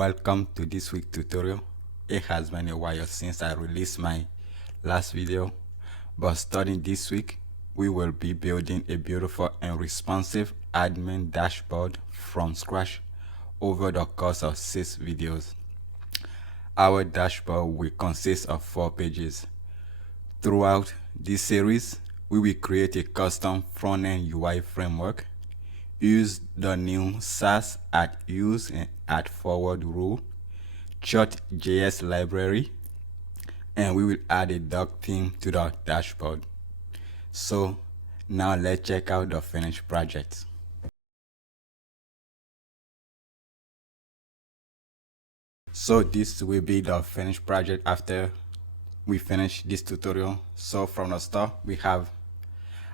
Welcome to this week's tutorial. It has been a while since I released my last video, but starting this week we will be building a beautiful and responsive admin dashboard from scratch over the course of 6 videos. Our dashboard will consist of 4 pages. Throughout this series, we will create a custom front-end UI framework, use the new SASS @use and @forward rule, chart.js library, and we will add a doc theme to the dashboard. So now let's check out the finished project. So this will be the finished project after we finish this tutorial. So from the start, we have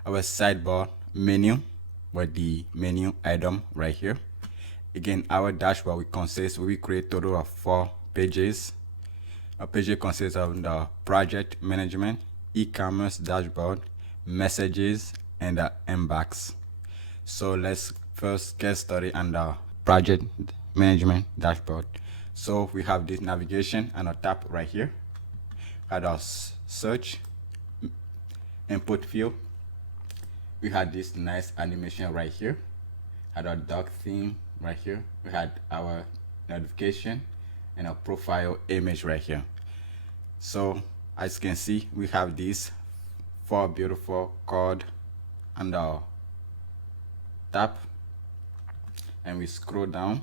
our sidebar menu with the menu item right here. Again, our dashboard we create total of 4 pages. A page consists of the project management, e-commerce dashboard, messages, and the inbox. So let's first get started on the project management dashboard. So we have this navigation and a tab right here. At our search input field, we had this nice animation right here. Had our doc theme right here. We had our notification and a profile image right here. So as you can see, we have these 4 beautiful code on the tab, and we scroll down.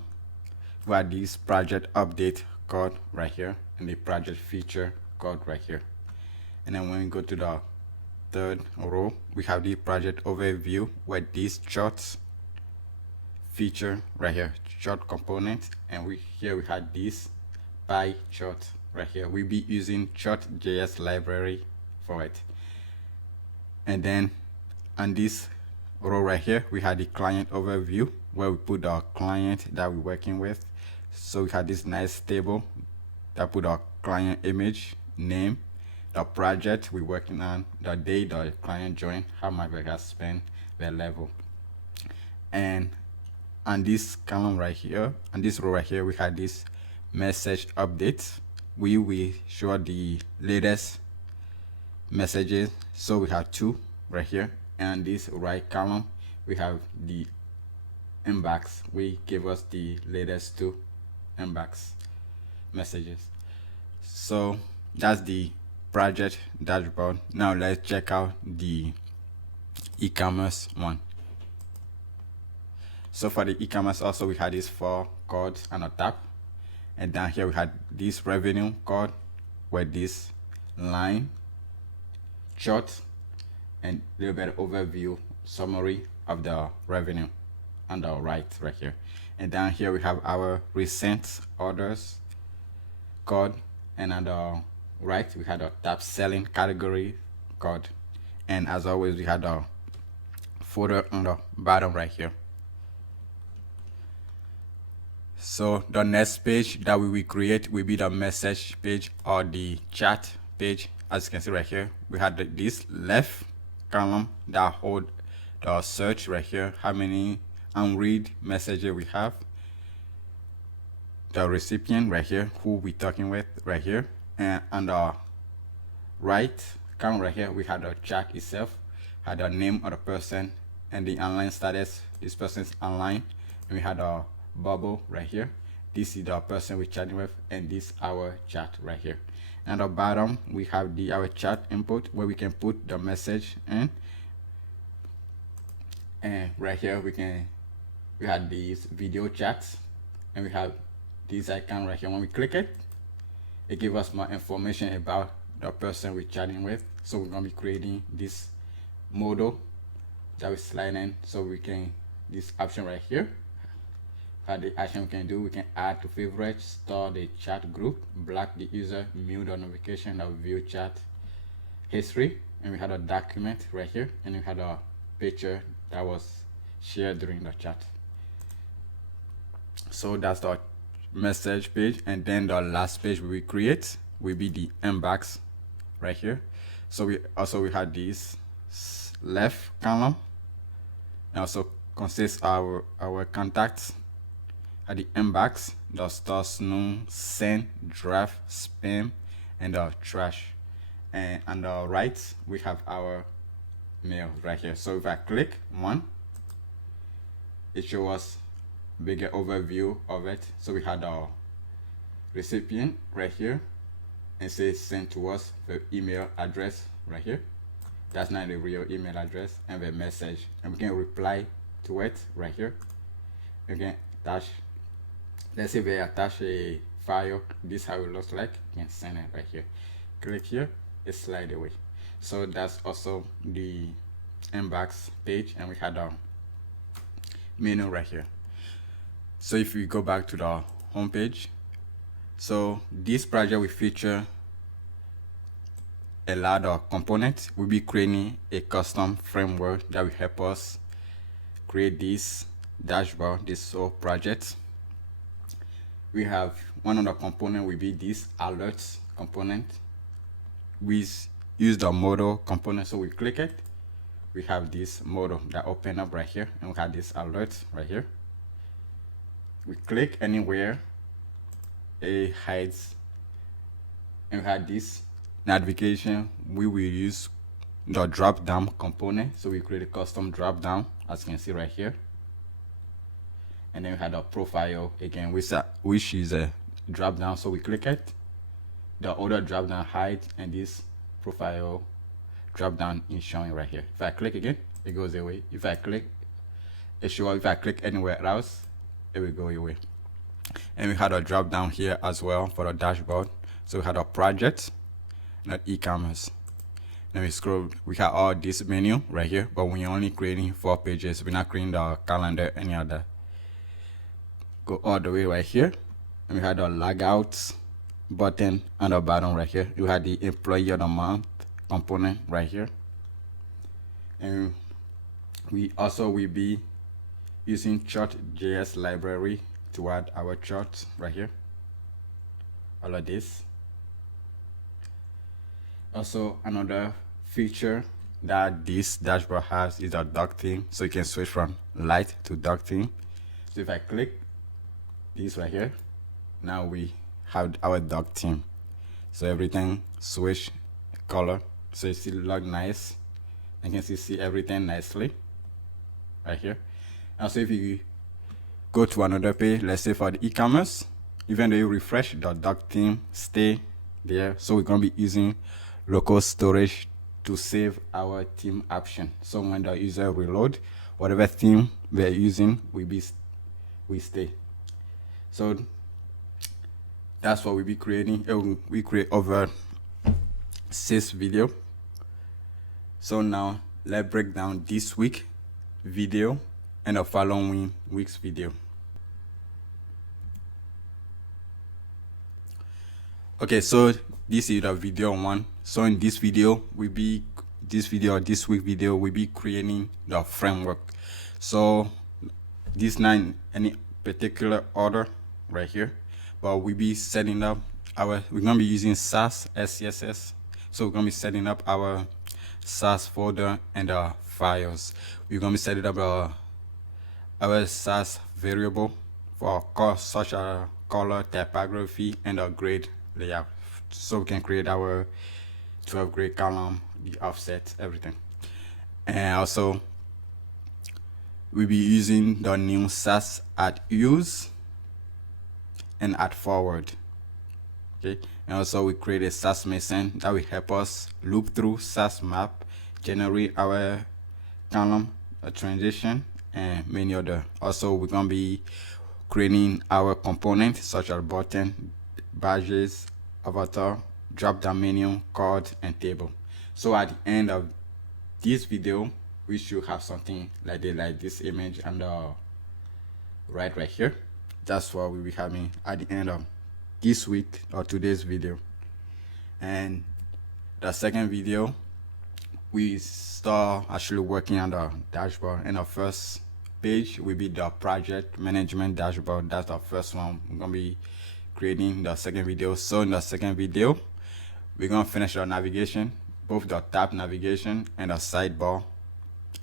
We have this project update code right here and the project feature code right here. And then when we go to the 3rd row, we have the project overview with these charts feature right here, chart component, and we had this pie chart right here. We'll be using chart.js library for it. And then on this row right here, we had the client overview where we put our client that we're working with. So we had this nice table that put our client image, name, the project we're working on, the day the client joined, how much they have spent, their level. And on this column right here, on this row right here, we had this message update. We will show the latest messages. So we have 2 right here, and this right column we have the inbox. We give us the latest 2 inbox messages. So that's the project dashboard. Now let's check out the e-commerce one. So for the e-commerce also, we had these 4 codes on the top, and down here we had this revenue code with this line chart and a little bit overview summary of the revenue on the right here. And down here we have our recent orders code, and on the right we had a top selling category code, and as always we had a folder on the bottom right here. So the next page that we will create will be the message page or the chat page. As you can see right here, we had this left column that hold the search right here, how many unread messages we have, the recipient right here, who we talking with right here, and on the right column right here, we had the chat itself, had the name of the person and the online status, this person's online, and we had a bubble right here. This is the person we're chatting with, and this our chat right here. And at the bottom we have our chat input where we can put the message in, and right here we had these video chats, and we have this icon right here. When we click it, it gives us more information about the person we're chatting with. So we're going to be creating this modal that we slide in, so we can, this option right here, the action we can do, we can add to favorites, store the chat group, block the user, mute the notification of view chat history, and we had a document right here, and we had a picture that was shared during the chat. So that's the message page, and then the last page we will create will be the inbox right here. So we had this left column, and also consists our contacts at the inbox. the store snoo, send, draft, spam, and the trash. And on the right, we have our mail right here. So if I click one, it shows us bigger overview of it. So we had our recipient right here and says sent to us the email address right here. That's not the real email address, and the message, and we can reply to it right here. Again, attach, let's say we attach a file, this is how it looks like. You can send it right here. Click here, it slide away. So that's also the inbox page, and we had our menu right here. So if we go back to the home page, so this project will feature a lot of components. We'll be creating a custom framework that will help us create this dashboard, this whole project. We have one of the component will be this alerts component. We use the modal component, so we click it. We have this modal that open up right here, and we have this alert right here. We click anywhere, it hides, and we have this navigation. We will use the drop down component, so we create a custom drop down, as you can see right here. And then we had a profile again, which is a drop down, so we click it. The other drop down hides, and this profile drop down is showing right here. If I click again, it goes away. If I click, it shows. If I click anywhere else, it will go away. And we had a drop down here as well for the dashboard. So we had a project, not e-commerce. Then we scroll, we have all this menu right here, but we're only creating 4 pages. We're not creating the calendar, any other. Go all the way right here, and we had the logout button on the bottom right here. You had the employee of the month component right here, and we also will be using chart.js library to add our charts right here. All of this. Also, another feature that this dashboard has is a dark theme, so you can switch from light to dark theme. So if I click this right here, now we have our dark theme. So everything switch color, so it still look nice. You can see everything nicely right here. Also, if you go to another page, let's say for the e-commerce, even though you refresh, the dark theme stay there. So we're gonna be using local storage to save our theme option. So when the user reload, whatever theme we're using we stay. So that's what we'll be creating. We create over 6 video. So now let's break down this week video and the following week's video. Okay, so this is the video 1. So in this video, this week video, we'll be creating the framework. So this not in any particular order right here, but we'll be setting up we're gonna be using SASS SCSS. So we're gonna be setting up our SASS folder and files. We're gonna be setting up our SASS variable for course such as color, typography, and a grade layout. So we can create our 12 grade column, the offset, everything. And also we'll be using the new SASS add use and add forward. Okay, and also we create a SASS mixin that will help us loop through SASS map, generate our column, a transition, and many other. Also, we're gonna be creating our components such as button, badges, avatar, drop down menu, card, and table. So at the end of this video, we should have something like this image on the right here. That's what we'll be having at the end of this week or today's video. And the second video, we start actually working on the dashboard, and the first page will be the project management dashboard. That's the first one. We're gonna be creating the second video. So in the second video, we're gonna finish our navigation, both the tab navigation and the sidebar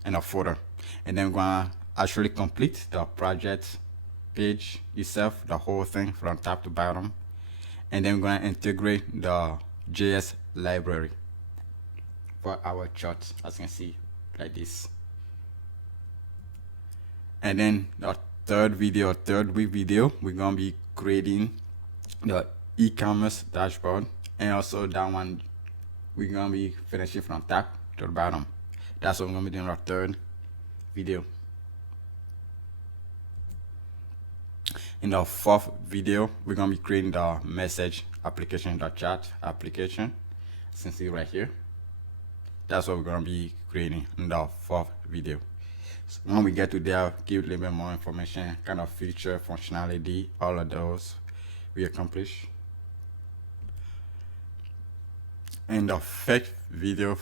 and a footer, and then we're gonna actually complete the project page itself, the whole thing from top to bottom. And then we're going to integrate the JS library for our chart, as you can see, like this. And then the third week video, we're going to be creating the e-commerce dashboard. And also that one, we're going to be finishing from top to the bottom. That's what we're going to be doing in our third video. In the fourth video, we're going to be creating the message application, the chat application. As you can see right here. That's what we're going to be creating in the fourth video. So when we get to there, give a little bit more information, kind of feature, functionality, all of those we accomplish. In the fifth video,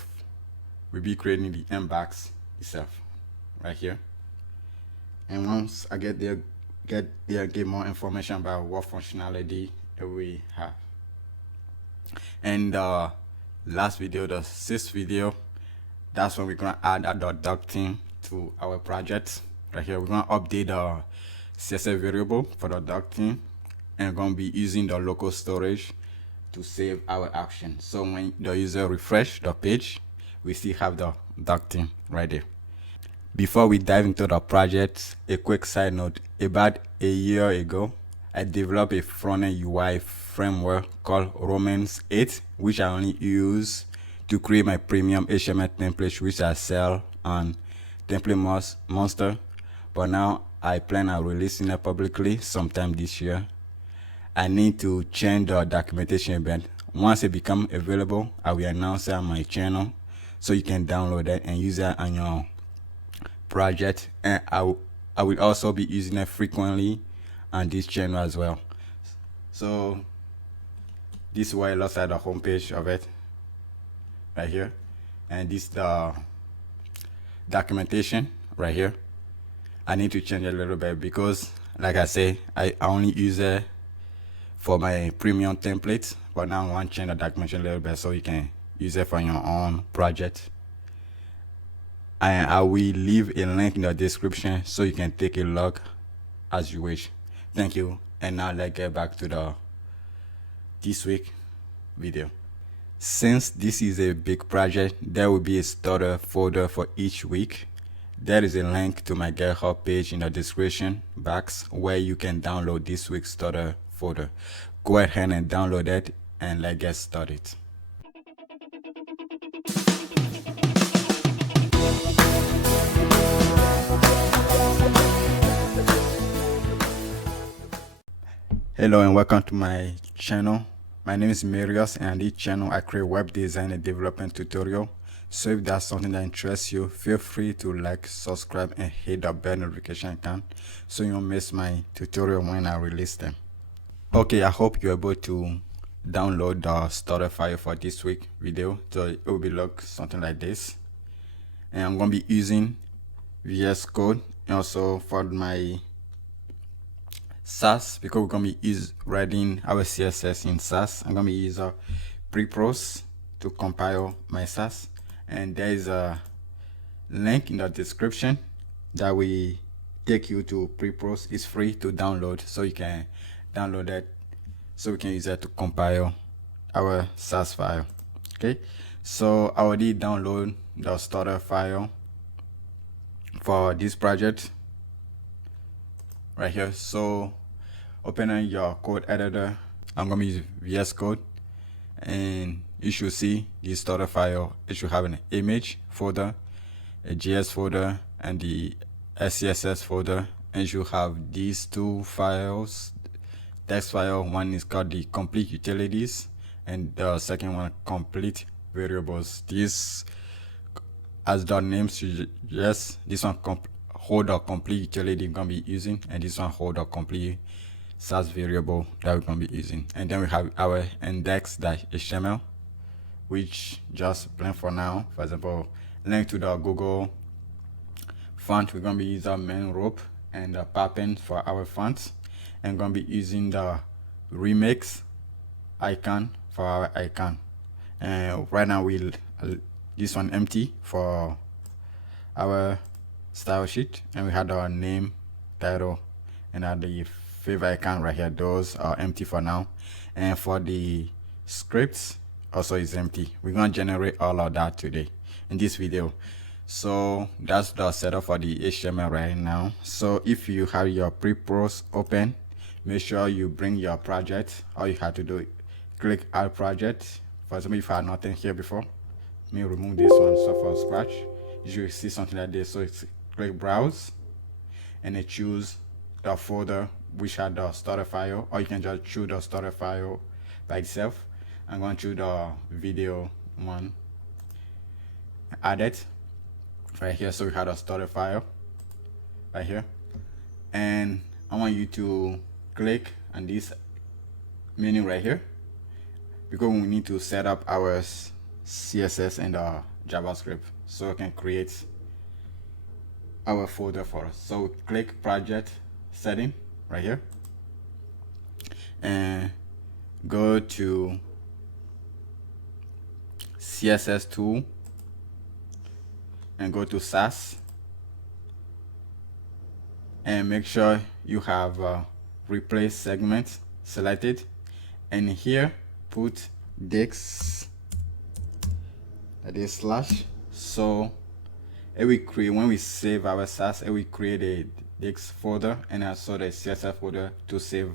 we'll be creating the inbox itself right here. And once I get there, get more information about what functionality we have. And the last video, the sixth video, that's when we're going to add the doc theme to our project. Right here, we're going to update the CSS variable for the doc theme, and we're going to be using the local storage to save our action. So when the user refresh the page, we still have the doc theme right there. Before we dive into the project, a quick side note. About a year ago, I developed a front-end UI framework called Romance 8, which I only use to create my premium HTML templates, which I sell on Template Monster. But now I plan on releasing it publicly sometime this year. I need to change the documentation a bit. Once it becomes available, I will announce it on my channel so you can download it and use it on your project. And I will also be using it frequently on this channel as well. So this is what it looks like, the homepage of it right here, and this is the documentation right here. I need to change it a little bit because, like I say, I only use it for my premium templates, but now I want to change the documentation a little bit so you can use it for your own project. And I will leave a link in the description so you can take a look as you wish. Thank you. And now let's get back to this week video. Since this is a big project, there will be a starter folder for each week. There is a link to my GitHub page in the description box where you can download this week's starter folder. Go ahead and download it and let's get started. Hello and welcome to my channel. My name is Marius, and on this channel I create web design and development tutorial. So if that's something that interests you, feel free to like, subscribe, and hit the bell notification icon so you don't miss my tutorial when I release them. Okay, I hope you're able to download the starter file for this week video. So it will be look something like this. And I'm going to be using VS Code and also for my SASS, because we're going to be writing our CSS in SASS. I'm going to be using Prepros to compile my SASS. And there is a link in the description that will take you to Prepros. It's free to download, so you can download it so we can use it to compile our SASS file. Okay, so I already download the starter file for this project right here. So open your code editor. I'm going to use VS Code, and you should see the starter file. It should have an image folder, a JS folder, and the SCSS folder. And you should have these two files. Text file, one is called the complete utilities, and the second one complete variables. This, as the name suggests, this one hold the complete utility we're going to be using, and this one hold the complete SASS variable that we're going to be using. And then we have our index.html, which just plain for now. For example, link to the Google font. We're going to be using main rope and the pattern for our fonts, and going to be using the remix icon for our icon. And right now we'll this one empty for our style sheet, and we had our name, title, and at the favor account right here, those are empty for now. And for the scripts also is empty. We're going to generate all of that today in this video. So that's the setup for the HTML right now. So if you have your pre-pros open, make sure you bring your project. All you have to do, click add project. For example, if I had nothing here before, let me remove this one. So for scratch, you should see something like this. So it's click browse and then choose the folder which had the starter file, or you can just choose the starter file by itself. I'm going to choose the video one, add it right here. So we have a starter file right here, and I want you to click on this menu right here because we need to set up our CSS and JavaScript so we can create our folder for us. So click project setting right here and go to CSS tool and go to SASS and make sure you have replace segment selected, and here put dix, that is slash. So it will create, when we save our SASS, it will create a dix folder and also the CSS folder to save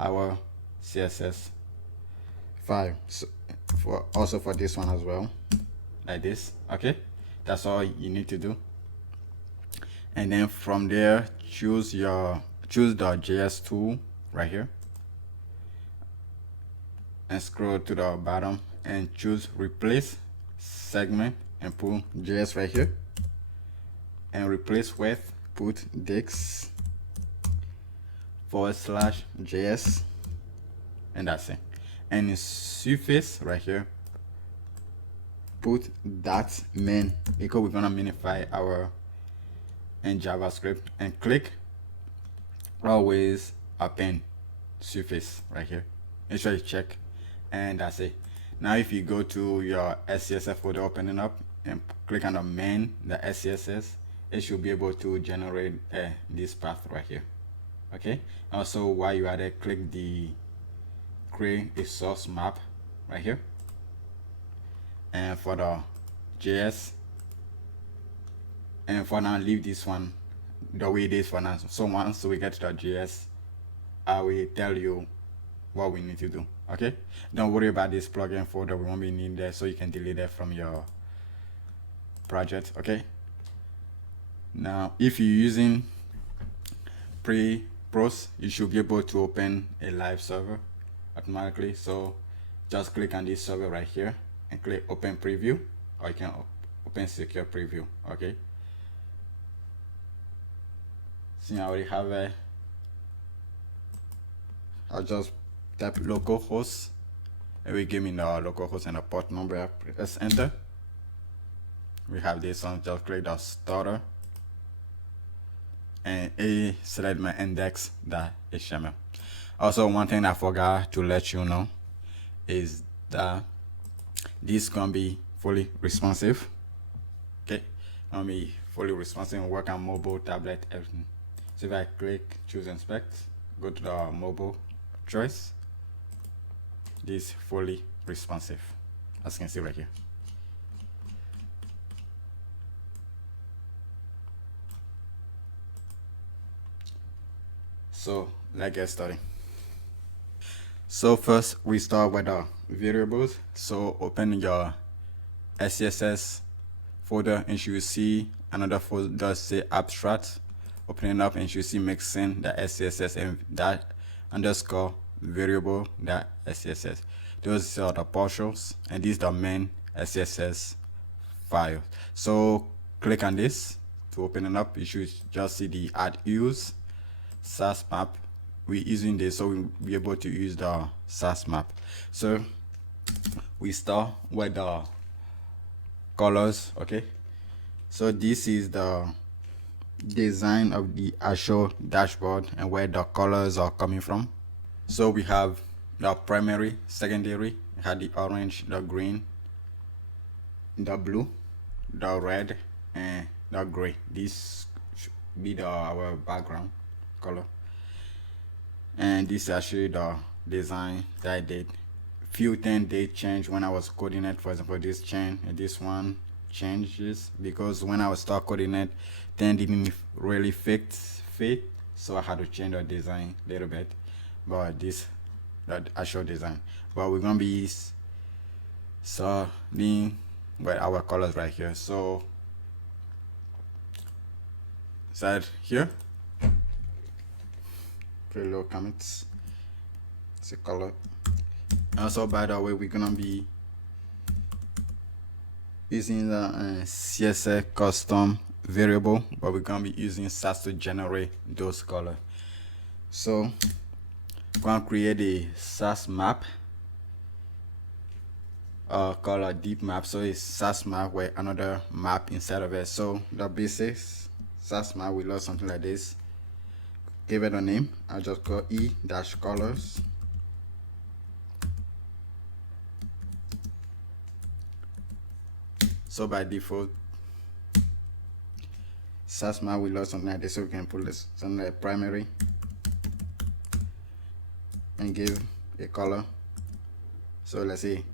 our CSS file. So also for this one as well, like this. Okay, that's all you need to do. And then from there, choose the JS tool right here and scroll to the bottom and choose replace segment and put JS right here, and replace with put dix /JS, and that's it. And in surface right here, put that main because we're gonna minify our in JavaScript, and click always append surface right here. Make sure you check, and that's it. Now if you go to your SCSS folder, opening up and click on the main, the SCSS, it should be able to generate this path right here. Okay, also while you are there, click the create a source map right here, and for the JS, and for now leave this one the way it is for now. So once we get to the JS, I will tell you what we need to do. Okay, don't worry about this plugin folder, we won't be needing that, so you can delete that from your project. Okay, now if you're using pre-pros, you should be able to open a live server automatically. So just click on this server right here and click open preview, or you can open secure preview. Okay, since I already have a, I'll just type localhost, and we give me the localhost and the port number. Press enter. We have this one. Just click the starter and select my index.html. Also, one thing I forgot to let you know is that this can be fully responsive. Okay, gonna be fully responsive and work on mobile, tablet, everything. So if I click choose inspect, go to the mobile choice, this is fully responsive, as you can see right here. So let's get started. So first we start with the variables. So open your SCSS folder and you will see another folder say abstract. Open it up and you see mixin the SCSS and that underscore variable that SCSS. Those are the partials, and these are the main SCSS file. So click on this to open it up. You should just see the add use SASS map. We're using this, so we'll be able to use the SASS map. So we start with the colors. Okay, so this is the design of the actual dashboard and where the colors are coming from. So we have the primary, secondary, we had the orange, the green, the blue, the red, and the gray. This should be our background color. And this is actually the design that I did. Few things they changed when I was coding it. For example, this chain and this one changes because when I was start coding it, then didn't really fit, so I had to change the design a little bit. But this, the actual design. But we're gonna be starting with our colors right here. So start here. Create little comments. It's a color. Also, by the way, we're gonna be using the CSS custom variable, but we're gonna be using SASS to generate those colors. So I'm gonna create a SASS map, color deep map. So it's SASS map with another map inside of it. So the basics SASS map will look something like this. Give it a name. I'll just call e-colors. So by default, SASS map will load something like this, so we can put this something like primary and give a color. So let's say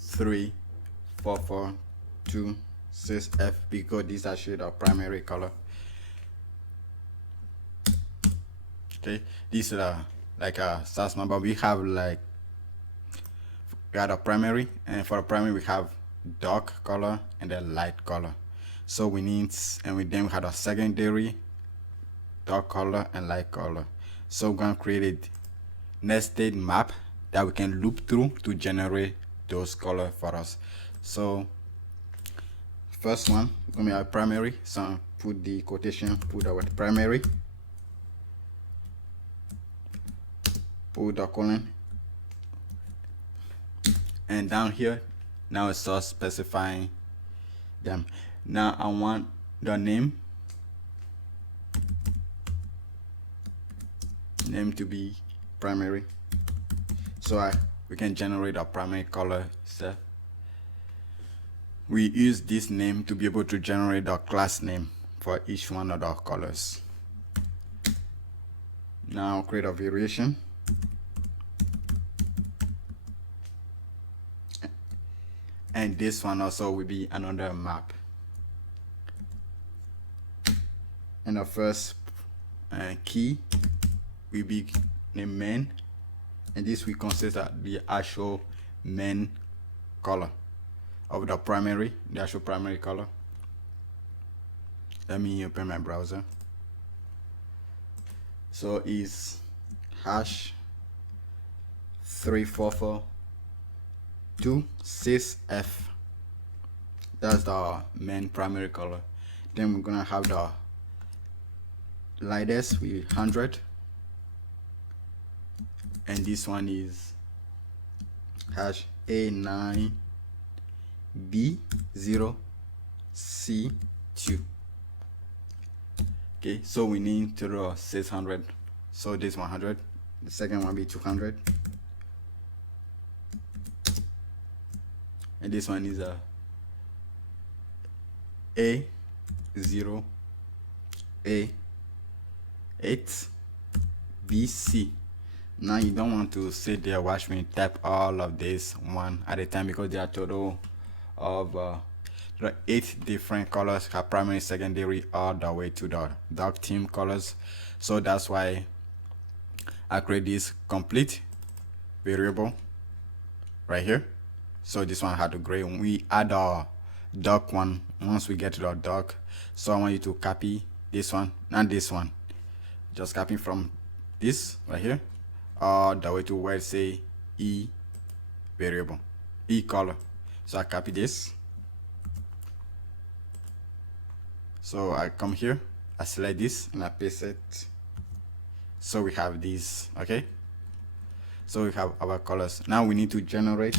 34426F because this is actually the primary color. Okay, this is like a SASS map, but we have like we got a primary, and for the primary we have dark color and then light color. So we need, and then we had a secondary dark color and light color. So we're gonna create a nested map that we can loop through to generate those color for us. So first one gonna be our primary. So put the quotation, put our primary, put the colon, and down here now it starts specifying them. Now I want the name to be primary, so we can generate a primary color set. We use this name to be able to generate the class name for each one of the colors. Now create a variation. And this one also will be another map. And the first key will be the main, and this will consist of the actual main color of the primary, the actual primary color. Let me open my browser. So is hash 34426F. That's the main primary color. Then we're gonna have the lightest with 100, and this one is hash A9B0C2. Okay, so we need to draw 600. So this 100, the second one be 200, and this one is a A0 A8BC. Now you don't want to sit there, watch me type all of this one at a time, because there are total of there are 8 different colors, have primary, secondary, all the way to the dark theme colors. So that's why I create this complete variable right here. So this one had to gray. We add a dark one once we get to the dark. So I want you to copy this one and this one. Just copy from this right here all the way to where it say E variable, E color. So I copy this. So I come here, I select this and I paste it. So we have these, okay? So we have our colors. Now we need to generate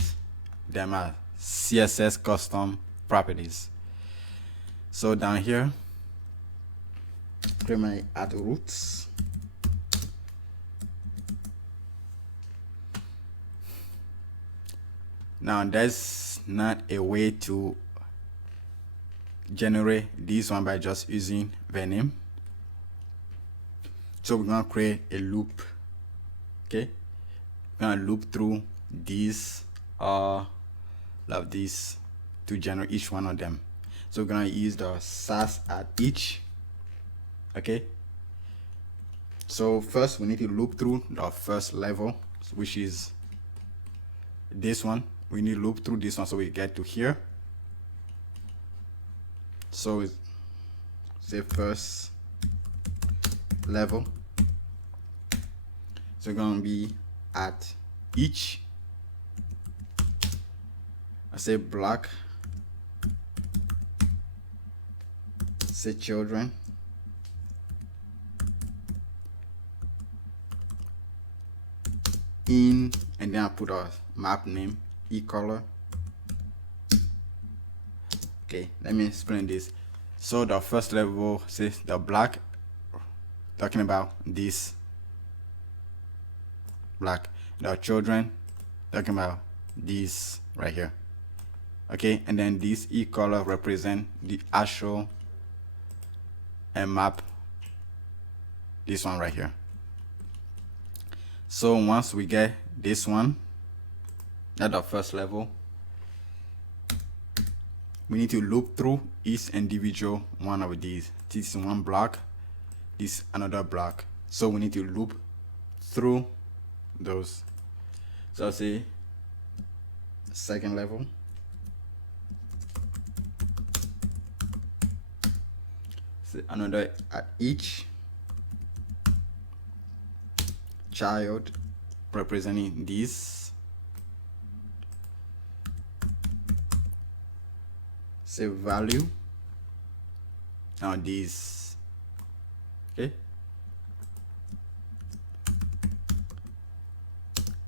them as CSS custom properties. So down here, create my add roots. Now there's not a way to generate this one by just using the name. So we're gonna create a loop Okay, we're gonna loop through these all of these to generate each one of them. So we're gonna use the SASS at each. Okay, so first we need to loop through the first level, which is this one. We need to loop through this one so we get to here. So it's say first level, so it's gonna be at each. I say block, say children, in, and then I put a map name, e-color. Okay, let me explain this. So the first level says the black, talking about this black. The children, talking about this right here. Okay, and then this e-color represent the actual and map this one right here. So once we get this one at the first level, we need to loop through each individual one of these. This is one block, this another block. So we need to loop through those. So I'll say second level, so another at each, child representing this, say value, now this. Okay,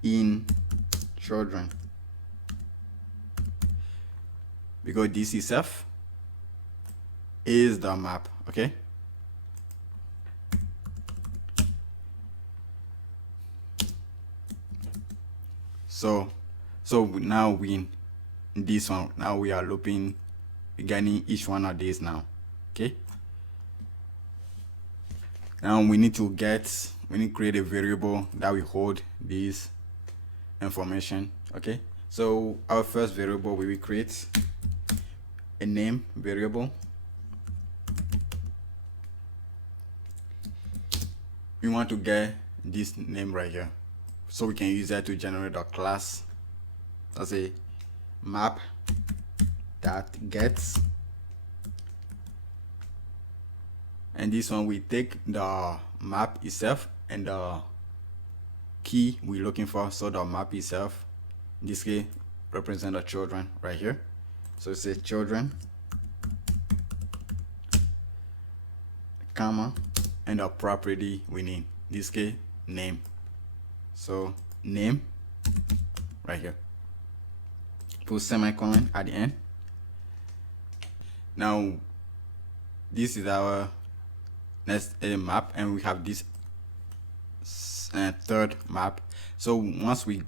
in children, because this itself is the map. Okay, so now we in this one, now we are looping, getting each one of these now. Okay, now we need to create a variable that will hold this information. Okay, so our first variable, we will create a name variable. We want to get this name right here, so we can use that to generate a class. Let's say map that gets, and this one we take the map itself and the key we're looking for. So the map itself, in this case, represent the children right here. So say children, comma, and the property we need, in this case, name. So name right here, put semicolon at the end. Now this is our next map, and we have this third map. So once we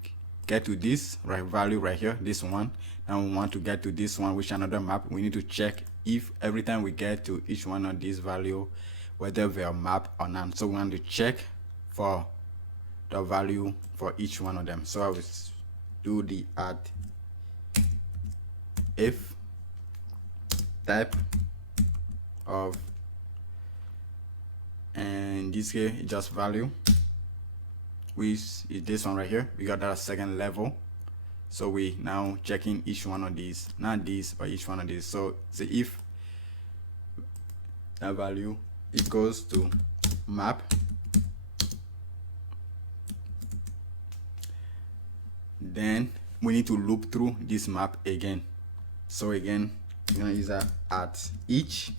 get to this value right here, this one, and we want to get to this one, which is another map, we need to check if every time we get to each one of these value, whether they are map or not. So we want to check for the value for each one of them. So I will do the add if type of, and in this case just value, which is this one right here. We got that second level, so we now checking each one of these, not these but each one of these. So say if that value equals to map, then we need to loop through this map again. So again, we're gonna use that at each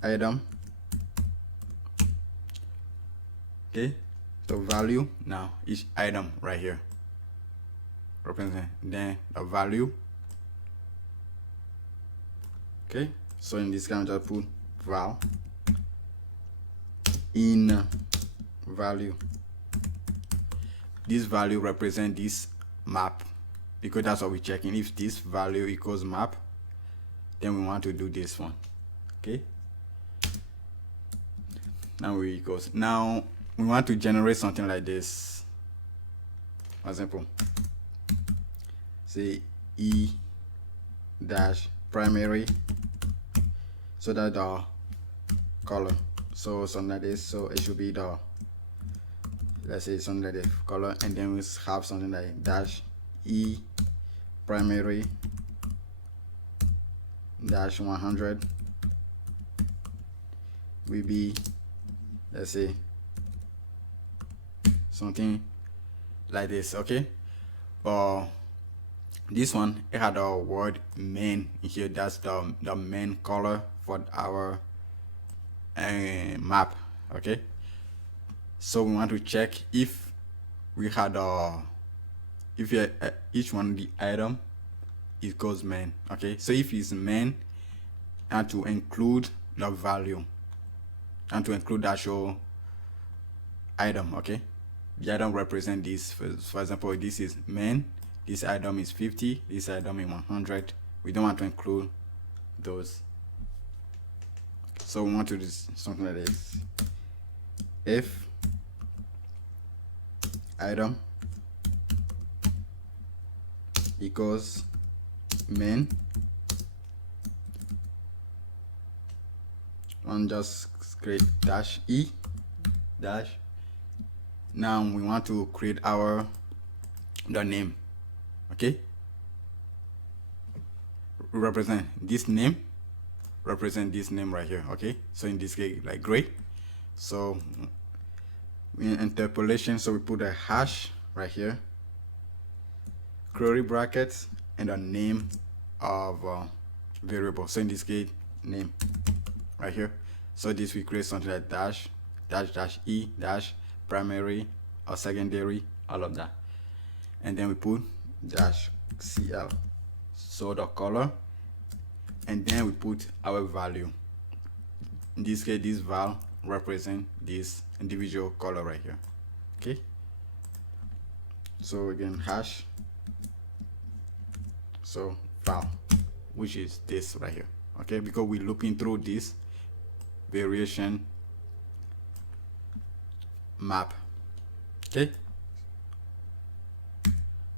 item. Okay, so value, now each item right here represent, then the value. Okay, so in this kind, just put val in value. This value represent this map, because that's what we're checking. If this value equals map, then we want to do this one. Okay, now we equals, now we want to generate something like this. For example, say e dash primary, so that the color, so something like this, so it should be the, let's say something like the color, and then we have something like dash e primary dash 100 will be, let's say something like this. Okay, but this one, it had a word main here. That's the main color for our map. Okay, so we want to check if we had if each one of the item equals main. Okay, so if it's main, and to include the value and to include the actual item. Okay, the item represent this. For example, this is main, this item is 50, this item is 100. We don't want to include those, so we want to do something like this. If item equals main, one just create dash e dash. Now we want to create the name. Okay, represent this name right here. Okay, so in this case, like gray. So in interpolation, so we put a hash right here, curly brackets, and the name of variable. So in this case, name right here. So this we create something like dash e dash primary or secondary, all of that, and then we put dash cl, so the color, and then we put our value. In this case, this val represent this individual color right here. Okay, so again, hash, so val, which is this right here. Okay, because we're looking through this variation map. Okay,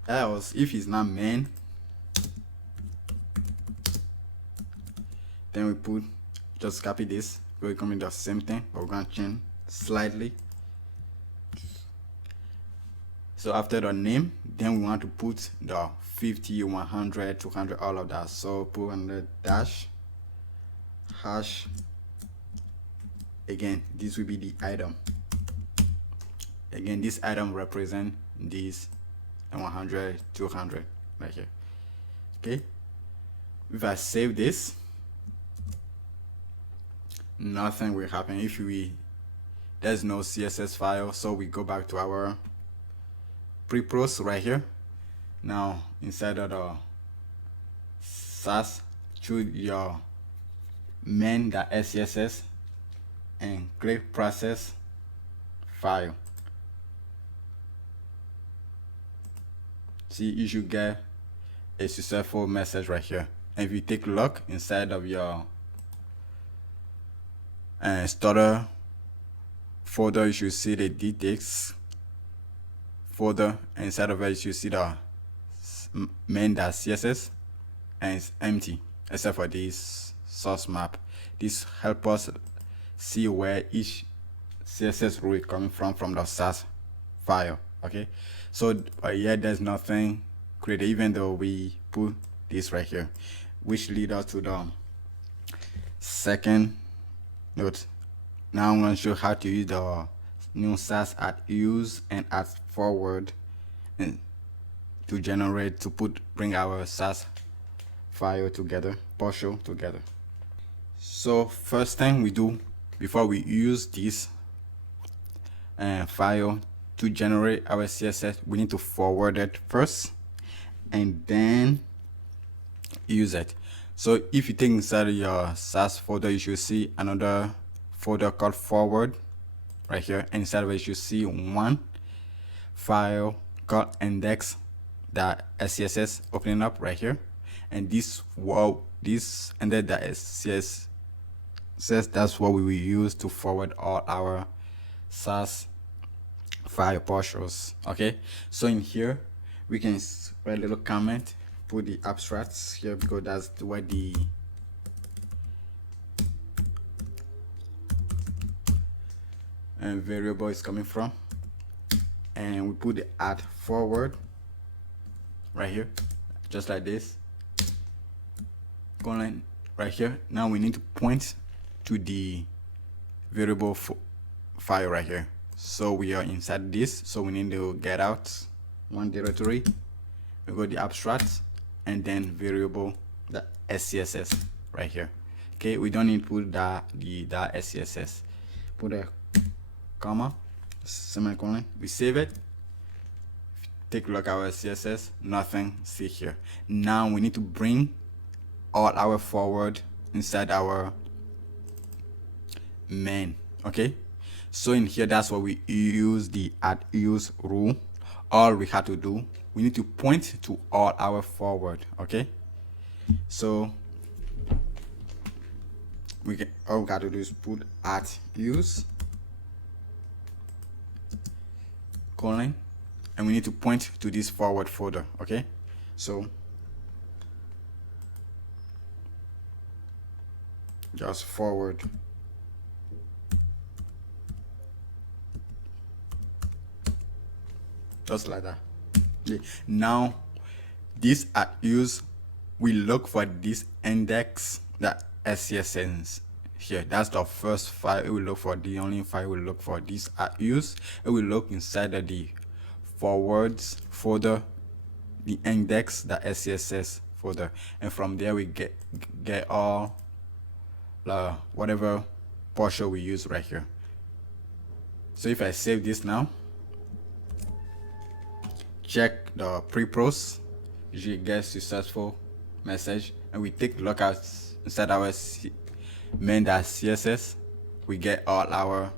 else if it's not main, then we put, just copy this, we're coming the same thing, but we're going to change slightly. So after the name, then we want to put the 50, 100, 200, all of that. So put under dash hash. Again, this will be the item. Again, this item represent this 100, 200 right here. Okay, if I save this, nothing will happen. If there's no CSS file, so we go back to our pre-pros right here. Now inside of the SASS, choose your main.scss and click process file. See, you should get a successful message right here. And if you take a look inside of your starter folder, you should see the dtext folder, and inside of it you should see the main.css, and it's empty except for this source map. This helps us see where each CSS rule is coming from the SASS file. Okay, so yeah, there's nothing created even though we put this right here, which leads us to the second note. Now I'm going to show how to use the new SASS at use and at forward and to bring our SASS file together, partial together. So first thing we do before we use this file to generate our CSS, we need to forward it first and then use it. So if you take inside your SASS folder, you should see another folder called forward right here, and inside of it you should see one file called index.scss opening up right here, and this index.scss, that's what we will use to forward all our SASS file partials. Okay, so in here we can write a little comment, put the abstracts here because that's where the variable is coming from, and we put the add forward right here, just like this, colon right here. Now we need to point to the variable file right here. So we are inside this, so we need to get out one directory, we go the abstract, and then variable the SCSS right here. Okay, we don't need to put that SCSS, put a comma, semicolon, we save it, take a look at our CSS, nothing, see here. Now we need to bring all our forward inside our main. Okay, so in here that's why we use the add use rule. All we have to do, we need to point to all our forward. Okay, so all we got to do is put add use colon, and we need to point to this forward folder. Okay, so just forward, just like that. Okay. Now this at use, we look for this index, that SCSS here. That's the first file we look for, the only file we look for. This at use, and we look inside of the forwards folder, the index, the SCSS folder, and from there we get all whatever partial we use right here. So if I save this now, check the pre-pros, usually get successful message, and we take a look at inside our main.css, we get all our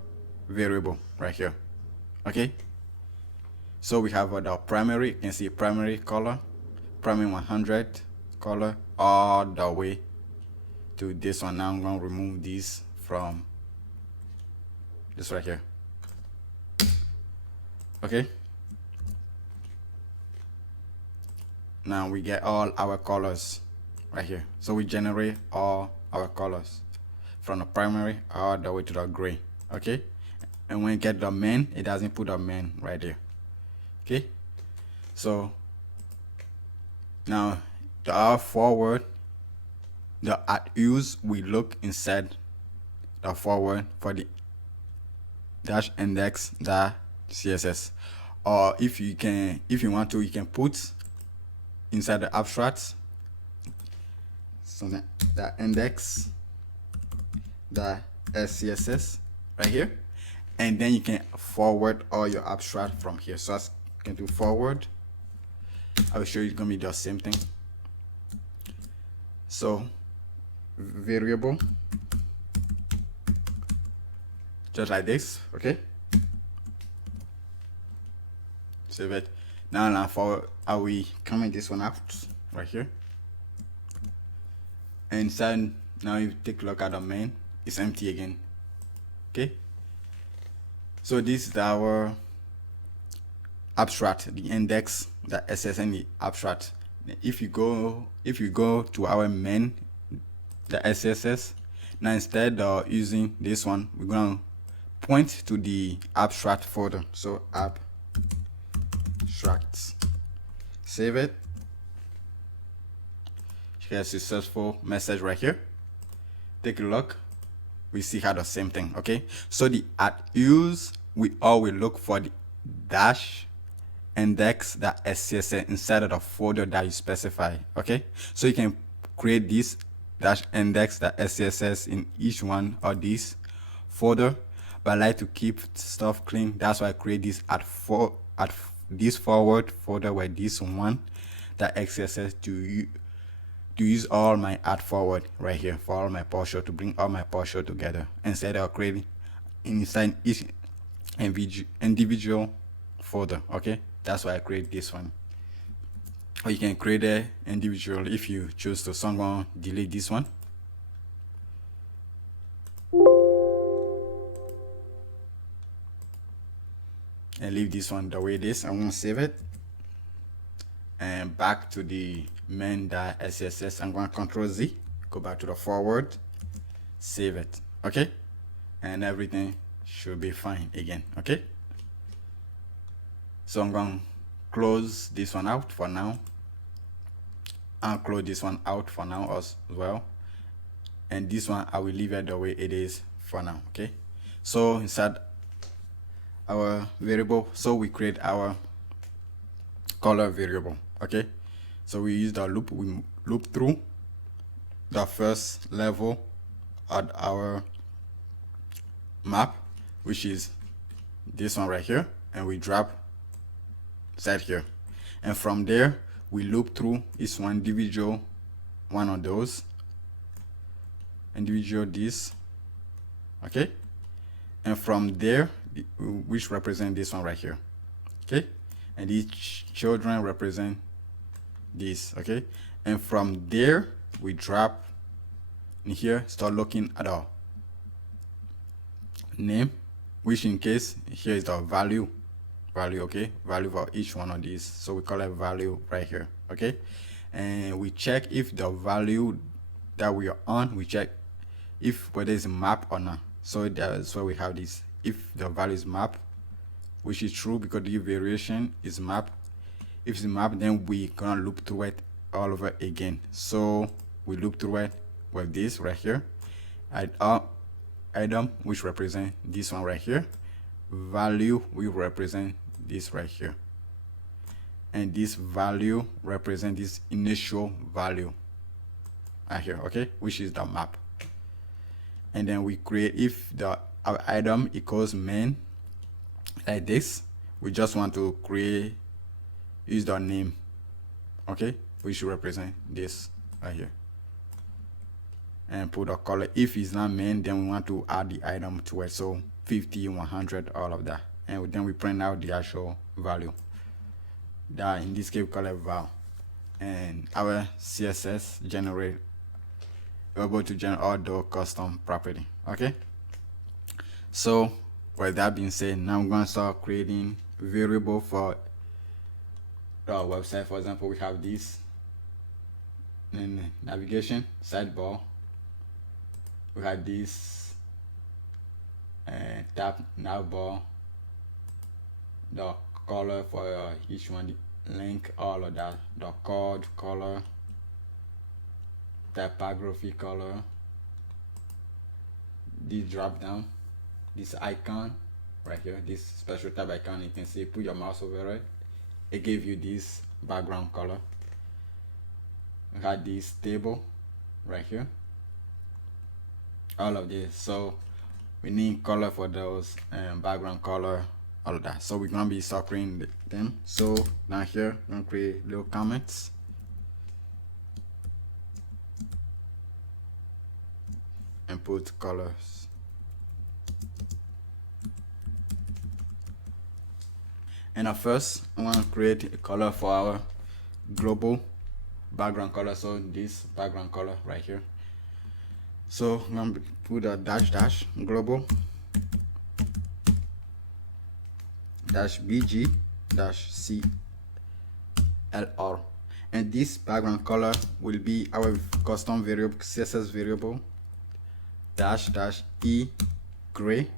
variable right here. Okay, so we have the primary, you can see primary color, primary 100 color, all the way to this one. Now I'm going to remove this from this right here. Okay, now we get all our colors right here. So we generate all our colors from the primary all the way to the gray. Okay, and when you get the main, it doesn't put the main right there. Okay, so now our forward, the at use, we look inside the forward for the dash index the CSS, or if you want to, you can put inside the abstract, so the index the SCSS right here, and then you can forward all your abstract from here. So I can do forward, I will show you, it's gonna be the same thing. So variable, just like this. Okay, save it. Now for are we coming this one out right here, and inside now you take a look at the main, it's empty again. Okay, so this is our abstract, the index, the SS, and the abstract. If you go to our main, the SCSS, now instead of using this one, we're going to point to the abstract folder. So abstracts, save it, you get a successful message right here. Take a look, we see how the same thing. Okay, so the at use, we always look for the dash index, the SCSS inside of the folder that you specify. Okay, so you can create this dash index, the SCSS in each one of these folder, but I like to keep stuff clean. That's why I create this at this forward folder where this one, the SCSS, to use all my add forward right here for all my partial, to bring all my partial together instead of creating inside each individual folder. Okay, that's why I create this one. Or you can create it individually if you choose to. So I'm going to delete this one. and leave this one the way it is. I'm going to save it and back to the main.scss. I'm going to Control Z, go back to the forward, save it. Okay, and everything should be fine again. Okay, so I'm going to close this one out for now. I'll close this one out for now as well, and this one I will leave it the way it is for now. Okay, so inside our variable, so we create our color variable. Okay, so we use the loop, we loop through the first level at our map, which is this one right here, and we drop set here, and from there we loop through each one individual one of those individual this. Okay, and from there, which represent this one right here. Okay, and each children represent this. Okay, and from there we drop in here, start looking at our name, which in case here is the value. Okay, value for each one of these, so we call it value right here. Okay, and we check if the value that we are on, we check if whether it's a map or not. So that's why we have this, if the value is map, which is true because the variation is map. If it's map, then we gonna loop through it all over again. So we loop through it with this right here, item, which represent this one right here, value we represent this right here, and this value represent this initial value right here. Okay, which is the map. And then we create, if the our item equals main like this, we just want to create, use the name. Okay, we should represent this right here, and put a color. If it's not main, then we want to add the item to it, so 50, 100, all of that, and then we print out the actual value that in this case we call it val, and our CSS generate, we're able to generate all the custom property. Okay, so with that being said, now I'm going to start creating variable for our website. For example, we have this in navigation sidebar, we have this tab navbar, the color for each one, the link, all of that, the code color, typography color, this drop down, this icon right here, this special tab icon, you can see, put your mouse over it, it gives you this background color. We had this table right here, all of this, so we need color for those, background color, all of that. So we're gonna be creating them. So now here we're gonna create little comments, and put colors. And at first I want to create a color for our global background color, so this background color right here. So I'm going to put a dash global dash bg dash clr, and this background color will be our custom variable, CSS variable dash e gray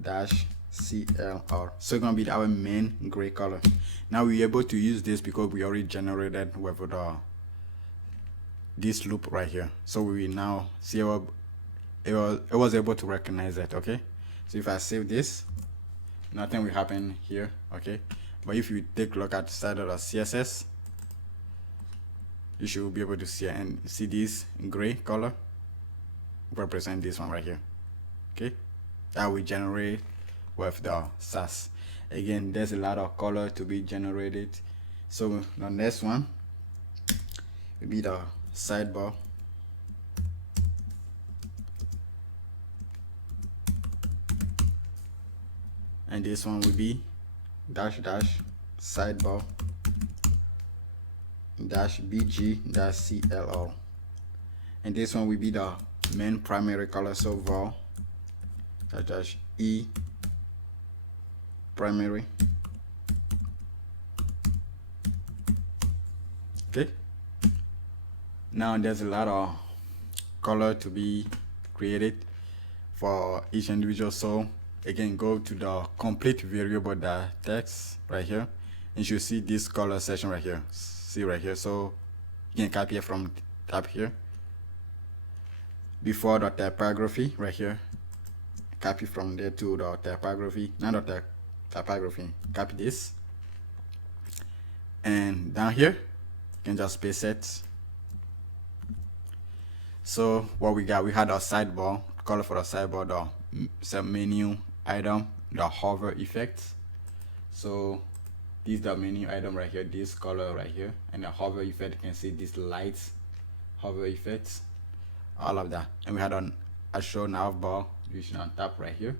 dash CLR. So it's gonna be our main gray color. Now we're able to use this because we already generated with this loop right here. So we now see it was able to recognize it. Okay, so if I save this, nothing will happen here. Okay, but if you take a look at the side of the CSS, you should be able to see it and see this gray color represent this one right here. Okay, that we generate with the SASS. Again, there's a lot of color to be generated. So the next one will be the sidebar, and this one will be dash sidebar dash bg dash clr, and this one will be the main primary color, so val dash e primary. Okay, now there's a lot of color to be created for each individual. So again, go to the complete variable text right here, and you should see this color section right here. See right here. So you can copy it from tab here. Before the typography right here, copy from there to the typography. Now the typography, copy this, and down here you can just paste it. So what we got, we had our sidebar, color for the sidebar, the menu item, the hover effect. So this is the menu item right here, this color right here, and the hover effect, you can see this lights, hover effects, all of that. And we had a show navbar, which is on top right here,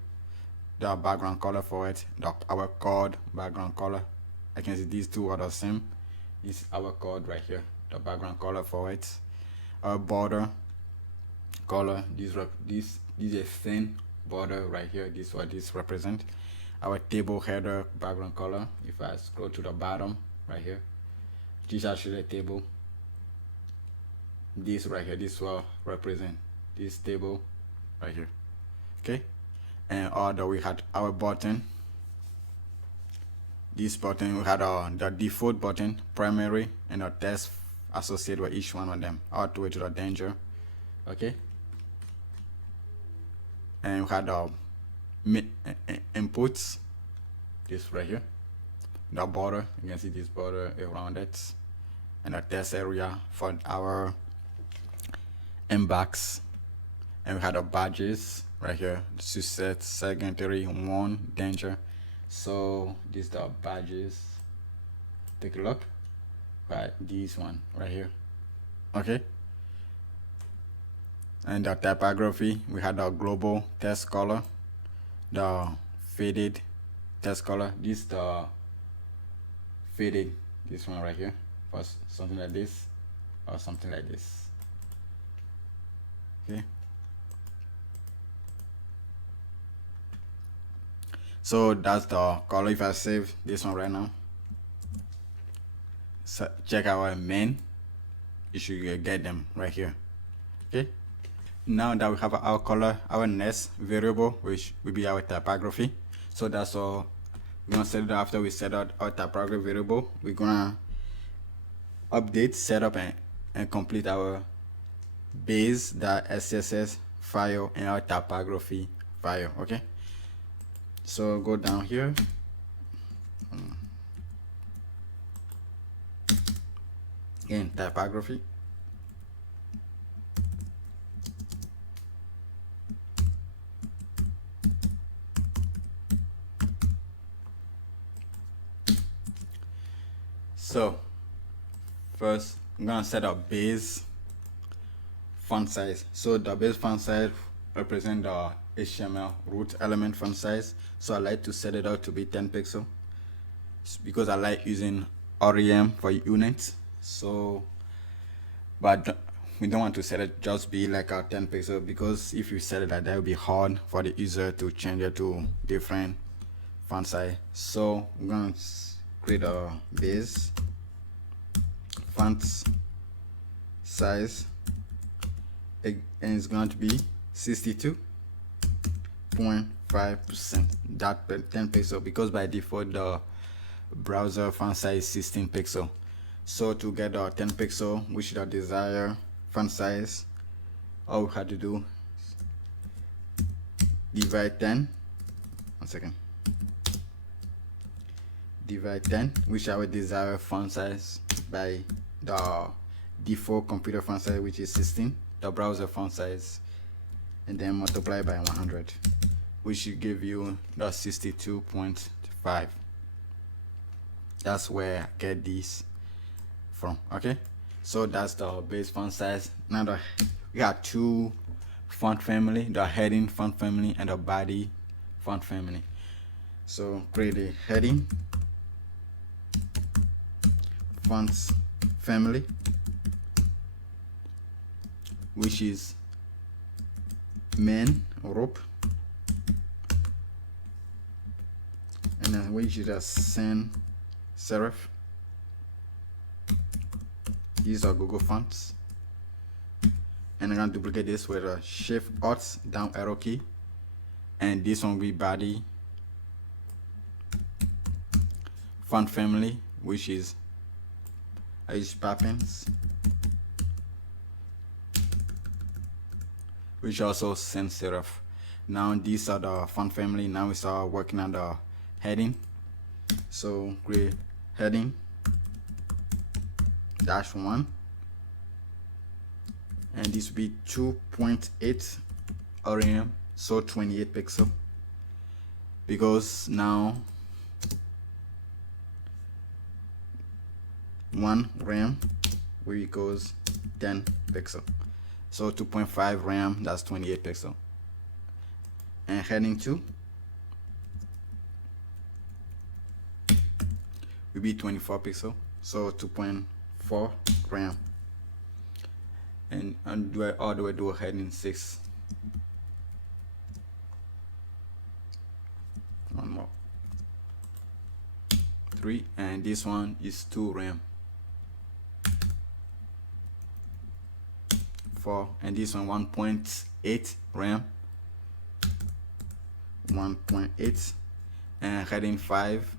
the background color for it, our code background color. I can see these two are the same. This is our code right here, the background color for it. Our border color, this is a thin border right here. This is what this represent. Our table header background color, if I scroll to the bottom right here, this is actually a table. This right here, this will represent this table right here. Okay, and order, we had our button. This button, we had the default button, primary, and a text associated with each one of them, all the way to the danger. Okay, and we had the inputs, this right here, the border, you can see this border around it, and the test area for our inbox. And we had the badges right here, success, secondary, one, danger. So these are the badges. Take a look, right, this one right here. Okay, and the typography, we had the global text color, the faded text color. This is the faded, this one right here, for something like this or something like this. Okay, so that's the color. If I save this one right now, so check our main, you should get them right here. Okay, now that we have our color, our next variable, which will be our typography. So that's all we're gonna set it after we set out our typography variable. We're gonna update, set up, and complete our base.scss file and our typography file. Okay, so go down here, again, typography, so first I'm gonna set up base font size. So the base font size represent the HTML root element font size. So I like to set it out to be 10 pixel because I like using REM for units. So, but we don't want to set it just be like a 10 pixel, because if you set it like that, it will be hard for the user to change it to different font size. So I'm gonna create a base font size, and it's going to be 62.5%, that 10 pixel, because by default the browser font size is 16 pixel. So to get our 10 pixel, which is the desired font size, all we had to do divide 10, divide 10, which is our desired font size, by the default computer font size, which is 16, the browser font size, and then multiply by 100, which should give you the 62.5. That's where I get these from. Okay, so that's the base font size. Now we got two font family, the heading font family and the body font family. So create a heading fonts family, which is main rope, and then we should just send serif. These are Google fonts, and I'm gonna duplicate this with a Shift Alt down arrow key, and this one will be body font family, which is I use Pappins, which also sans serif. Now these are the font family. Now we start working on the heading. So create heading -1, and this will be 2.8 rem, so 28 pixel, because now 1 rem where it goes 10 pixel, so 2.5 rem, that's 28 pixel. And heading 2 will be 24 pixel, so 2.4 rem. And do it all the way to heading 6. One more, 3, and this one is 2 rem. 4, and this one 1.8 rem. 1.8, and heading 5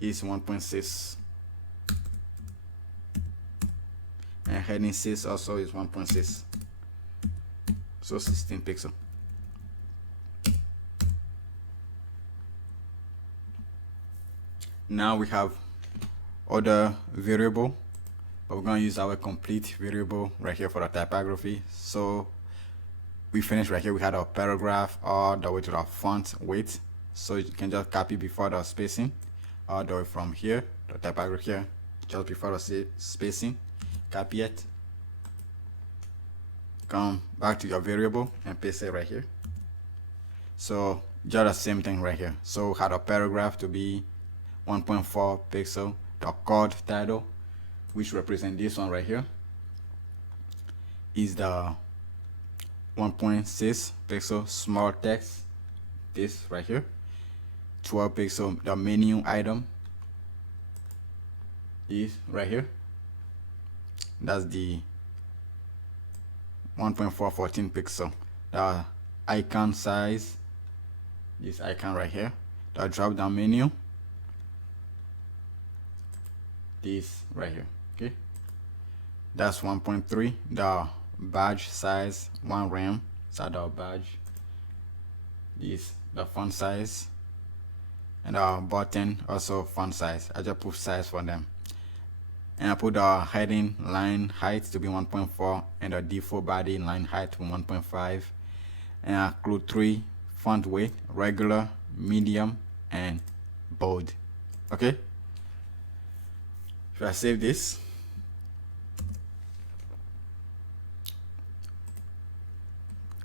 is 1.6, and heading 6 also is 1.6, so 16 pixel. Now we have other variable, but we're going to use our complete variable right here for the typography. So we finished right here. We had our paragraph all the way to the font weight, so you can just copy before the spacing all the way from here, the typography here, just before the spacing, copy it, come back to your variable and paste it right here. So just the same thing right here. So we had a paragraph to be 1.4 pixel, the code title, which represent this one right here, is the 1.6 pixel small text, this right here. 12 pixel, the menu item is right here. That's the 1.4 14 pixel. The icon size, this icon right here. The drop down menu, this right here. Okay, that's 1.3. The badge size 1 rem, so the badge is the font size, and our button also font size. I just put size for them, and I put the heading line height to be 1.4 and the default body line height to 1.5, and I include 3 font weight: regular, medium, and bold. Okay, if I save this,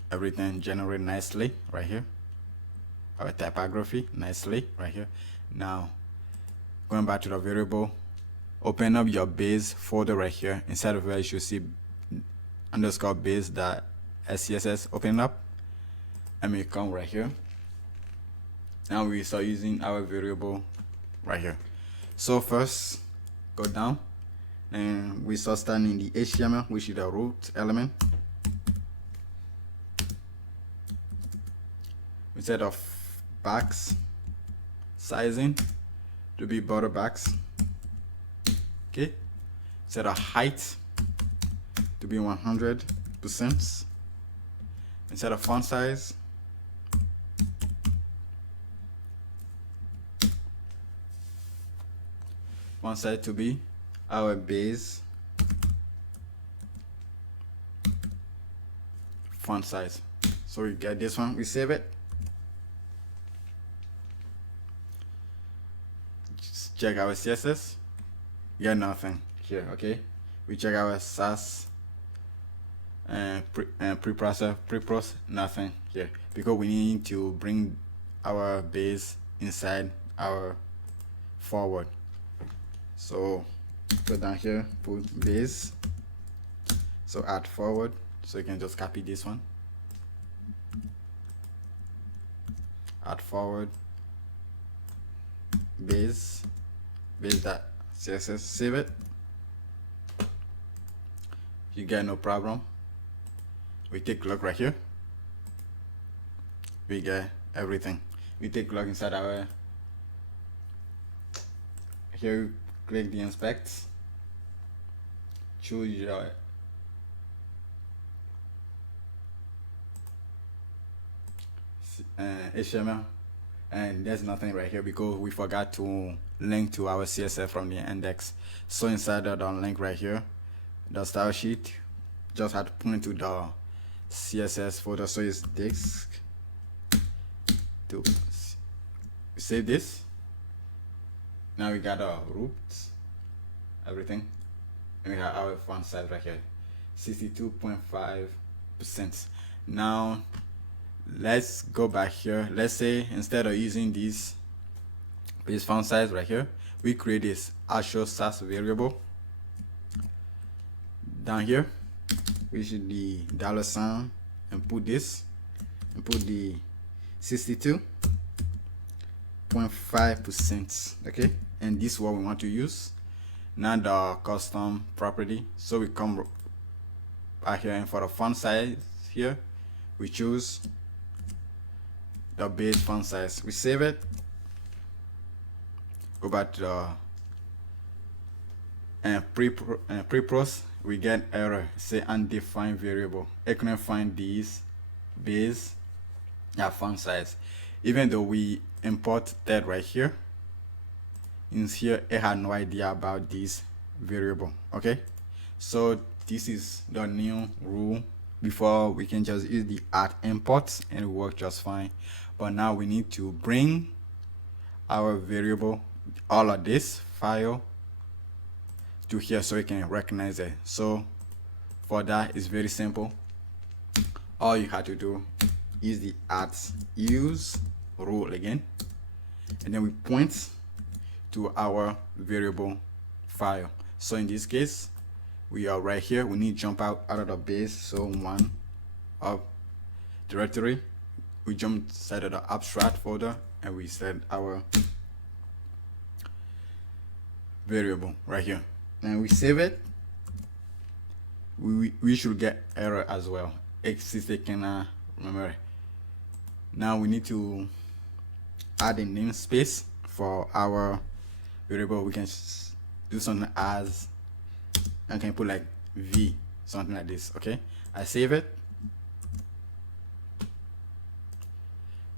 everything generate nicely right here. Our typography nicely right here. Now going back to the variable, open up your base folder right here. Inside of it you should see underscore base dot SCSS. Open up and we come right here. Now we start using our variable right here. So first go down and we start starting the HTML, which is the root element. Instead of box sizing to be border box, okay. Instead of height to be 100%. Instead of font size, to be our base font size. So we get this one, we save it. Just check our CSS, get nothing here. Okay, we check our SASS and pre-process, nothing here, because we need to bring our base inside our forward. So go down here, put base, so add forward, so you can just copy this one, add forward, base.css, save it. You get no problem. We take a look right here. We get everything. We take a look inside our, here you click the inspect, choose your HTML, and there's nothing right here because we forgot to link to our CSS from the index. So inside the link right here, the style sheet, just had to point to the CSS folder, so it's disk to save this. Now we got our roots, everything, and we have our font size right here, 62.5%. Now let's go back here. Let's say instead of using this font size right here, we create this actual SASS variable. Down here, we should the $, and put this, and put the 62.5%. okay, and this is what we want to use. Now the custom property, so we come back here, and for the font size here, we choose the base font size. We save it, go back to the pre-pros. We get error, say undefined variable. It couldn't find these base font size, even though we import that right here. In here, it had no idea about this variable. Okay, so this is the new rule. Before, we can just use the @import and it works just fine, but now we need to bring our variable, all of this file, to here so we can recognize it. So for that, it's very simple. All you have to do is the @use rule again, and then we point to our variable file. So in this case, we are right here. We need to jump out of the base, so one of directory. We jump inside of the abstract folder and we set our variable right here, and we save it. We should get error as well. Exists cannot remember. Now we need to add a namespace for our variable. We can do something as, I can put like v, something like this. Okay, I save it.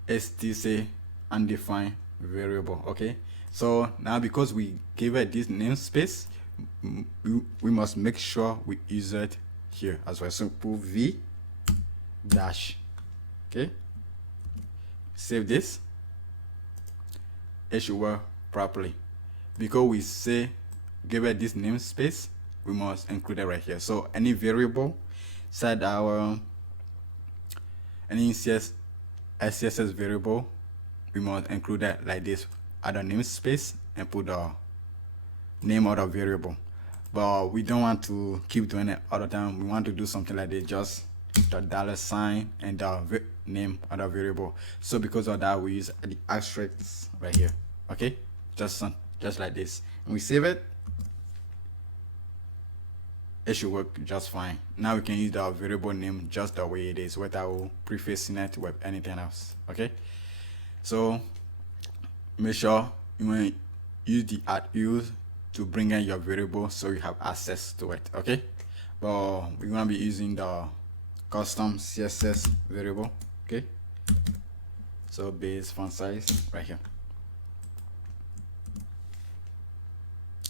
STC undefined variable. Okay, so now because we gave it this namespace, we must make sure we use it here as well. So put v dash. Okay, save this. It should work properly. Because we say give it this namespace, we must include it right here. So any variable inside our any SCSS variable, we must include that like this, add a namespace and put the name of the variable. But we don't want to keep doing it all the time. We want to do something like this, just the $, and the name of the variable. So because of that, we use the asterisks right here. Okay, just like this, and we save it. It should work just fine. Now we can use the variable name just the way it is without prefacing it with anything else. Okay, so make sure you want to use the @use to bring in your variable so you have access to it. Okay, but we're gonna be using the custom CSS variable. Okay, so base font size right here,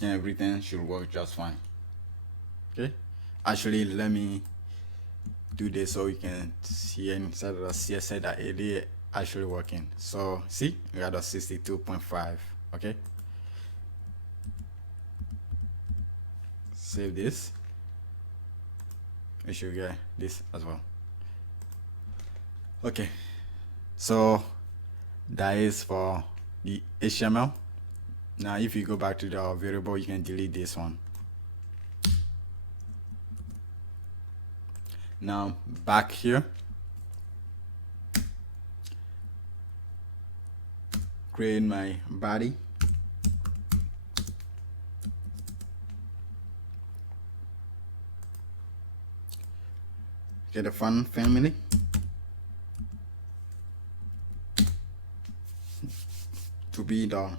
and everything should work just fine. Okay, actually let me do this so you can see inside of the CSS that it is actually working. So see, we got a 62.5. okay, save this. We should get this as well. Okay, so that is for the HTML. Now if you go back to the variable, you can delete this one. Now back here, create my body. get a font family. To be the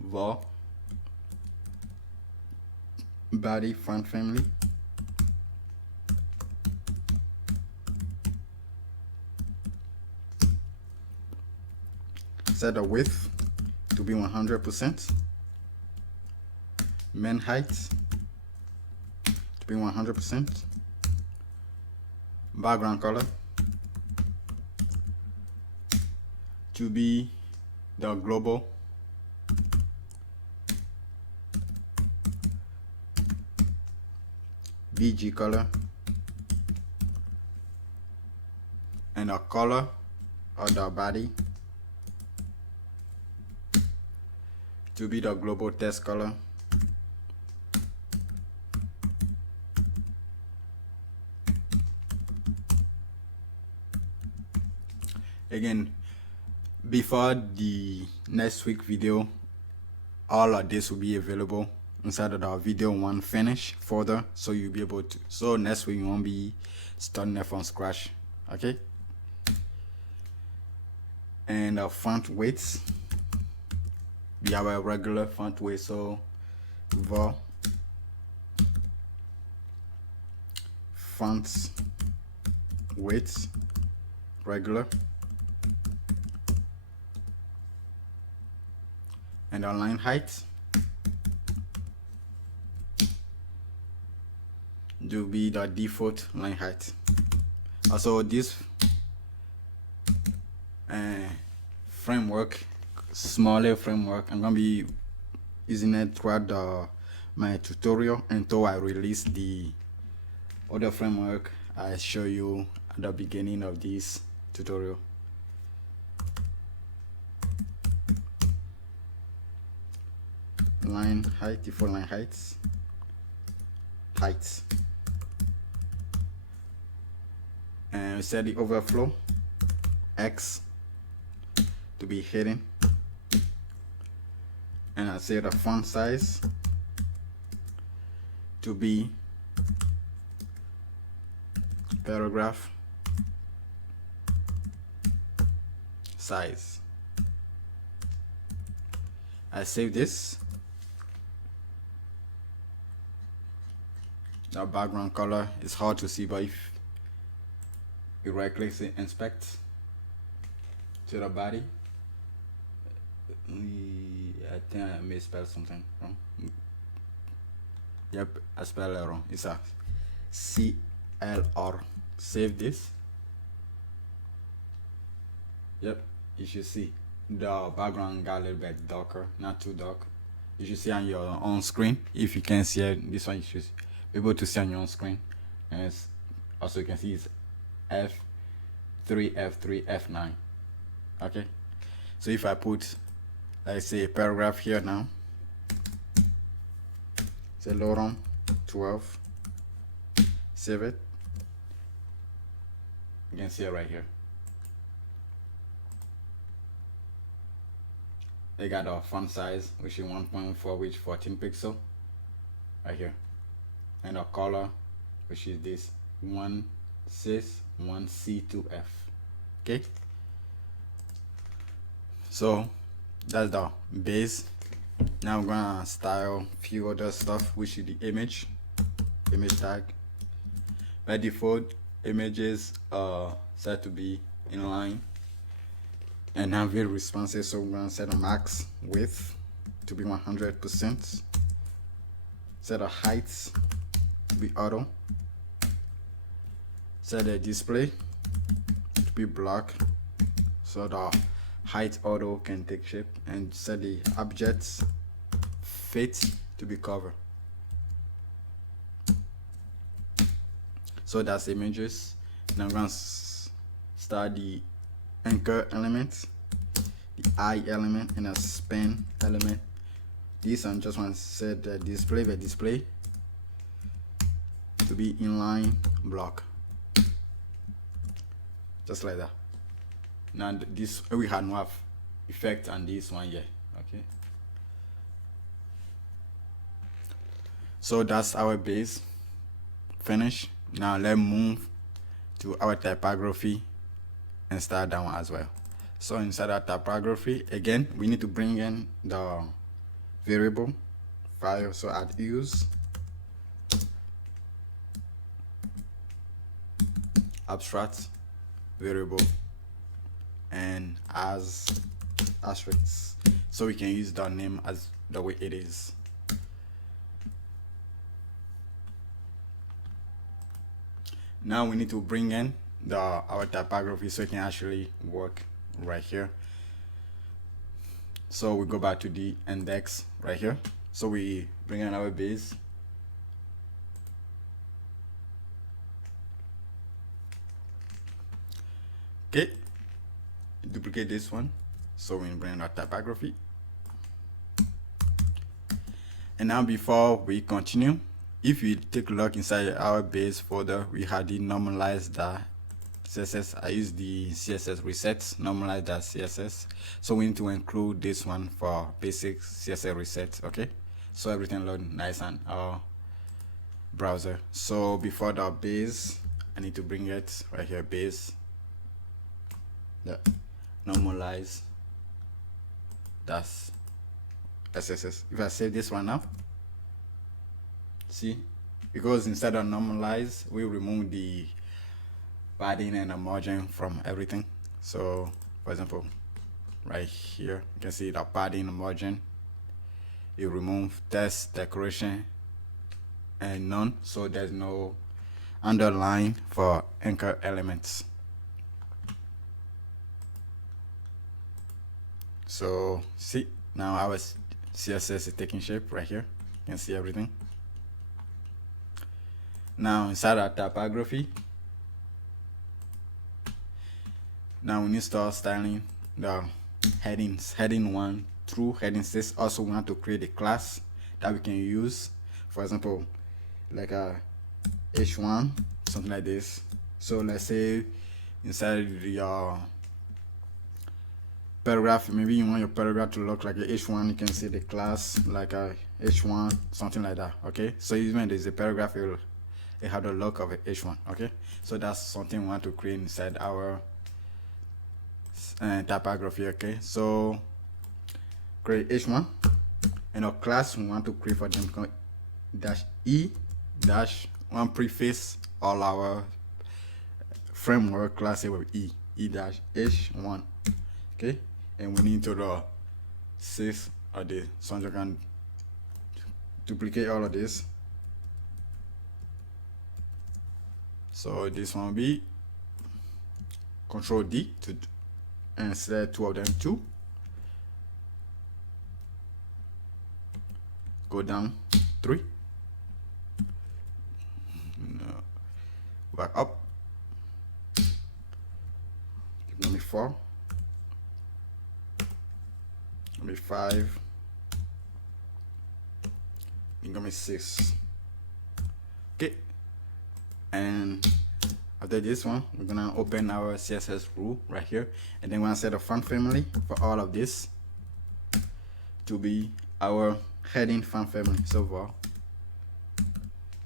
var body font family. Set the width to be 100%. Main height to be 100%. Background color to be the global. BG color, and the color of the body to be the global text color. Again, before the next week video, all of this will be available inside of our video one finish folder, so you'll be able to, so next week you won't be starting it from scratch. Okay, and font weights, we have a regular font weight, so var fonts weights regular, and our line height will be the default line height. Also, this framework, smaller framework, I'm gonna be using it throughout my tutorial until I release the other framework I show you at the beginning of this tutorial. Line height, default line heights, and we set the overflow X to be hidden, and I set the font size to be paragraph size. I save this. The background color is hard to see, but if you right click, say inspect to the body, I think I may spell something wrong. Yep, I spelled it wrong. It's a CLR. Save this. Yep, you should see the background got a little bit darker, not too dark. You should see on your own screen. If you can see it, this one you should be able to see on your own screen. And it's also, you can see it's F3, F3, F9. Okay, so if I put, let's say, a paragraph here now, say Laurent 12, save it. You can see it right here. They got our font size, which is 1.4, which 14 pixel, right here, and our color, which is this 1cis 1C2F. Okay, so that's the base. Now I'm gonna style a few other stuff, which is the image tag. By default, images are set to be inline and have very responsive, so we're gonna set a max width to be 100%. Set a height to be auto. Set a display to be block, so the height auto can take shape, and set the objects fit to be cover. So that's images. Now I'm gonna start the anchor element, the eye element, and a span element. This I just want to set the display to be inline block, just like that. Now this, we had no have effect on this one yet. Okay, so that's our base finish. Now let's move to our typography and start that one as well. So inside our typography, again, we need to bring in the variable file. So add use abstract variable and as asterisk, so we can use the name as the way it is. Now we need to bring in our typography so it can actually work right here. So we go back to the index right here. So we bring in our base. Okay, duplicate this one. So we bring in our typography. And now before we continue, if you take a look inside our base folder, we had the normalize the CSS. I use the CSS resets, normalize the CSS. So we need to include this one for basic CSS reset. Okay, so everything load nice on our browser. So before the base, I need to bring it right here, base, the normalize that's SSS. If I save this one now, see, because instead of normalize, we remove the padding and the margin from everything. So for example, right here you can see the padding and margin. You remove text, decoration, and none, so there's no underline for anchor elements. So see, now our CSS is taking shape right here. You can see everything. Now inside our typography, now we need to start styling the headings, heading 1 through heading 6. Also we want to create a class that we can use, for example, like a h1, something like this. So let's say inside your paragraph, maybe you want your paragraph to look like a h1, you can see the class like a h1, something like that. Okay, so even there's a paragraph, it had the look of a h1. Okay, so that's something we want to create inside our typography. Okay, so create h1 and a class we want to create for them dash e dash one preface all our framework class with e dash h1. Okay, and we need to the 6 of this, so you can duplicate all of this. So this one will be Control D to and select 2 of them, 2. Go down 3. No. Back up. Give me 4. Give me 5. Give me 6. Okay. And after this one, we're gonna open our CSS rule right here, and then we're gonna set a font family for all of this to be our heading font family. So for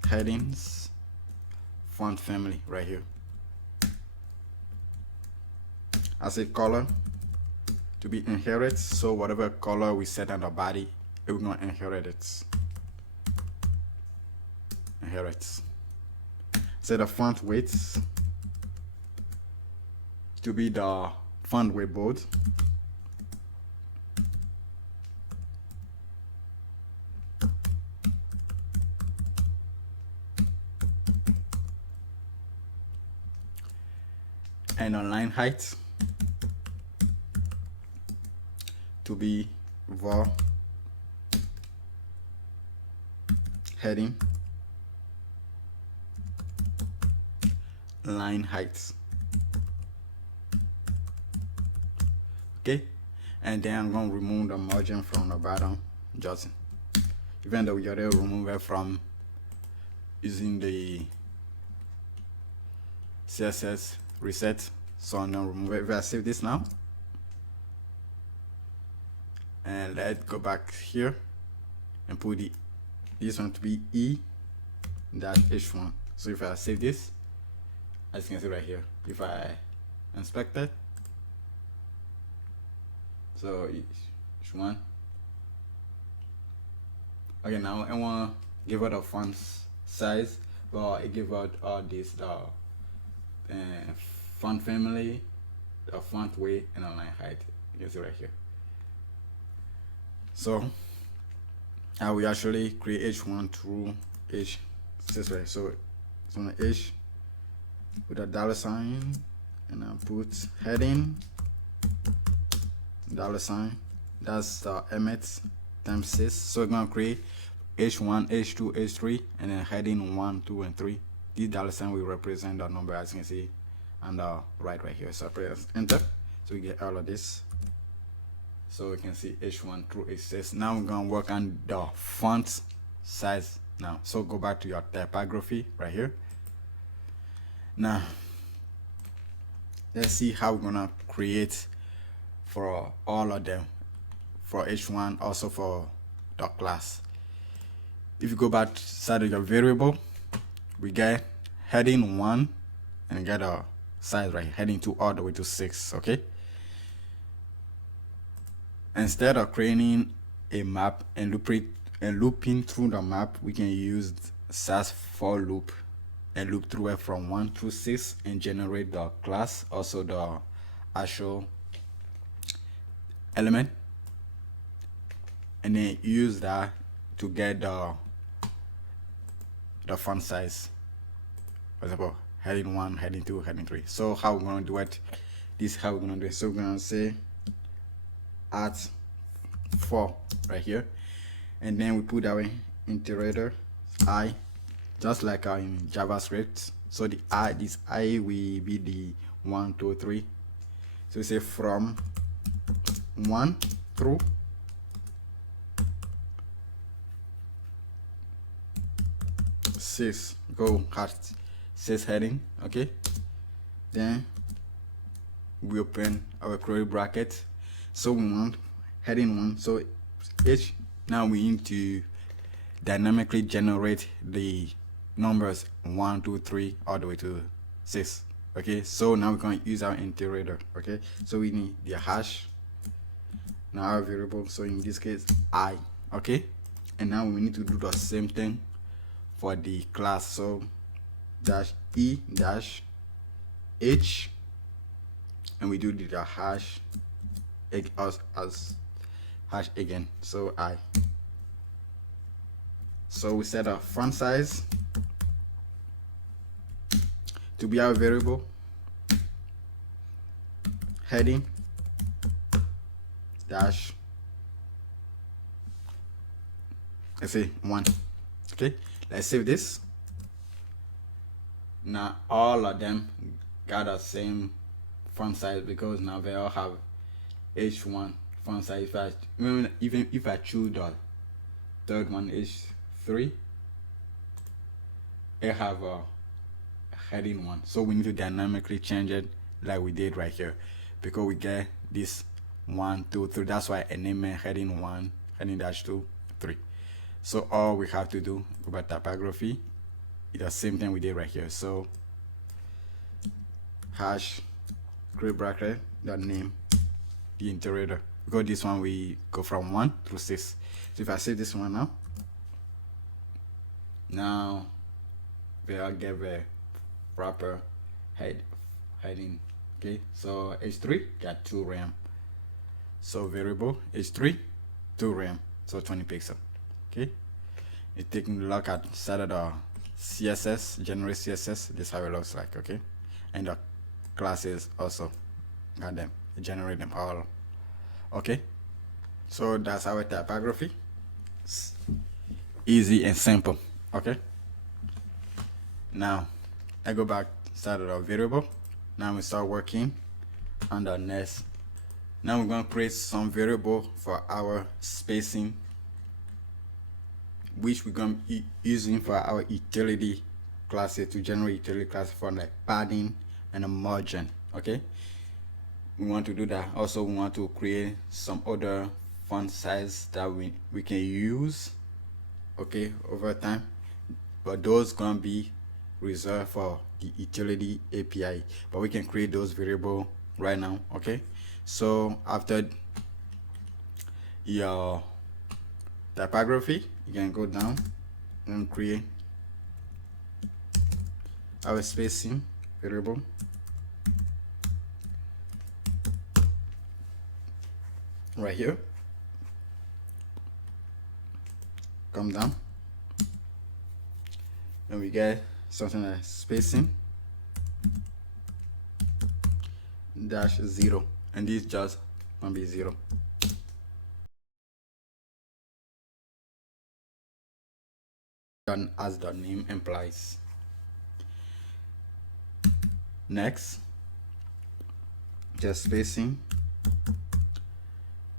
headings font family right here, I say color to be inherit. So whatever color we set on the body, we're gonna inherit it. Inherits. Set the font weight to be the font weight bold. And a line height to be var heading line heights. Okay, and then I'm going to remove the margin from the bottom, just even though we already remove it from using the CSS reset. So I'm going to remove it. If I save this now and let's go back here and put this one to be e dash h1. So if I save this, as you can see right here. If I inspect it, so each one. Okay, now I want to give out a font size, but I give out all this font family, the font weight, and align height. You can see right here. So I will actually create H1 through H this way. So it's on the H with a $, and I put heading $. That's the emit times 6. So it's gonna create H1, H2, H3, and then heading 1, 2, and 3. This $, will represent the number, as you can see on the right here. So press enter, so we get all of this. So we can see H1 through H6. Now we're gonna work on the font size now. So go back to your typography right here. Now let's see how we're gonna create for all of them, for H1, also for the class. If you go back to side of your variable, we get heading 1 and get a size right, heading 2 all the way to 6. Okay, instead of creating a map and looping through the map, we can use SASS for loop and loop through it from 1 through 6 and generate the class, also the actual element, and then use that to get the font size. For example, heading 1, heading 2, heading 3. So how we're gonna do it? This is how we're gonna do it. So we're gonna say at 4 right here, and then we put our iterator I, just like in JavaScript. So the I, this I will be the 1, 2, 3. So we say from 1 through 6. Go hard 6 heading. Okay, then we open our curly bracket. So we want heading 1. So H, now we need to dynamically generate the numbers 1, 2, 3 all the way to 6. Okay, so now we're going to use our iterator. Okay, so we need the hash, now our variable, so in this case I. Okay, and now we need to do the same thing for the class. So dash E dash H, and we do the hash as hash again. So I. So we set a font size to be our variable, heading dash, let's say 1. Okay, let's save this. Now all of them got the same font size because now they all have H1 font size. Even if I choose the third one, H3, I have a heading 1. So we need to dynamically change it like we did right here, because we get this 1, 2, 3. That's why I name it heading 1, heading dash 2, 3. So all we have to do, go back to typography, it's the same thing we did right here. So hash curly bracket, the name, the iterator, because this one we go from 1 through 6. So if I save this one now we'll get the proper heading. Okay, so H3 got 2 RAM. So variable H3 2 RAM, so 20 pixel. Okay, it's taking a look at side of the CSS, generate CSS. This is how it looks like. Okay, and the classes also got them, generate them all. Okay, so that's our typography. It's easy and simple. Okay, now I go back side of the variable. Now we start working on the next. Now we're going to create some variable for our spacing, which we're going to be using for our utility classes, to generate utility classes for like padding and a margin. Okay, we want to do that. Also, we want to create some other font size that we can use, okay, over time, but those gonna be reserved for the utility API, but we can create those variables right now. Okay, so after your typography, you can go down and create our spacing variable. Right here, come down, and we get something like spacing dash 0, and this just gonna be 0. Done as the name implies. Next, just spacing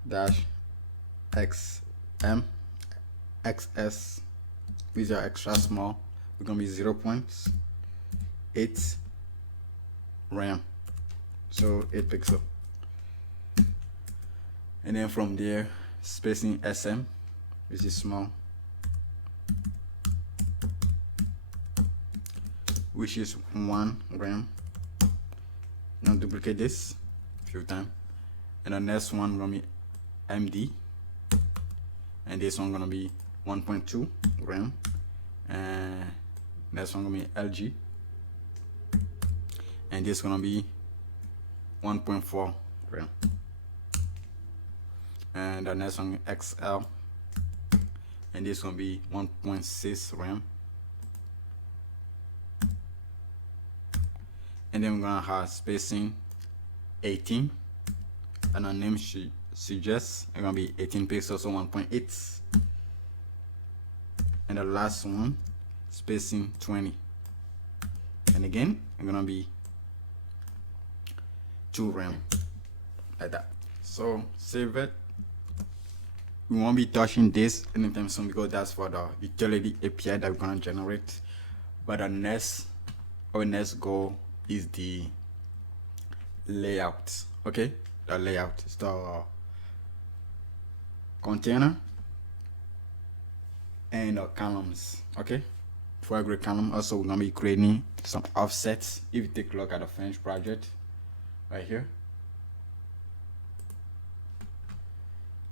dash xm xs, these are extra small, we're gonna be 0.8 RAM, so 8 pixel. And then from there, spacing sm, which is small, which is 1 RAM. Now duplicate this a few times, and the next one gonna be MD, and this one gonna be 1.2 RAM, and next one gonna be LG, and this gonna be 1.4 RAM, and the next one XL, and this gonna be 1.6 RAM. And then we're gonna have spacing 18, and our name suggests it's gonna be 18 pixels, so 1.8. And the last one, spacing 20, and again it's gonna be 2 RAM, like that. So save it. We won't be touching this anytime soon because that's for the utility API that we're gonna generate. But our next goal is the layout. Okay, the layout is the container and the columns. Okay, for every column, also we're gonna be creating some offsets. If you take a look at the finished project right here,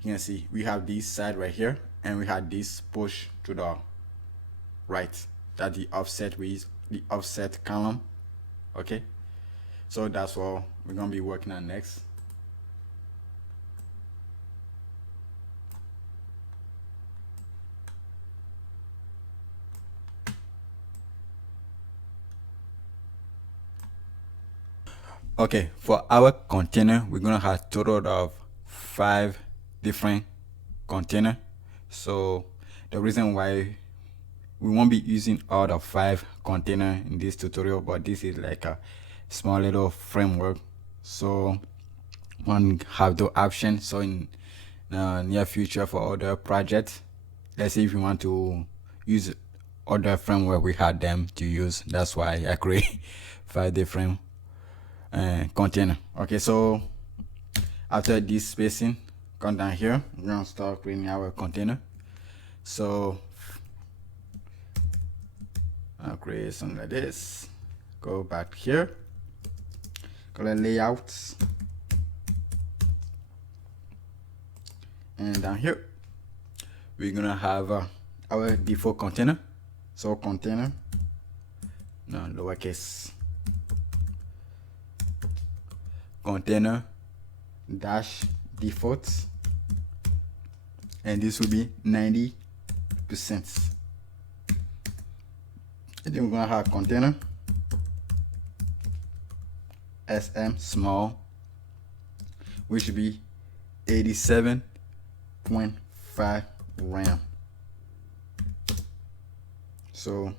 you can see we have this side right here, and we have this push to the right. That the offset with the offset column. Okay, so that's what we're gonna be working on next. Okay, for our container, we're gonna have a total of 5 different containers. So the reason why we won't be using all the 5 containers in this tutorial, but this is like a small little framework, so one have the option. So in the near future, for other projects, let's say if you want to use other framework, we had them to use. That's why I create 5 different container. Okay, so after this spacing, come down here, we're gonna start creating our container. So I'll create something like this, go back here, call it layouts, and down here we're gonna have our default container. So container, no, lowercase, container dash default, and this will be 90%. And then we're gonna have container sm small, which should be 87.5 RAM. So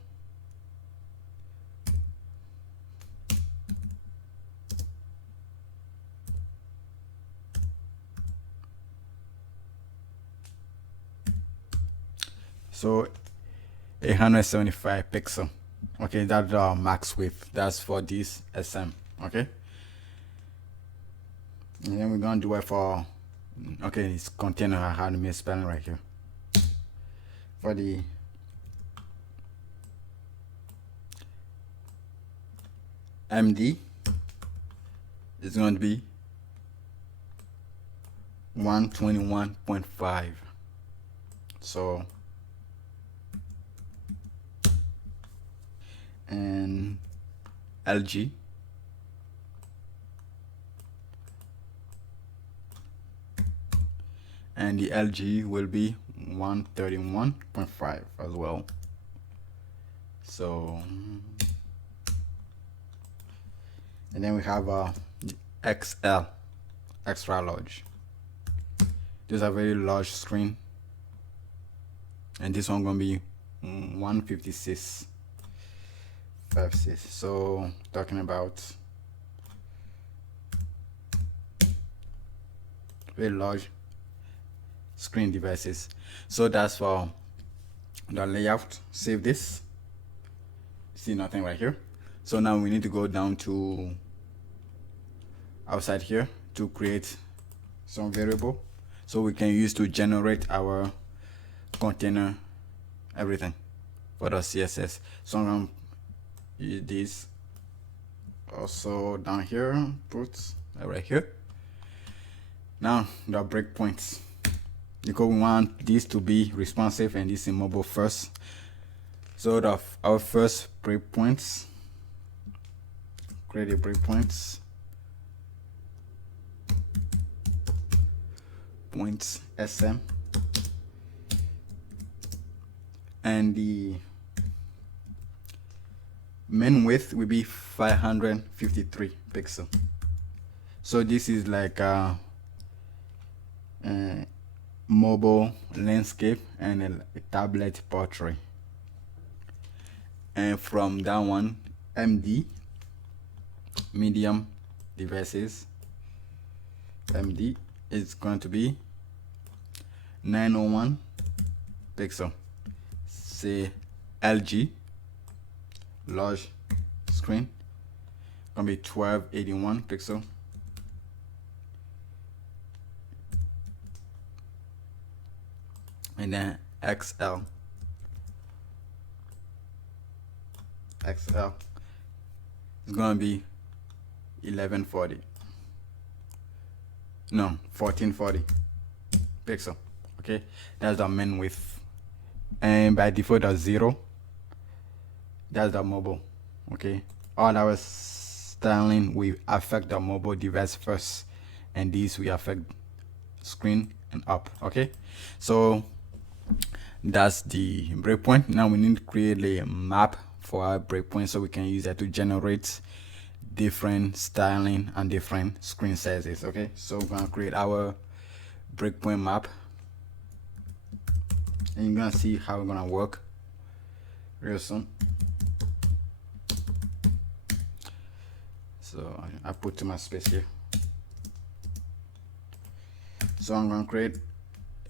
so 875 pixel. Okay, that's the max width. That's for this SM. Okay, and then we're gonna do it for, okay, it's container. I had a misspelling right here. For the MD is going to be 121.5. So, and LG and the LG will be 131.5 as well. So, and then we have XL, extra large. This is a very large screen, and this one gonna be 156.56. So talking about very large screen devices. So that's for the layout. Save this. See nothing right here. So now we need to go down to outside here to create some variable so we can use to generate our container, everything for the CSS. So I'm gonna use this also down here, put right here. Now the breakpoints, because we want this to be responsive and this in mobile first. So our first breakpoints, create a breakpoints, points SM, and the main width will be 553 pixel. So this is like a mobile landscape and a tablet portrait. And from that one, MD, medium devices, MD is going to be 901 pixel. Say LG, large screen, gonna be 1281 pixel. And then XL is gonna be 1140. No, 1440 pixel. Okay, that's the main width, and by default that's 0. That's the mobile. Okay, all our styling will affect the mobile device first, and these will affect screen and up. Okay, so that's the breakpoint. Now we need to create a map for our breakpoint so we can use that to generate different styling and different screen sizes. Okay, so we're gonna create our breakpoint map, and you're gonna see how we're gonna work real soon. So I put too much space here. So I'm gonna create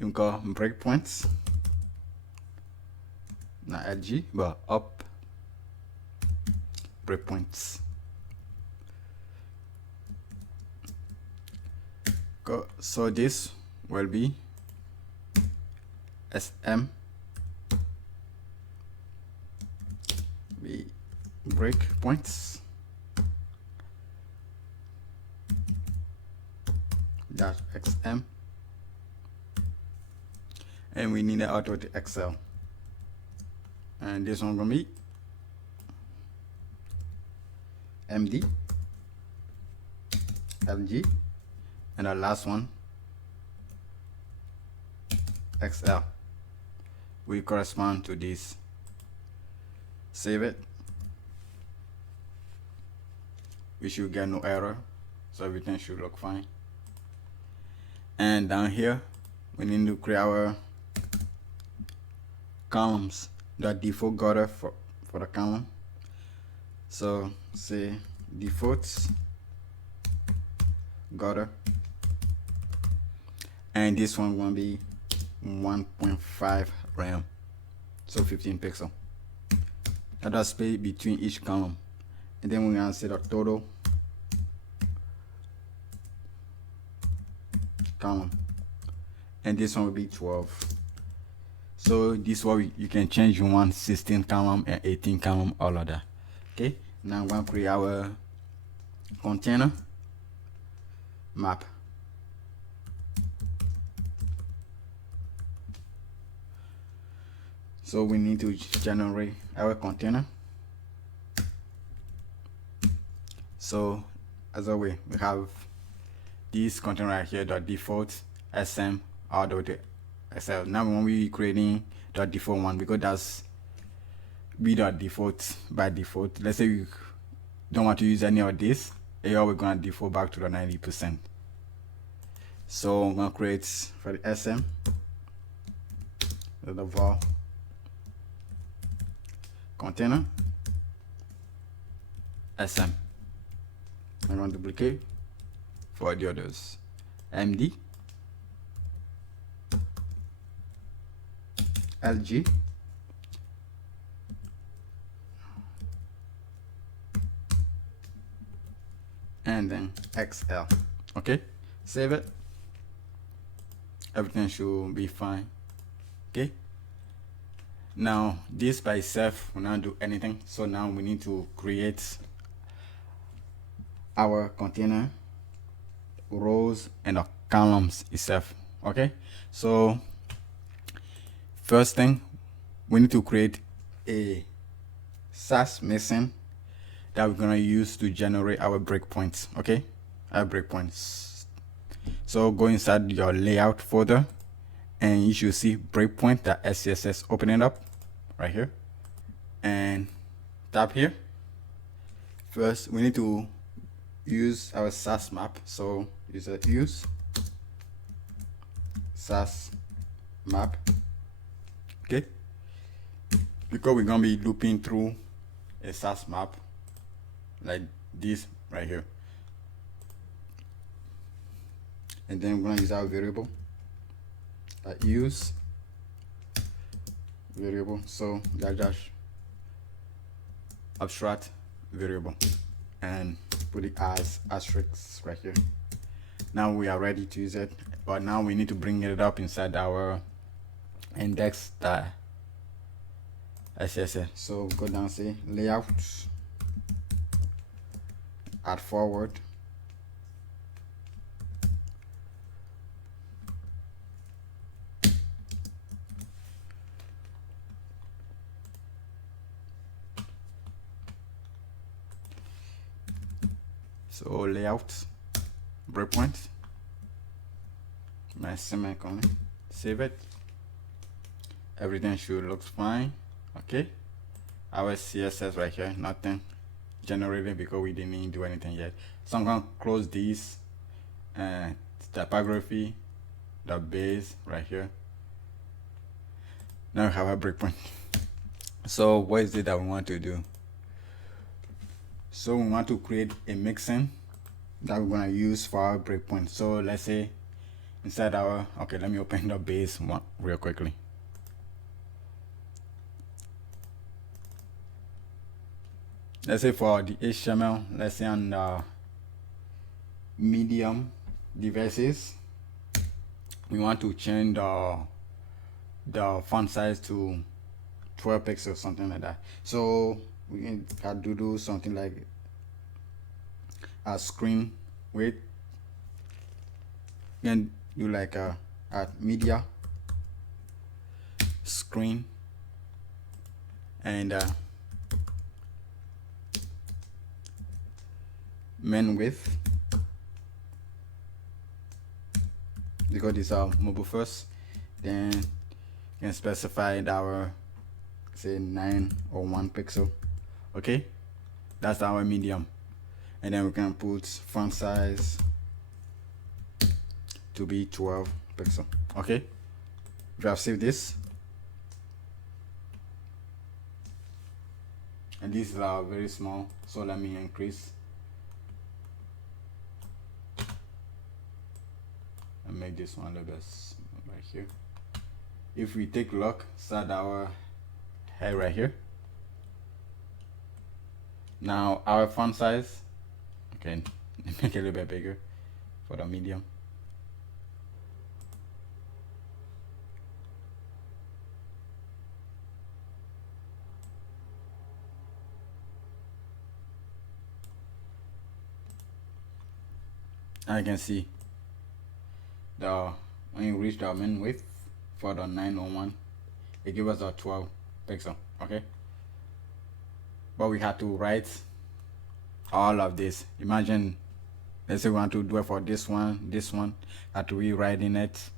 breakpoints, not LG but up breakpoints. So this will be SM breakpoints dash XM, and we need it out of the Excel. And this one gonna be MD, LG, and the last one XL will correspond to this. Save it. We should get no error, so everything should look fine. And down here we need to create our columns, the default gutter for the column. So say default gutter, and this one gonna be 1.5 RAM, so 15 pixel. That's space between each column, and then we're gonna set a total column, and this one will be 12. So this one you can change. You want 16 column and 18 column, all of that. Okay, now I'm gonna create our container map. So we need to generate our container. So as always, we have this container right here, .default sm r.sl. Now when we creating .default one, because that's b.default by default. Let's say we don't want to use any of this, here we're gonna default back to the 90%. So I'm gonna create for the sm the var container sm. I'm going to duplicate for the others. md lg and then xl. Okay, save it. Everything should be fine. Okay, now this by itself will not do anything, so now we need to create our container rows and the columns itself. Okay, so first thing, we need to create a SASS mixin that we're gonna use to generate our breakpoints. Okay, our breakpoints. So go inside your layout folder and you should see breakpoint.scss. Open it up right here and tap here. First we need to use our SASS map, so use SASS map. Okay, because we're gonna be looping through a SASS map like this right here, and then we're gonna use our variable use variable, so dash abstract variable and put it as asterisk right here. Now we are ready to use it, but now we need to bring it up inside our index.scss. So go down, say layout, add forward, so layout breakpoint, my semicolon, save it. Everything should look fine. Okay, our CSS right here, nothing generated because we didn't do anything yet. So I'm gonna close these and typography, the base right here. Now we have a breakpoint. So what is it that we want to do? So we want to create a mixin that we're gonna use for our breakpoint. So let's say inside our, okay, let me open the base one real quickly. Let's say for the HTML, let's say on the medium devices, we want to change the font size to 12 pixels, something like that. So we can do something like a screen width. You can do like a media screen and main width, because these are mobile first. Then you can specify our, say, 9 or 1 pixel. Okay, that's our medium. And then we can put font size to be 12 pixel. Okay, we have saved this, and these are very small, so let me increase and make this one a little bit right here. If we take a look, start our head right here. Now our font size, okay, make it a little bit bigger for the medium. And you can see the when you reach the min width for the 901, it gives us a 12 pixel. Okay, but we had to write all of this. Imagine, let's say we want to do it for this one, had to rewriting it.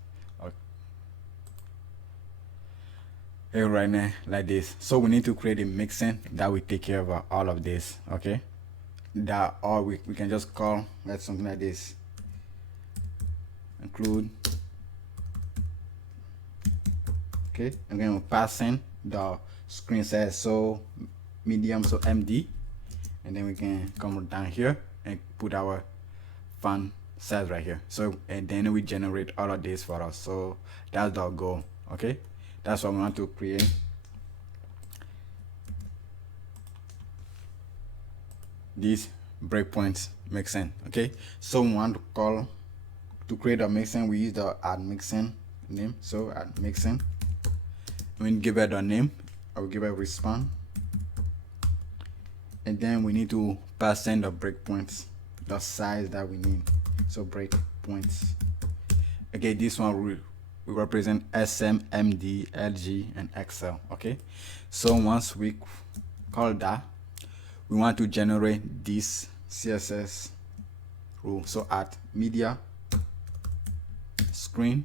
Okay, right now like this. So we need to create a mixin that will take care of all of this. Okay, that, or we can just call that something like this, include. Okay, and then we'll pass in the screen size, so medium, so MD, and then we can come down here and put our font size right here. So, and then we generate all of this for us. So that's the goal. Okay, that's what we want to create. These breakpoints mixin. Okay, so we want to call to create a mixin. We use the add mixin name. So add mixin. We give it a name. I will give it a response, and then we need to pass in the breakpoints, the size that we need. So breakpoints. Okay, this one will represent SM, MD, LG, and XL. Okay, so once we call that, we want to generate this CSS rule. So at media, screen,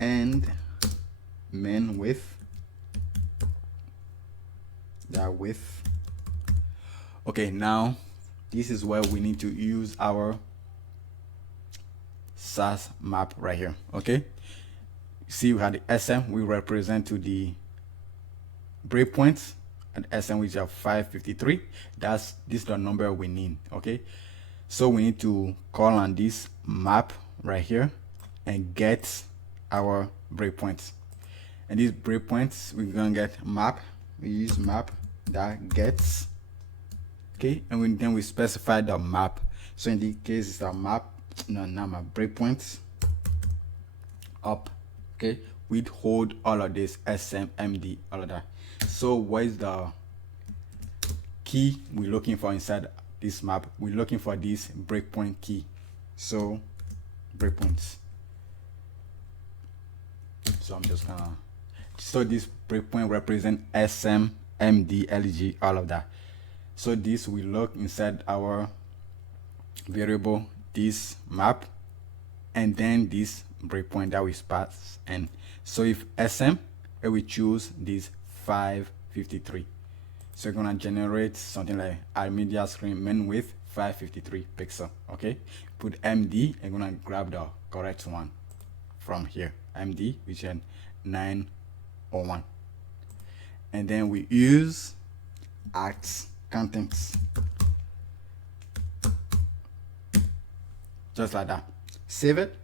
and min width, that width. Okay, now this is where we need to use our SASS map right here. Okay, see, we had the SM, we represent to the breakpoints, and SM which are 553. This is the number we need. Okay, so we need to call on this map right here and get our breakpoints. And these breakpoints, we're gonna get map. We use map that gets. Okay, and then we specify the map. So in this case, it's a map, no, not map, breakpoints up. Okay, we'd hold all of this SM, MD, all of that. So what is the key we're looking for inside this map? We're looking for this breakpoint key. So breakpoints. So I'm just gonna, so this breakpoint represent SM, MD, LG, all of that. So this will look inside our variable, this map, and then this breakpoint that we pass. And so if SM, we choose this 553. So we're gonna generate something like our media screen min width 553 pixel. Okay, put MD and gonna grab the correct one from here, MD, which is 901, and then we use at contents, just like that. Save it.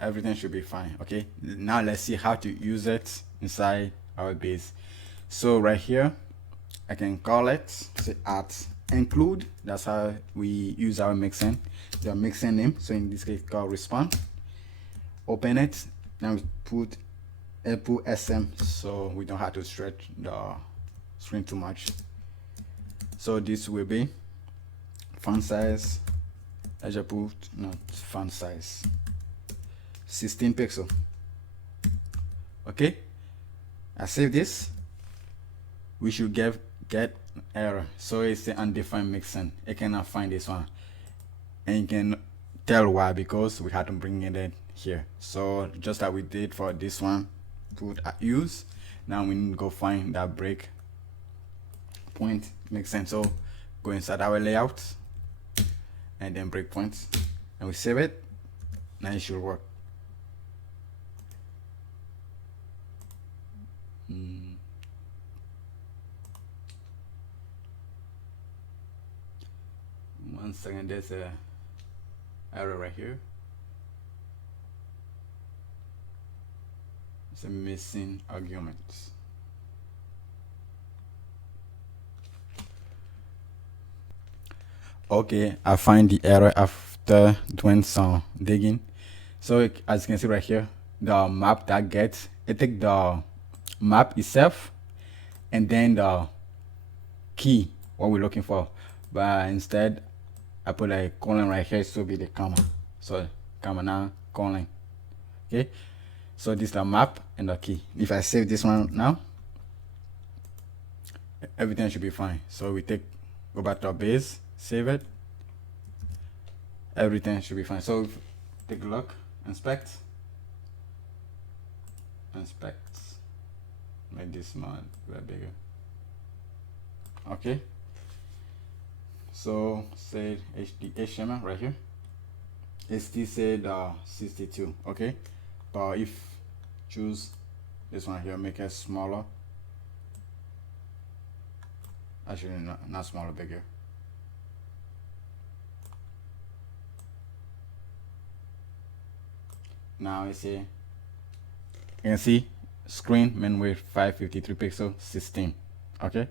Everything should be fine. Okay, now let's see how to use it inside our base. So right here, I can call it, say at include. That's how we use our mixin, the mixin name. So in this case, called response. Open it. Now we put SM, so we don't have to stretch the screen too much. So this will be font size. I just put not font size 16 pixel. Okay, I save this. We should get error. So it's the undefined mixin. It cannot find this one, and you can tell why, because we had to bring it in here. So just like we did for this one, put at use. Now we need to go find that break point mixin. So go inside our layout and then breakpoints, and we save it. Now it should work. One second, there's a error right here. It's a missing argument. Okay, I find the error after doing some digging. So as you can see right here, the map that gets, it take the map itself and then the key what we're looking for, but instead I put a colon right here, so be the comma. So comma now colon. Okay, so this is the map and the key. If I save this one now, everything should be fine. So we go back to our base, save it, everything should be fine. So take a look, inspect, make this one a bit bigger. Okay, so say HTML right here, it still said 62. Okay, but if choose this one here, make it smaller, actually not smaller, bigger. Now I say, you can see screen min width 553 pixel 16. Okay,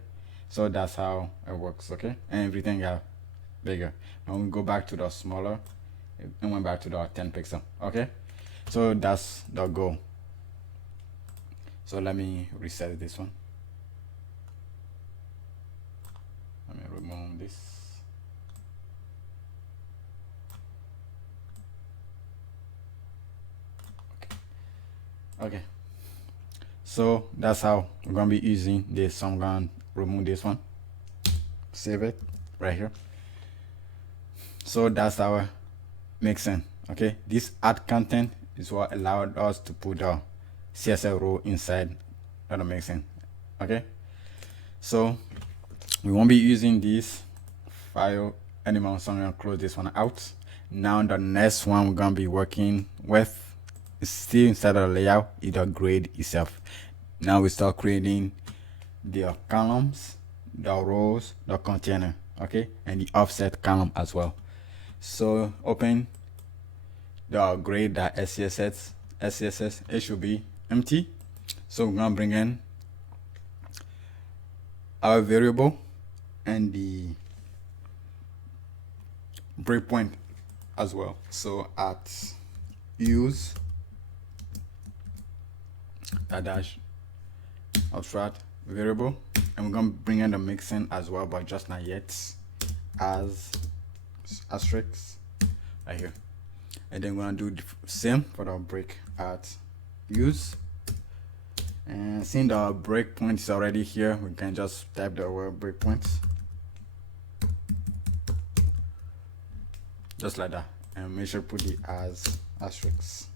so that's how it works. Okay, and everything got bigger. Now we go back to the smaller and went back to the 10 pixel. Okay, so that's the goal. So let me reset this one. Let me remove this. Okay, so that's how we're gonna be using this. So I'm gonna remove this one, save it right here. So that's our mixin. Okay, this add content is what allowed us to put the CSS row inside of the mixin. Okay, so we won't be using this file anymore, so I'm gonna close this one out. Now the next one we're gonna be working with is still inside of the layout, is the grade itself. Now we start creating the columns, the rows, the container, okay, and the offset column as well. So open the grade.scss, it should be empty. So we're gonna bring in our variable and the breakpoint as well. So at use a dash abstract variable, and we're gonna bring in the mixin as well, but just not yet, as asterisk right here. And then we're gonna do the same for the break at use. And since the breakpoint is already here, we can just type the word breakpoint just like that, and make sure put it as asterisk.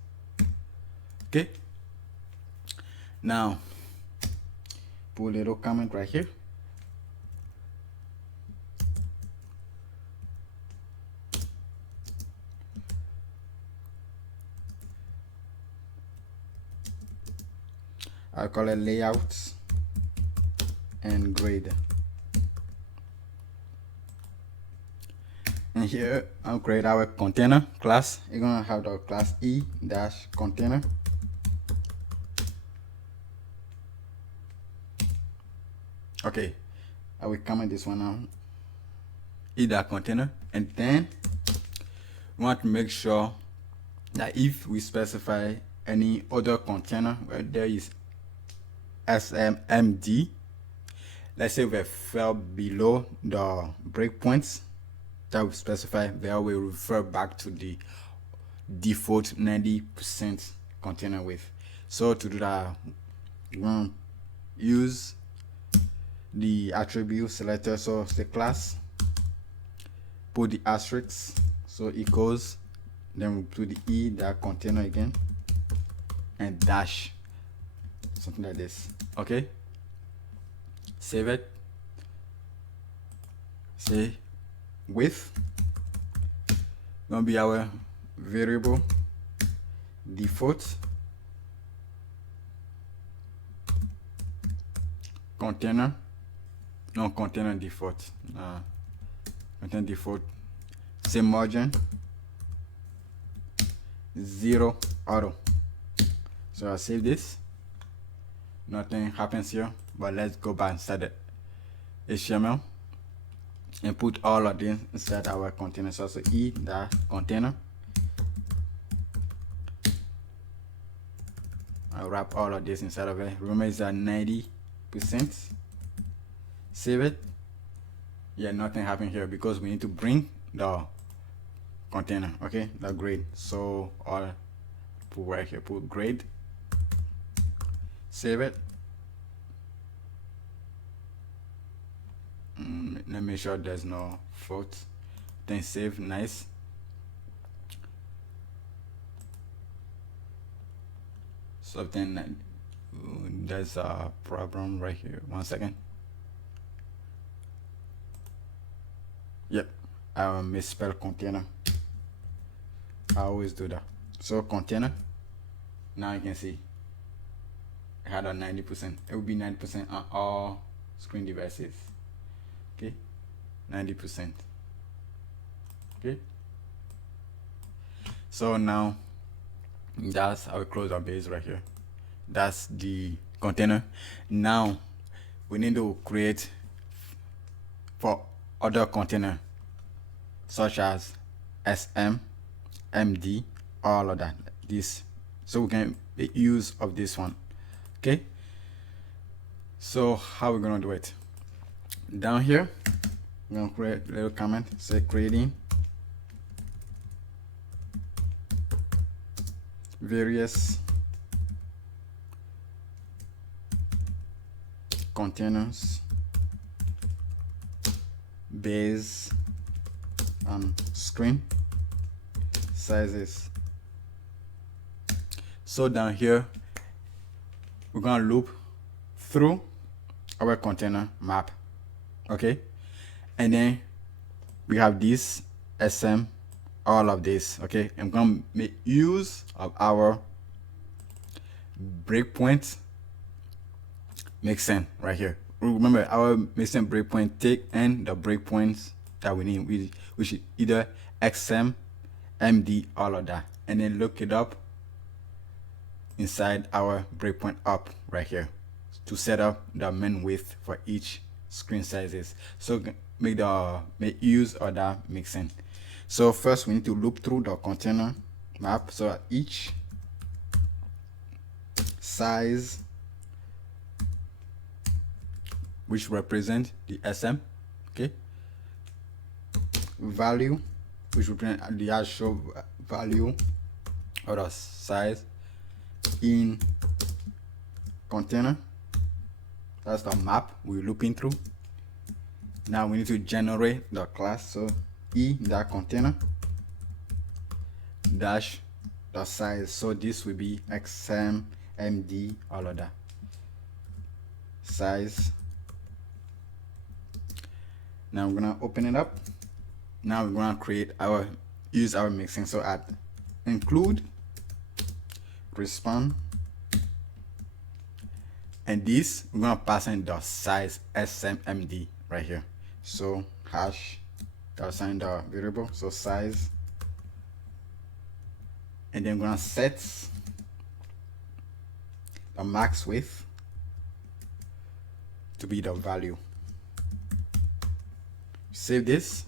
Okay, now put a little comment right here. I'll call it layouts and grade. And here I'll create our container class. You're gonna have the class e-container. Okay, I will comment this one out, e-container, and then we want to make sure that if we specify any other container where there is SMMD, let's say we fell below the breakpoints that we specify, there we refer back to the default 90% container width. So to do that, we're going to use the attribute selector. So the class, put the asterisk, so equals, then we put the e-container again, and dash, something like this. Okay, save it, say width gonna be our variable default container, no container default, container default, same margin 0 auto. So I save this, nothing happens here, but let's go back inside the HTML and put all of this inside our container. So e-container, I'll wrap all of this inside of it. Remember it's at 90%. Save it, yeah, nothing happened here because we need to bring the container, okay, the grade. So I'll put right here, put grade, save it. Let me make sure there's no fault, then save. Nice. So then there's a problem right here. 1 second. Yep, I misspelled container. I always do that. So container, now you can see it had a 90%. It will be 90% on all screen devices. Okay, 90%. Okay, so now that's how we close our base right here. That's the container. Now we need to create for other container such as SM, MD, all of that, this, so we can make use of this one. Okay, so how we're gonna do it? Down here we're gonna create a little comment, say creating various containers based on screen sizes. So down here we're gonna loop through our container map, okay, and then we have this SM, all of this, okay. I'm gonna make use of our breakpoint mixin right here. Remember, our mixin breakpoint take in the breakpoints that we need. We should either XM, MD, all of that, and then look it up inside our breakpoint up right here to set up the min width for each screen sizes. So make use of that mixin. So first we need to loop through the container map, so at each size which represent the SM, okay, value which represent the actual value or the size in container, that's the map we're looping through. Now we need to generate the class, so that container dash the size, so this will be XM, MD, all of that size. Now we're gonna open it up. Now we're gonna use our mixin, so at include respond, and this we're gonna pass in the size SMMD right here. So hash assign the variable, so size, and then we're gonna set the max width to be the value. Save this.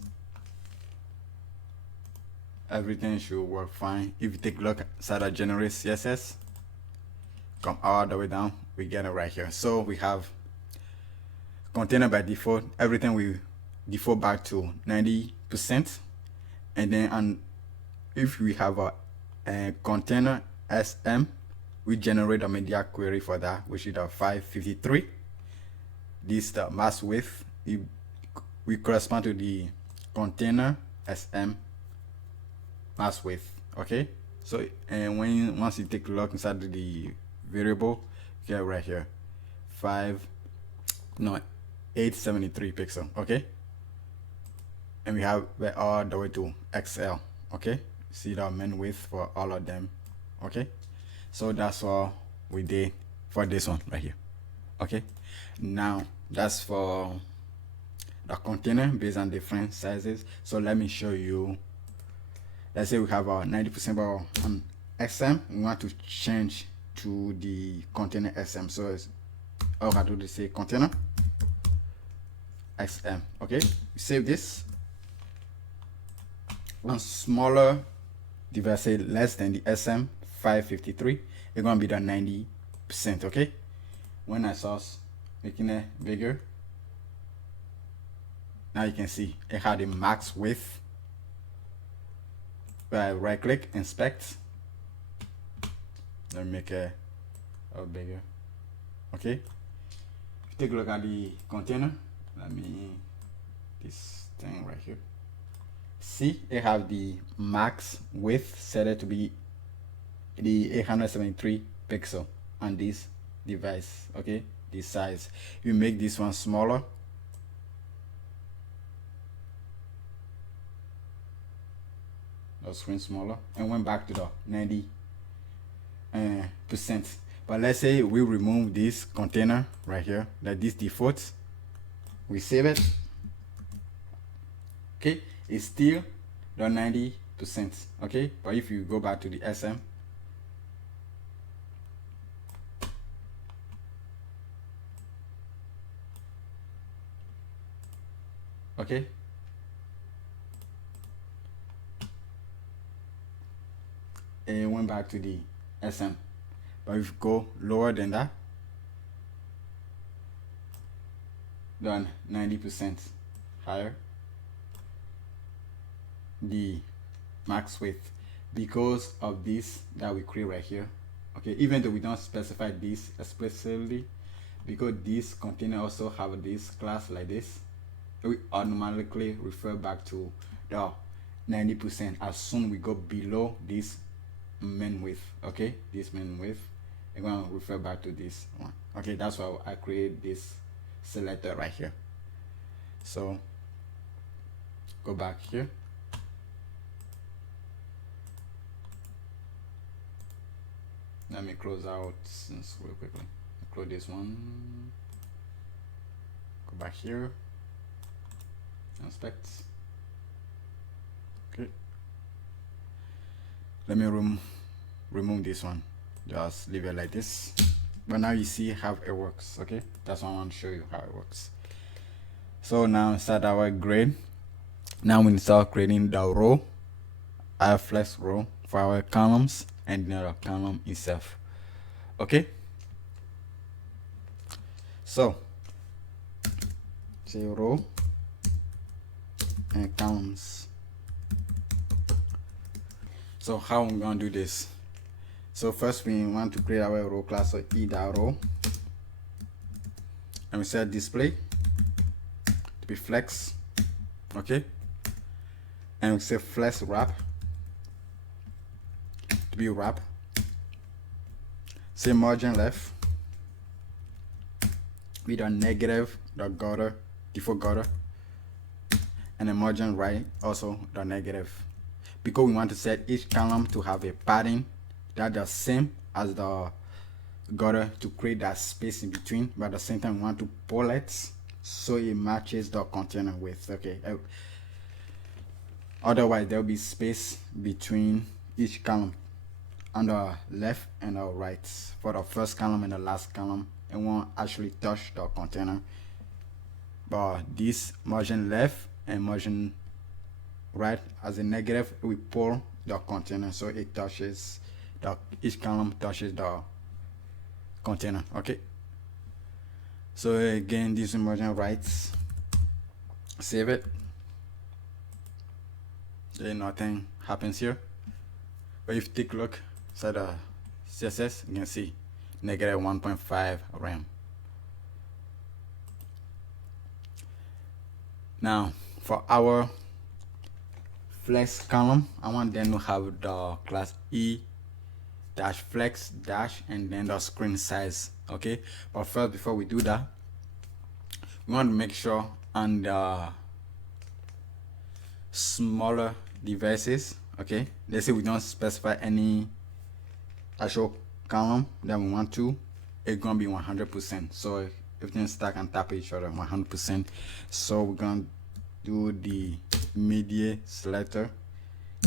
Everything should work fine. If you take a look inside the generate CSS, come all the way down, we get it right here. So we have container by default, everything we default back to 90%, and then if we have a container SM, we generate a media query for that, which is the 553. This the max width, we correspond to the container SM max width, okay. So and once you take a look inside the variable, get right here 873 pixel, okay, and we have all the way to XL, okay. See the min width for all of them, okay. So that's all we did for this one right here, okay. Now that's for the container based on different sizes. So let me show you. Let's say we have our 90% on XM, we want to change to the container SM. So it's all I do to say container XM, okay. Save this. On smaller device, less than the SM 553, it's gonna be the 90%, okay. When I SASS making it bigger, Now you can see it had a max width. Right click, inspect. Let me make it bigger. Okay. Take a look at the container. Let me this thing right here. See, it have the max width set it to be the 873 pixel on this device. Okay, this size. You make this one smaller. The screen smaller, and went back to the 90%. But let's say we remove this container right here, like this default. We save it. Okay, it's still the 90%. Okay, but if you go back to the SM, okay, and it went back to the SM. But if you go lower than that, then 90% higher, the max width, because of this that we create right here. Okay, even though we don't specify this explicitly, because this container also have this class like this, we automatically refer back to the 90% as soon we go below this main width. Okay, this main width, I'm going to refer back to this one. Okay, that's why I create this selector right here. So go back here. Let me close out since real quickly. Close this one. Go back here. Inspect. Okay. Let me remove this one. Just leave it like this. But now you see how it works. Okay, that's what I want to show you how it works. So now inside our grid, now we start creating the row, our flex row for our columns and the column itself. Okay, so say row and columns. So how I'm gonna do this? So first we want to create our row class, so e.row, and we set display to be flex. Okay, and we say flex wrap to be wrap. Say margin left with a negative the gutter, default gutter, and the margin right also the negative, because we want to set each column to have a padding that the same as the gutter to create that space in between, but at the same time we want to pull it so it matches the container width. Okay, otherwise there will be space between each column on the left and the right for the first column and the last column. It won't actually touch the container, but this margin left and margin right as a negative, we pull the container so it touches each column touches the container. Okay, so again this margin right, save it. Then nothing happens here, but if you take a look inside the CSS, you can see negative 1.5 RAM. Now for our flex column, I want them to have the class e dash flex dash and then the screen size. Okay, but first before we do that, we want to make sure on the smaller devices, okay, let's say we don't specify any actual column that we want to, it's gonna be 100%. So everything stack on top of each other 100%. So we're gonna do the media selector,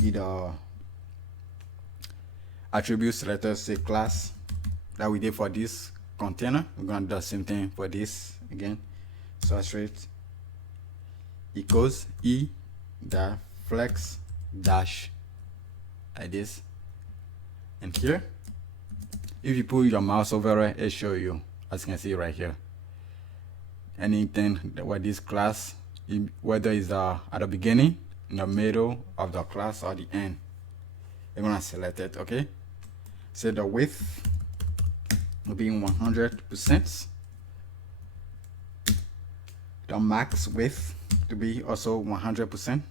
either attribute selector, say class that we did for this container. We're gonna do the same thing for this again. So I straight equals e dash flex dash like this, and here if you put your mouse over it, it show you, as you can see right here, anything that with this class whether it's at the beginning, in the middle of the class, or the end. You're gonna select it. Okay, so the width will be 100%. The max width to be also 100%.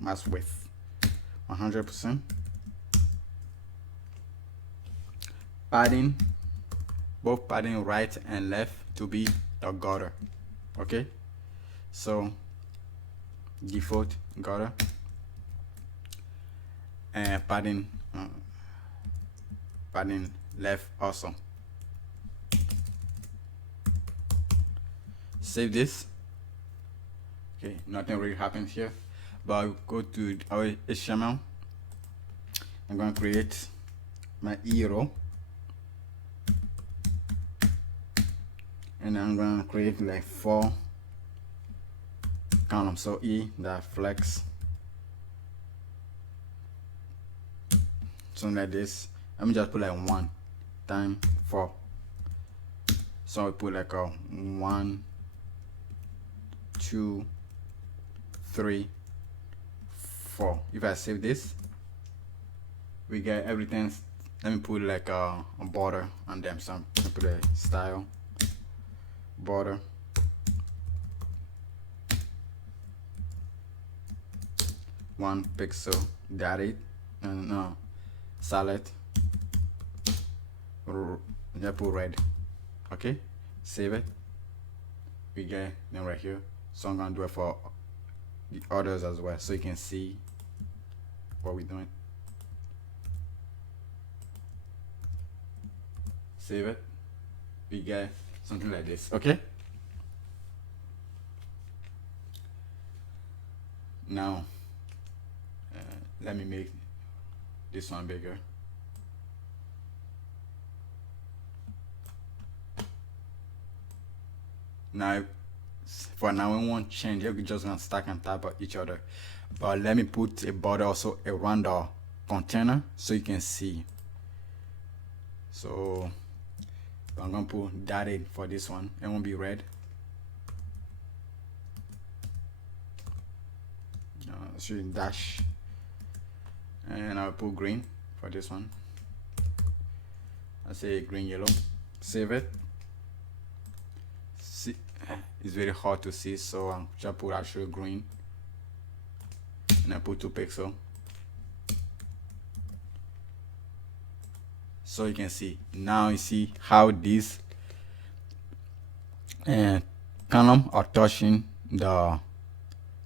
Max width 100%. Padding, both padding right and left to be the gutter. Okay, so default gutter, and padding left also. Save this. Okay, nothing really happens here, but I'll go to our HTML. I'm going to create my E row, and I'm going to create like 4 columns. So E that flex, something like this. Let me just put like 1 times 4. So I put like a 1, 2, 3, 4. If I save this, we get everything. Let me put like a border on them. So I'm gonna put a style border, one pixel, got it, and no solid. I put red. Okay, save it. We get them right here. So I'm gonna do it for the others as well, so you can see what we're doing. Save it. We get something like this. Okay, now let me make this one bigger. Now for now we won't change it, we're just gonna stack on top of each other, but let me put a border also around the container so you can see. So I'm gonna put dotted for this one. It won't be red. Should dash, and I'll put green for this one. I say green yellow. Save it. See, it's very hard to see, so I'm just put actual green, and I put 2 pixels. So you can see now. You see how these column are touching the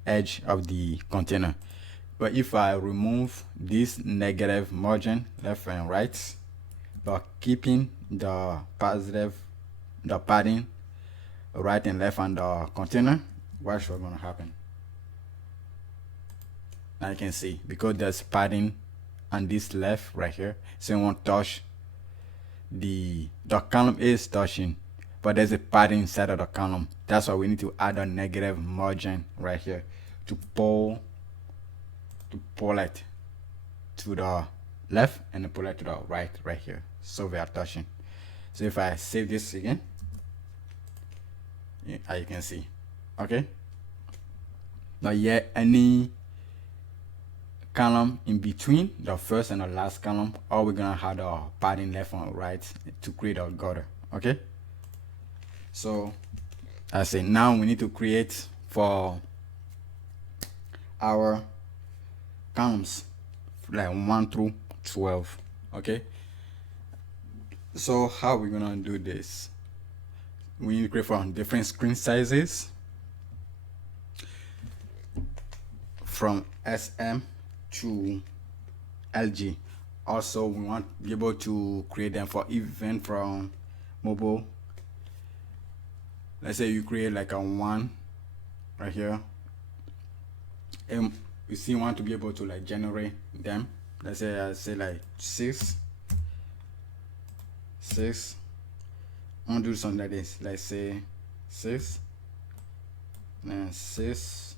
edge of the container. But if I remove this negative margin left and right, but keeping the positive, the padding right and left on the container, what's gonna happen? Now you can see, because there's padding on this left right here, so it won't touch the column is touching, but there's a padding inside of the column. That's why we need to add a negative margin right here to pull it to the left and pull it to the right here, so we are touching. So if I save this again, you can see. Okay, now yet any column in between the first and the last column, or we're gonna have the padding left and right to create a gutter. Okay, so I say now we need to create for our columns like 1 through 12. Okay, so how we're gonna do this? We need to create for different screen sizes from SM to LG. Also, we want to be able to create them for even from mobile. Let's say you create like a 1 right here, and you see, you want to be able to like generate them. Let's say I say like 6. I want to do something like this. Let's say 6 and 6.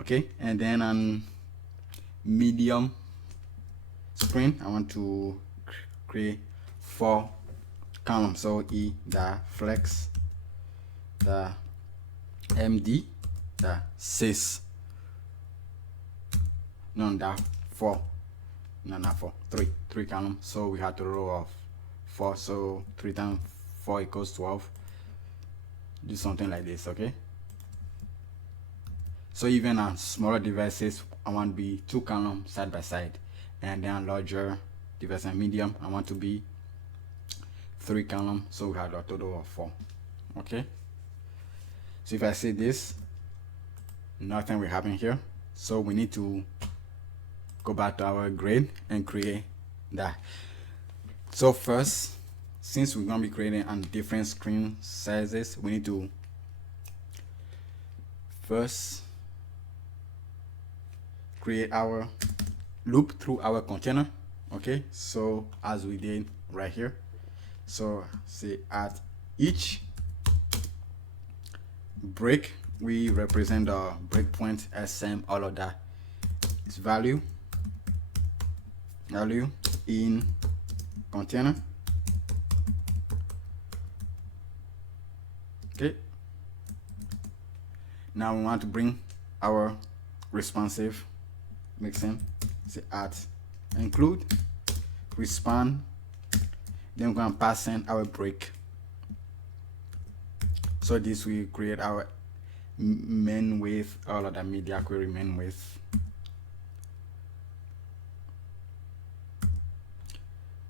Okay, and then on medium screen, I want to create 4 column, so e the flex the md the sys no that 4 no not 4 3 column, so we have to row of 4, so 3 times 4 equals 12. Do something like this, okay? So even on smaller devices, I want to be 2 columns side by side, and then larger device and medium, I want to be 3 columns, so we have a total of 4. Okay, so if I say this, nothing will happen here, so we need to go back to our grid and create that. So first, since we're going to be creating on different screen sizes, we need to first create our loop through our container. Okay, so as we did right here, so say at each break, we represent the breakpoint, SM, all of that is value in container. Okay, now we want to bring our responsive mixin, say at include respond, then we're going to pass in our break. So this will create our main width, all of the media query main width.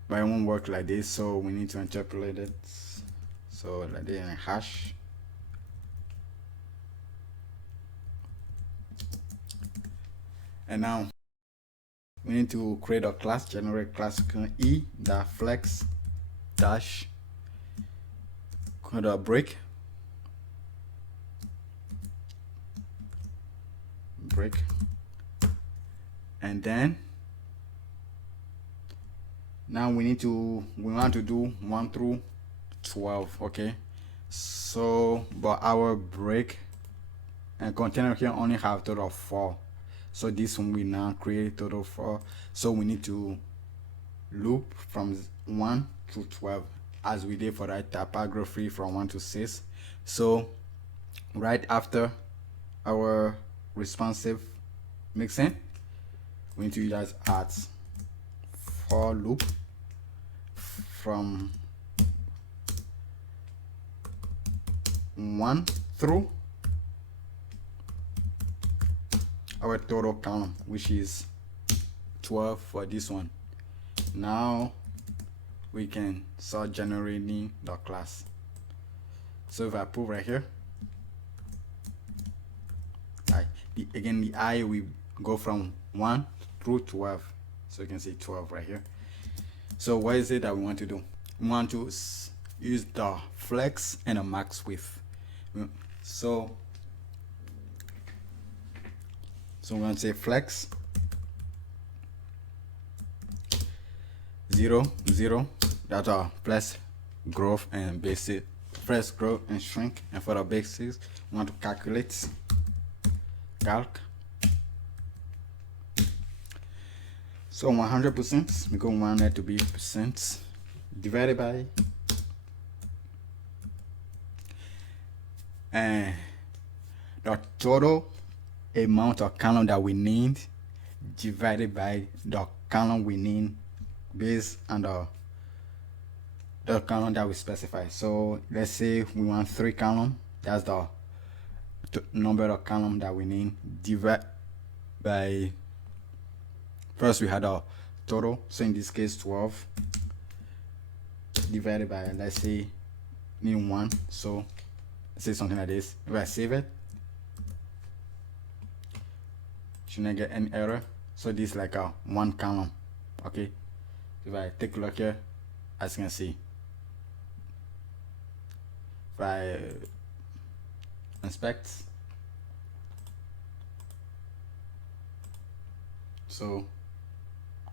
But it won't work like this, so we need to interpolate it. So like this in a hash. And now we need to create a class, generate class e the flex dash break, and then now we want to do 1 through 12. Okay, so but our break and container here only have total of 4, so this one we now create total 4, so we need to loop from 1 to 12 as we did for that typography from 1 to 6. So right after our responsive mixin, we need to use at for loop from 1 through our total column, which is 12 for this one. Now we can start generating the class. So if I put right here, again the I will go from 1 through 12, so you can see 12 right here. So what is it that we want to do? We want to use the flex and a max width. So we're going to say flex 0 0, that are plus growth and basic, first growth and shrink, and for the basics we want to calculate calc. So 100%, because we want it to be percent, divided by and the total amount of column that we need divided by the column we need based on the column that we specify. So let's say we want 3 columns, that's the number of column that we need, divide by, first we had a total, so in this case 12, divided by, let's say need 1, so let's say something like this. If I save it, should not get any error. So this is like a 1 column. Okay, if I take a look here, as you can see, if I inspect, so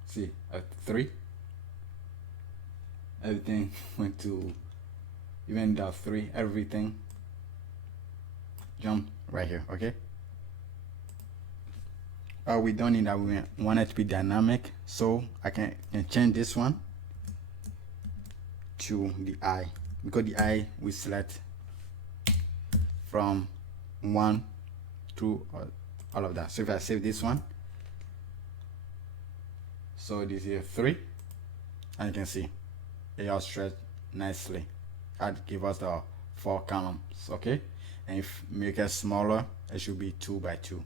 see at 3, everything went to, even the 3, everything jump right here. Okay, we don't need that, we want it to be dynamic, so I can change this one to the I, because the I we select from 1 through all of that. So if I save this one, so this is 3, and you can see they are stretched nicely. That give us the 4 columns. Okay, and if make it smaller, it should be 2 by 2.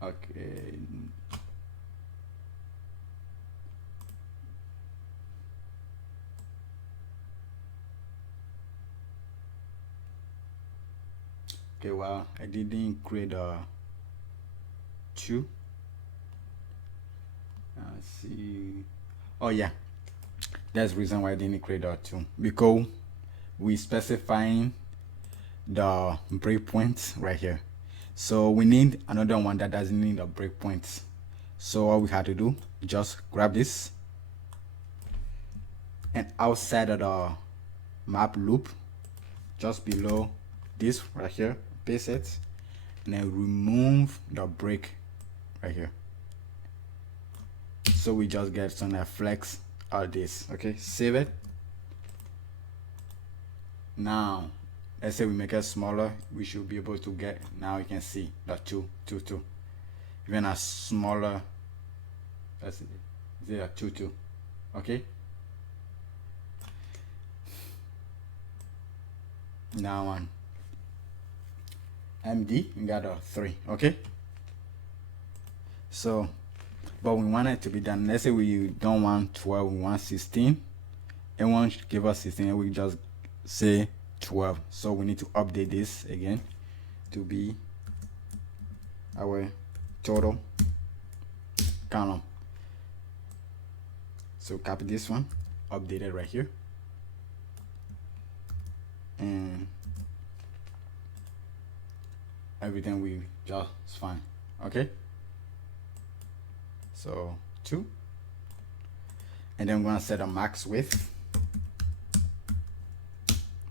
Okay, okay, well, I didn't create a 2. Let's see. Oh yeah, that's the reason why I didn't create a 2, because we specifying the breakpoint right here. So we need another one that doesn't need a breakpoint. So all we have to do, just grab this, and outside of the map loop, just below this right here, paste it, and then remove the break right here. So we just get some flex all this. Okay, save it. Now let's say we make it smaller, we should be able to get, now you can see the 2 2 2, even a smaller, let's see, there 2 2. Okay, now on MD we got a 3. Okay, so but we want it to be done. Let's say we don't want 12, we want 16. It won't give us 16, and we just say 12. So we need to update this again to be our total column. So copy this one, update it right here, and everything we just fine. Okay, so 2, and then we're gonna set a max width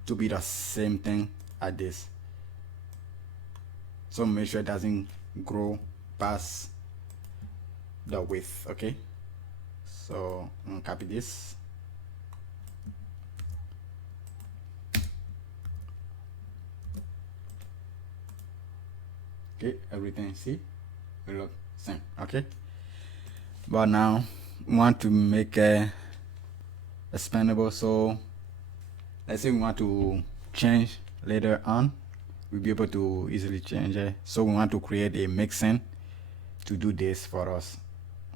to be the same thing as this. So make sure it doesn't grow past the width. Okay, so I'm gonna copy this, okay, everything see will look same. Okay, but now we want to make a expandable. So let's say we want to change later on, we'll be able to easily change it. So we want to create a mixin to do this for us.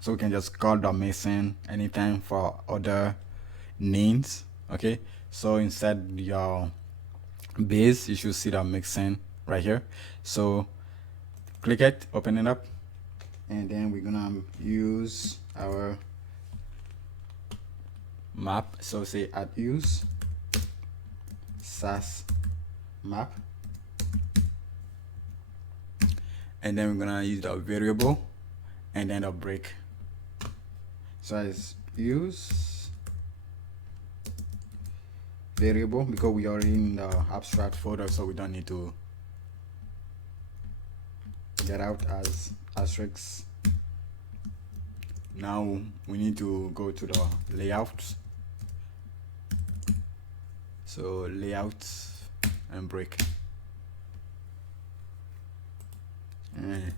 So we can just call the mixin anytime for other names. Okay, so inside your base you should see the mixin right here. So click it, open it up, and then we're gonna use our map. So say add use SASS map, and then we're gonna use the variable and then a break. So as use variable, because we are in the abstract folder, so we don't need to get out as asterisk. Now we need to go to the layout. So layout and break, and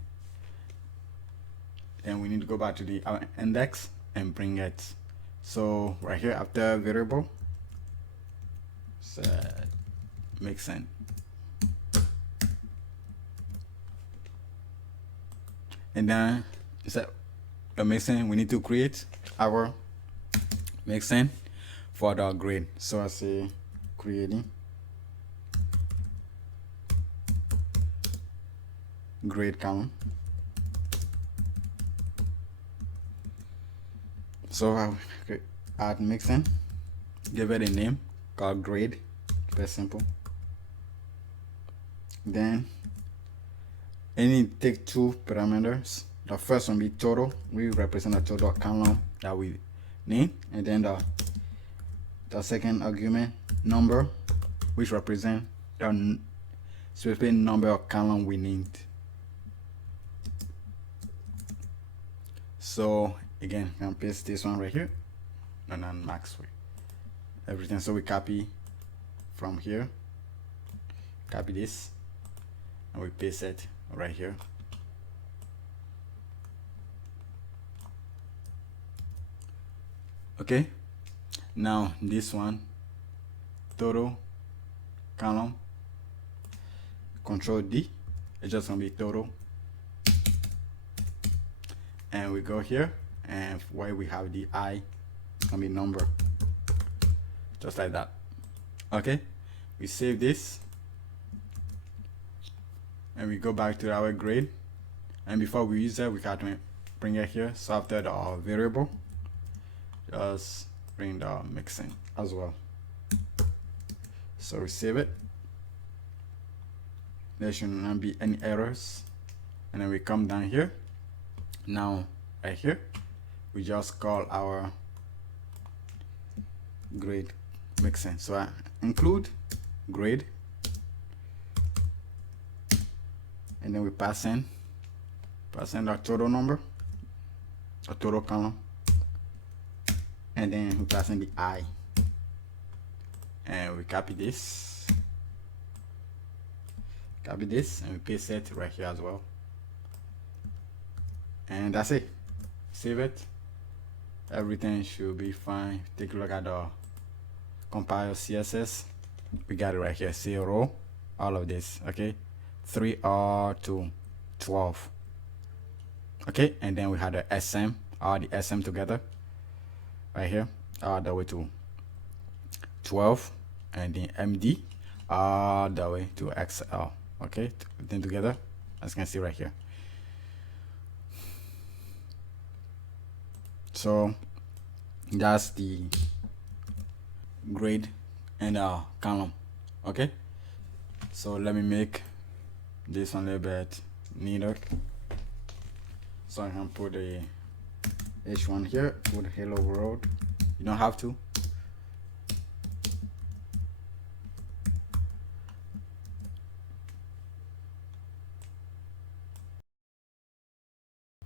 then we need to go back to the index and bring it. So right here after variable, set mixin, and then set the mixin. We need to create our mixin for the grade. So I say creating grade column. So I'll add mixin, give it a name called grade, very simple. Then take 2 parameters. The first one be total, we represent the total column that we need, and then the second argument number, which represent the specific number of column we need. So again, I can paste this one right here, and then max width. everything. So we copy from here, copy this, and we paste it right here. Okay, now this one, total column, Control D, it's just gonna be total, and we go here, and where we have the I, it's gonna be number, just like that. Okay, we save this, and we go back to our grade, and before we use that, we got to bring it here. So after the variable, just bring the mixin as well. So we save it. There should not be any errors, and then we come down here. Now right here, we just call our grade mixin. So I include grade, and then we pass in the total number, a total column, and then we pass in the I, and we copy this, and we paste it right here as well, and that's it. Save it. Everything should be fine. Take a look at the compile CSS. We got it right here. 0, all of this. Okay, 3R to 12. Okay, and then we had the SM, all the SM together right here, all the way to 12, and the MD all the way to XL. Okay, then together, as you can see right here. So that's the grade and column. Okay, so let me make this one a little bit neater. So I can put a H1 here, put hello world. You don't have to.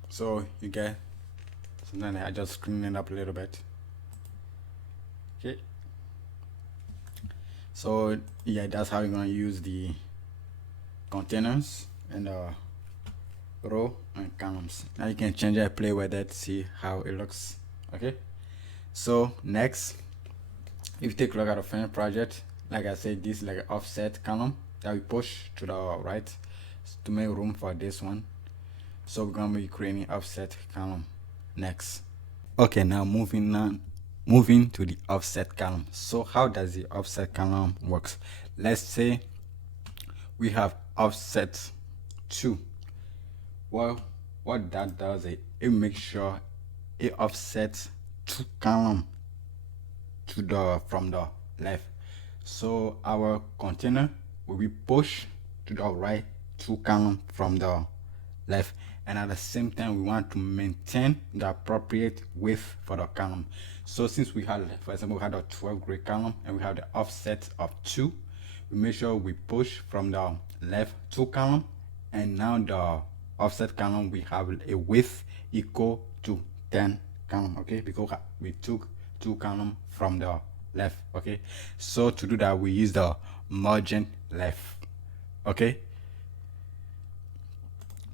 So you get, so then I just clean it up a little bit. Okay. So yeah, that's how you're gonna use the containers and row and columns. Now you can change it, play with it, see how it looks. Okay. So next, if you take a look at a finished project, like I said, this is like an offset column that we push to the right to make room for this one. So we're gonna be creating offset column next. Okay, now moving to the offset column. So how does the offset column works? Let's say we have offset 2. Well, what that does is it makes sure it offsets 2 columns to the from the left. So our container will be pushed to the right 2 columns from the left, and at the same time we want to maintain the appropriate width for the column. So since we had, for example, we had a 12 grade column and we have the offset of 2, we make sure we push from the left 2 column, and now the offset column we have a width equal to 10 column. Okay, because we took 2 column from the left. Okay, so to do that we use the margin left. Okay,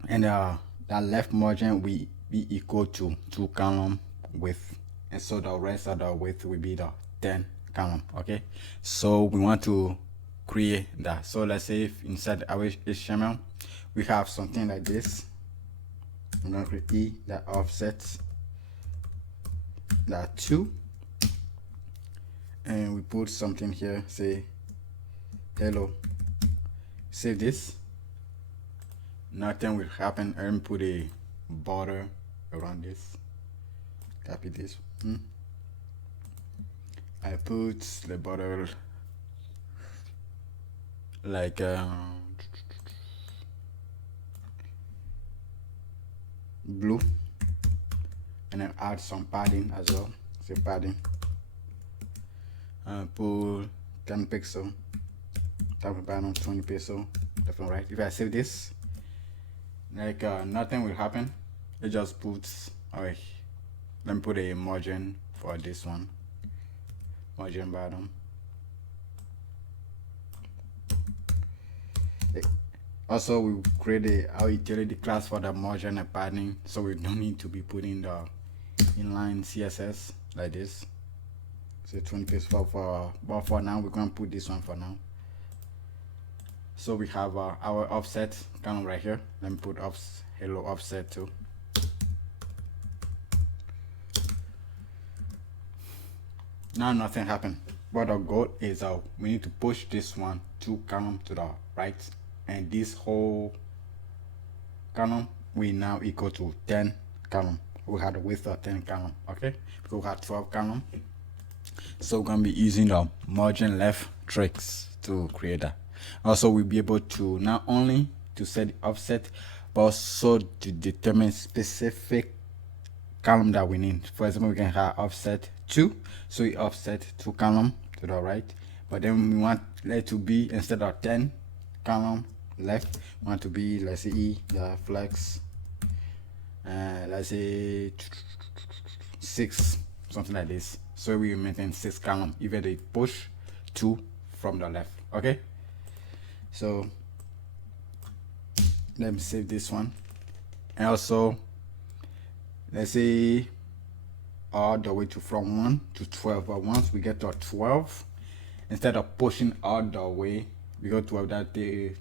and that left margin will be equal to 2 column width, and so the rest of the width will be the 10 column. Okay, so we want to create that. So let's say if inside our HTML we have something like this, I'm going to create that offsets that 2, and we put something here, say hello. Save this. Nothing will happen. And put a border around this. Copy this. I put the border like blue, and then add some padding as well. Say padding. Put 10 pixel. Type of pattern 20 pixel. Definitely right. If I save this, like nothing will happen. It just puts, alright, let me put a margin for this one, margin bottom. Also, we create our utility class for the margin and padding, so we don't need to be putting the inline CSS like this. So 20 pixels but for now we're going to put this one for now. So we have our offset kind of right here. Let me put hello offset too. Now nothing happened, but our goal is we need to push this one 2 column to the right, and this whole column we now equal to 10 column. We had a width of 10 column, okay, because we had 12 column. So we're going to be using the margin left tricks to create that. Also, we'll be able to not only to set the offset, but also to determine specific column that we need. For example, we can have offset 2, so we offset 2 column to the right, but then we want it to be, instead of 10 column left, we want to be, let's say the flex, let's say 6, something like this. So we maintain 6 column, even they push 2 from the left. Okay, so let me save this one. And also, let's say all the way to from 1 to 12, but once we get to 12, instead of pushing all the way, we go to that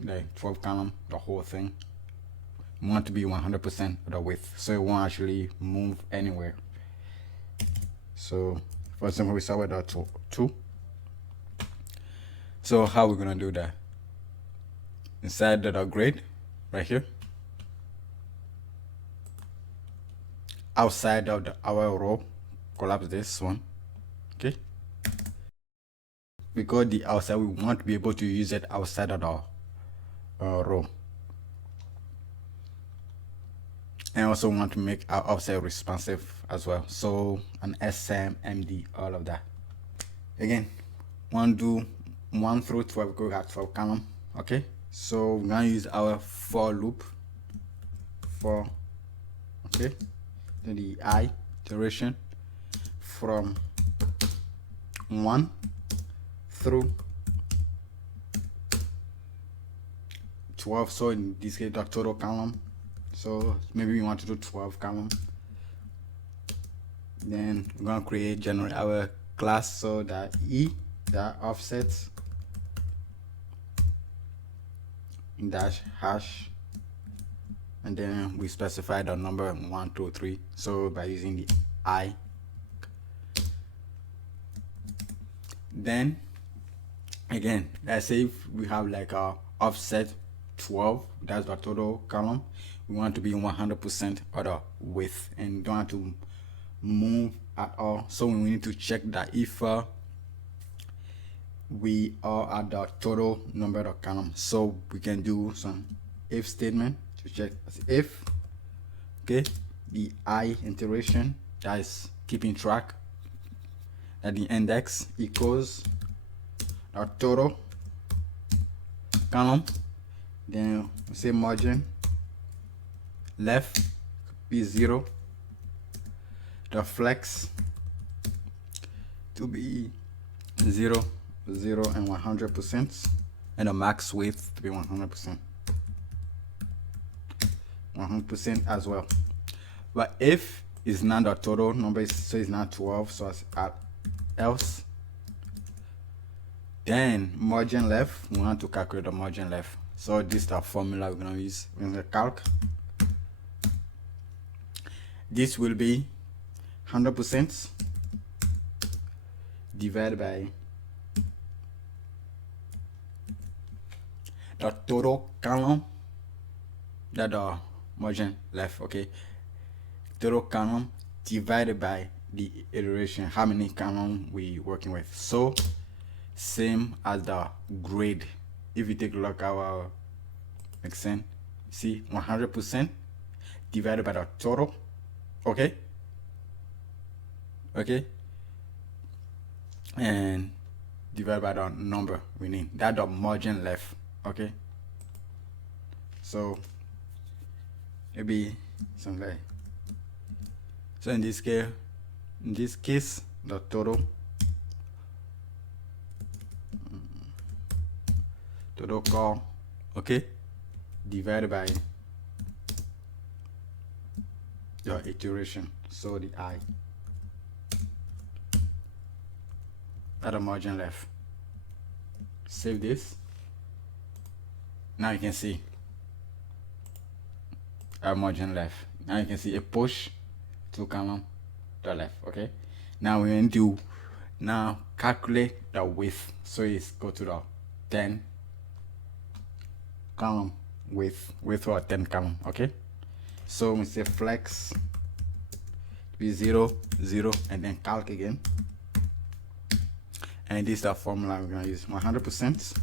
like 12 column, the whole thing, we want to be 100% of the width, so it won't actually move anywhere. So for example, we start with that 2. So how we're gonna do that? Inside the grid right here, outside of our row, collapse this one, okay, because the outside, we want to be able to use it outside of the row, and also want to make our offset responsive as well. So an SMMD, all of that. Again, want to do 1 through 12 because we have 12 column. Okay, so we're gonna use our for loop for, okay, then the iteration from 1 through 12. So in this case, the total column, so maybe we want to do 12 column. Then we're gonna generate our class, so that that offset dash hash, and then we specify the number 1, 2, 3. So by using the I, then again, let's say if we have like a offset 12, that's the total column, we want to be 100% of the width and don't have to move at all. So we need to check that if we are at the total number of columns, so we can do some if statement to check if, okay, the I iteration, that is keeping track that the index equals our total column. Then we say margin left be 0, the flex to be 0, 0 and 100%, and the max width to be 100%, 100% as well. But if it's not the total number, so it's not 12, so it's else, then margin left, we want to calculate the margin left. So this is the formula we're going to use in the calc. This will be 100% divided by the total column, that the margin left, okay, total column divided by the iteration, how many column we working with. So same as the grade. If you take a look at our mixin, see 100% divided by the total, okay, and divided by the number we need, that the margin left, okay. So maybe something like, so in this case the total total call, okay, divided by your iteration, so the I at the margin left. Save this. Now you can see our margin left. Now you can see a push to column to the left. Okay, now we need to now calculate the width, so it's go to the 10 column width for 10 column. Okay, so we say flex be 0 0 and then calc again, and this is the formula we're gonna use. 100%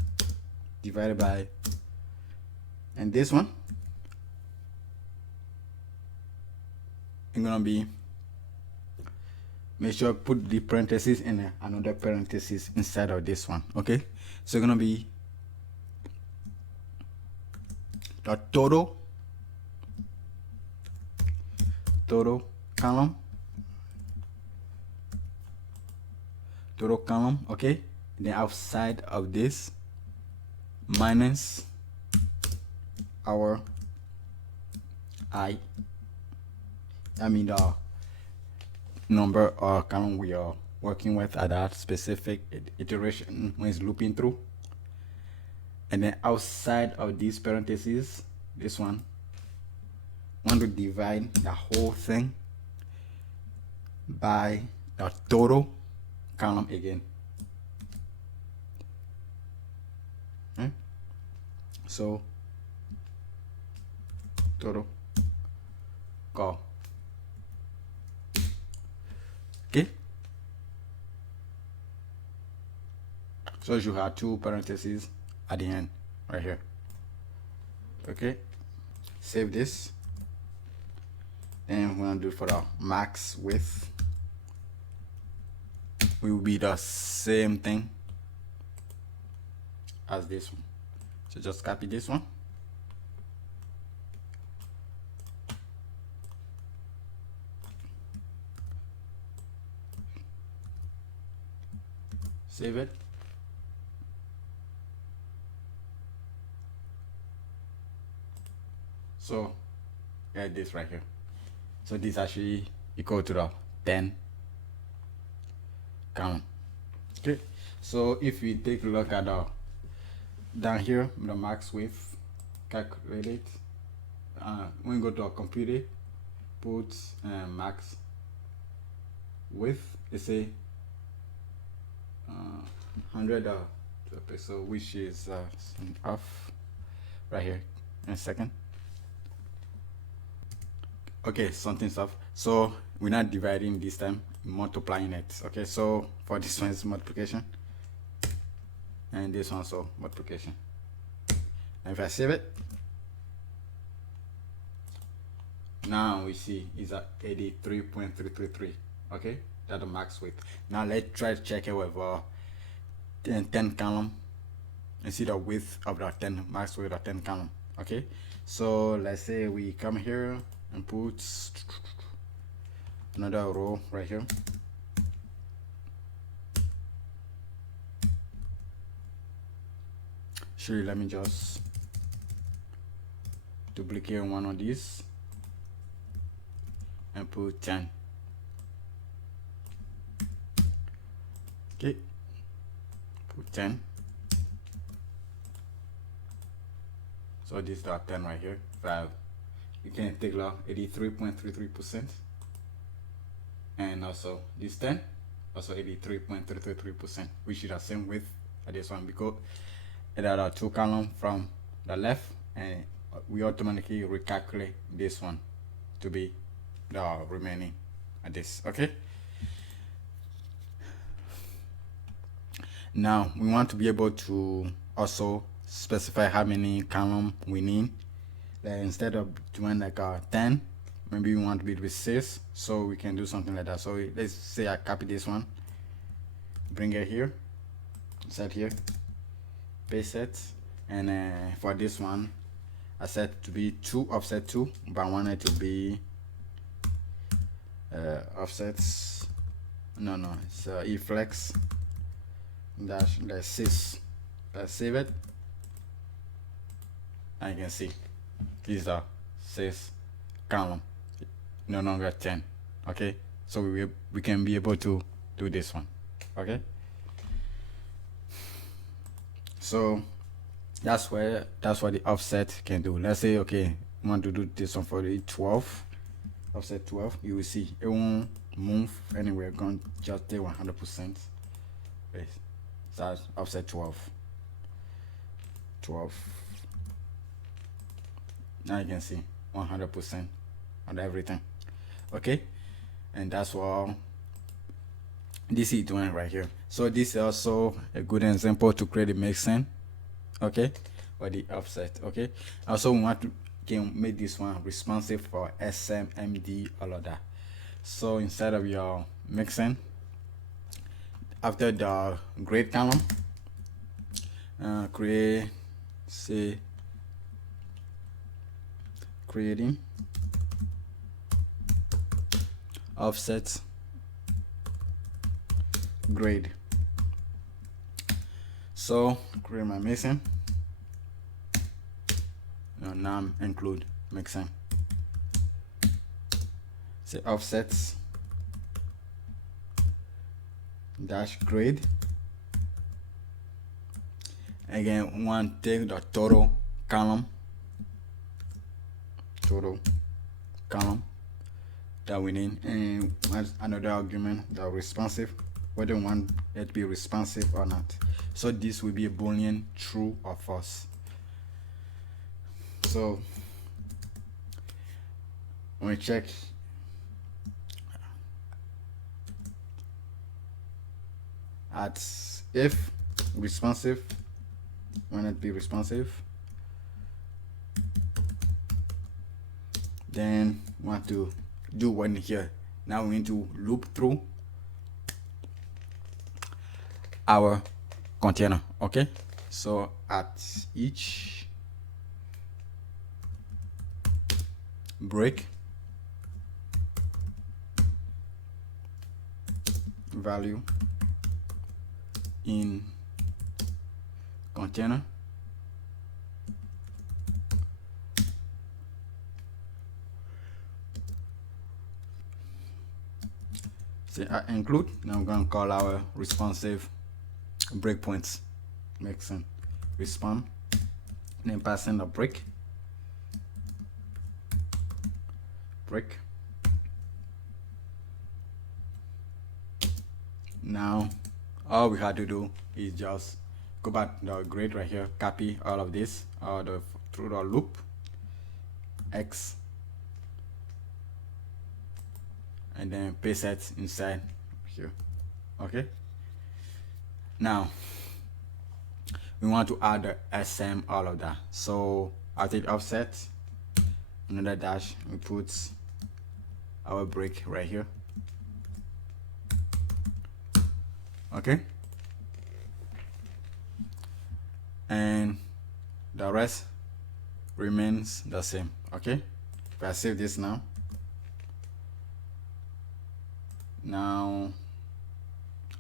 divided by, and this one is gonna be, make sure put the parentheses and another parenthesis inside of this one. Okay, so it's gonna be the total column, okay, then outside of this minus our I mean the number or column we are working with at that specific iteration when it's looping through, and then outside of these parentheses, this one want to divide the whole thing by the total column again. Okay, so total call. Okay, so you have two parentheses at the end right here. Okay, save this, and we're gonna do for the max width will be the same thing as this one. So just copy this one, save it, so get this right here. So this actually equal to the 10 column. Okay, so if we take a look at the down here, the max width, calculate it. When you go to a computer, put max width, let's say 100 pixel, which is off right here in a second. Okay, something's off, so we're not dividing this time, multiplying it. Okay, so for this one is multiplication, and this one also multiplication. And if I save it, now we see is at 83.333. okay, that's the max width. Now let's try to check it with 10 column and see the width of the 10 max width of 10 column. Okay, so let's say we come here and put another row right here. Sure, let me just duplicate one of these and put 10. Okay, put 10. So this is the 10 right here. 5. You can take 83.33%, and also this 10, also 83.33%, which is the same width as this one, because there are two columns from the left, and we automatically recalculate this one to be the remaining at this. Okay, now we want to be able to also specify how many columns we need. Instead of doing like 10, maybe we want to be with 6, so we can do something like that. So let's say I copy this one, bring it here, set here, paste it, and for this one I set to be 2 offset 2, but I want it to be offsets, no, it's eflex dash 6. Let's save it, and you can see these are 6 column, no longer 10. Okay, so we can be able to do this one. Okay, so that's what the offset can do. Let's say, okay, you want to do this one for the 12, offset 12. You will see it won't move anywhere, going just stay 100%. So offset 12. Now you can see 100% on everything. Okay, and that's what this is doing right here. So this is also a good example to create a mixin, okay, or the offset. Okay, also we want to can make this one responsive for SMMD, all of that. So instead of your mixin, after the grade column, creating offset grade. So create my mixin. Now include mixin. Say offsets dash grade. Again, we want to take the total column that we need, and another argument that responsive, whether we want it to be responsive or not. So this will be a boolean true or false. So when we check at if responsive, when it be responsive, then we want to do one here. Now we need to loop through our container. Okay, so at each break value in container, say include. Now I'm going to call our responsive breakpoints mixin respond, then pass in the break. Now all we had to do is just go back to the grid right here, copy all of this through the loop X, and then paste it inside here. Okay, now we want to add the SM, all of that. So I'll take offset, another dash, we put our break right here. Okay, and the rest remains the same. Okay, if I save this now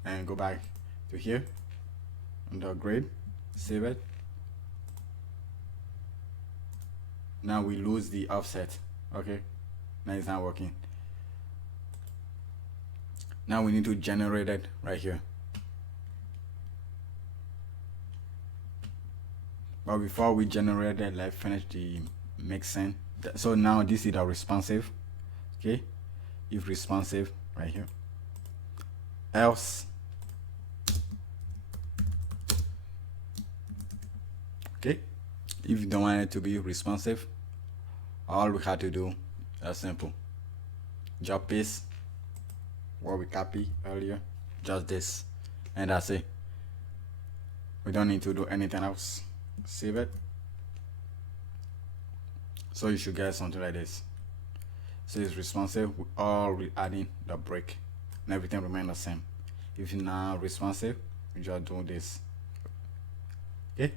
and go back to here on the grid, save it. Now we lose the offset. Okay, now it's not working. Now we need to generate it right here. But before we generate it, let's finish the mixin. So now this is our responsive. Okay, if responsive right here, else. Okay, if you don't want it to be responsive, all we have to do is simple. Just paste what we copy earlier, just this, and that's it. We don't need to do anything else. Save it. So you should get something like this. So it's responsive, we all adding the break, and everything remains the same. If you're not responsive, you just do this. Okay,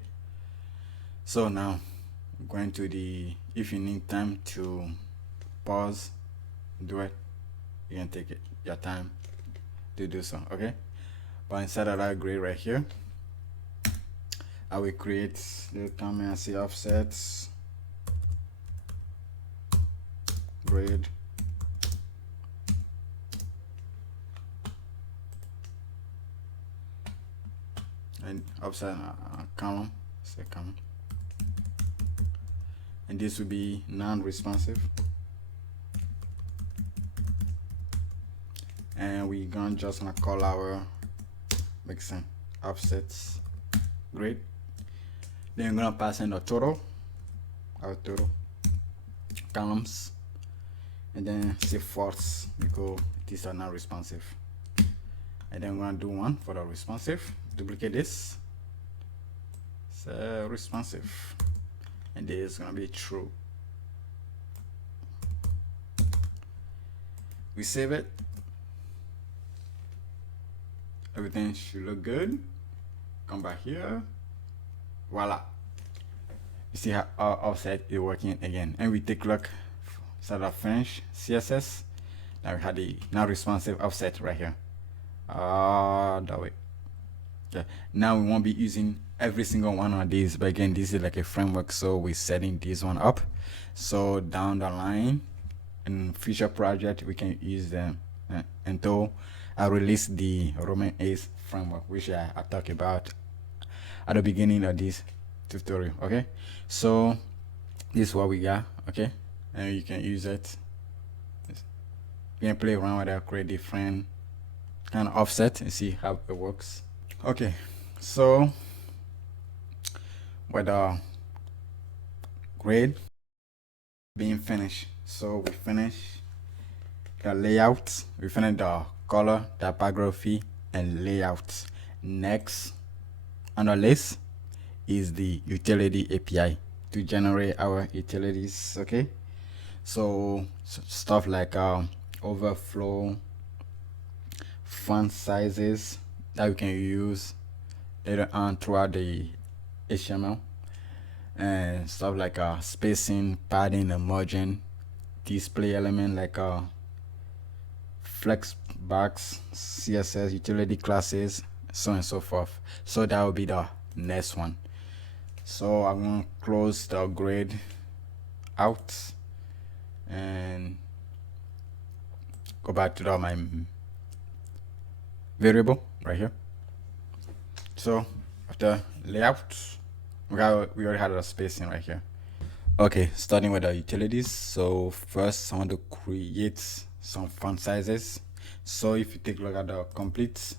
so now I'm going to the, if you need time to pause, do it. You can take your time to do so. Okay, but inside of that grid right here, I will create the comment and say offsets grade and offset column, say column, and this will be non-responsive, and we gonna just gonna call our mixin offsets grade. Then we're gonna pass in the total, our total columns, and then say false because these are not responsive. And then we're gonna do one for the responsive. Duplicate this. So responsive, and this is gonna be true. We save it. Everything should look good. Come back here. Voila. You see how our offset is working again. And we take a look. Start of finish CSS. Now we have the now responsive offset right here. That way. Okay. Now we won't be using every single one of these, but again, this is like a framework, so we're setting this one up. So down the line in future project, we can use them until I release the Roman 8 framework, which I talked about at the beginning of this tutorial. Okay, so this is what we got. Okay, and you can use it. You can play around with it, create different kind of offset and see how it works. Okay, so with the grade being finished, so we finish the layout, we finish the color, typography, and layout. Next on the list is the utility API to generate our utilities. Okay, so stuff like overflow, font sizes that we can use later on throughout the HTML, and stuff like spacing, padding, and margin, display element like flex box, CSS, utility classes, so on and so forth. So that will be the next one. So I'm going to close the grade out and go back to my variable right here. So after layout, we already had a spacing right here. Okay, starting with the utilities. So first I want to create some font sizes. So if you take a look at the complete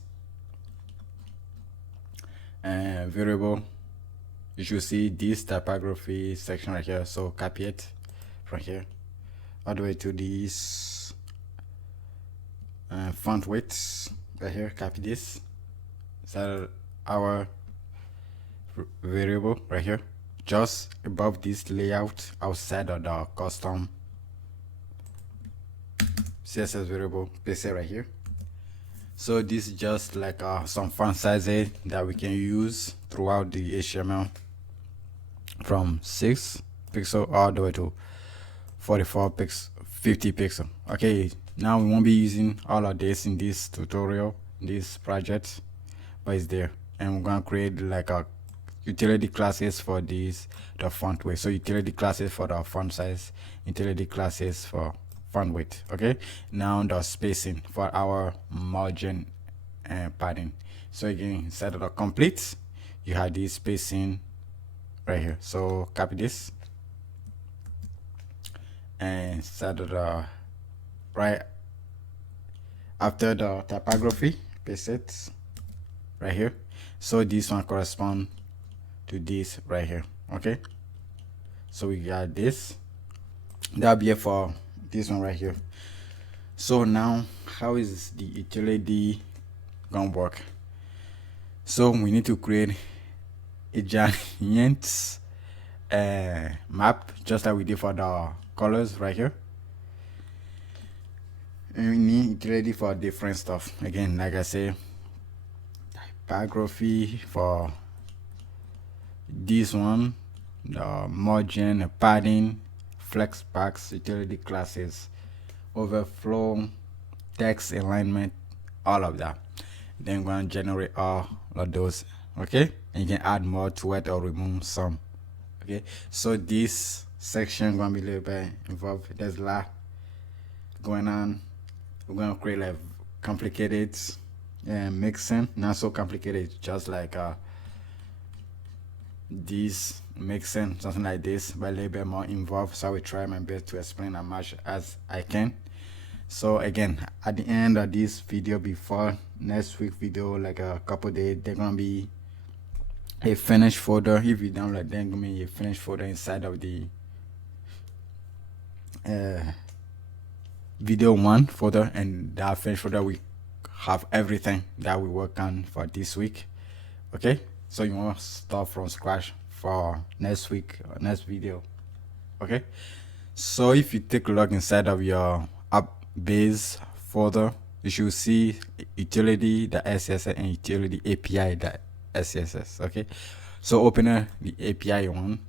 variable, you should see this typography section right here. So copy it from here all the way to this font width right here. Copy this. So our variable right here, just above this layout outside of the custom CSS variable, paste it right here. So this is just like some font sizes that we can use throughout the HTML from 6 pixel all the way to 44 pixel, 50 pixel. Okay, now we won't be using all of this in this tutorial, this project, but it's there. And we're gonna create like a utility classes for this, the font weight. So utility classes for the font size, utility classes for font width. Okay, now the spacing for our margin and padding. So again, instead of the complete, you have this spacing right here. So copy this and instead of the right after the typography, paste it right here. So this one correspond to this right here. Okay, so we got this. That'll be it for this one right here. So now how is the utility gonna work? So we need to create a giant map, just like we did for the colors right here. And we need utility for different stuff. Again, like I say, typography for this one, the margin, padding, flex box, utility classes, overflow, text alignment, all of that. Then we're going to generate all of those. Okay, and you can add more to it or remove some. Okay, so this section going to be a little bit involved. There's a lot going on. We're gonna create like complicated mixin, not so complicated, just like this mixin, something like this, but a little bit more involved. So I will try my best to explain as much as I can. So again, at the end of this video, before next week video, like a couple days, they're gonna be a finished folder. If you download, then gonna be a finished folder inside of the video 1 folder, and that finished folder we have everything that we work on for this week. Okay, so you want to start from scratch for next week or next video. Okay, so if you take a look inside of your app base folder, you should see utility the SCSS and utility API the SCSS. Okay, so open the API one.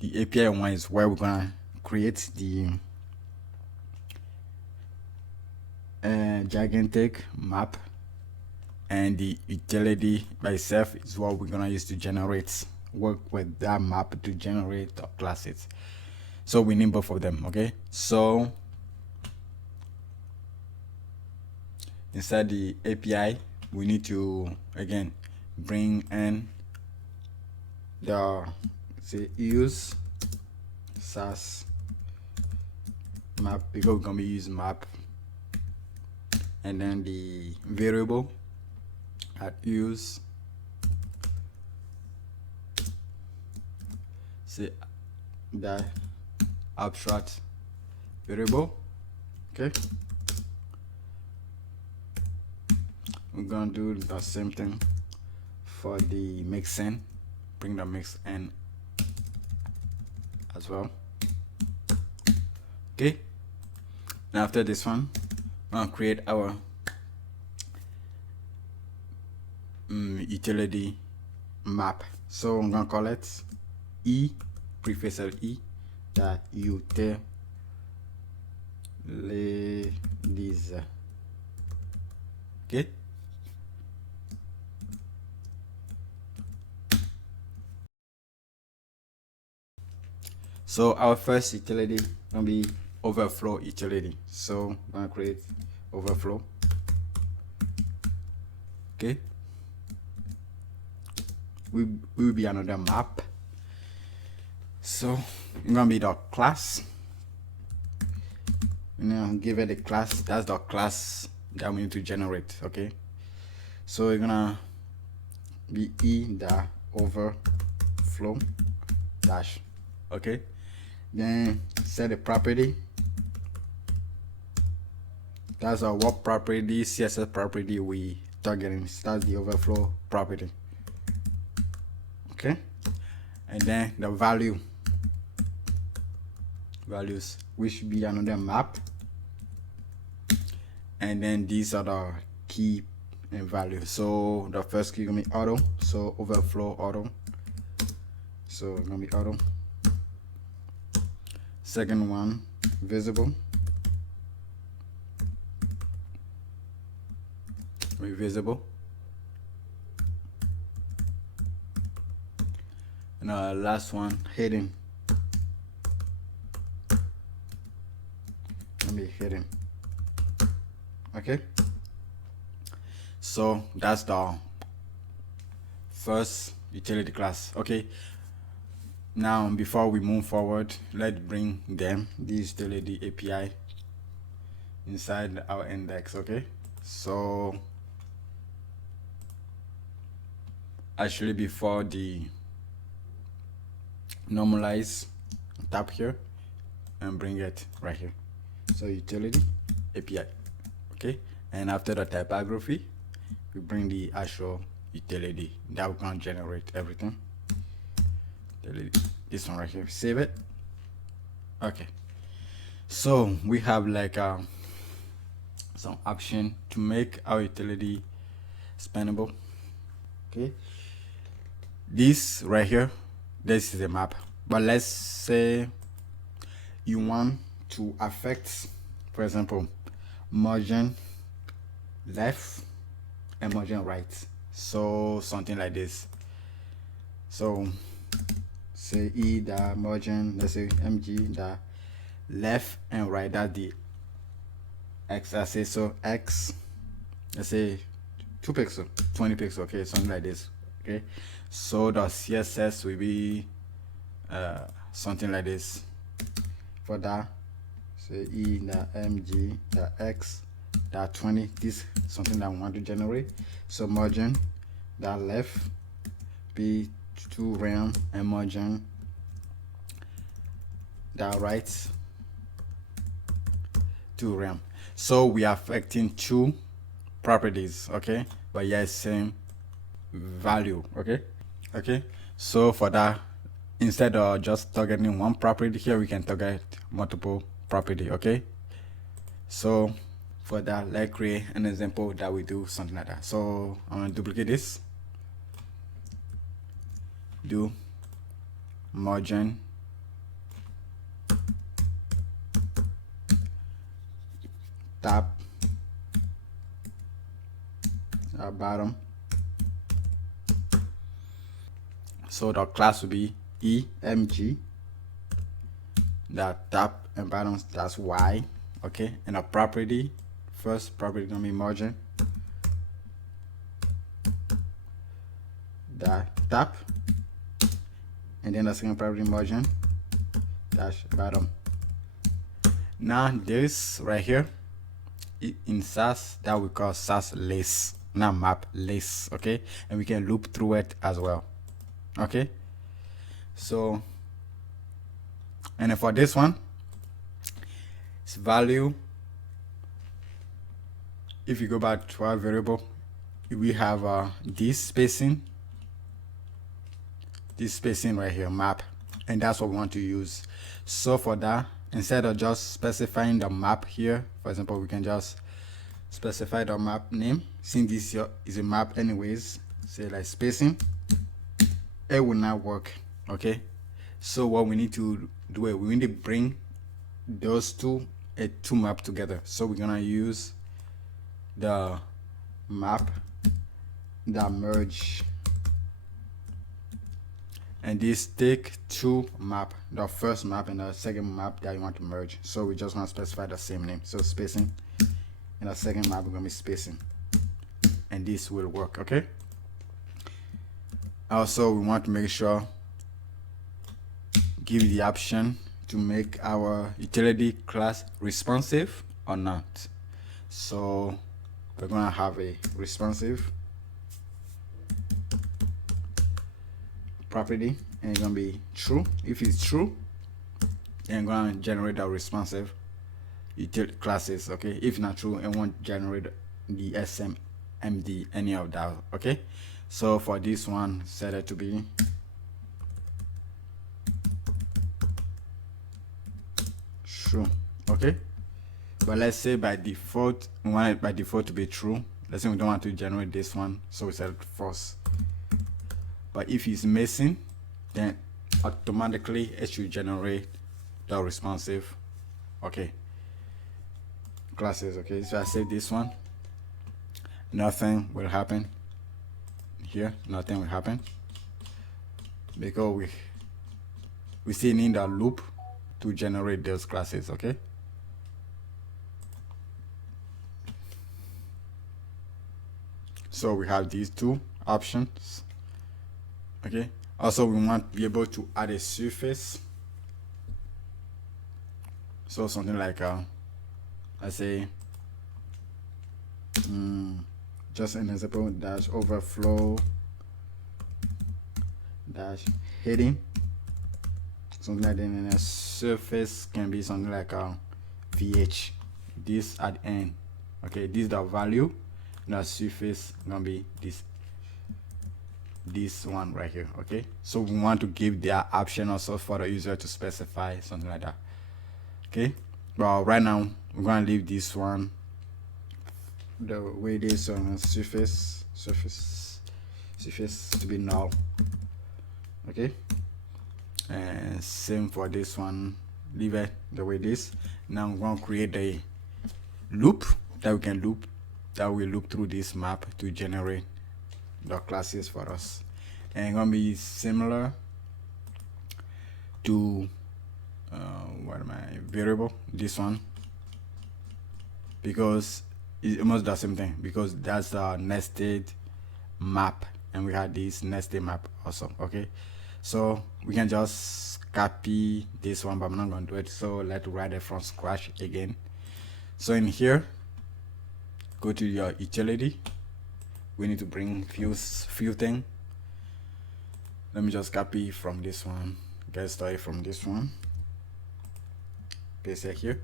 The API one is where we're gonna create the gigantic map, and the utility by itself is what we're gonna use to work with that map to generate our classes. So we need both of them. Okay, so inside the API we need to again bring in the use SASS map, because we're gonna be using map, and then the variable at use the abstract variable. Okay, we're gonna do the same thing for the mixin, bring the mixin as well. Okay, and after this one we're gonna create our utility map. So I'm gonna call it prefix E that utilities. Okay, so our first utility gonna be overflow utility. So I'm gonna create overflow. Okay, we will be another map. So I'm gonna be the class. Give it a class. That's the class that we need to generate. Okay, so we're gonna be the overflow dash. Okay, then set a property. That's our what property, CSS property we targeting. That's the overflow property. Okay, and then the values, which should be another map, and then these are the key and values. So the first key gonna be auto, so overflow auto, so it's gonna be auto. Second one, visible, visible, and last one, hidden, let me hidden. Okay, so that's the first utility class. Okay, now before we move forward, let's bring them this utility API inside our index. Okay, so actually before the normalize, tap here and bring it right here. So utility API. Okay, and after the typography we bring the actual utility that we can generate everything. This one right here, save it. Okay, so we have like some option to make our utility expandable. Okay, this right here, this is a map, but let's say you want to affect, for example, margin left and margin right, so something like this. So say the margin, let's say mg the left and right, that the X, I say so X, let's say 2 pixel, 20 pixel, okay, something like this, okay. So the CSS will be something like this. For that, say E, the MG, the X, that 20, this something that I want to generate. So margin, that left, be to RAM, and margin, that right, to RAM. So we are affecting 2 properties, okay, but yeah, same value, okay. So for that, instead of just targeting 1 property here, we can target multiple property, okay. So for that, let's create an example that we do something like that. So I'm going to duplicate this, do margin, top, bottom. So the class will be EMG, that top and bottom, that's Y, okay. And a property, first property gonna be margin, that top, and then the second property margin dash bottom. Now this right here in SASS, that we call SASS list, not map list, okay. And we can loop through it as well, okay. So, and then for this one, its value, if you go back to our variable, we have this spacing right here, map, and that's what we want to use. So for that, instead of just specifying the map here, for example, we can just specify the map name. Since this is a map anyways, say like spacing, it will not work, okay. So what we need to do is we need to bring those two map together. So we're gonna use the map, the merge, and this take 2 map, the first map and the second map that you want to merge. So we just want to specify the same name, so spacing, and the second map we're gonna be spacing, and this will work, okay. Also, we want to make sure, give the option to make our utility class responsive or not. So we're gonna have a responsive property, and it's gonna be true. If it's true, then I'm gonna generate the responsive utility classes, okay. If not true, it won't generate the SMMD, any of that, okay. So for this one, set it to be true, okay. But let's say by default, we want it by default to be true. Let's say we don't want to generate this one, so we set it false. But if it's missing, then automatically it should generate the responsive, okay, classes, okay. So I save this one, nothing will happen here, nothing will happen, because we still need a loop to generate those classes, okay. So we have these 2 options, okay. Also, we want to be able to add a surface, so something like I say just an example, dash overflow dash heading, something like that. And a surface can be something like VH, this at the end, okay. This is the value, and the surface gonna be this one right here, okay. So we want to give their option also for the user to specify something like that, okay. But right now we're gonna leave this one the way it is on surface to be null, okay. And same for this one, leave it the way it is. Now I'm going to create a loop that will loop through this map to generate the classes for us, and it's going to be similar to variable, this one, because it's almost the same thing, because that's a nested map and we had this nested map also. Okay, so we can just copy this one, but I'm not going to do it. So let's write it from scratch again. So in here, go to your utility. We need to bring few things. Let me just copy from this one, get started from this one, paste it here,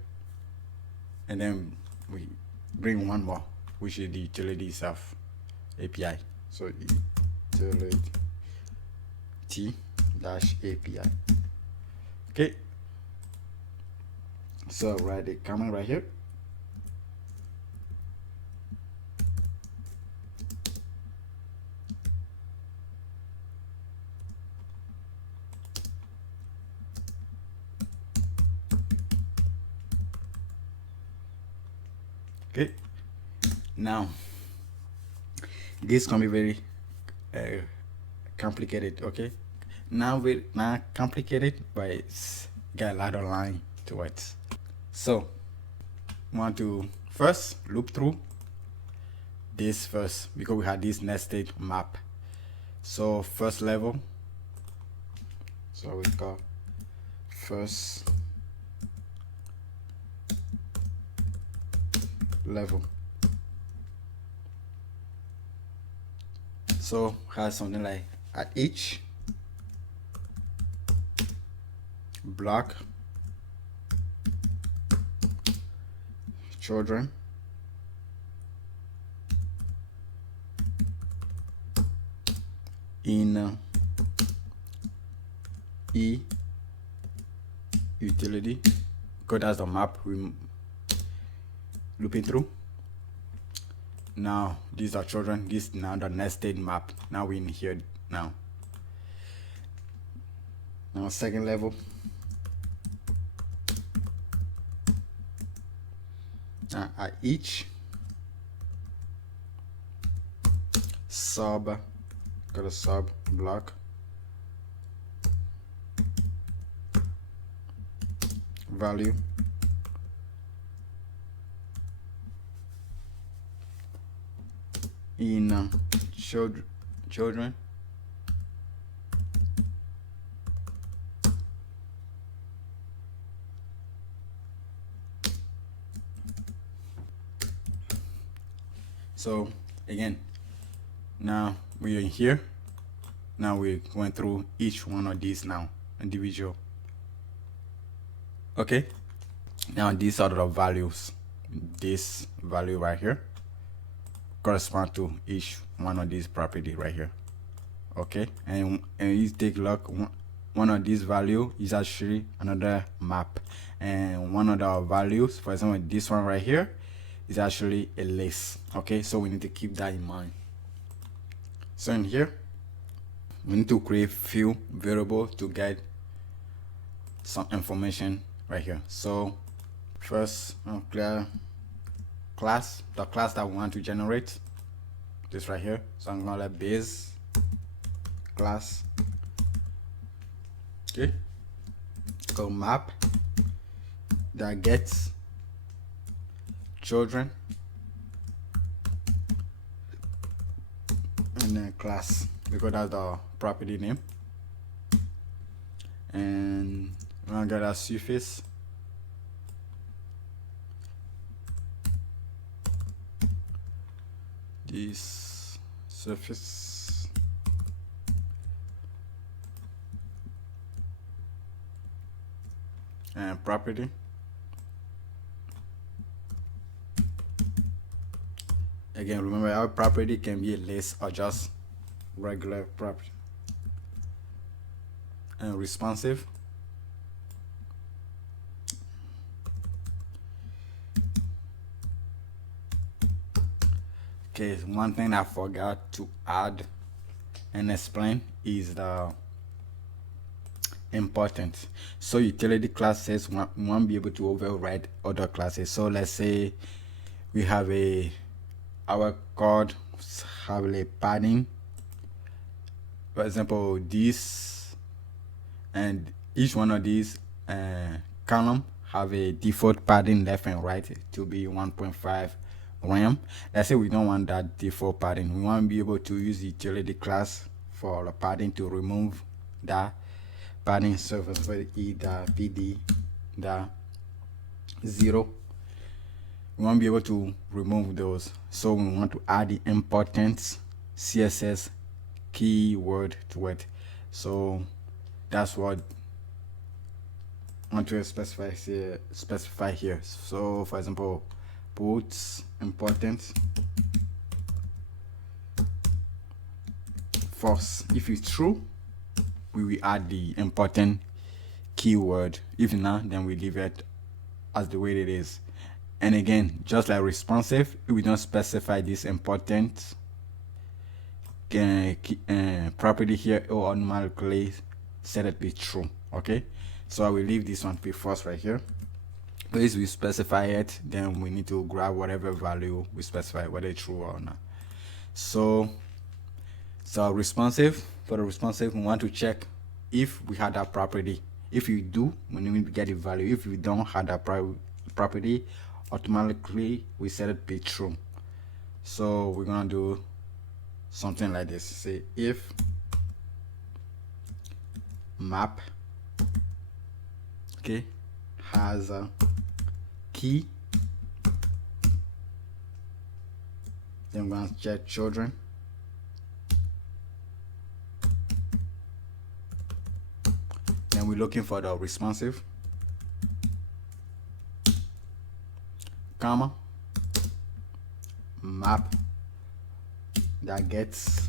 and then we bring one more, which is the utility itself, API. So utility-API. Okay, so write a comment right here. Okay, now this can be very complicated. Okay, now we're not complicated, but it's got a lot of line to it. So we want to first loop through this first, because we had this nested map. So first level, so we call first level. So has something like at each block, children, in E utility, because that's the map we looping through. Now these are children, this now the nested map. Now we're in here now. Now second level, at each sub, got a sub block, value, in children, so again, now we are in here. Now we went through each one of these now individual. Okay, now these are the values. This value right here correspond to each one of these property right here. Okay, and you take a look, one of these value is actually another map, and one of the values, for example this one right here, is actually a list. Okay, so we need to keep that in mind. So in here we need to create few variables to get some information right here. So first clear class, the class that we want to generate, this right here. So I'm gonna let base class, okay, go map that gets children, and then class, because that's the property name, and we're gonna get a surface, this surface, and property. Again, remember our property can be a list or just regular property. And responsive, okay, one thing I forgot to add and explain is the important. So utility classes won't be able to override other classes. So let's say we have our code have a padding, for example this, and each one of these column have a default padding left and right to be 1.5 RAM. Let's say we don't want that default padding. We want to be able to use the utility class for the padding to remove that padding. So for e.pd.0, we want to be able to remove those. So we want to add the important CSS keyword to it. So that's what I want to specify here. So for example, put important false. If it's true, we will add the important keyword. If not, then we leave it as the way it is. And again, just like responsive, if we don't specify this important property here, it will automatically set it to be true. Okay, so I will leave this one to be false right here. Please, we specify it, then we need to grab whatever value we specify, whether it's true or not. So responsive, for the responsive, we want to check if we had that property. If you do, we need to get the value. If you don't have that property, automatically we set it to be true. So we're gonna do something like this. Say if map, okay, has a key, then we're gonna check children. Then we're looking for the responsive, comma, map that gets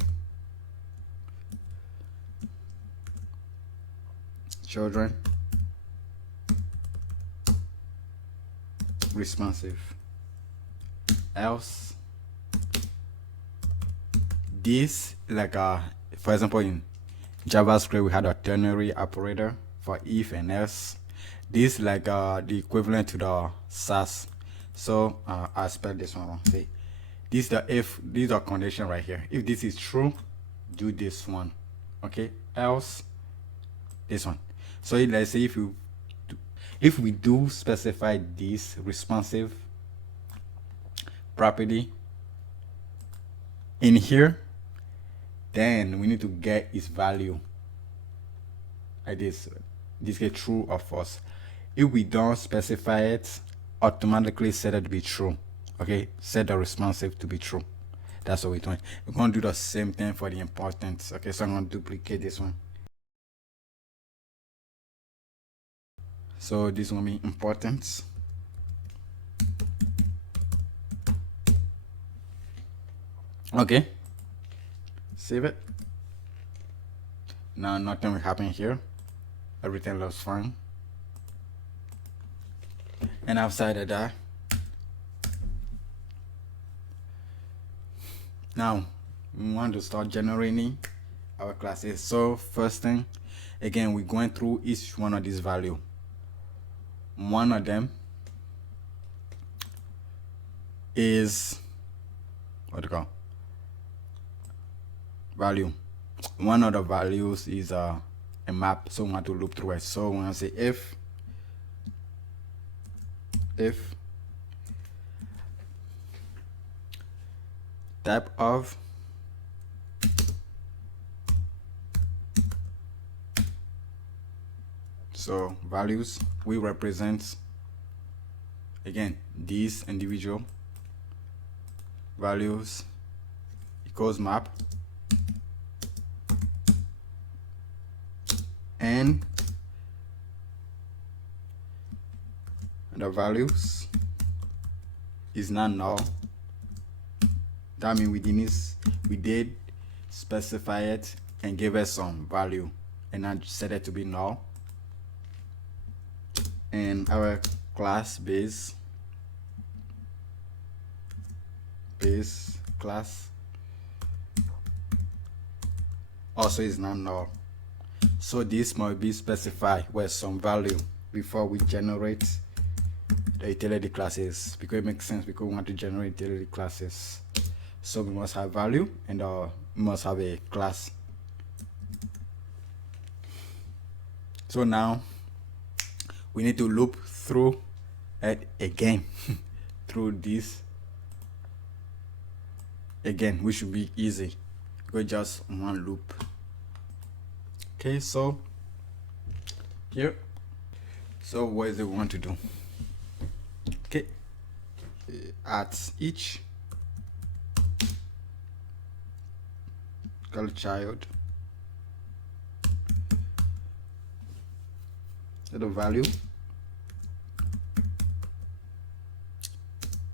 children responsive. Else, this, like for example, in JavaScript we had a ternary operator for if and else. This like the equivalent to the SASS. So I'll spell this one wrong. See, this the if, this is a condition right here. If this is true, do this one. Okay, else this one. So let's say if we do specify this responsive property in here, then we need to get its value like this get true or false. If we don't specify it, automatically set it to be true. Okay, set the responsive to be true. That's what we're doing. We're going to do the same thing for the importance. Okay, so I'm going to duplicate this one. So this is going to be importance. Okay, save it. Now nothing will happen here. Everything looks fine. And outside of that, now we want to start generating our classes. So first thing, again, we're going through each one of these values. One of them is what do you call value. One of the values is a map, so we want to loop through it. So we want to say if type of so values we represent again these individual values equals map and the values is not null. That means we did specify it and give it some value and not set it to be null. And our class base class also is not null. So this must be specified with some value before we generate the utility classes, because it makes sense, because we want to generate utility classes. So we must have value and we must have a class. So now we need to loop through it again through this again, which should be easy. Go just one loop. Okay, so here, so what is it we want to do? Okay, at each call child, set a value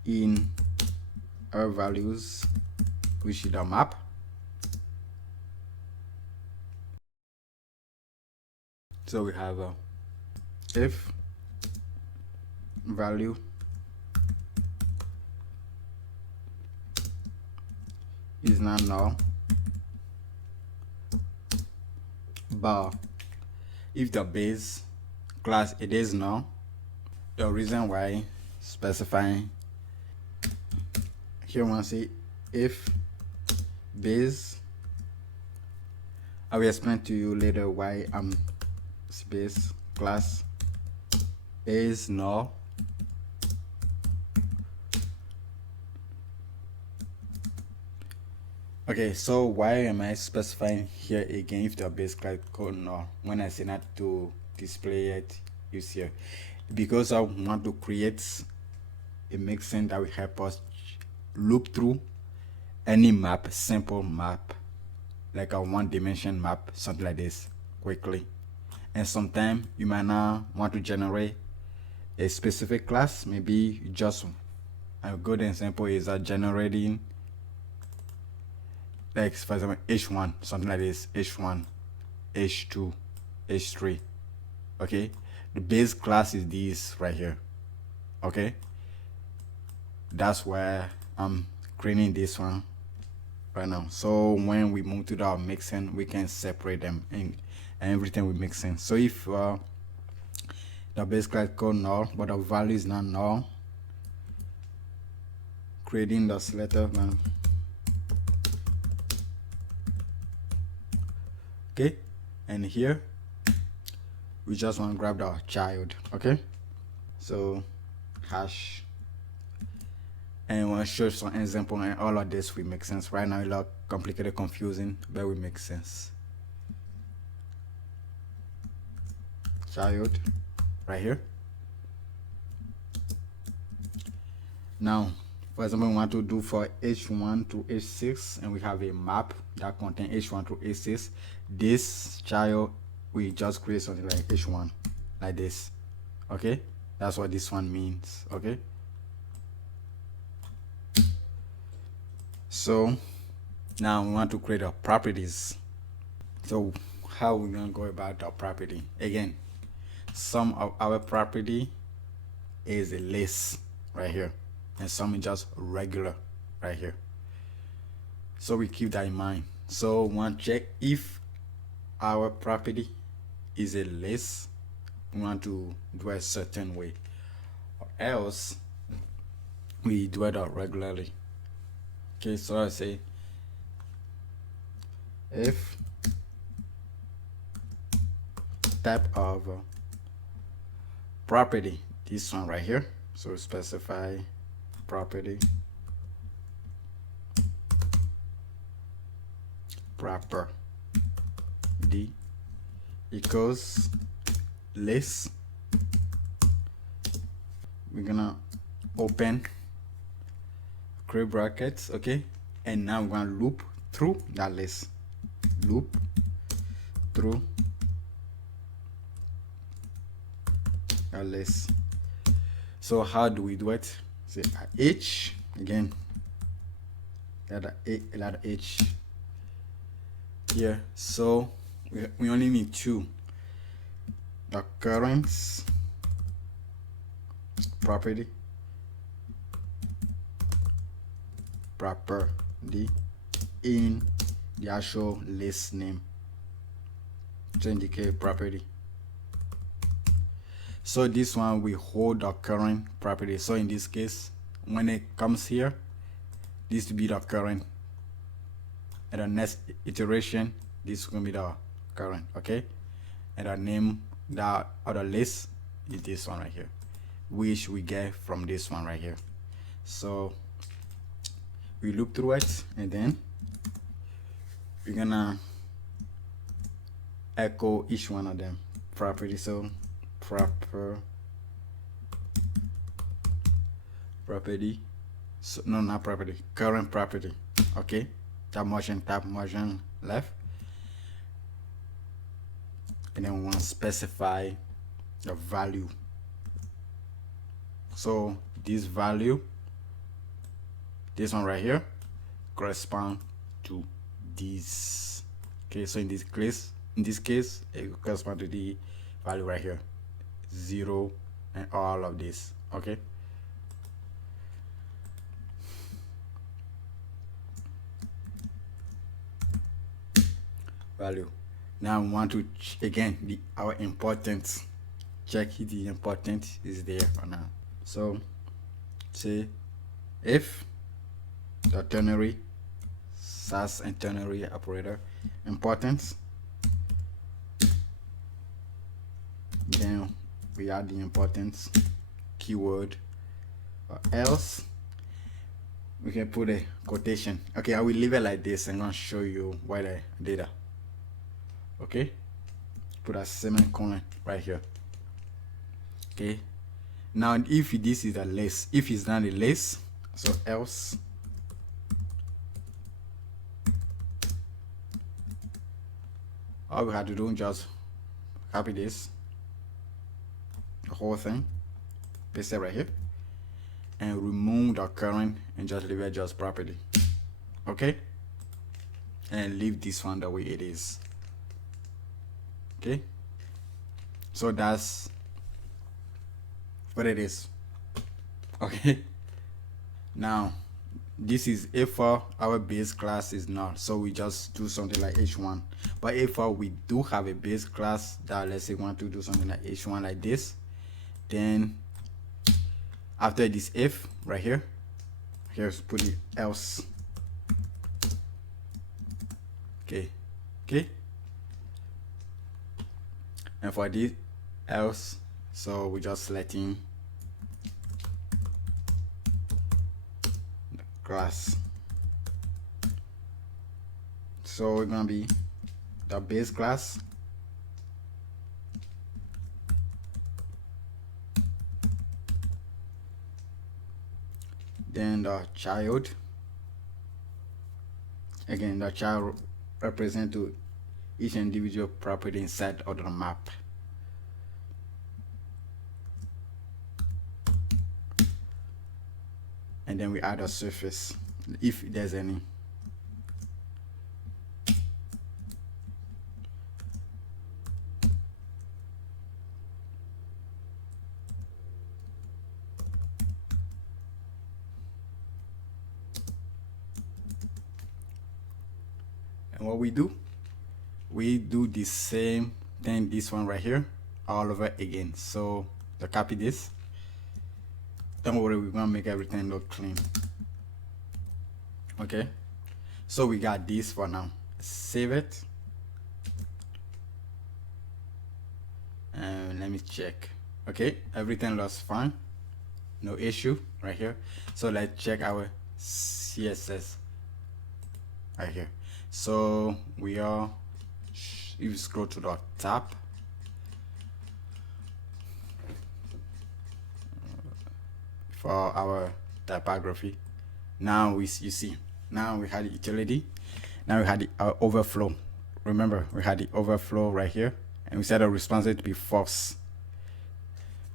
in our values, which is the map. So we have a if value is not null, but if the base class it is null. The reason why specifying here, want to say if base, I will explain to you later why base class is null. Okay, so why am I specifying here again if the base class code null? When I say not to display it, you see here, because I want to create a mixin that will help us loop through any map, simple map, like a one-dimension map, something like this, quickly. And sometimes you might not want to generate a specific class. Maybe just a good example is generating, like for example h1, something like this, h1, h2, h3. Okay, the base class is this right here. Okay, that's where I'm creating this one right now. So when we move to the mixin, we can separate them and everything we mix in. So if the base class code null but the value is not null, creating the selector, okay, and here we just want to grab the child. Okay, so hash, and we'll show some example, and all of this will make sense. Right now it looks complicated, confusing, but will make sense. Child right here. Now for example, we want to do for h1 to h6, and we have a map that contains h1 to h6. This child, we just create something like h1 like this. Okay, that's what this one means. Okay, so now we want to create our properties. So how we gonna go about our property? Again, some of our property is a list right here, and some is just regular right here. So we keep that in mind. So we want to check if our property is a list, we want to do a certain way, or else we do it out regularly. Okay, so I say if type of property, this one right here, so specify property proper d equals list. We're gonna open curly brackets, okay, and now we're gonna loop through that list, loop through a list. So how do we do it? Say h again, letter h here. So we only need two: the current property property in the actual list name to indicate property. So this one we hold the current property. So in this case, when it comes here, this will be the current, and the next iteration this is going to be the current. Okay, and the name that other list is this one right here, which we get from this one right here. So we loop through it, and then we're gonna echo each one of them property. So property, so no, not property, current property. Okay, tap margin left, and then we want to specify the value. So this value, this one right here, correspond to this. Okay, so in this case it corresponds to the value right here, 0 and all of this. Okay, value. Now we want to again our importance, check if the importance is there or not. So say if the ternary SASS and ternary operator importance, then we add the importance keyword, or else we can put a quotation. Okay, I will leave it like this and I'll show you why the data. Okay, put a semicolon right here. Okay, now if this is a list, if it's not a list, so else all we have to do is just copy this, the whole thing, paste it right here, and remove the current and just leave it just property. Okay, and leave this one the way it is. Okay, so that's what it is. Okay, now this is if our base class is null, so we just do something like h1. But if we do have a base class that, let's say, want to do something like h1 like this, then after this if right here, here's put it else. Okay, and for this else, so we just selecting the class. So we're gonna be the base class, then the child, again the child represent to each individual property inside of the map. And then we add a surface if there's any. And what we do the same thing, this one right here, all over again. So to copy this, don't worry, we're gonna make everything look clean. Okay, so we got this for now. Save it, and let me check. Okay, everything looks fine, no issue right here. So let's check our CSS right here. So we are, if you scroll to the top, for our typography, now you see, now we had the utility, now we had the overflow. Remember, we had the overflow right here, and we set the responsive to be false.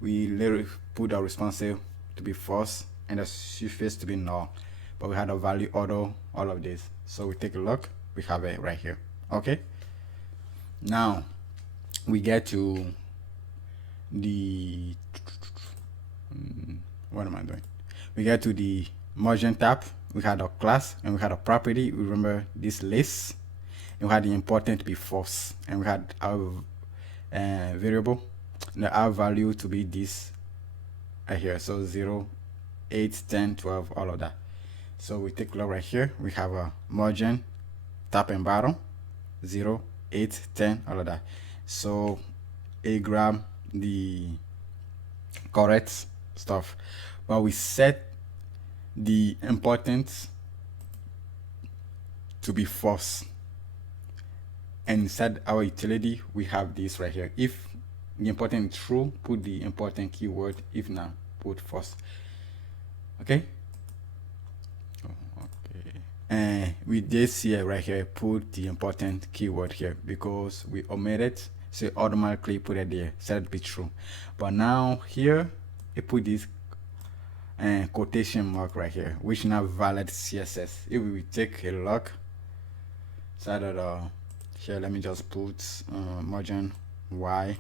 We literally put the responsive to be false and the suffix to be null, but we had a value auto, all of this. So we take a look, we have it right here. Okay, now we get to the what am I doing? We get to the margin tab. We had a class and we had a property. Remember this list, and we had the important to be false, and we had our variable, and our value to be this right here. So 0, 8, 10, 12, all of that. So we take a look right here. We have a margin, top and bottom, 0, 8, 10, all of that. So it grab the correct stuff, but we set the importance to be false. And inside our utility, we have this right here. If the important is true, put the important keyword. If not, put false. Okay. Okay. And with this here right here, put the important keyword here because we omitted, so automatically put it there. Set it be true. But now here, it put this quotation mark right here, which now valid CSS. If we take a look, so that here, let me just put margin Y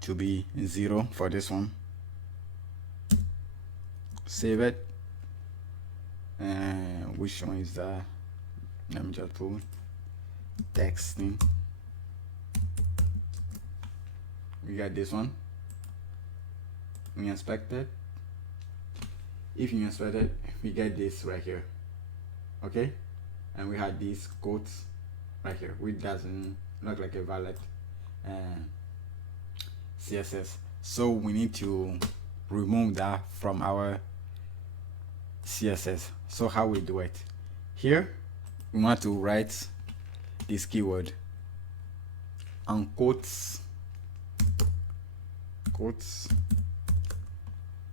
to be 0 for this one. Save it. And which one is that? Let me just put texting. We got this one. We inspect it. If you inspect it, we get this right here. Okay, and we had these quotes right here, which doesn't look like a valid CSS. So we need to remove that from our CSS. So how we do it? Here we want to write this keyword on quotes,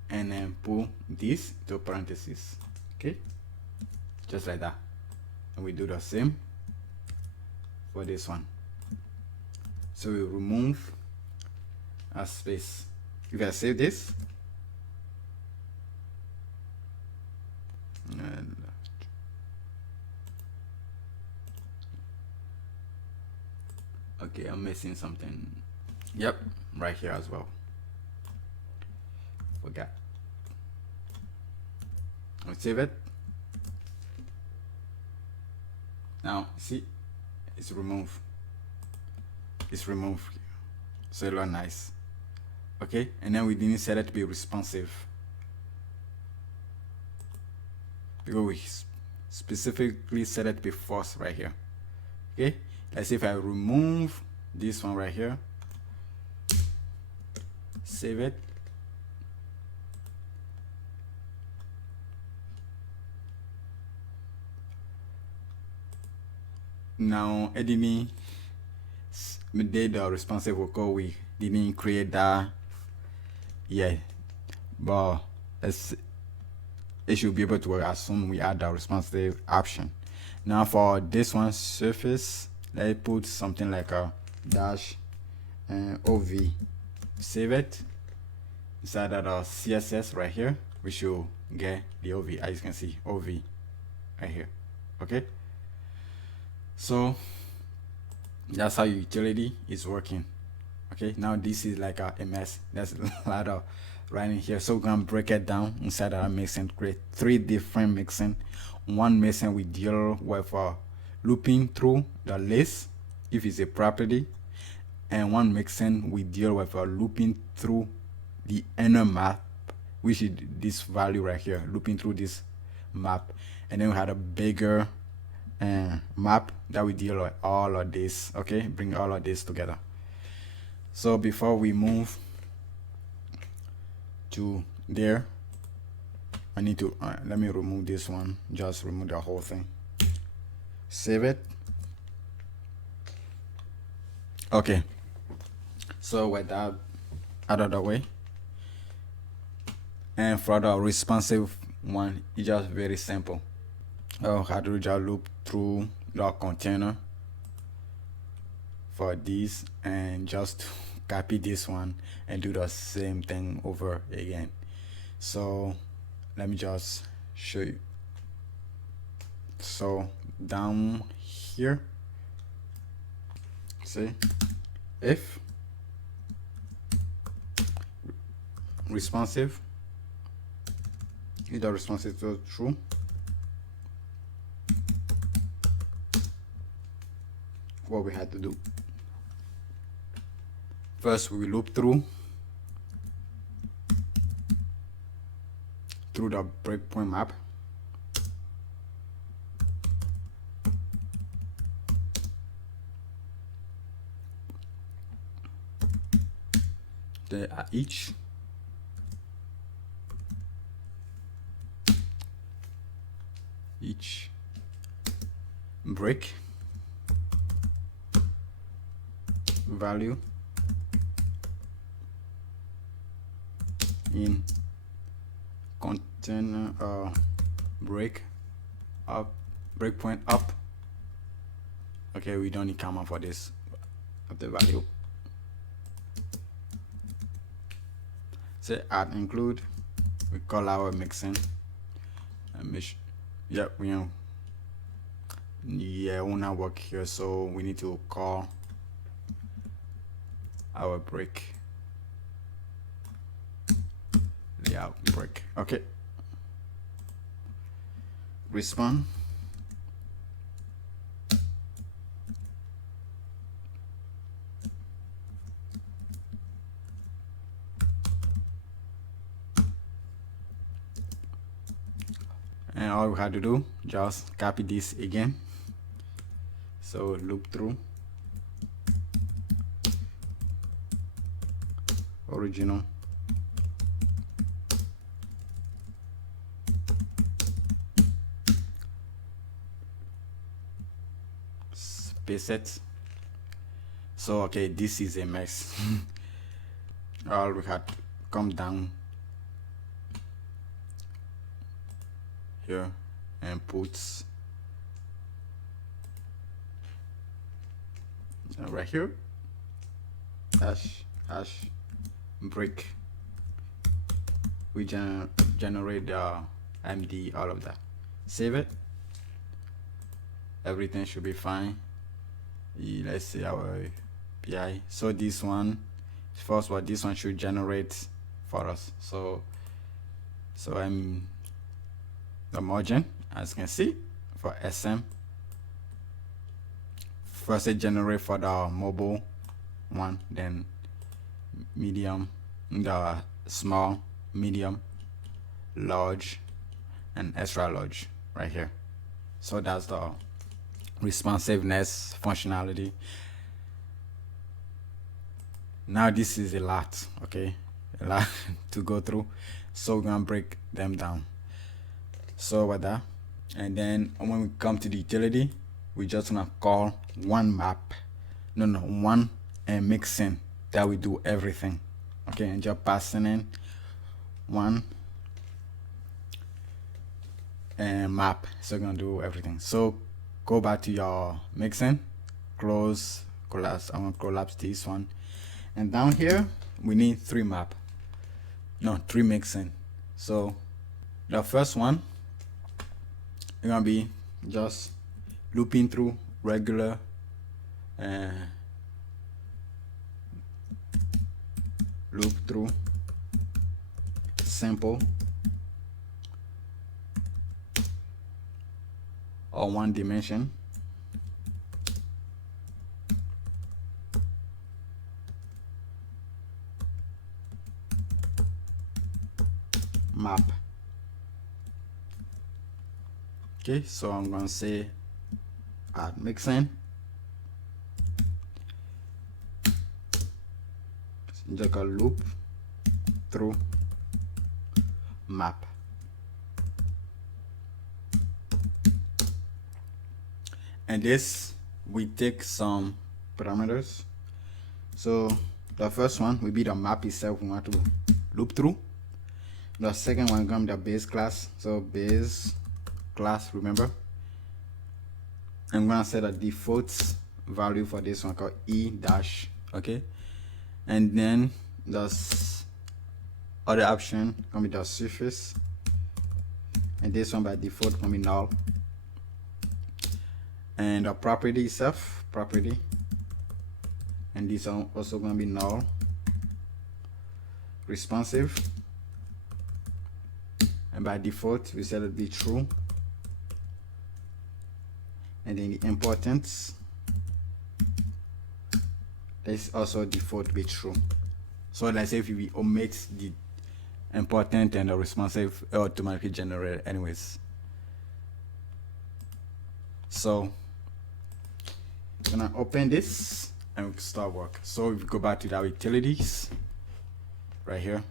and then put this to parentheses. Okay, just like that. And we do the same for this one. So we remove a space. If I save this, and okay, I'm missing something. Yep, right here as well. Forgot. I'll save it. Now see, it's removed. It's removed. So it looks nice. Okay, and then we didn't set it to be responsive because we specifically set it to be false right here. Okay, let's see if I remove this one right here, save it. Now editing did the responsive code, we didn't create that yet, but it should be able to work as soon as we add the responsive option. Now for this one, surface, let's put something like a dash ov. Save it. Inside of the CSS right here, we should get the ov. As you can see, ov right here. Okay, so that's how utility is working. Okay, now this is like a mess. There's a lot of writing here, so we're gonna break it down inside our mixin. Create 3 different mixin. One mixin we deal with looping through the list if it's a property, and one mixin we deal with looping through the inner map, which is this value right here, looping through this map. And then we had a bigger map that we deal with all of this. Okay, bring all of this together. So before we move to there, I need to let me remove this one. Just remove the whole thing. Save it. Okay, so with that out of the way, and for the responsive one, it's just very simple. How do we just loop through the container for this, and just copy this one and do the same thing over again. So let me just show you. So down here, see, if responsive, either responsive to true, what we had to do. First, we loop through the breakpoint map. each break value in container breakpoint up. Okay, we don't need comma for this of the value. Say add include, we call our mixin and yeah, we know, yeah, will not work here, so we need to call our break layout break. Okay, respond. And all we have to do, just copy this again. So loop through original space it. So okay, this is a mess. All we had to come down here and put right here hash break. We generate the MD, all of that. Save it. Everything should be fine. Let's see our PI. So this one first, what this one should generate for us. So I'm the margin, as you can see, for SM. First it generate for the mobile one, then medium, the small, medium, large, and extra large right here. So that's the responsiveness functionality. Now this is a lot, okay, a lot to go through, so we're gonna break them down. So with that, and then when we come to the utility, we just gonna call one map, one and mixin, that we do everything, okay, and just passing in one and map, so we're gonna do everything. So go back to your mixin, collapse. I'm gonna collapse this one, and down here we need three mixin. So the first one is gonna be just looping through regular loop through simple or one dimension, map. Okay, so I'm gonna say add mixin, just a loop through map. And this, we take some parameters. So the first one will be the map itself we want to loop through. The second one comes the base class. So base class, remember, I'm gonna set a default value for this one called e dash, okay, and then the other option can be the surface, and this one by default can be null, and the property itself, property, and this one also gonna be null, responsive, and by default we set it to be true, and then the importance is also default to be true. So let's say if we omit the important and the responsive, it automatically generate anyways. So I'm gonna open this and we can start work. So if we go back to our utilities, right here.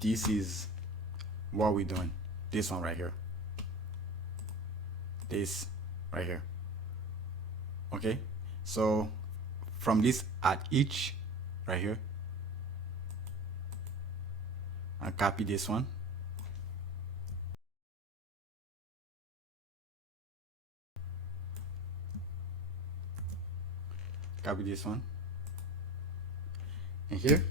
This is what we're doing. This one right here. This right here. Okay, so from this at each right here, I copy this one. Copy this one. And here,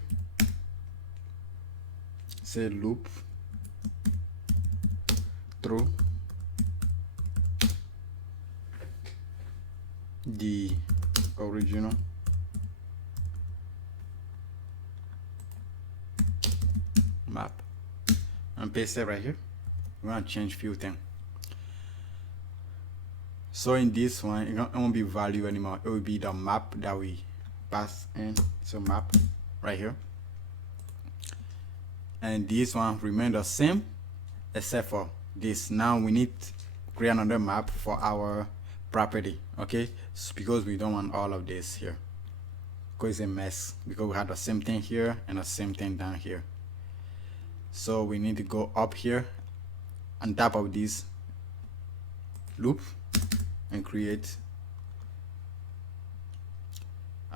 say loop through the original map and paste it right here. We're gonna change few things. So in this one, it won't be value anymore. It will be the map that we pass in. So map right here. And this one remain the same except for this. Now we need to create another map for our property. Okay, so because we don't want all of this here, because it's a mess, because we have the same thing here and the same thing down here. So we need to go up here on top of this loop and create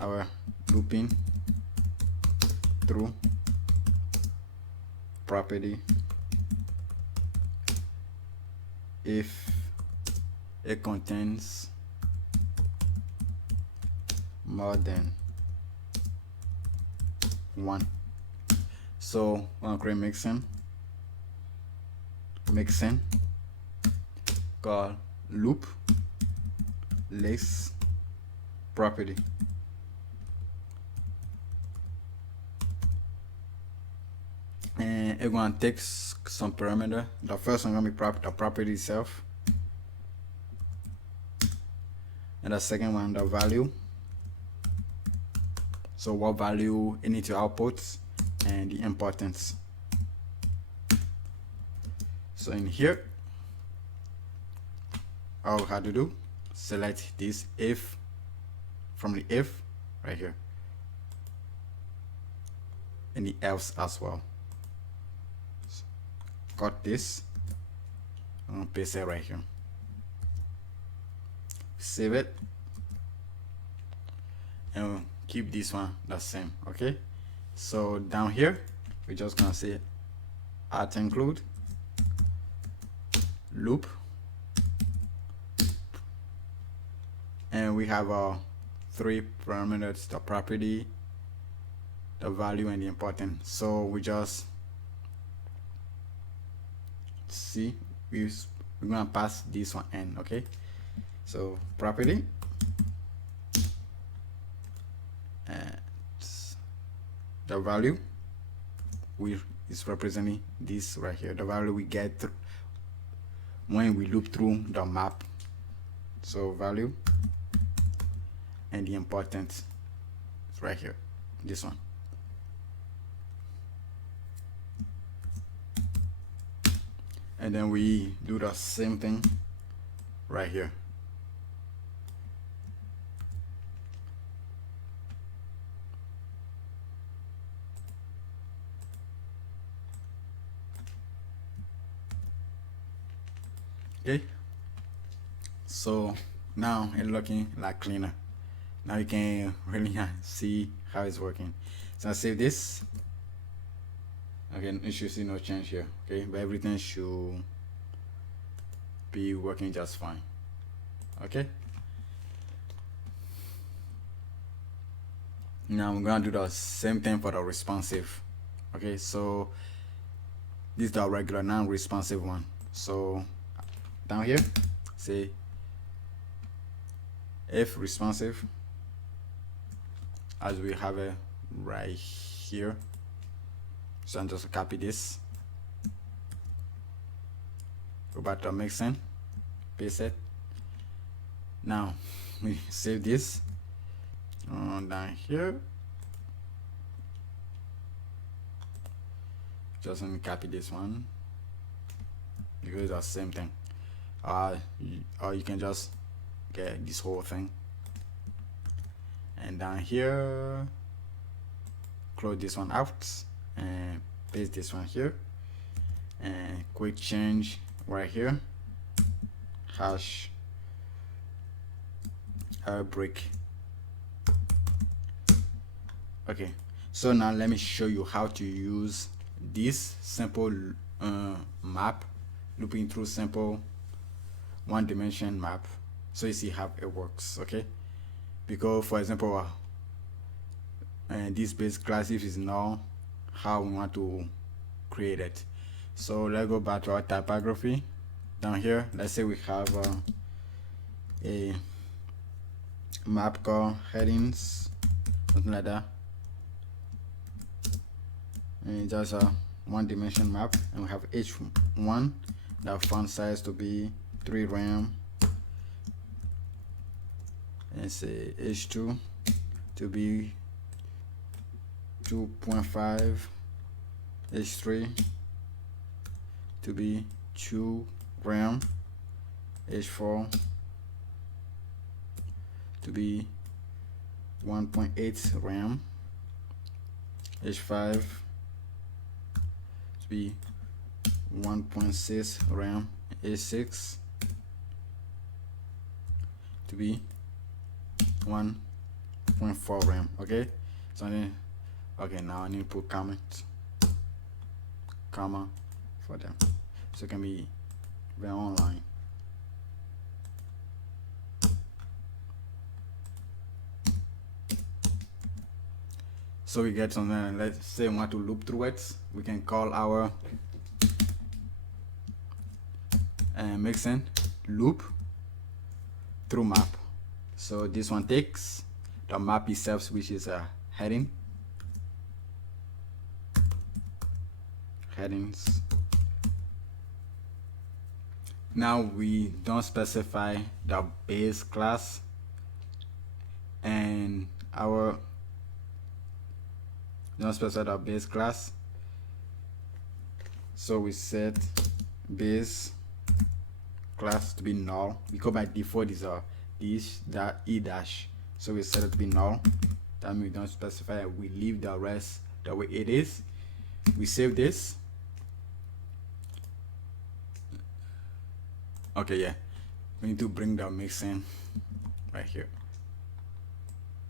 our looping through property if it contains more than one. So I'm gonna create mixin called loop list property. And it's gonna take some parameter. The first one gonna be the property itself, and the second one the value. So what value it needs to output and the importance. So in here, all we have to do, select this if from the if right here, and the else as well. So cut this and paste it right here. Save it and we'll keep this one the same. Okay, so down here we're just gonna say at include loop, and we have our three parameters: the property, the value, and the importance. So we just see we're gonna pass this one in. Okay, so property and the value is representing this right here, the value we get when we loop through the map. So value and the importance is right here, this one. And then we do the same thing right here. Okay, so now it's looking like cleaner. Now you can really see how it's working. So I save this. Again, you should see no change here. Okay, but everything should be working just fine. Okay, now I'm gonna do the same thing for the responsive. Okay, so this is the regular non-responsive one. So down here, say if responsive, as we have it right here. So I'm just copy this, go back to mixin, paste it. Now we save this down here. Just copy this one because it's the same thing. Or you can just get this whole thing, and down here close this one out and paste this one here, and quick change right here, hash break. Okay, so now let me show you how to use this simple map, looping through simple one dimension map, so you see how it works. Okay, because for example this base class, if is null, how we want to create it. So let's go back to our typography. Down here, let's say we have a map called headings, something like that, and just a one dimension map, and we have h1, that font size to be 3 rem, and say h2 to be 2.5, h3 to be 2 rem, h4 to be 1.8 rem, h5 to be 1.6 rem, h6 to be 1.4 rem. Okay, so then okay, now I need to put comma for them, so it can be very online. So we get something, let's say we want to loop through it, we can call our mixin loop through map. So this one takes the map itself, which is a headings. Now we don't specify the base class, and our don't specify the base class, so we set base class to be null, because by default is e dash, so we set it to be null. That means we don't specify, we leave the rest the way it is. We save this. Okay, yeah, we need to bring the mixin right here.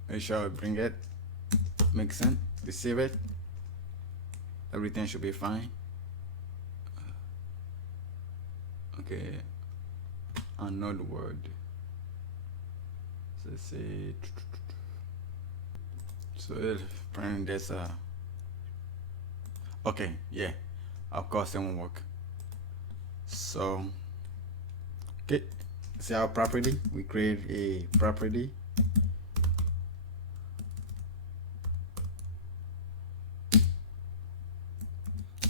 Make sure I bring it, mixin, we save it, everything should be fine. Okay, another word, so say, so let's print this okay, yeah, of course it won't work. So okay, see our property, we create a property,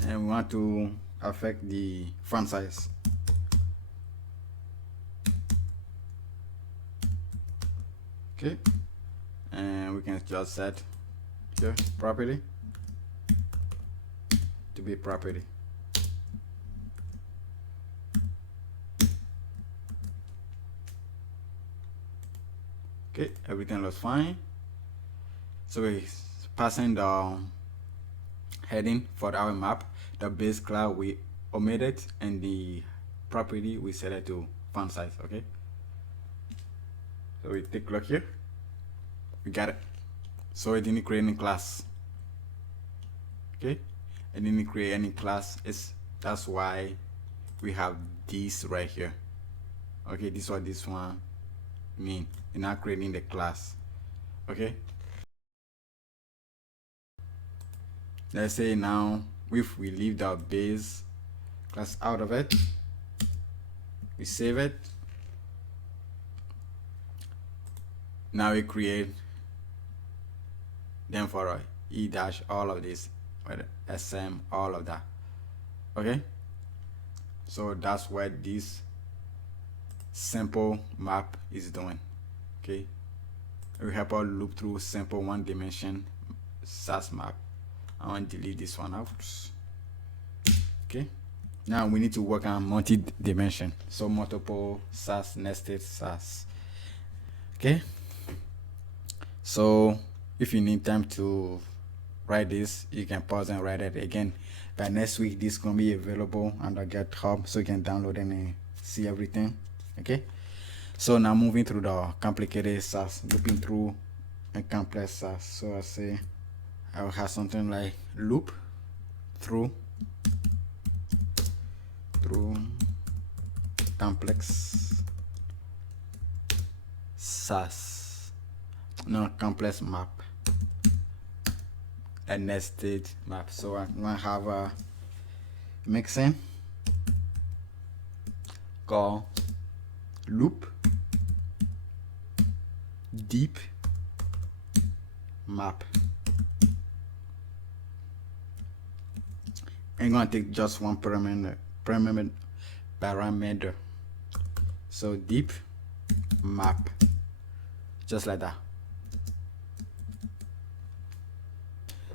and we want to affect the font size. Okay, and we can just set here property to be property. Okay, everything looks fine. So we're passing the heading for our map, the base class we omitted, and the property we set it to font size. Okay, so we take a look here, we got it. So it didn't create any class. Okay, it didn't create any class. That's why we have this right here. Okay, this is what this one mean, you're not creating the class. Okay, let's say now if we leave the base class out of it, we save it, now we create them for e dash, all of this, sm, all of that. Okay, so that's what this simple map is doing. Okay, we help our loop through simple one dimension SASS map. I want to delete this one out. Okay, now we need to work on multi-dimension, so multiple SASS, nested SASS. Okay, so if you need time to write this, you can pause and write it again. By next week, this is gonna be available under GitHub, so you can download and see everything. Okay. So now moving through the complicated SASS, looping through a complex SASS. So I say I will have something like loop through complex SASS, no, complex map, a nested map. So I'm gonna have a mixin called loop deep map. I'm gonna take just one parameter. So deep map, just like that.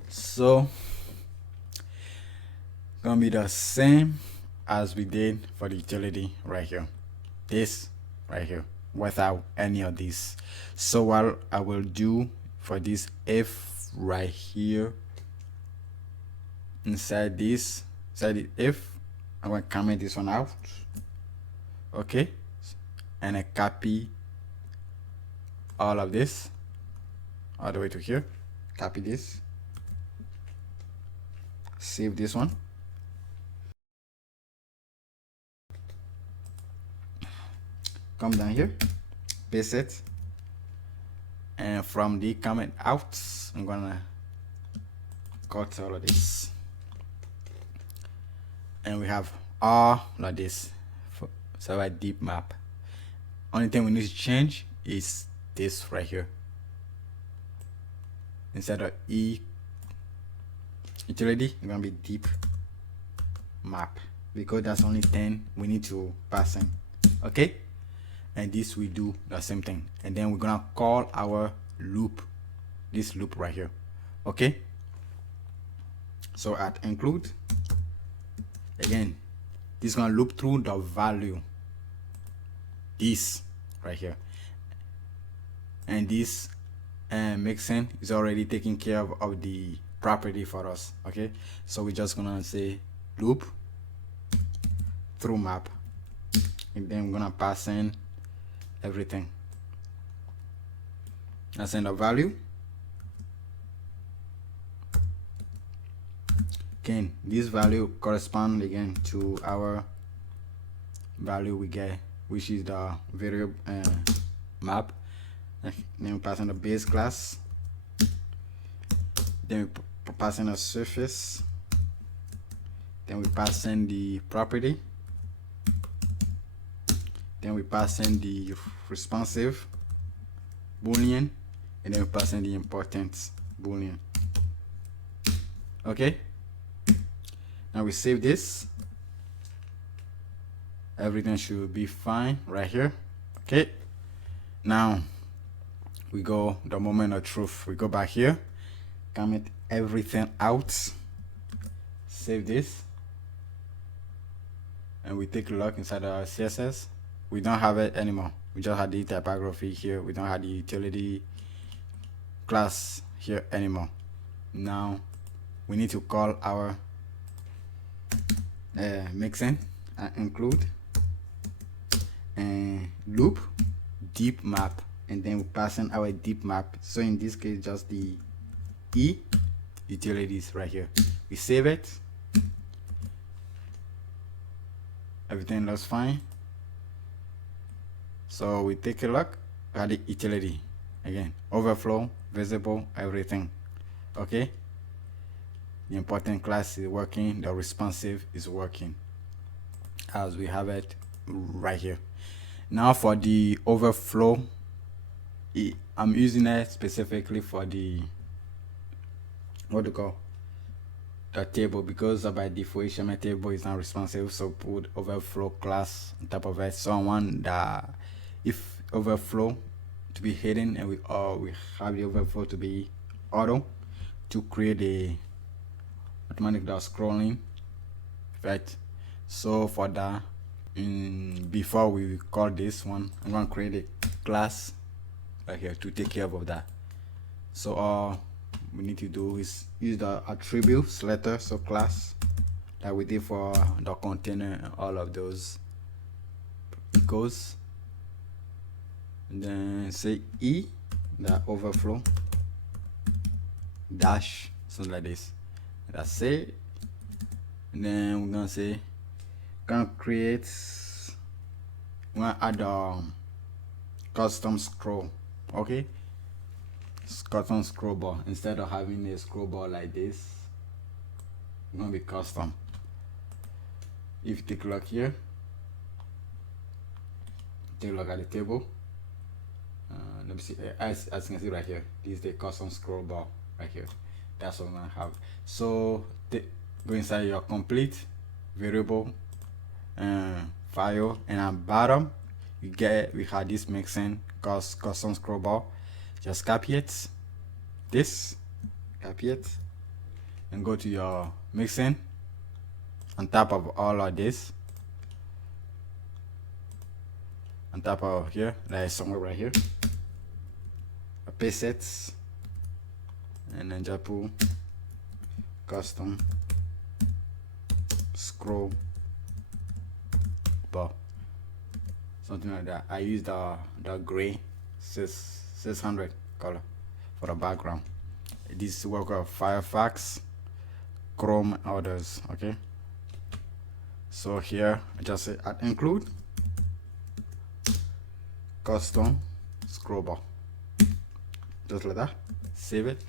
So gonna be the same as we did for the utility right here, this right here, without any of these. So what I will do for this if right here, inside this, inside the if, I'm going to comment this one out. Okay, and I copy all of this all the way to here. Copy this, save this one, come down here, paste it, and from the comment out, I'm gonna cut all of this, and we have all of this. So a deep map. Only thing we need to change is this right here. Instead of e utility, it's gonna be deep map, because that's only 10 we need to pass in. Okay, and this we do the same thing, and then we're gonna call our loop, this loop right here. Okay, so at include, again, this is gonna loop through the value, this right here, and this mixin is already taking care of the property for us. Okay, so we're just gonna say loop through map, and then we're gonna pass in everything. That's in the value. Again, this value correspond again to our value we get, which is the variable map. Then we pass in the base class, then we pass in a surface, then we pass in the property, then we pass in the responsive boolean, and then we pass in the important boolean. Okay, now we save this, everything should be fine right here. Okay, now we go the moment of truth. We go back here, comment everything out, save this, and we take a look inside our CSS. We don't have it anymore. We just had the typography here. We don't have the utility class here anymore. Now we need to call our mixin and include and loop deep map, and then we pass in our deep map. So in this case, just the e utilities right here. We save it, everything looks fine. So we take a look at the utility again, overflow, visible, everything. Okay, the important class is working, the responsive is working, as we have it right here. Now for the overflow, I'm using it specifically for the the table, because by default HTML table is not responsive, so put overflow class on top of it. So I want the if overflow to be hidden, and we have the overflow to be auto, to create a automatic scrolling, right? So for that, before we call this one, I'm going to create a class right here to take care of that. So we need to do is use the attributes letter, so class that we did for the container and all of those equals, and then say e the overflow dash, something like this. That's it. And then we're gonna say can create, we're gonna add custom scroll. Okay, custom scroll bar. Instead of having a scroll bar like this, it's gonna be custom. If you take a look here, take a look at the table. Let me see, as you can see right here, this is the custom scroll bar right here. That's what I'm gonna have. So go inside your complete variable file, and at bottom we have this mixin custom scroll bar. Just copy it, copy it, and go to your mixin. On top of all of this, on top of here, like somewhere right here, paste it, and then just put custom scroll bar, something like that. I use the gray 600 color for the background. This work of Firefox, Chrome, and others. Okay, so here I just say add include custom scroll bar, just like that. Save it.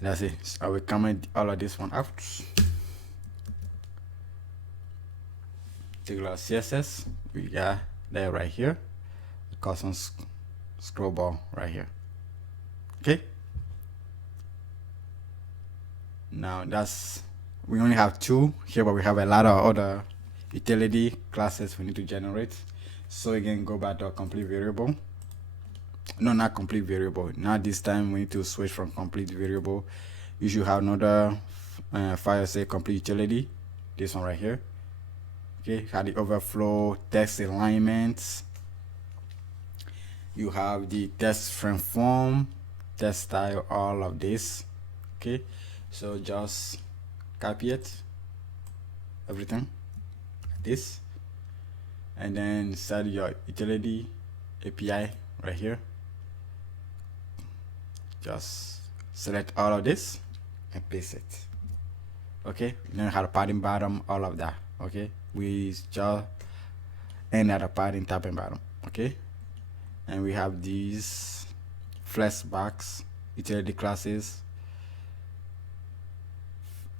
That's it. So I will comment all of this one out. Take a look at CSS. We got that right here, the custom scroll bar right here. Okay, now that's, we only have two here, but we have a lot of other utility classes we need to generate. So again, go back to our complete variable. No, not complete variable. Now this time we need to switch from complete variable. You should have another file, say complete utility, this one right here. Okay, have the overflow, text alignments, you have the text frame form, text style, all of this. Okay, so just copy it, everything like this, and then set your utility API right here. Just select all of this and paste it. Okay, then have a padding bottom, all of that. Okay, we just end at a padding top and bottom. Okay, and we have these flex box utility classes,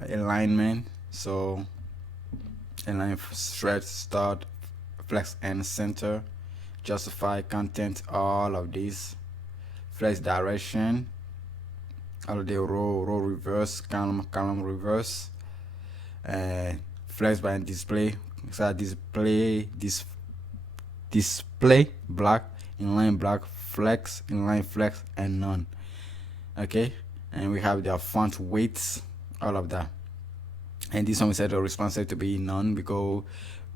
alignment, so align thread start, flex and center, justify content, all of these, flex direction, all of the row reverse, column reverse, and flex by display, so display block, inline block, flex, inline flex, and none. Okay, and we have the font weights, all of that. And this one we set the responsive to be none, because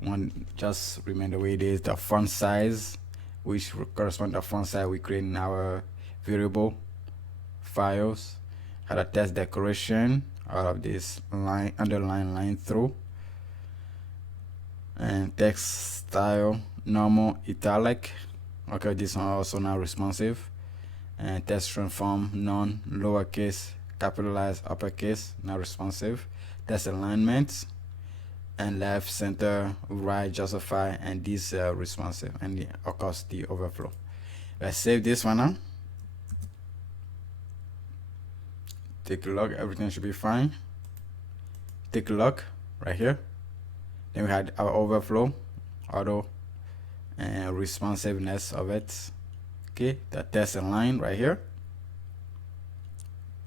one, just remember the way it is, the font size, which correspond to the font size we create in our variable files. Had a text decoration, all of this line, underline, line through, and text style, normal, italic. Okay, this one also now responsive. And text transform, none, lowercase, capitalized, uppercase, now responsive. Text alignment, and left, center, right, justify, and this responsive, and of course the overflow. Let's save this one now. Take a look, everything should be fine. Take a look right here. Then we had our overflow, auto, and responsiveness of it. Okay, the test align right here,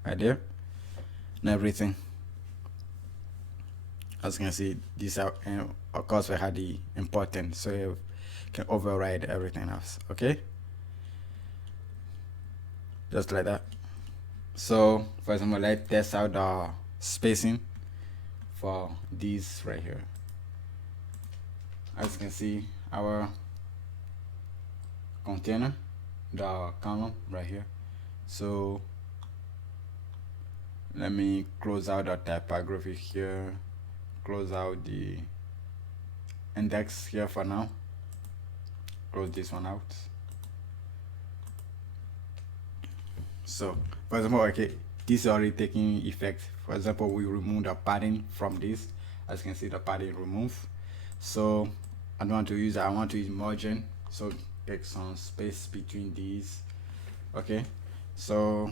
right there, and everything. As you can see, these are, and of course we had the important, so you can override everything else. Okay, just like that. So for example, let's test out the spacing for these right here. As you can see, our container, the column right here. So Let me close out the typography here, close out the index here for now, close this one out. So for example, okay, this is already taking effect. For example, we remove the padding from this. As you can see, the padding removed. So I don't want to use that. I want to use margin, so take some space between these. Okay, so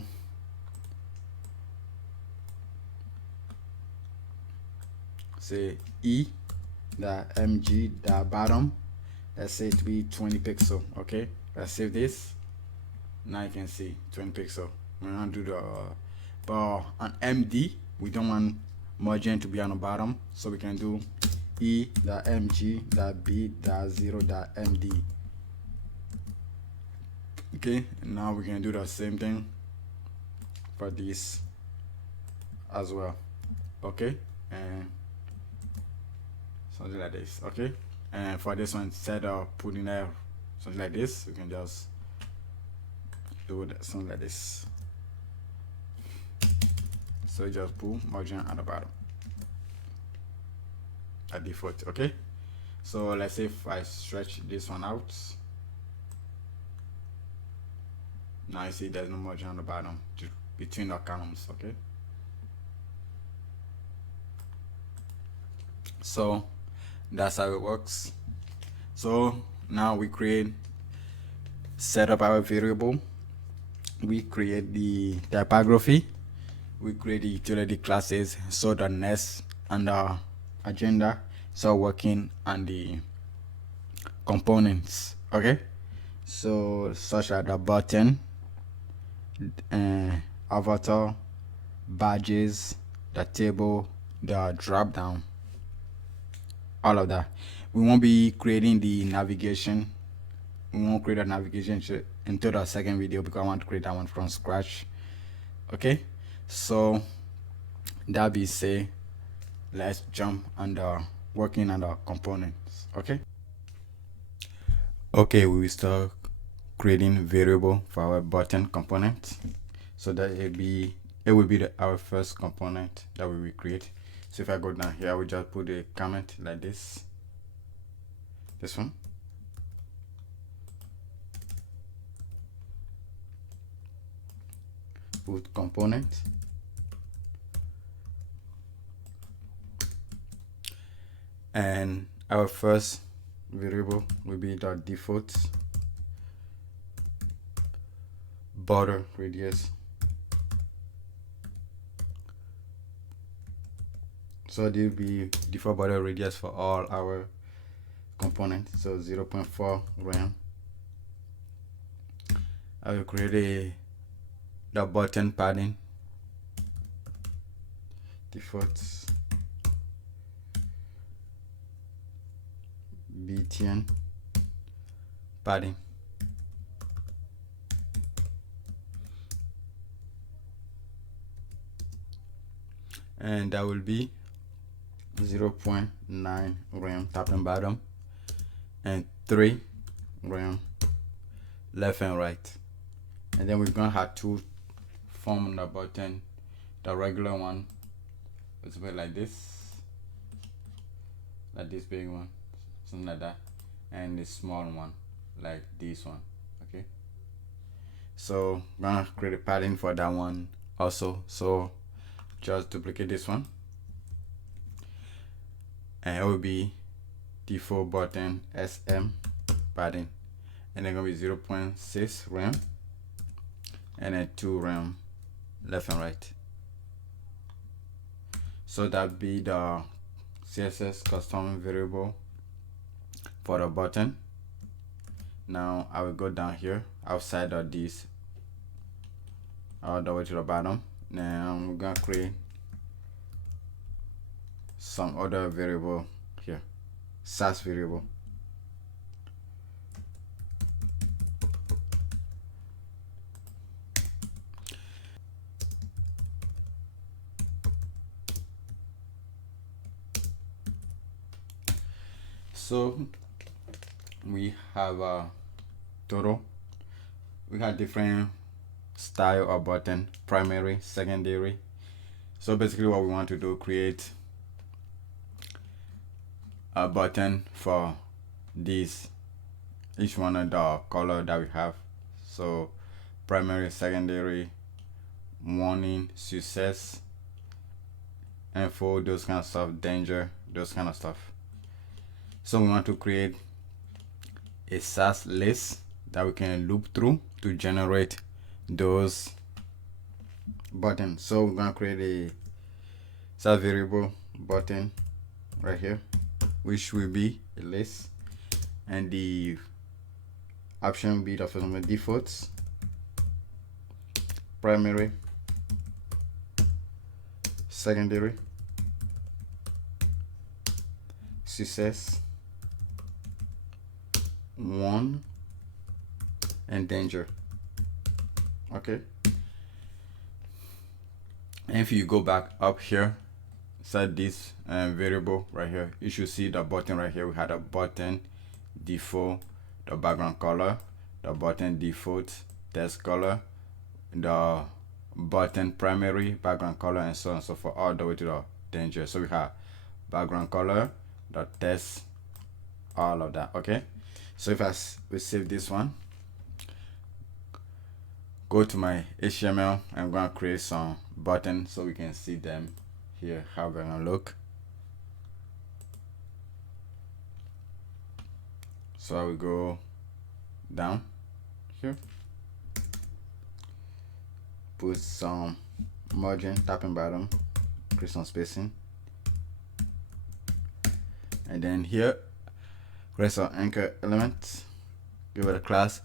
say E, the MG, the bottom, let's say to be 20 pixel. Okay, let's save this. Now you can see 20 pixel. We're gonna do the but on MD we don't want margin to be on the bottom, so we can do E, the MG, the B, the 0, the MD. Okay, now we can do the same thing for this as well. Okay, and something like this. Okay, and for this one, instead of putting there something like this, we can just do that, something like this. So just put margin at the bottom at default. Okay, so let's say if I stretch this one out, now you see there's no margin on the bottom between the columns. Okay, so that's how it works. So now we set up our variable, we create the typography, we create the utility classes, so the next and the agenda start working on the components. Okay, so such as the button, avatar, badges, the table, the drop down, all of that. We won't be creating the navigation. We won't create a navigation until the second video, because I want to create that one from scratch. Okay, so that being said, let's jump on the working on the components. Okay, we will start creating variable for our button component, so that it will be our first component that we will create. So if I go down here, I will just put a comment like this one, put component, and our first variable will be the default border radius. So there will be default border radius for all our components, so 0.4 rem. I will create the button padding, default btn padding, and that will be 0.9 rem top and bottom, and 3 rem left and right. And then we're gonna have two form on the button. The regular one is like this big one, something like that, and the small one like this one. Okay, so I'm gonna create a pattern for that one also. So just duplicate this one, and it will be default button SM padding, and then gonna be 0.6 rem and then 2 rem left and right. So that be the CSS custom variable for the button. Now I will go down here outside of this, all the way to the bottom. Now I'm gonna create some other variable here, SASS variable. So we have a total. We have different style of button: primary, secondary, So basically what we want to do, create a button for these, each one of the color that we have. So primary, secondary, warning, success, info, those kind of stuff, danger, those kind of stuff. So we want to create a SASS list that we can loop through to generate those buttons. So we're going to create a SASS variable button right here, which will be a list, and the option will be the first one, defaults, primary, secondary, success, one, and danger. Okay, and if you go back up here, set this variable right here, you should see the button right here. We had a button default, the background color, the button default text color, the button primary background color, and so on and so forth, all the way to the danger. So we have background color, the text, all of that. Okay, so if we save this one, go to my HTML, I'm gonna create some buttons so we can see them here, how they're gonna look. So I will go down here, put some margin, top and bottom, create some spacing, and then here create some anchor element, give it a class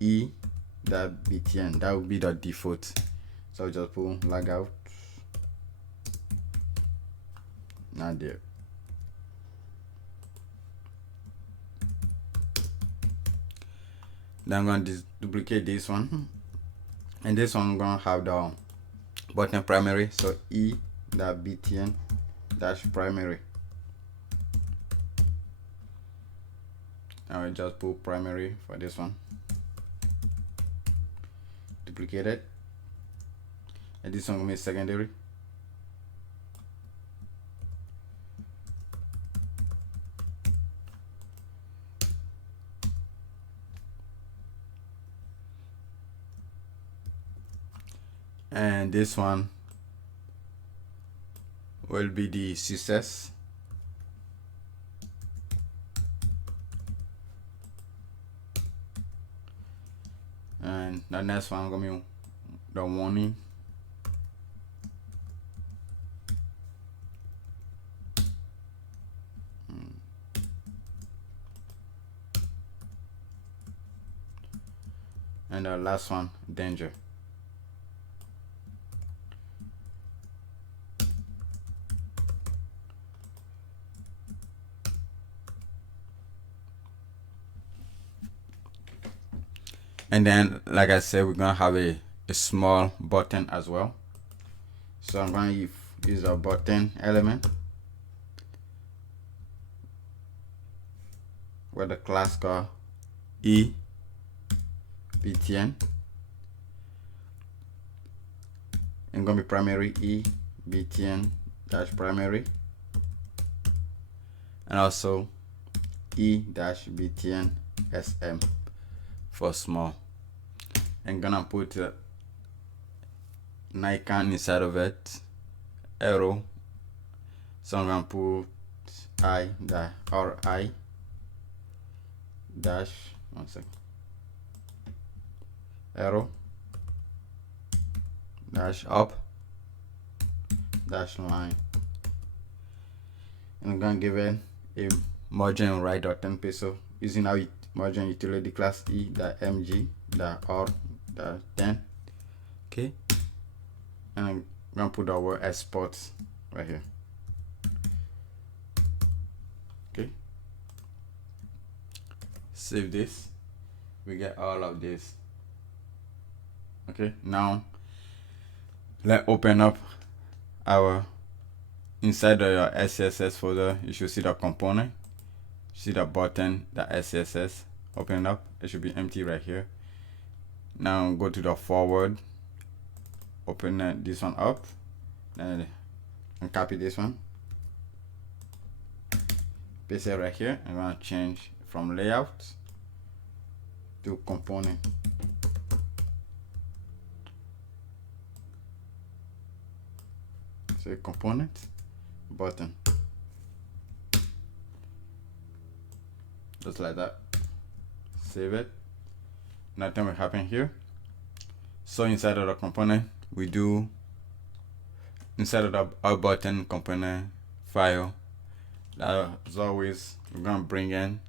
e.btn, that will be the default. So I'll just put log out, not there. Then I'm going to duplicate this one, and this one I'm going to have the button primary, so e.btn dash primary. I will just put primary for this one, duplicate it, and this one will be secondary. And this one will be the success. And the next one gonna be the warning. And the last one, danger. And then, like I said, we're gonna have a small button as well. So I'm gonna use a button element with the class called e.btn. And gonna be primary e.btn dash primary, and also e-btn sm for small. And gonna put an icon inside of it, arrow. So I'm gonna put I dash, one second, arrow dash up dash line, and I'm gonna give it a margin right or 10 pixel using our margin utility class e.mg.r.10. Okay, and I'm gonna put the word export right here. Okay, save this, we get all of this. Okay, now let's open up our inside your SCSS folder. You should see the component, see the button, the SCSS. Open it up, it should be empty right here. Now go to the forward, open this one up, and copy this one, paste it right here. I'm gonna change from layout to component. So component button, just like that. Save it. Nothing will happen here. So inside of the component, we do inside of the our button component file. As always, we're gonna bring in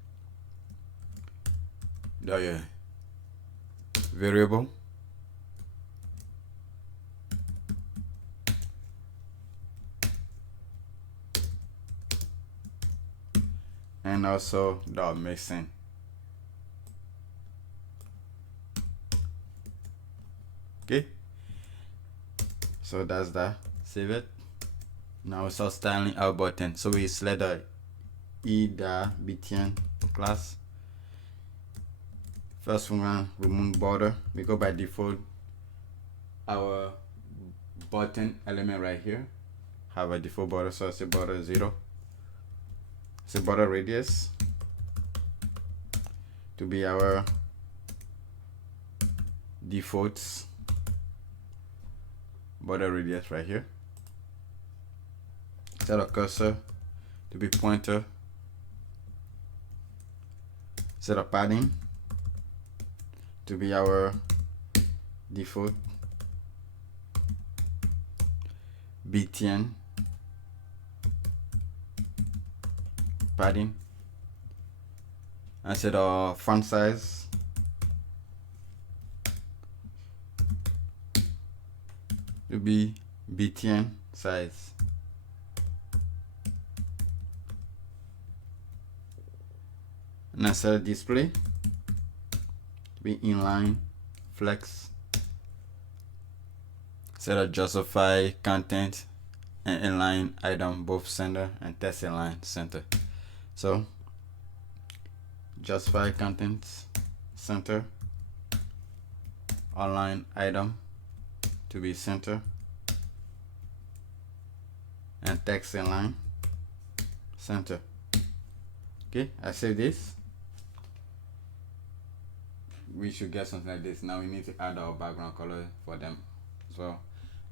the variable, and also the mixin. Okay, so that's that. Save it. Now we start styling our button. So we select the btn class. First, we're gonna remove border. We go by default. Our button element right here have a default border, so it's a border 0. It's a border radius to be our default border radius right here. Set a cursor to be pointer. Set a padding to be our default btn padding, and set a font size to be btn size. And I set a display to be inline flex. Set a justify content and inline item both center and test inline center. So justify content center, align item to be center, and text inline center. Okay, I save this. We should get something like this. Now we need to add our background color for them as well,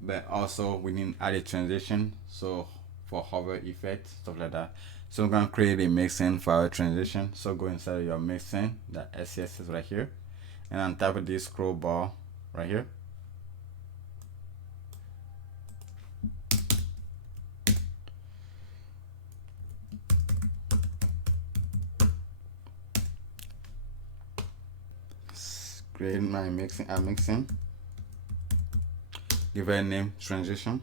but also we need to add a transition, so for hover effect, stuff like that. So we're gonna create a mixin for our transition. So go inside of your mixin, the SCSS right here, and on top of this scroll bar right here, create my mixin, give it a name, transition,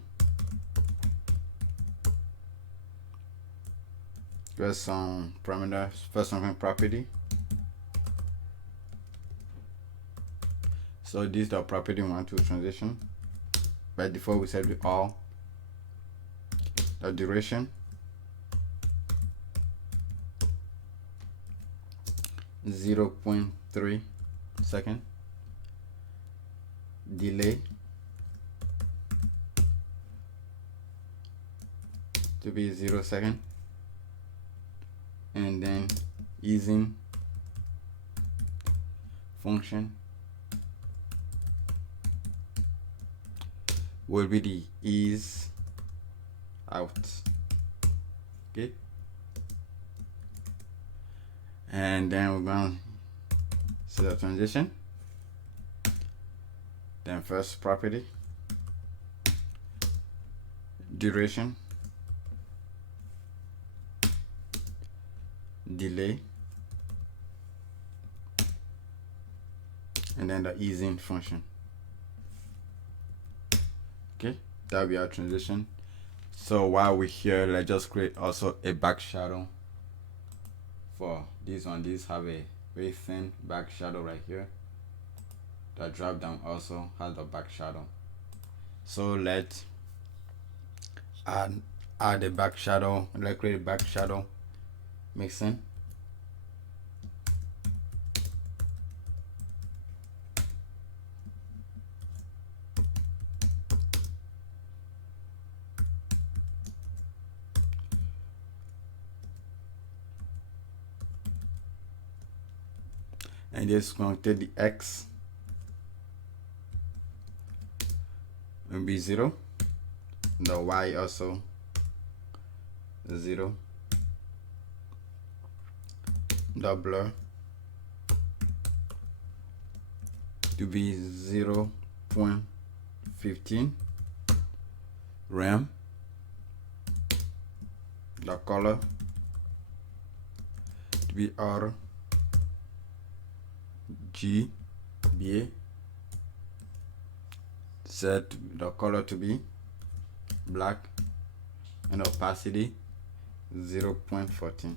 give us some parameters. First one, property. So this is the property we want to transition. By default we set with all. The duration 0.3 second, delay to be 0 second, and then easing function will be the ease out. Okay, and then we're going to set a transition. Then first property, duration, delay, and then the easing function. Okay, that'll be our transition. So while we're here, let's just create also a back shadow for this one. These have a very thin back shadow right here. The drop down also has the back shadow. So let's add a back shadow. Let's create a back shadow mixin. and just going to take the X will be 0, the Y also 0, the blur to be 0.15, RAM, the color to be RGBA, set the color to be black, and opacity 0.14.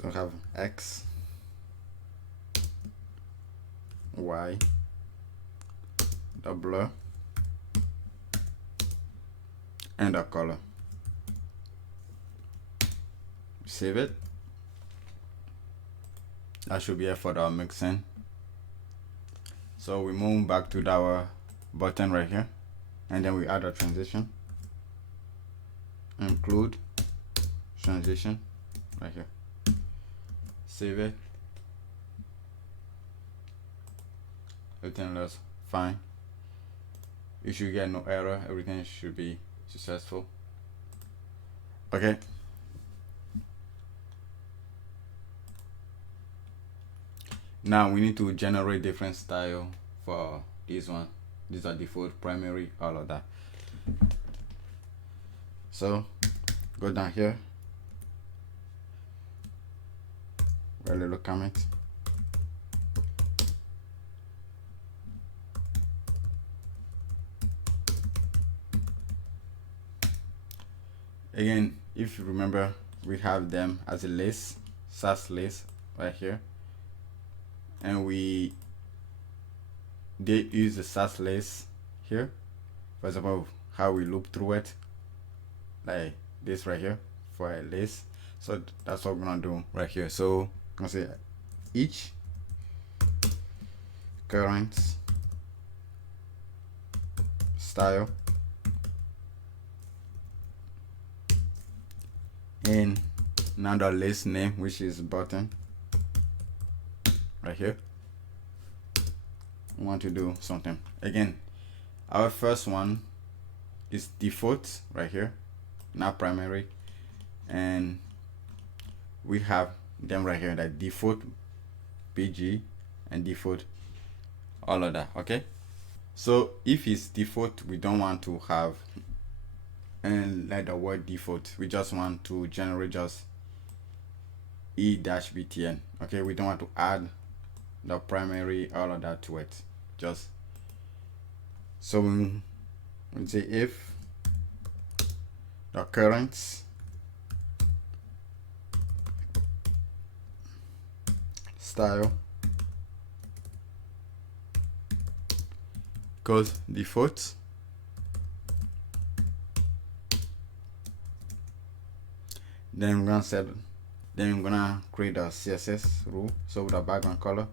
So I have X, Y, the blur, and the color. Save it. That should be it for the mixin. So we move back to our button right here, and then we add a transition. Include transition right here. Save it. Everything looks fine. You should get no error. Everything should be successful. Okay. Now we need to generate different style for this one. These are default, primary, all of that. So go down here, a little comment. Again, if you remember, we have them as a list, SASS list right here, and they use the SASS list here. For example, how we loop through it, like this right here for a list. So that's what we're gonna do right here. So I'm gonna say each current style in another list name, which is button right here. We want to do something. Again, our first one is default right here, not primary, and we have them right here, that default PG and default all of that. Okay, so if it's default, we don't want to have and like the word default, we just want to generate just e-btn. Okay, we don't want to add the primary, all of that to it. Just so we say if the current style goes default, then we're gonna create a CSS rule. So with the background color,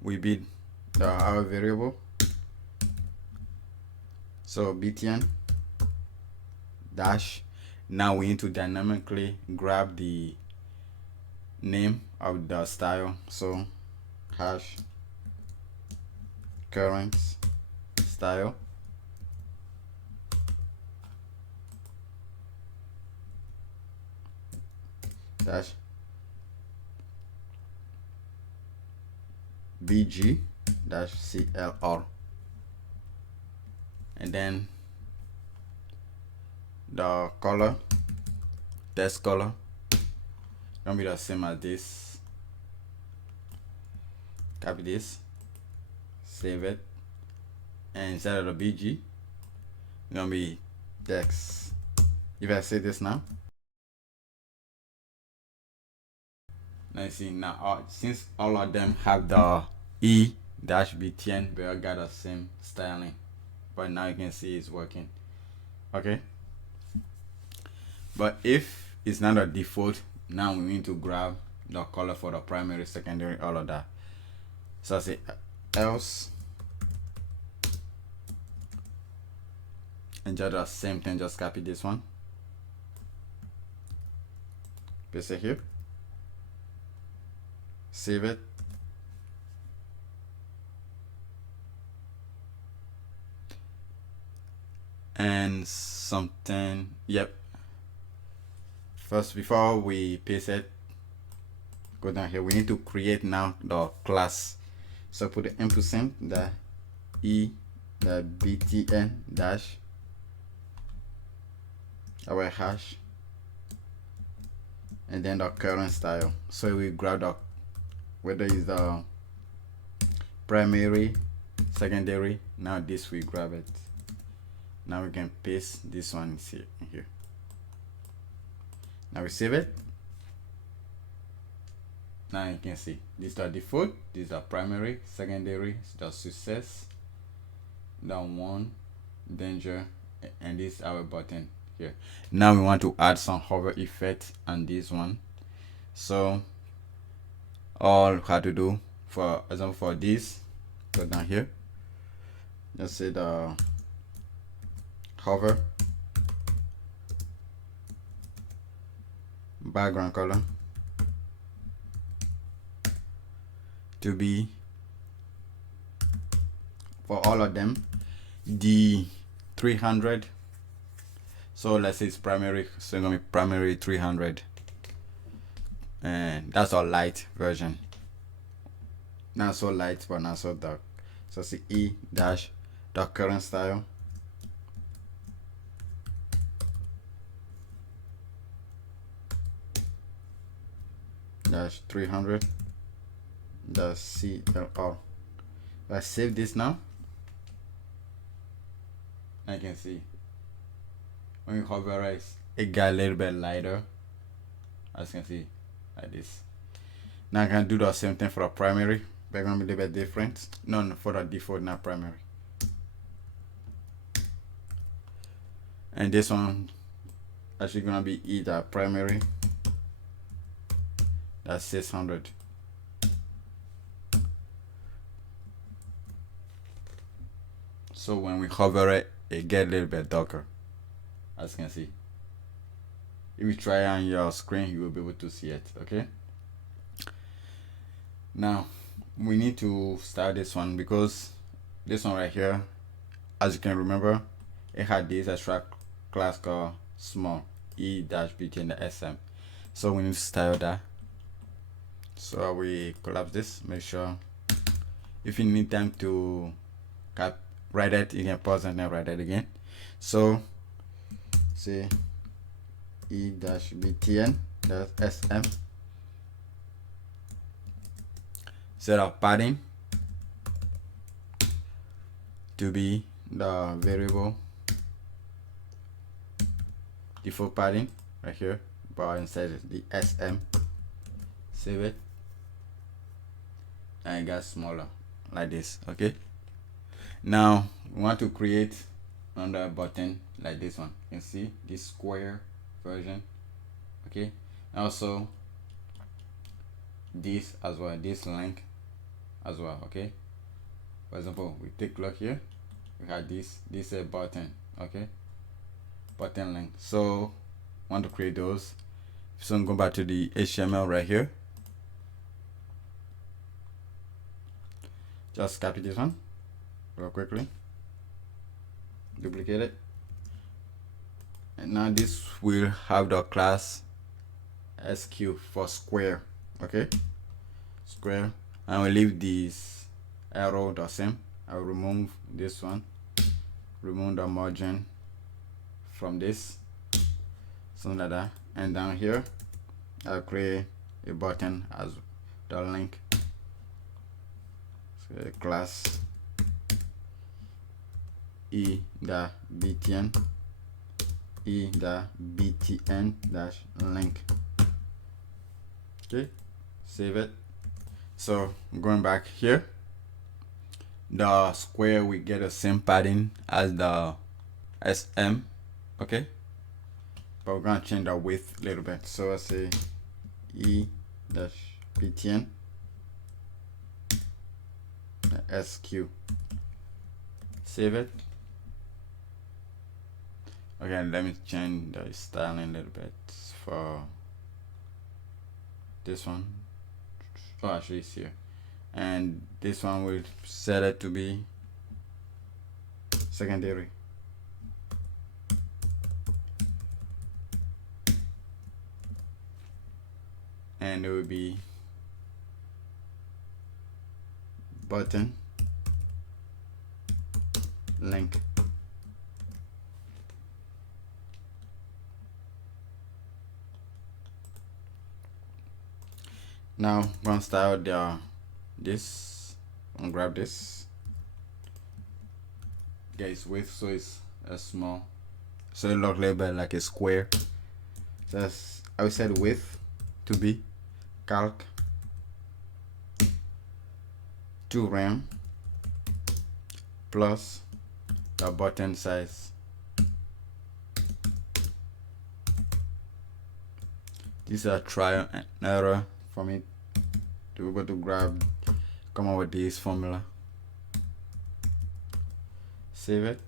we build our variable. So btn dash. Now we need to dynamically grab the name of the style. So hash current style dash bg dash clr, and then the color, text color, gonna be the same as this. Copy this, save it, and instead of the bg, gonna be text. If I say this now, let's see now, since all of them have the e-btn, we all got the same styling, but now you can see it's working. Okay, but if it's not a default, now we need to grab the color for the primary, secondary, all of that. So I say else and just the same thing, just copy this one, paste it here, save it, and something, yep. First, before we paste it, go down here, we need to create now the class. So put the ampersand, the the btn dash our hash, and then the current style. So we grab the, whether it's the primary, secondary. Now this we grab it. Now we can paste this one here. Now we save it. Now you can see this is the default, this is the primary, secondary, the success, the one, danger, and this is our button here. Now we want to add some hover effect on this one. So all we have to do, for example, for this, go down here, just say the hover background color to be, for all of them, the 300. So let's say it's primary, so it's gonna be primary 300, and that's our light version. Not so light, but not so dark. So see e dash the current style, dash 300, the CLR. I save this now. I can see when you hover it got a little bit lighter, as you can see, like this. Now I can do the same thing for the primary, but gonna be a little bit different. No, for the default, not primary. And this one actually gonna be either primary, that's 600. So when we hover it, it gets a little bit darker, as you can see. If you try on your screen, you will be able to see it. Okay, now we need to start this one, because this one right here, as you can remember, it had this extra class called small e-btn the sm. So we need to style that. So we collapse this, make sure, if you need time to write it, you can pause and then write it again. So say e-btn that's sm, set up padding to be the variable default padding right here, but instead the sm. Save it, and it got smaller like this. Okay, now we want to create another button like this one. You can see this square version. Okay, also this as well, this link as well. Okay, for example, we take a look here, we have this is a button. Okay, button link. So want to create those. So I'm going back to the HTML right here, just copy this one real quickly, duplicate it, and now this will have the class SQ for square. Okay, square, and we'll leave this arrow the same. I'll remove this one, remove the margin from this, something like that, and down here I'll create a button as the link. So class e-btn dash link. Okay, save it. So going back here, the square we get the same padding as the sm. Okay, but we're gonna change the width a little bit. So I say e-btn sq. Save it. Okay, let me change the styling a little bit for this one. Oh, actually it's here. And this one will set it to be secondary. And it will be button link. Now I'm gonna style this. I'm gonna grab this. Get its width so it's a small, so it looks a little bit like a square. So I will set width to be calc to RAM plus the button size. This is a trial and error for me to be able to come up with this formula. Save it.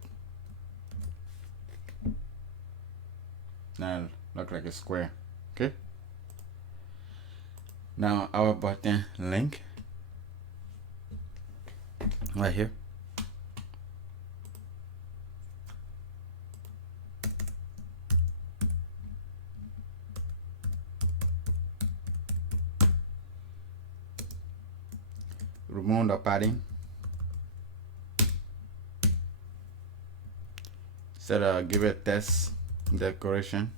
Now it look like a square. Okay. Now our button link right here. Remove the padding. Give it test decoration.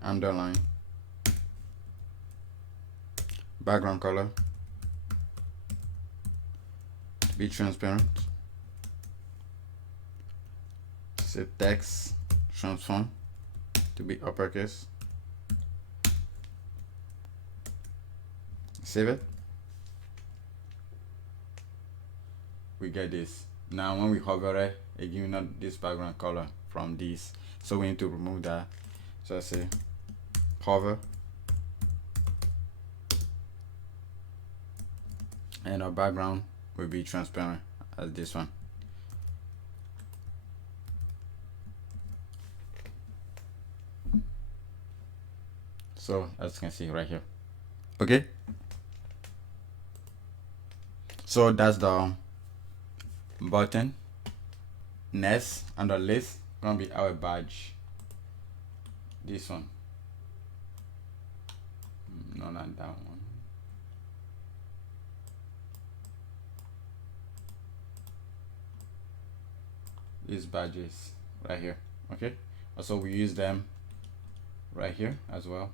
Underline. Background color to be transparent. Set text transform to be uppercase. Save it. We get this. Now when we hover it, it gives us this background color from this. So we need to remove that. So I say hover, and our background will be transparent as this one. So as you can see right here. Okay. So that's the button. Next on the list gonna be our badge. This one. No, not that one. These badges right here. Okay. Also we use them right here as well.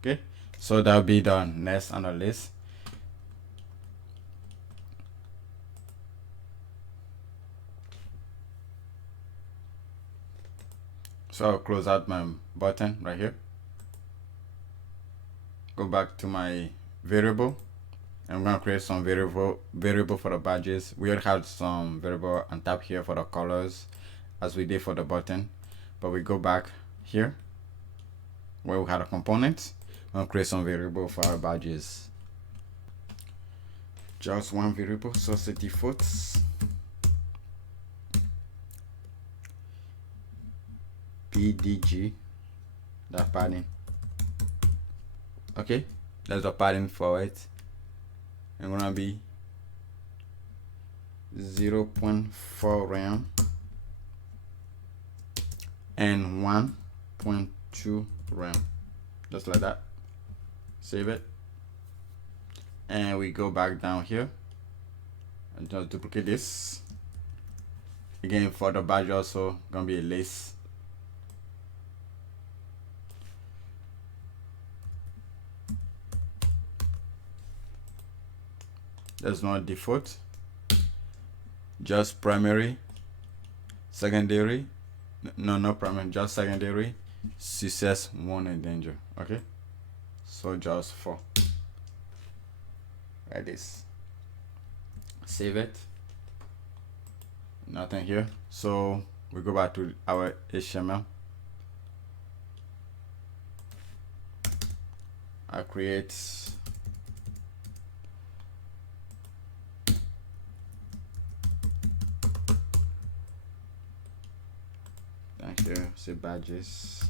Okay. So that'll be the next on the list. So I'll close out my button right here. Go back to my variable. I'm gonna create some variable for the badges. We already have some variable on top here for the colors as we did for the button. But we go back here where we had a component. I'm gonna create some variable for our badges. Just one variable, so set defaults. PDG, that padding. Okay, that's the padding for it. I'm gonna be 0.4 RAM and 1.2 RAM, just like that. Save it, and we go back down here and just duplicate this again. For the badge also gonna be a list. There's no default, just primary, secondary, no primary, just secondary, success, 1 in danger. Okay, so just 4 like this. Save it. Nothing here, so we go back to our HTML. I create here, say badges.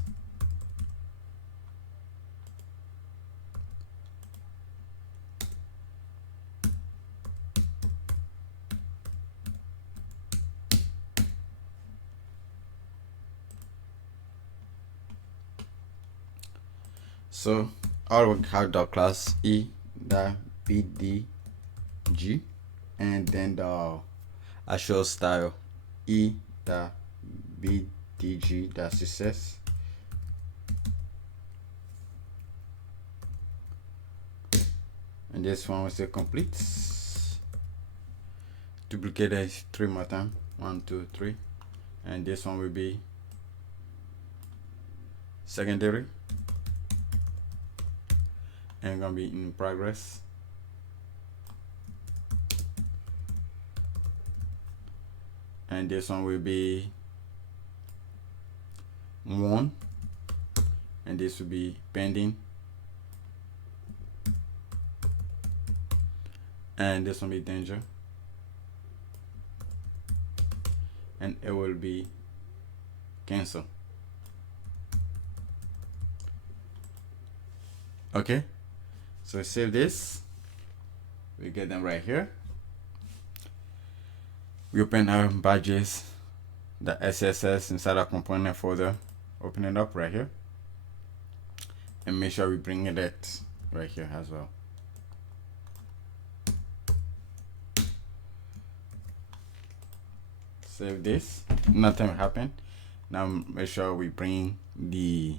So I'll have the class E, the BDG, and then the actual style E, the BDG, the SCSS. And this one will say complete. Duplicate it 3 more times. 1, 2, 3. And this one will be secondary. And gonna be in progress. And this one will be 1. And this will be pending. And this will be danger. And it will be cancel. Okay, so save this. We get them right here. We open our badges, the SCSS inside our component folder. Open it up right here, and make sure we bring it right here as well. Save this. Nothing will happen. Now make sure we bring the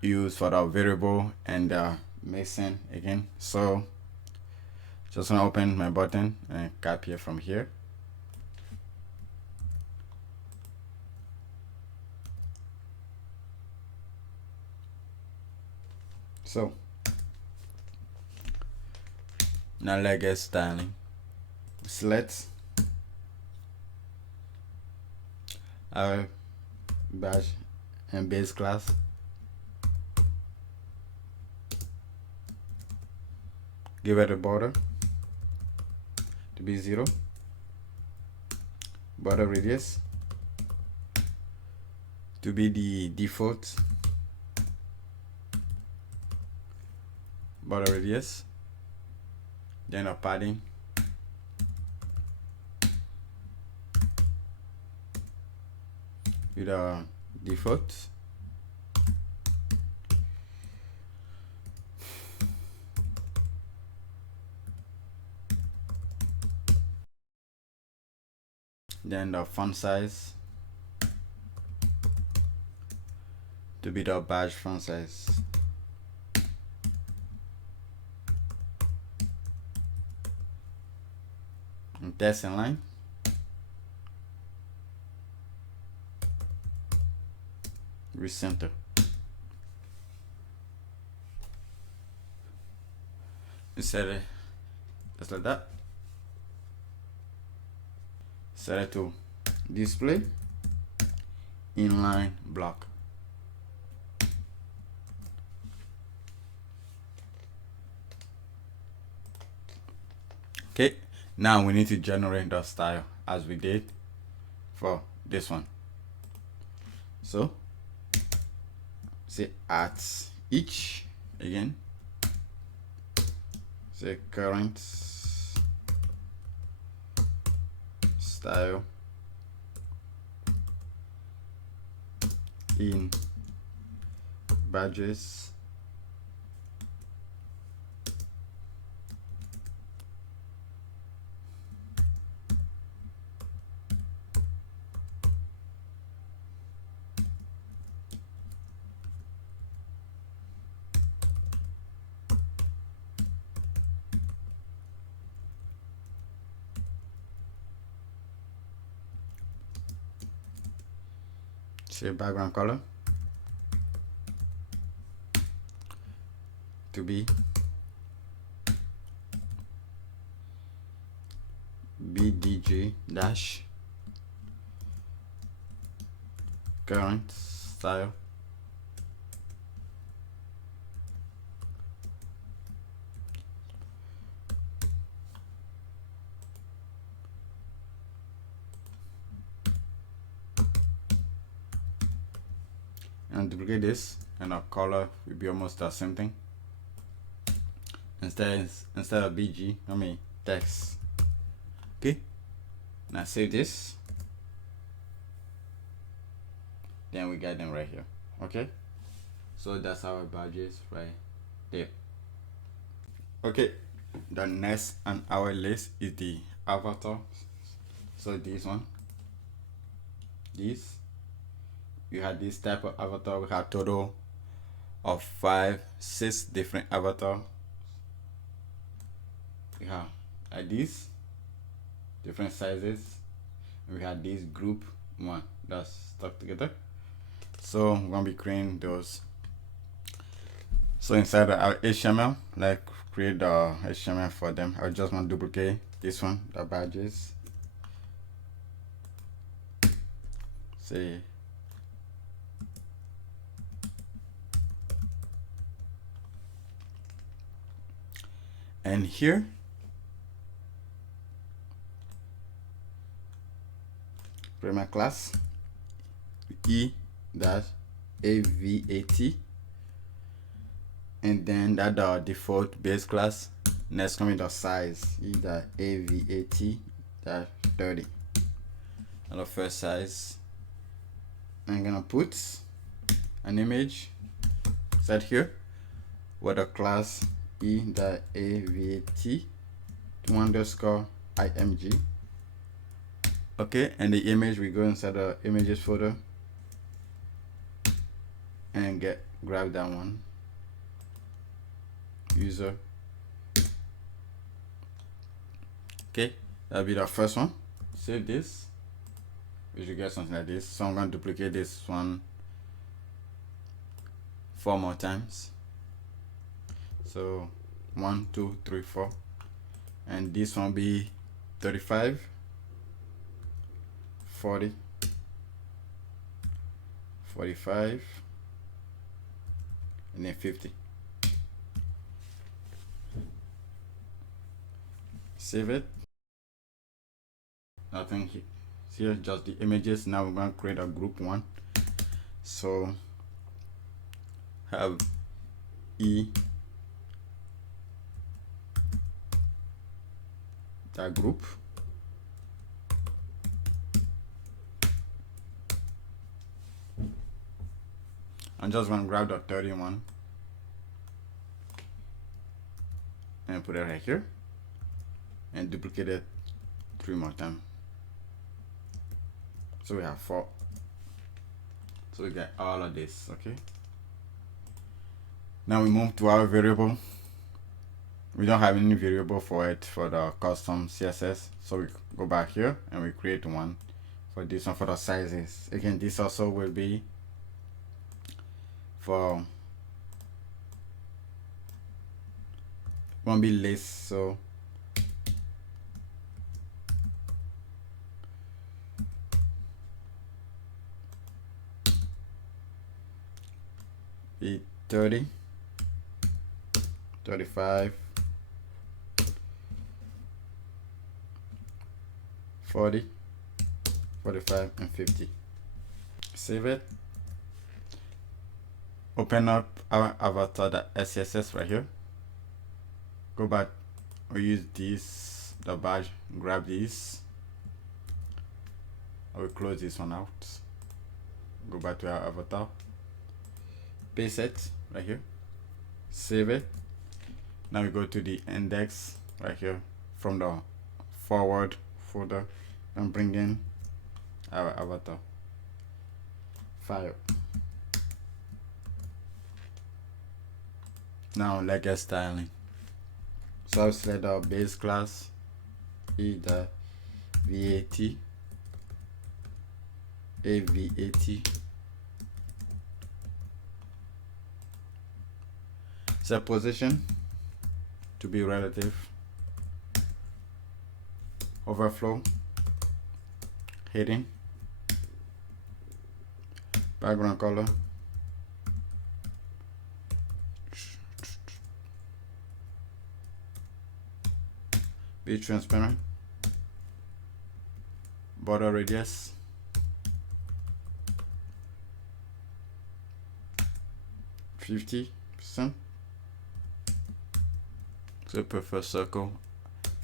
use for the variable and the mixin again. So just gonna open my button and copy it from here. So now let's get styling. Select our badge and base class. Give it a border to be 0. Border radius to be the default border radius. Then a padding with a default. Then the font size to be the badge font size. And text inline. Recenter. Set it just like that. Set it to display inline block. Okay, now we need to generate the style as we did for this one. So say at each again, say current style in badges say background color to be BDG dash current style and duplicate this, and our color will be almost the same thing. Instead of BG, I mean text. Okay, now save this. Then we get them right here. Okay, so that's our badges right there. Okay, the next on our list is the avatar. So this one, we had this type of avatar. We have total of 6 different avatars. We have like this, different sizes, and we have this group one that's stuck together. So we're gonna be creating those. So inside of our HTML, like create the HTML for them. I just want to duplicate this one, the badges. Say and here create my class e-avat, and then that the default base class. Next coming the size e-avat 30. And the first size, I'm gonna put an image set here with a class e-avat _img. Okay, and the image, we go inside the images folder and grab that one, user. Okay, that'll be the first one. Save this. We should get something like this. So I'm going to duplicate this one 4 more times. So 1, 2, 3, 4, and this one be 35, 40, 45, and then 50. Save it. Nothing here, just the images. Now we're going to create a group one. So have that group. I'm just going to grab the 31 and put it right here and duplicate it 3 more times. So we have 4. So we get all of this. Okay, now we move to our variable. We don't have any variable for it for the custom CSS, so we go back here and we create one for this one for the sizes. Again, this also will be for won't be list, so be 30, 35, 40, 45, and 50. Save it. Open up our avatar.scss right here. Go back. We use this, the badge. Grab this. I will close this one out. Go back to our avatar. Paste it right here. Save it. Now we go to the index right here from the forward folder and bring in our avatar file. Now let's get styling. So I'll select our base class e-avat set position to be relative, overflow, heading, background color, be transparent, border radius, 50%. So prefer circle.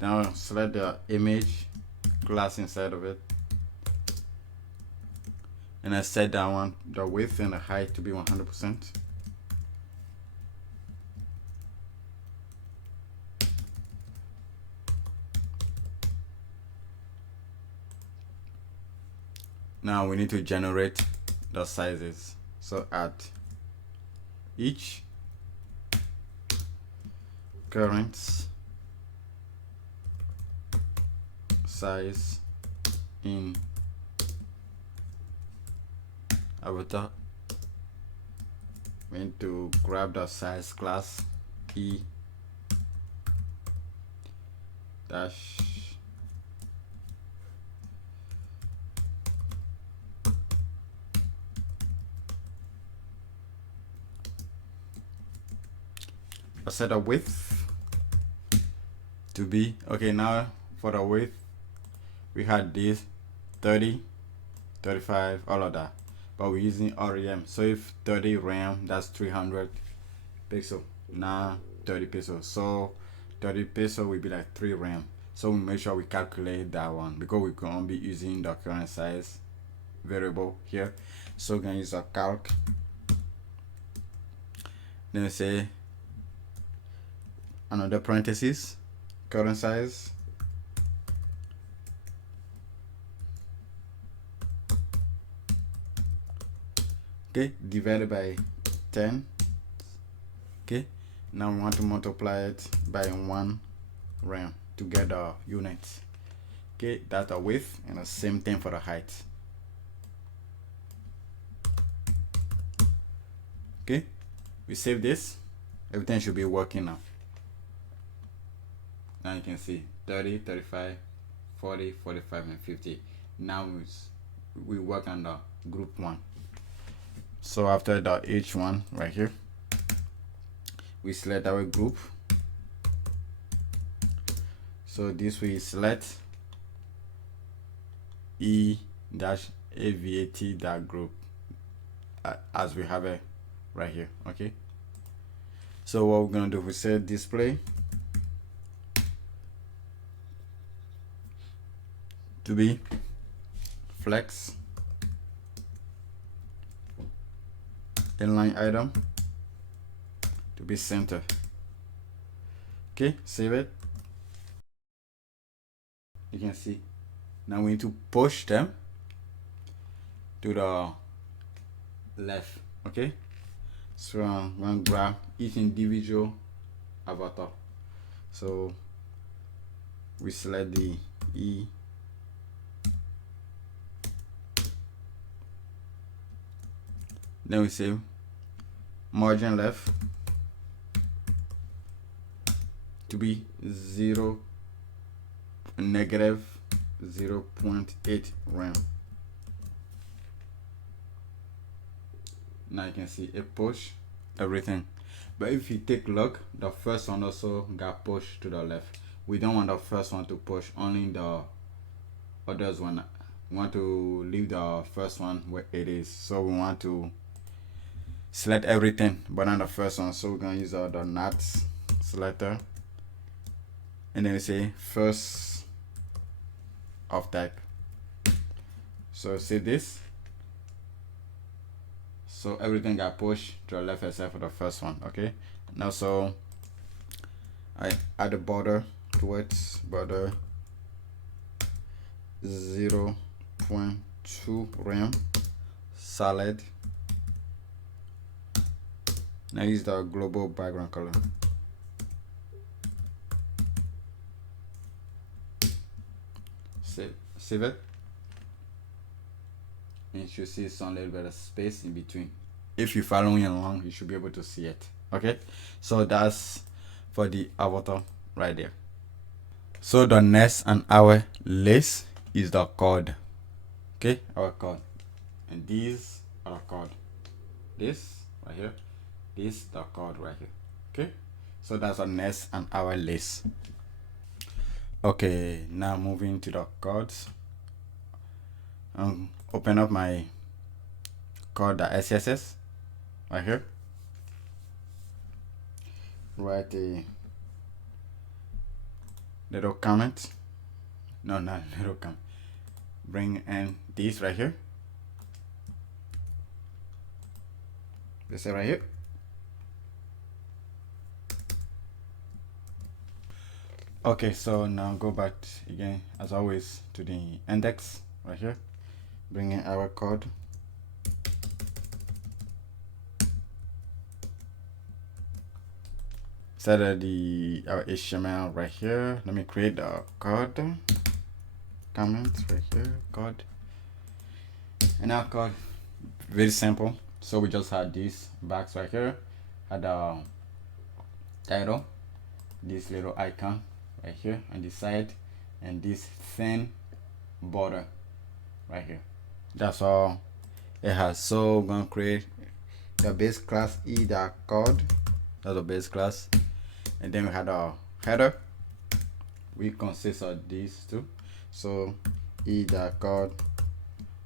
Now select the image class inside of it, and I set that one, the width and the height, to be 100%. Now we need to generate the sizes. So at each current size in avatar, we need to grab the size class e dash set a width to be okay. Now for the width, we had this 30, 35, all of that, but we're using REM. So if 30 RAM, that's 300 pixel. Now 30 pixels, so 30 pixel will be like 3 RAM. So we make sure we calculate that one, because we're gonna be using the current size variable here. So we're gonna use a calc, then we say another parenthesis, current size, okay, divided by 10. Okay, now we want to multiply it by 1 RAM to get the units. Okay, that's the width, and the same thing for the height. Okay, we save this, everything should be working now. Now you can see 30, 35, 40, 45, and 50. Now we work on the group 1. So after the H1 right here, we select our group. So this we select e-avat.group as we have it right here. Okay, so what we're gonna do, we set display to be flex inline item to be center. Okay, save it. You can see now we need to push them to the left. Okay, so I'm going to grab each individual avatar. So we select the E, then we say margin left to be negative 0.8 RAM. Now you can see it push everything, but if you take a look, the first one also got pushed to the left. We don't want the first one to push, only the others one. We want to leave the first one where it is, so we want to select everything but not the first one. So we're gonna use the not selector, and then we say first of type. So see this, so everything got pushed to the left except for the first one. Okay, now so I add a border towards border 0.2 RAM solid. Now use the global background color. Save it. And you should see some little bit of space in between. If you're following along, you should be able to see it. Okay, so that's for the avatar right there. So the next on our list is the code. Okay, our code, and these are the code. This right here, this the code right here. Okay, so that's the next on our list. Okay, now moving to the codes. Open up my code, the SCSS right here. write a little comment. No, not little comment. Bring in this right here. This right here. Okay, so now go back again as always to the index right here. Bring in our code. Set our HTML right here. Let me create the code. Comments right here, code. And our code, very simple. So we just had this box right here, had a title, this little icon right here on the side, and this thin border right here. That's all it has. So we're gonna create the base class e.code. That's the base class, and then we had a header. We consist of these two. So e.code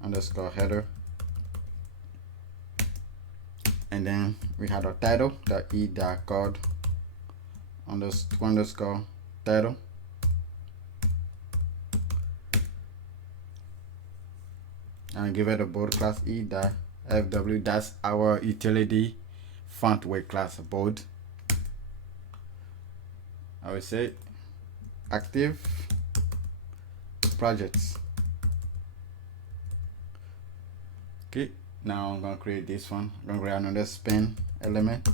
underscore header, and then we had a title, the e.code underscore title, and give it a bold class e.fw. That's our utility font weight class bold. I would say active projects. Okay, now I'm gonna create this one. I'm gonna create another span element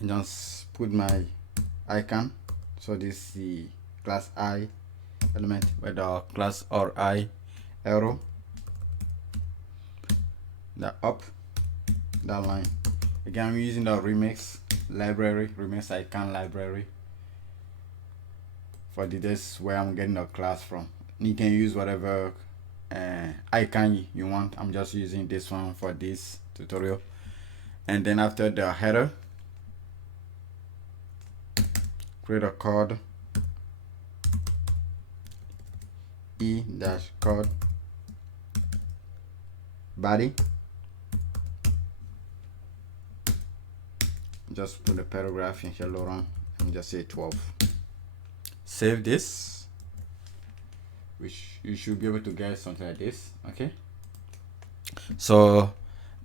and just put my icon. So this is the class I element with the class or I arrow, the up, that line. Again, I'm using the remix library, remix icon library. For this where I'm getting the class from. You can use whatever icon you want. I'm just using this one for this tutorial. And then after the header, create a code e-code body. Just put a paragraph in here, Laurent, and just say 12. Save this, which you should be able to get something like this. Okay, so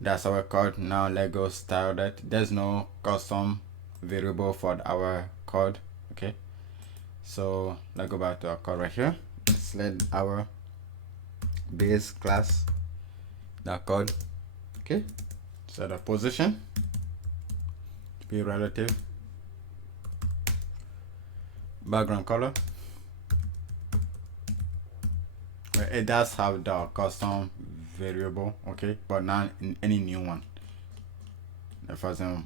that's our code. Now let's go style that. There's no custom variable for our code. Okay, so let's go back to our code right here. Select our base class, that code. Okay, so the position to be relative, background color. It does have the custom variable, okay, but not in any new one. For example,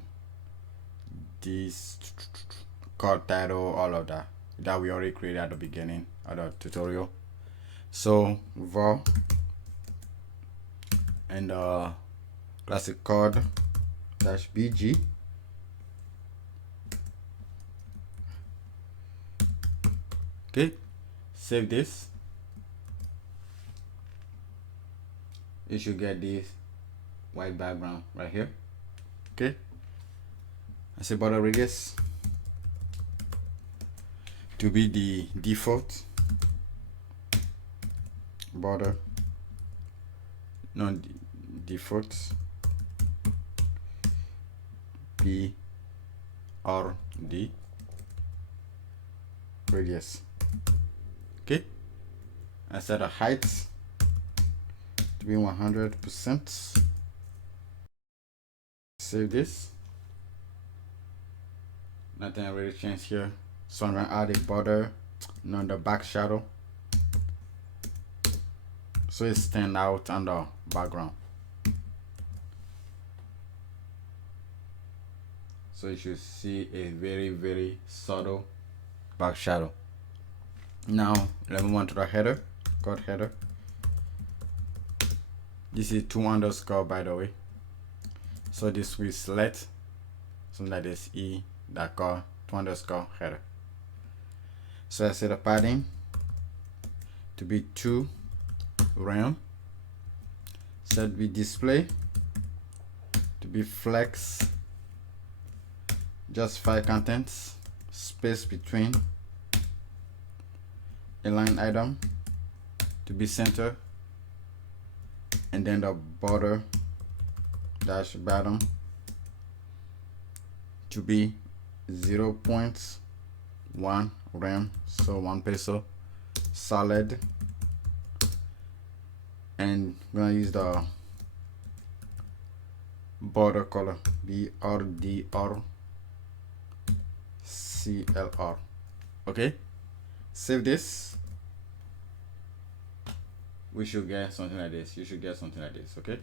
this code title, all of that we already created at the beginning of the tutorial. So var and classic code dash bg. Okay, save this. You should get this white background right here. Okay, I say border radius to be the default border, non default BRD radius. Okay, I set a height to be 100%. Save this. Nothing really changed here. So I'm gonna add a border on the back shadow, so it stands out on the background. So you should see a very subtle back shadow. Now let me move on to the header, code header. This is 2 underscore, by the way. So this we select something like this, e.code 2 underscore header. So I set the padding to be 2 rem. Set the display to be flex justify contents, space between a line item to be center, and then the border dash bottom to be 0.1 rem, so 1 peso, solid, and we're gonna use the border color BRDR CLR. Okay, save this. We should get something like this. You should get something like this. Okay,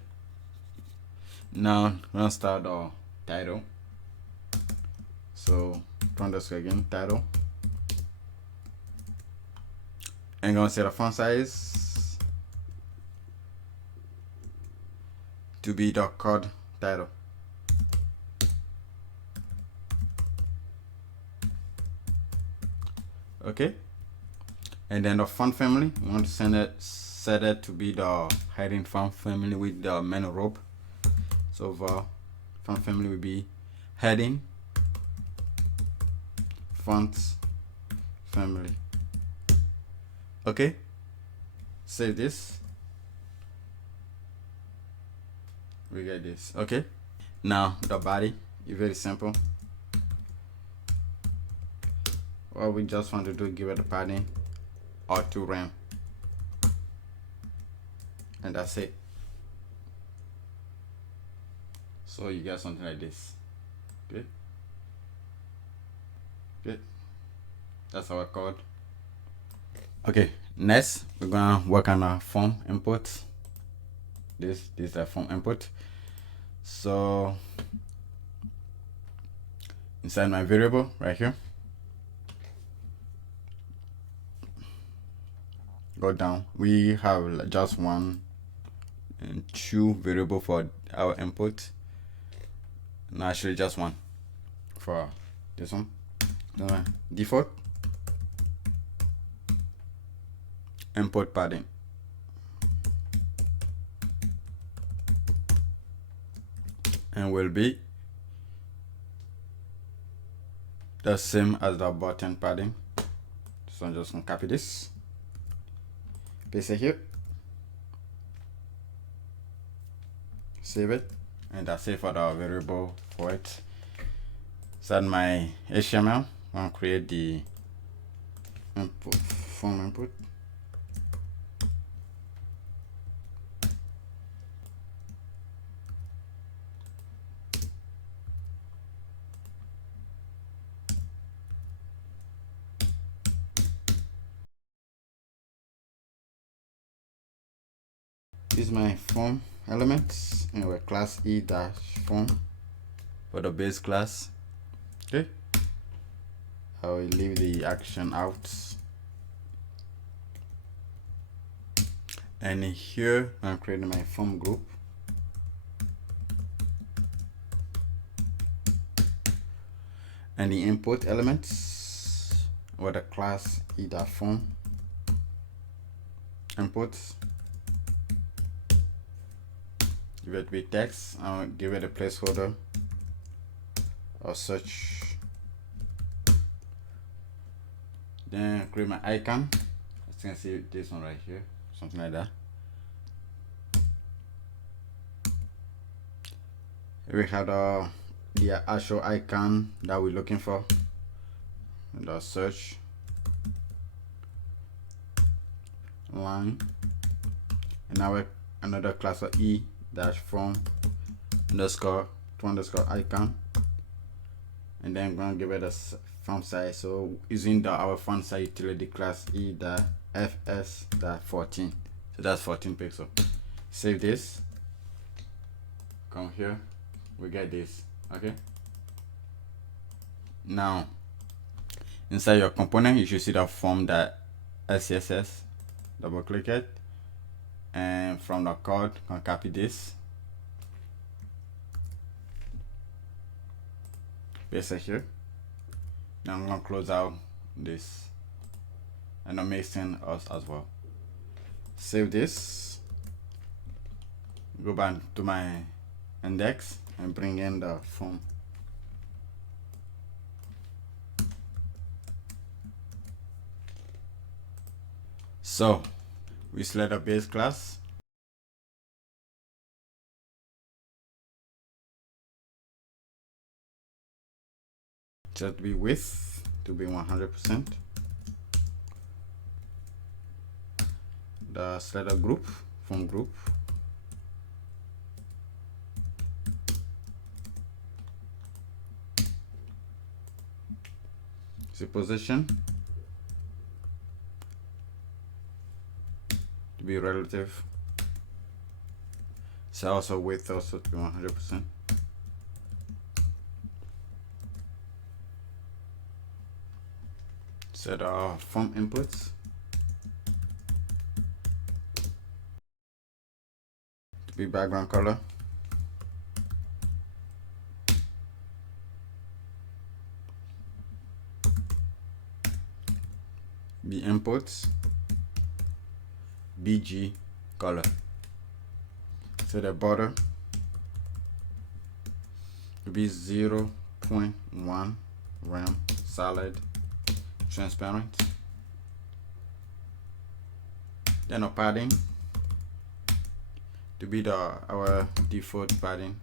now we're gonna start our title. So underscore again, title, and gonna set a font size to be the code title. Okay, and then the font family, we want to set it to be the heading font family with the menu rope. So the font family will be heading fonts family. Okay, save this. We get this. Okay, now the body is very simple. What we just want to do, give it a padding or 2 rem, and that's it. So you get something like this. Okay, good. That's our code. Okay, next we're gonna work on our form input. This is the form input. So inside my variable right here, go down. We have just 1 and 2 variable for our input. No, actually just 1 for this one. Default input padding. And will be the same as the button padding. So I'm just gonna copy this, paste it here, save it, and that's it for the variable for it. Set my HTML. I'm gonna create the input form input. Use my form elements and our class e-form for the base class. Okay, I will leave the action out, and here I'm creating my form group. And the input elements with the class e-form inputs. Give it with text. I'll give it a placeholder or search. Then create my icon. As you can see, this one right here, something like that. We have the actual icon that we're looking for. And the search line, and now another class of e-form underscore to underscore icon, and then I'm gonna give it a font size. So using our font size utility class e-fs.14, so that's 14 pixel. Save this, come here, we get this. Okay, now inside your component you should see the form that SCSS. Double click it, and from the code I'm gonna copy this, paste it here. Now I'm gonna close out this, and I'm mixing us as well. Save this, go back to my index and bring in the form. So we select a base class. Set to be width to be 100%. The select a group from group. The position to be relative. So also width also to be 100%. Set our form inputs to be background color. Be inputs BG color. Set the border to be 0.1 rem solid transparent. Then our padding to be our default padding.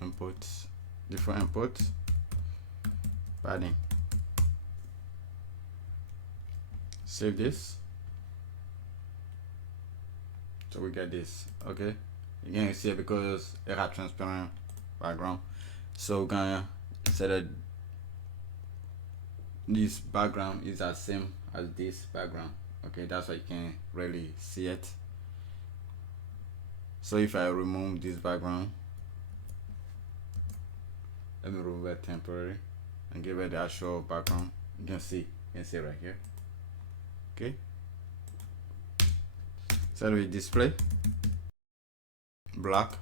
Inputs, different inputs, padding. Save this. So we get this. Okay. Again, you see it because it has transparent background. So we're gonna set that this background is the same as this background. Okay, that's why you can really see it. So if I remove this background, let me remove it temporary and give it the actual background. You can see it right here. Okay. So we display black.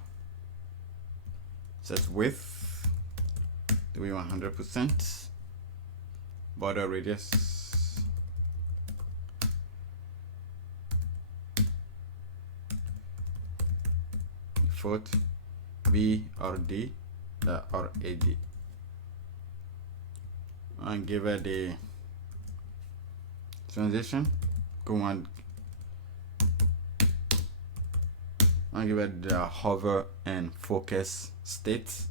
Set width to be 100%. Border radius default B or D or AD, and give it the transition. Go on and give it the hover and focus states.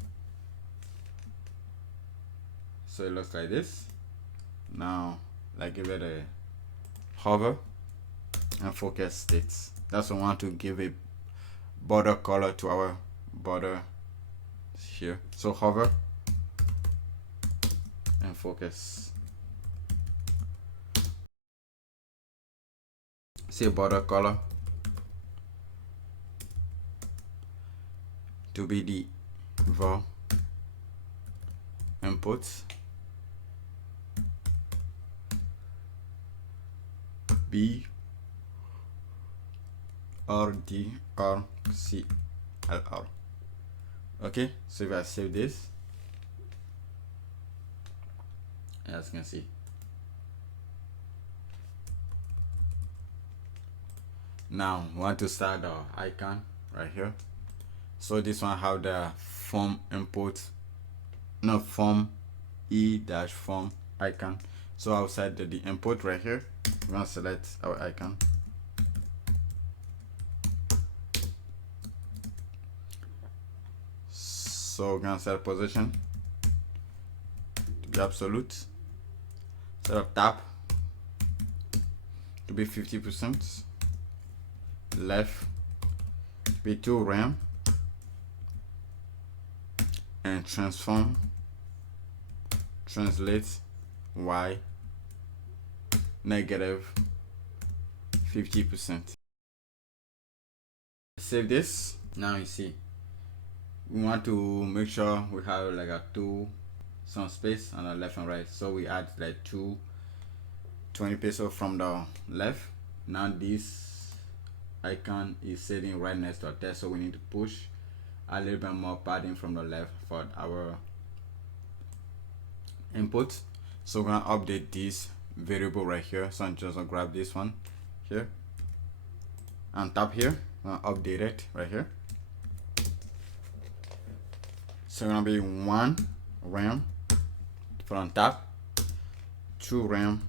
So it looks like this. Now, like give it a hover and focus states. That's what we want to give a border color to our border here. So hover and focus. See border color to be the var inputs B R D R C L R. Okay, so if I save this, as you can see, now we want to start the icon right here. So this one have the form input, no form e-form icon. So outside the input right here, we're gonna select our icon. So we're gonna set position to be absolute. Set up tap to be 50%. Left to be 2 rem. And transform, translate y negative 50%. Save this. Now you see we want to make sure we have like a some space on the left and right, so we add like 20 pixels from the left. Now this icon is sitting right next to our text, so we need to push a little bit more padding from the left for our input. So we're gonna update this variable right here. So I'm just gonna grab this one here and tap here. I'm gonna update it right here. So it's gonna be 1 rem from tap 2 rem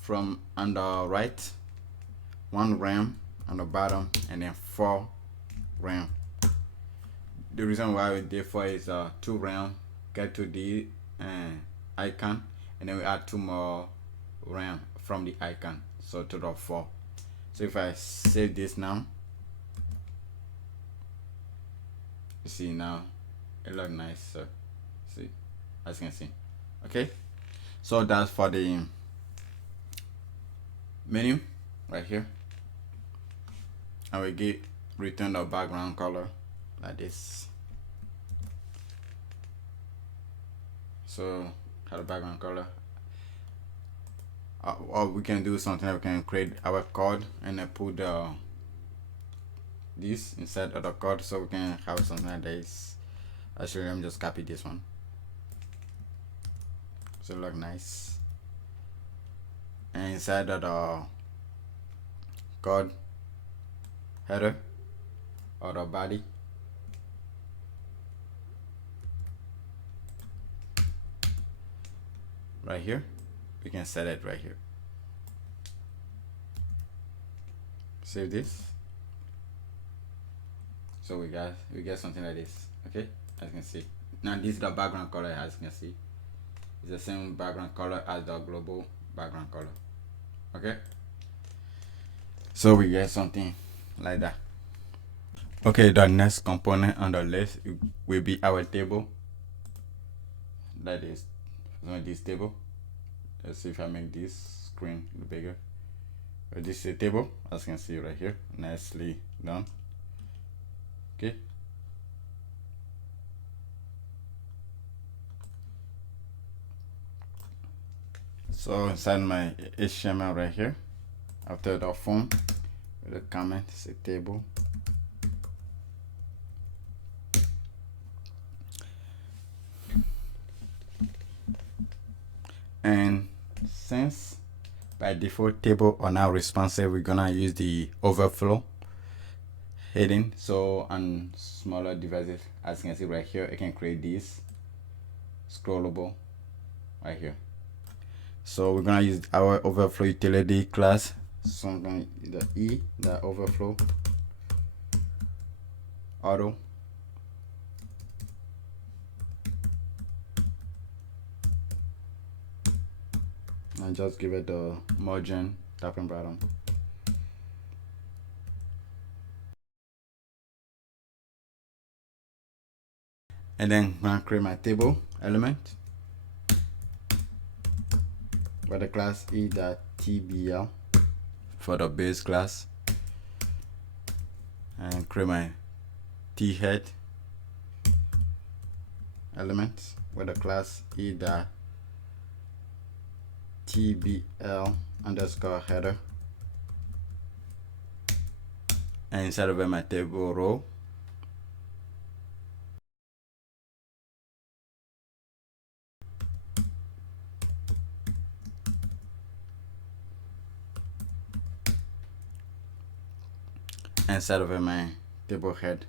from on the right, 1 rem on the bottom, and then 4 rem. The reason why we did 4 is 2 rem get to the icon, and then we add 2 more rem from the icon, so total 4. So if I save this now, you see now it looks nice. So see, as you can see. Okay, so that's for the menu right here. I will return the background color like this. So have the background color. Or we can do something. We can create our code and then put this inside of the code, so we can have something like this. Actually, let me just copy this one, so it look nice. And inside of the code header or the body, right here, we can set it right here. Save this. So we get something like this. Okay, as you can see. Now this is the background color. As you can see, it's the same background color as the global background color. Okay, so we get something like that. Okay, the next component on the list will be our table. That is this table. Let's see if I make this screen bigger. This is a table, as you can see right here, nicely done. Okay, so inside my HTML right here, after the form, the comment is a table. And since by default table are now responsive, we're gonna use the overflow heading. So on smaller devices, as you can see right here, I can create this scrollable right here. So we're gonna use our overflow utility class. So I'm gonna use the overflow auto. And just give it the margin top and bottom. And then I'm gonna create my table element where the class e.tbl for the base class, and create my t-head element where the class e.tbl underscore header, and inside of my table row, inside of my table head,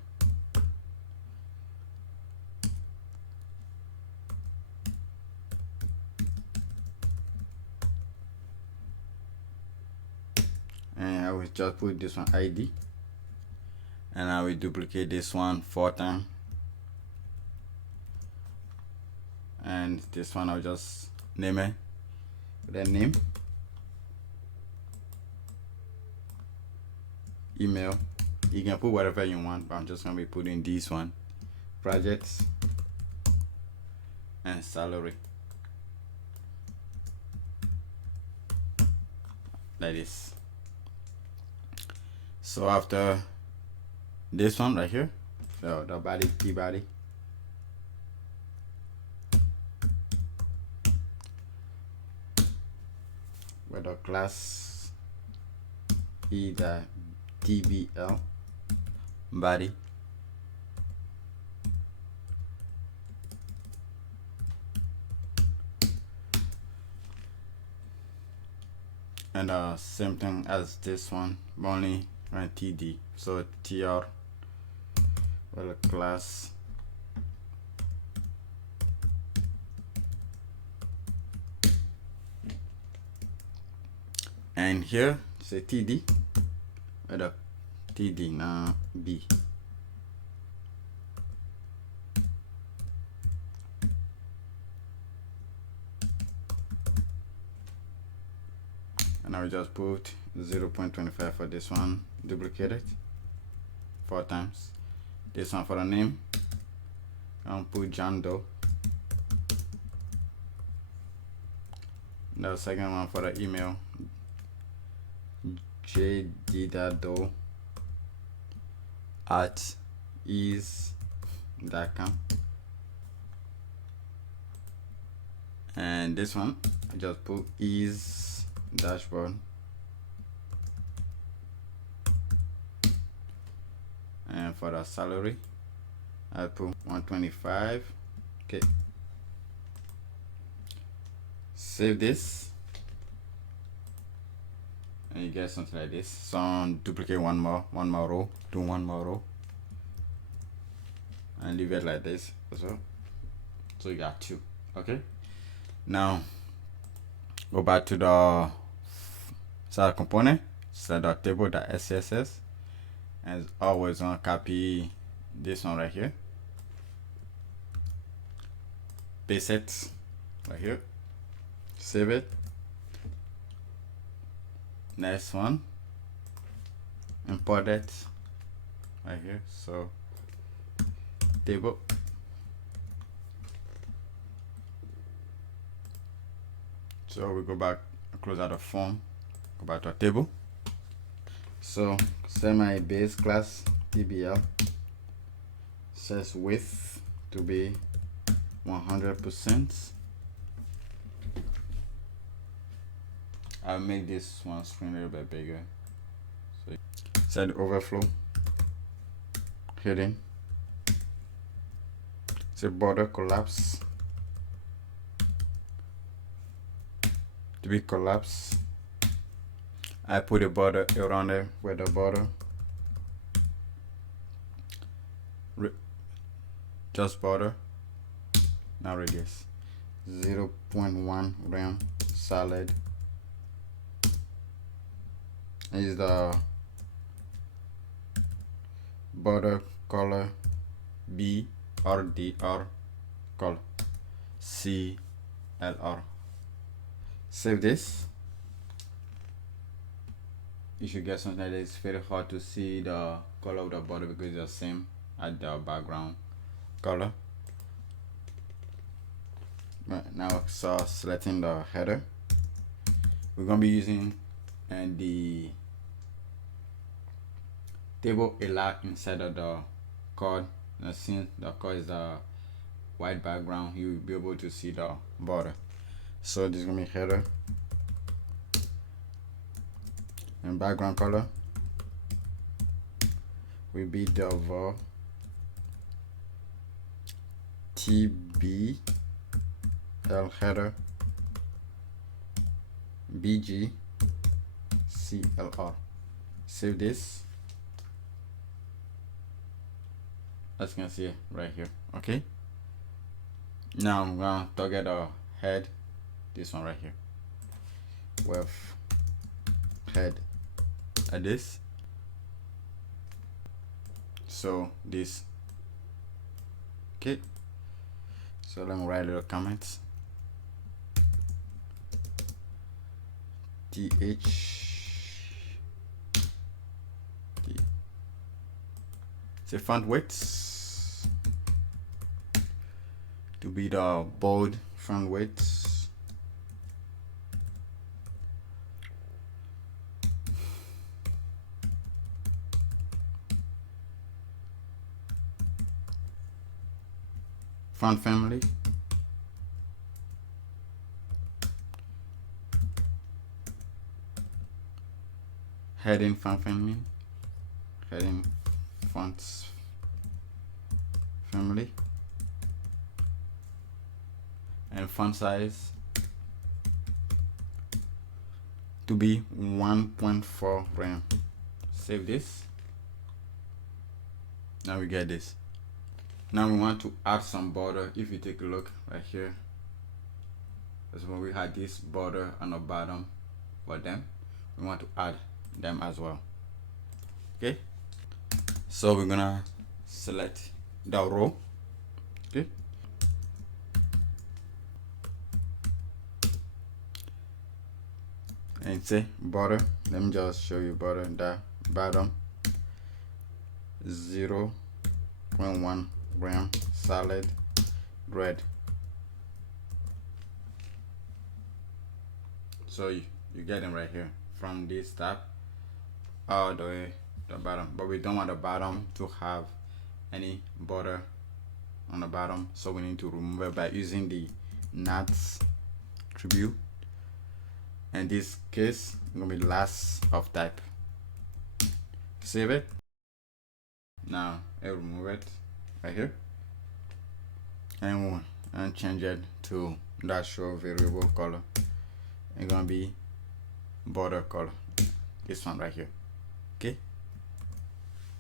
and I will just put this one ID, and I will duplicate this one 4 times, and this one I'll just name it with a name, email. You can put whatever you want, but I'm just gonna be putting this one, projects, and salary, like this. So after this one right here, so the body, t body, with the class e.tbl body, and same thing as this one, only run td, so tr with a class and here say TD, where the TD now B. And I will just put 0.25 for this one, duplicate it 4 times. This one for the name, I'll put John Doe. The second one for the email, jd.doe@ease.com. And this one, I just put ease dashboard. And for the salary, I put 125. Okay. Save this. And you get something like this. So duplicate one more row, do one more row. And leave it like this as well. So you got 2. Okay. Now go back to the SASS component, select the table, the SCSS, and as always on copy this one right here, paste it right here, save it. Next one, import it right here. So table, so we go back, close out the form, go back to our table. So set my base class TBL, says width to be 100%. I'll make this one screen a little bit bigger. So set overflow heading, say border collapse to be collapsed. I put a border around there where the border, just border, now radius 0.1 rem solid. Is the border color BRDR color CLR. Save this. You should get something like this. It's very hard to see the color of the border because it's the same as the background color. Right now, so selecting the header, we're gonna be using and the table a lot inside of the code. Now, since the code is a white background, you will be able to see the border. So this is gonna be header. And background color will be the TBL header BG CLR. Save this, as you can see right here. Okay, now I'm gonna target the head, this one right here, with head at this. So this, okay, so let me write little comments. Say font width to be the bold font width. Font family, heading font family, heading fonts family, and font size to be 1.4 rem. Save this. Now we get this. Now we want to add some border. If you take a look right here, that's when we had this border on the bottom for them. we want to add them as well. Okay, so we're gonna select the row. Okay, and say border. Let me just show you border. The bottom 0.1 gram solid red. So you get them right here from this tab all the way to the bottom, but we don't want the bottom to have any border on the bottom, so we need to remove it by using the nuts attribute. In this case, it's gonna be last of type. Save it. Now I remove it right here and change it to that show variable color. It's gonna be border color, this one right here. Okay,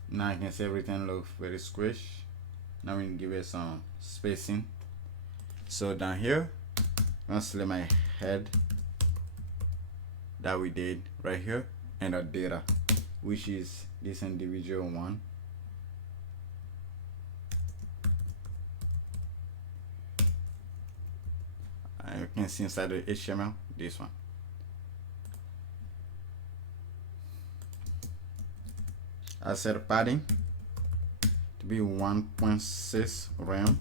now you can see everything looks very squish. Now we can give it some spacing. So down here, I'm gonna select my head that we did right here and the data, which is this individual one. You can see inside the HTML this one. I set padding to be 1.6 RAM.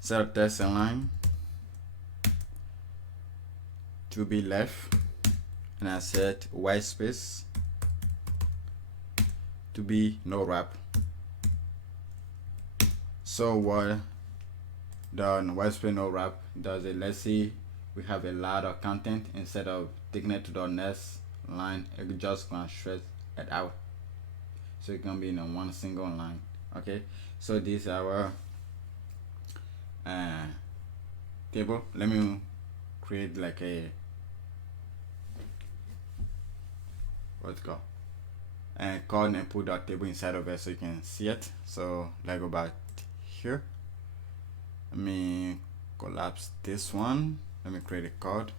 Set a text align to be left, and I set white space to be no wrap. So what the white space no wrap does it? Let's say we have a lot of content, instead of taking it to the next line, it just gonna stretch it out, so it can be in one single line. Okay, so this is our table. Let me create like a what's it called, and code and put that table inside of it so you can see it. So let's go back here. Let me collapse this one. Let me create a code.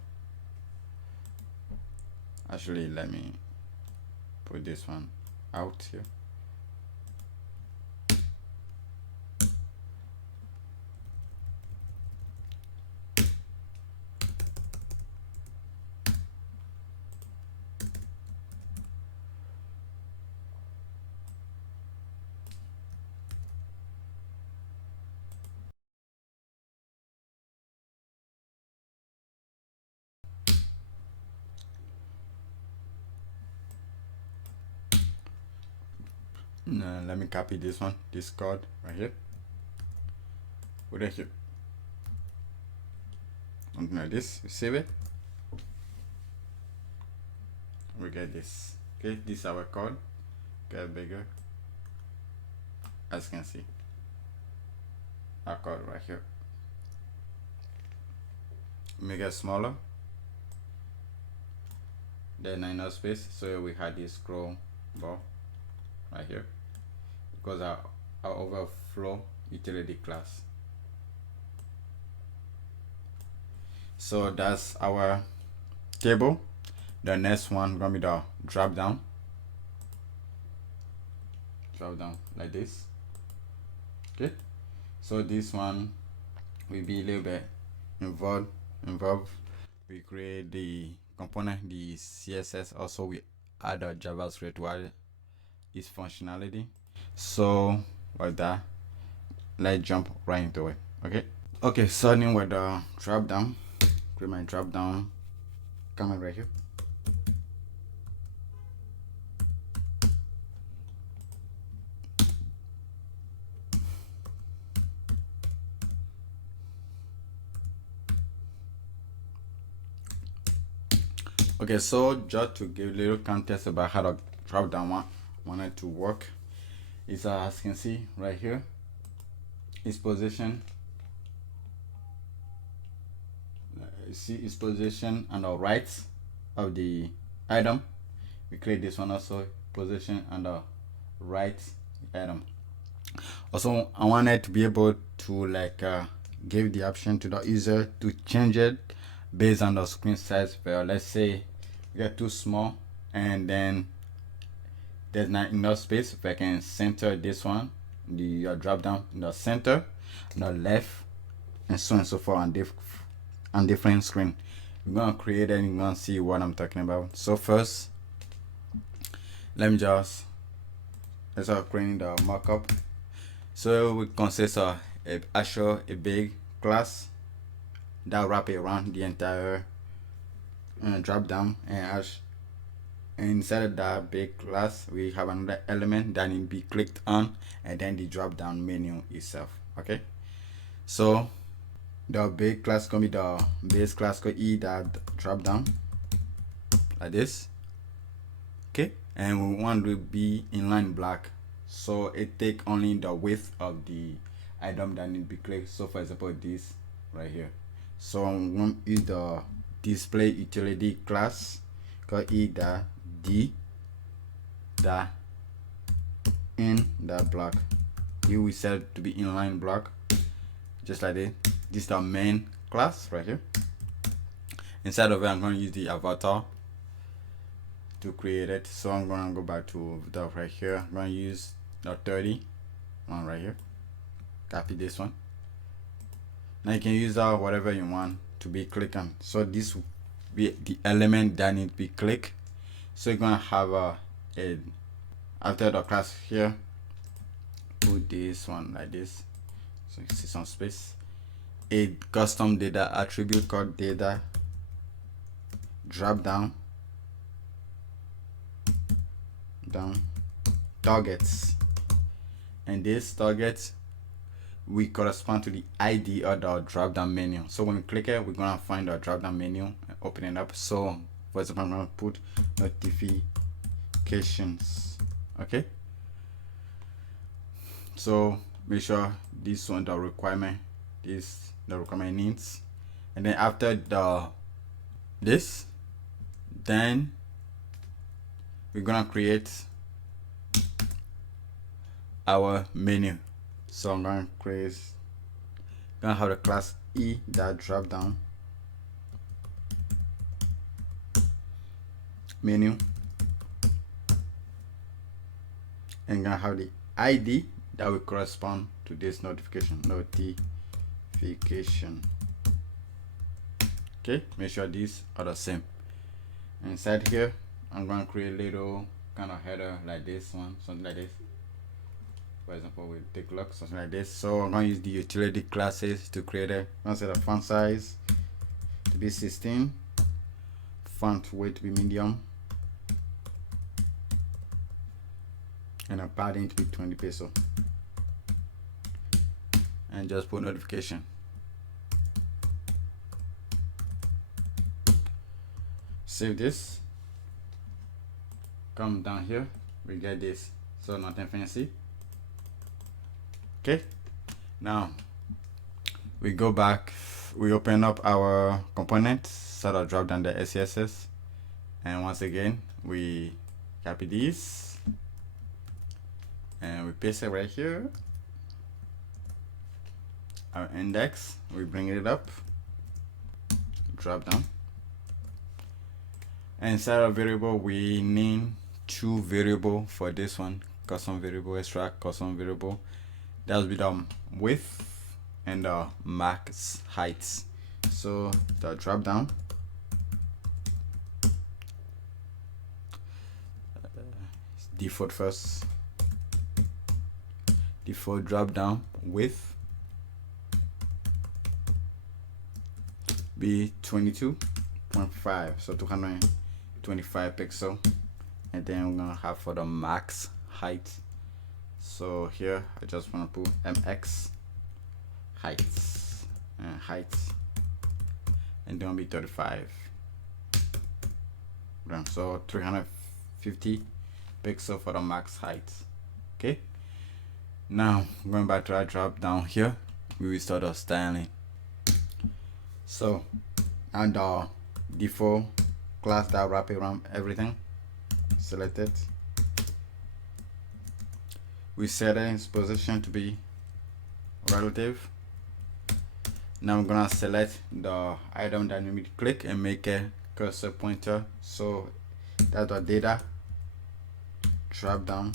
Actually, let me put this one out here. Let me copy this one, this code right here, put it here, something like this. You save it, we get this. Okay, this is our code. Get bigger, as you can see our code right here. Make it smaller, then enough space, so we had this scroll bar right here, because our overflow utility class. So that's our table. The next one gonna be the drop down like this. Okay, so this one will be a little bit involved. We create the component, the CSS, also we add a JavaScript to add this functionality. So with that, let's jump right into it. Okay, starting with the drop down. Create my drop down comment right here. Okay, so just to give a little context about how the drop down wanted to work, is as you can see right here, its position. See its position on the right of the item. We create this one also, position on the right item. Also, I wanted to be able to like give the option to the user to change it based on the screen size. Well, let's say we get too small and then there's not enough space. If I can center this one, the drop down in the center, on the left, and so on and so forth on different screen. We're gonna create it and you're gonna see what I'm talking about. So first, let's start creating the markup. So we consist of a big class that wrap around the entire drop down, and inside of that big class we have another element that need to be clicked on, and then the drop down menu itself. Okay, so the big class gonna be the base class called that drop down like this. Okay, and we want to be inline block, so it take only the width of the item that need to be clicked. So for example, this right here. So I'm going to use the display utility class called d that in that block. Here we set it to be inline block, just like this. This is the main class right here. Inside of it, I'm going to use the avatar to create it. So I'm going to go back to the right here. I'm going to use the 30 one right here. Copy this one. Now you can use whatever you want to be clicked on. So this will be the element that needs to be clicked. So you're gonna have after the class here, put this one like this. So you see some space. A custom data attribute called data drop down targets, and this targets we correspond to the ID of the drop down menu. So when we click it, we're gonna find our drop down menu and open it up. So for example, I'm gonna put notifications. Okay, so make sure this one the requirement is the requirement needs, and then after this, then we're gonna create our menu. So I'm gonna have the class that drop down menu, and gonna have the ID that will correspond to this notification. Okay, make sure these are the same. Inside here, I'm gonna create a little kind of header like this one, something like this. For example, we'll take a look, something like this. So I'm going to use the utility classes to create it. I'm going to set the font size to be 16, font weight to be medium, and a padding to be 20 peso. And just put notification. Save this. Come down here, we get this. So nothing fancy. Okay, now we go back, we open up our component, sort of drop down the SCSS, and once again we copy these and we paste it right here. Our index, we bring it up, drop down, and inside our variable we name two variable for this one, custom variable, extract custom variable. That will be the width and the max heights. So the drop down default first, default drop down width be 22.5, so 225 pixel, and then we're gonna have for the max height. So here I just want to put mx heights and then be 35. So 350 pixel for the max height. Okay, now going back to our drop down here, we will start our styling. So and the default class that wrap around everything, select it. We set its position to be relative. Now I'm gonna select the item that you need to click and make a cursor pointer. So that's the data. Drop down.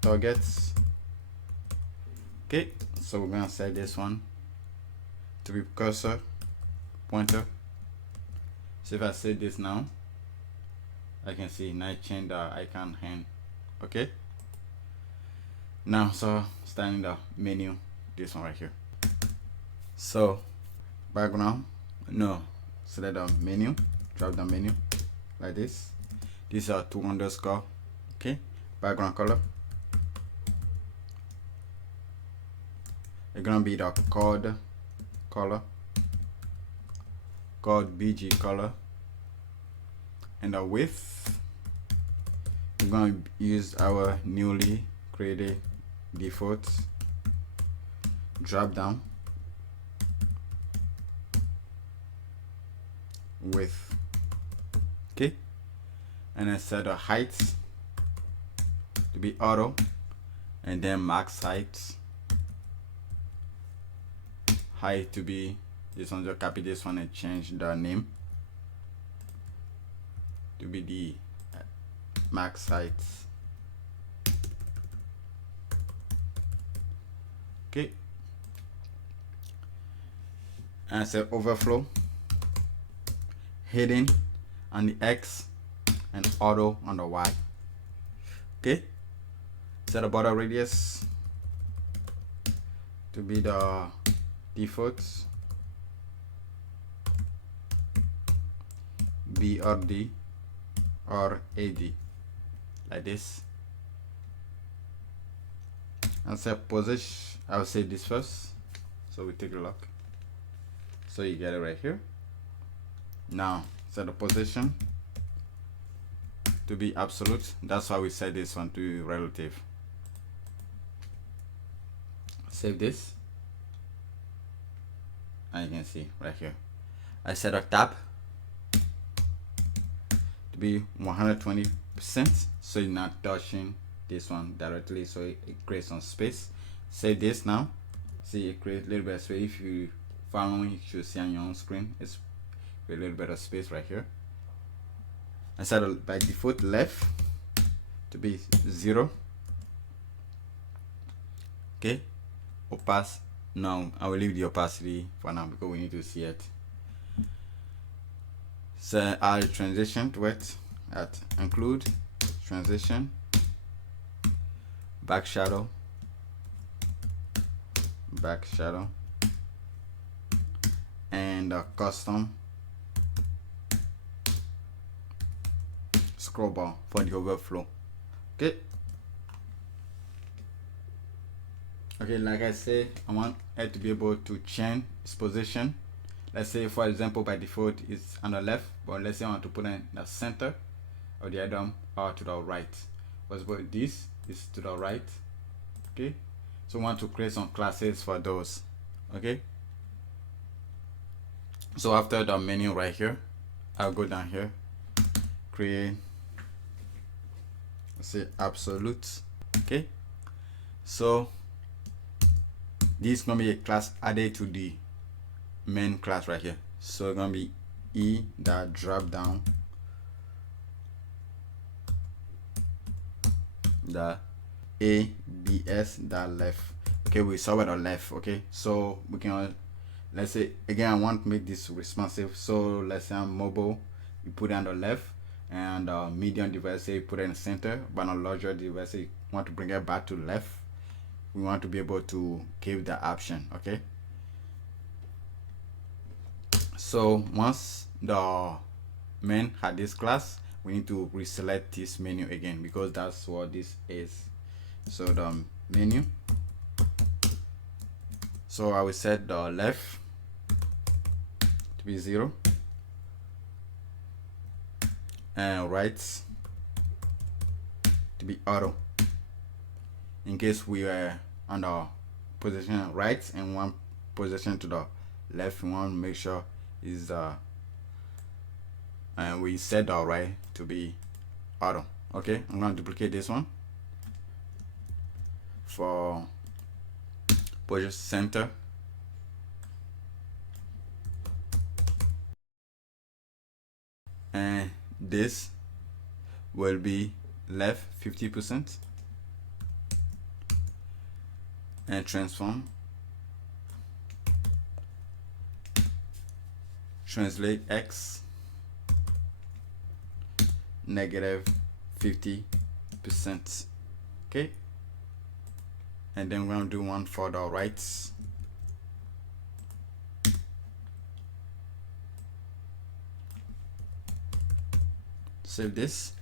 Targets. Okay, so we're gonna set this one to be cursor pointer. So if I say this now, I can see now I change the icon hand. Okay. Now so starting the menu, this one right here. So background, no, select the menu, drop the menu like this. These are 2 underscore. Okay. Background color. It's gonna be the code color, code BG color, and the width. We're gonna use our newly created default. Drop down width. Okay, and then set the height to be auto, and then max height to be this one. Just copy this one and change the name to be the max height. Okay, and set overflow, hidden on the X, and auto on the Y. Okay, set the border radius to be the default BRD or AD like this, and set position. I will say this first, so we take a look. So you get it right here. Now set the position to be absolute. That's why we set this one to relative. Save this. And you can see right here, I set a tab to be 120%, so you're not touching this one directly, so it creates some space. Save this now. See, it creates a little bit of space. If you following, you should see on your own screen, it's a little bit of space right here. I set it by default left to be 0. Okay, opacity. Now I will leave the opacity for now because we need to see it. So I'll transition to it at include transition, back shadow, and custom scroll bar for the overflow. Okay. Okay, like I said, I want it to be able to change its position. Let's say, for example, by default it's on the left, but let's say I want to put it in the center of the item or to the right. But this is to the right. Okay, so I want to create some classes for those. Okay, so after the menu right here, I'll go down here, create, let's say absolute. Okay, so this is gonna be a class added to the main class right here. So it's gonna be e.dropdown the abs.left. Okay, we saw it on left. Okay, so we can, let's say again, I want to make this responsive. So let's say I'm mobile, you put it on the left, and medium device, say you put it in the center, but on larger device, you want to bring it back to left. We want to be able to give the option. Okay, so once the main had this class, we need to reselect this menu again because that's what this is. So the menu, so I will set the left to be 0 and right to be auto, in case we were on the position right and one position to the left. We want to make sure is and we set the right to be auto. Okay, I'm going to duplicate this one for Push center. And this will be left 50%. And transform. Translate X negative 50%. Okay. And then we're going to do one for the rights. Save this.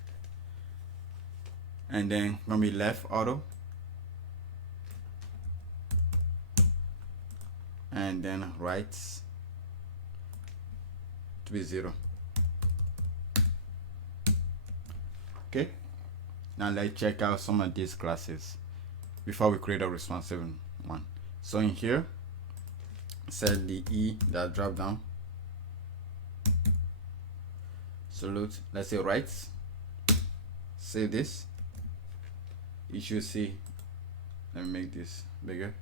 And then going to be left auto. And then rights to be 0. Okay. Now let's check out some of these classes before we create a responsive one. So in here, set the drop down. Salute, let's say rights. Save this. You should see. Let me make this bigger.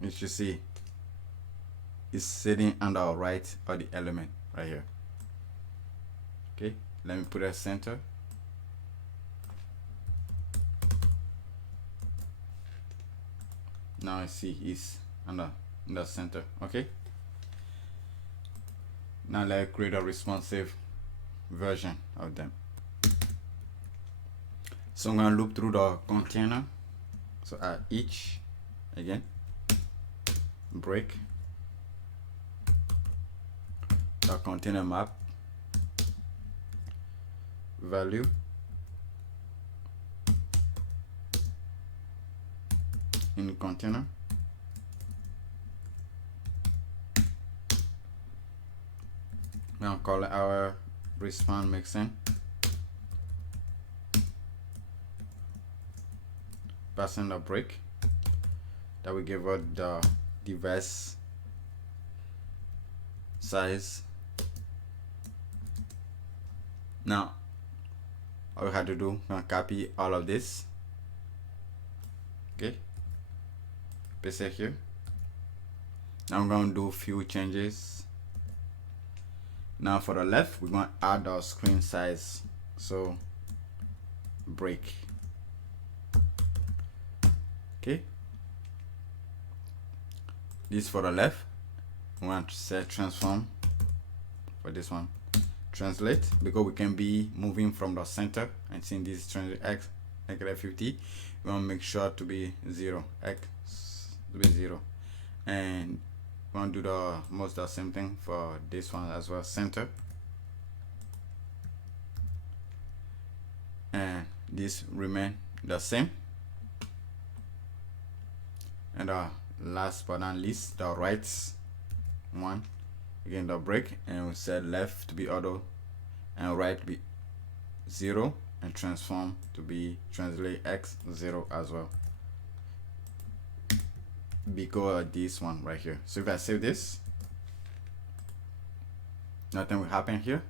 You should see it's sitting under our right or the element right here. Okay, let me put a center. Now I see it's under in the center. Okay, now let's create a responsive version of them. So I'm going to loop through the container. So at each, again, break the container map value in container. Now call it our response mixin. Passing the break that we give out the device size. Now all we have to do, I'm gonna copy all of this. Okay, paste it here. Now I'm gonna do a few changes. Now for the left, we're gonna add our screen size. So break. Okay, this for the left. We want to set transform for this one. Translate, because we can be moving from the center and seeing this translate X negative 50. We want to make sure to be 0, X to be 0, and we want to do the most the same thing for this one as well. Center, and this remain the same. And last but not least, the rights one, again the break, and we set left to be auto and right to be 0, and transform to be translate X 0 as well, because of this one right here. So if I save this, nothing will happen here,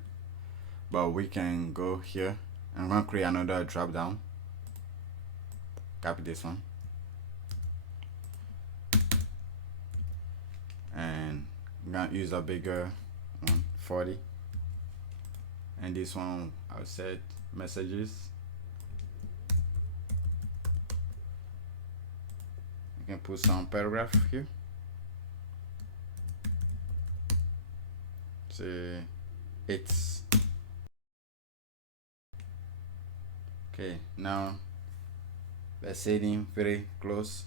but we can go here. I'm going to create another drop down, copy this one, and I'm gonna use a bigger one, 40, and this one I'll set messages. You can put some paragraph here. Say it's okay. Now let's set in very close.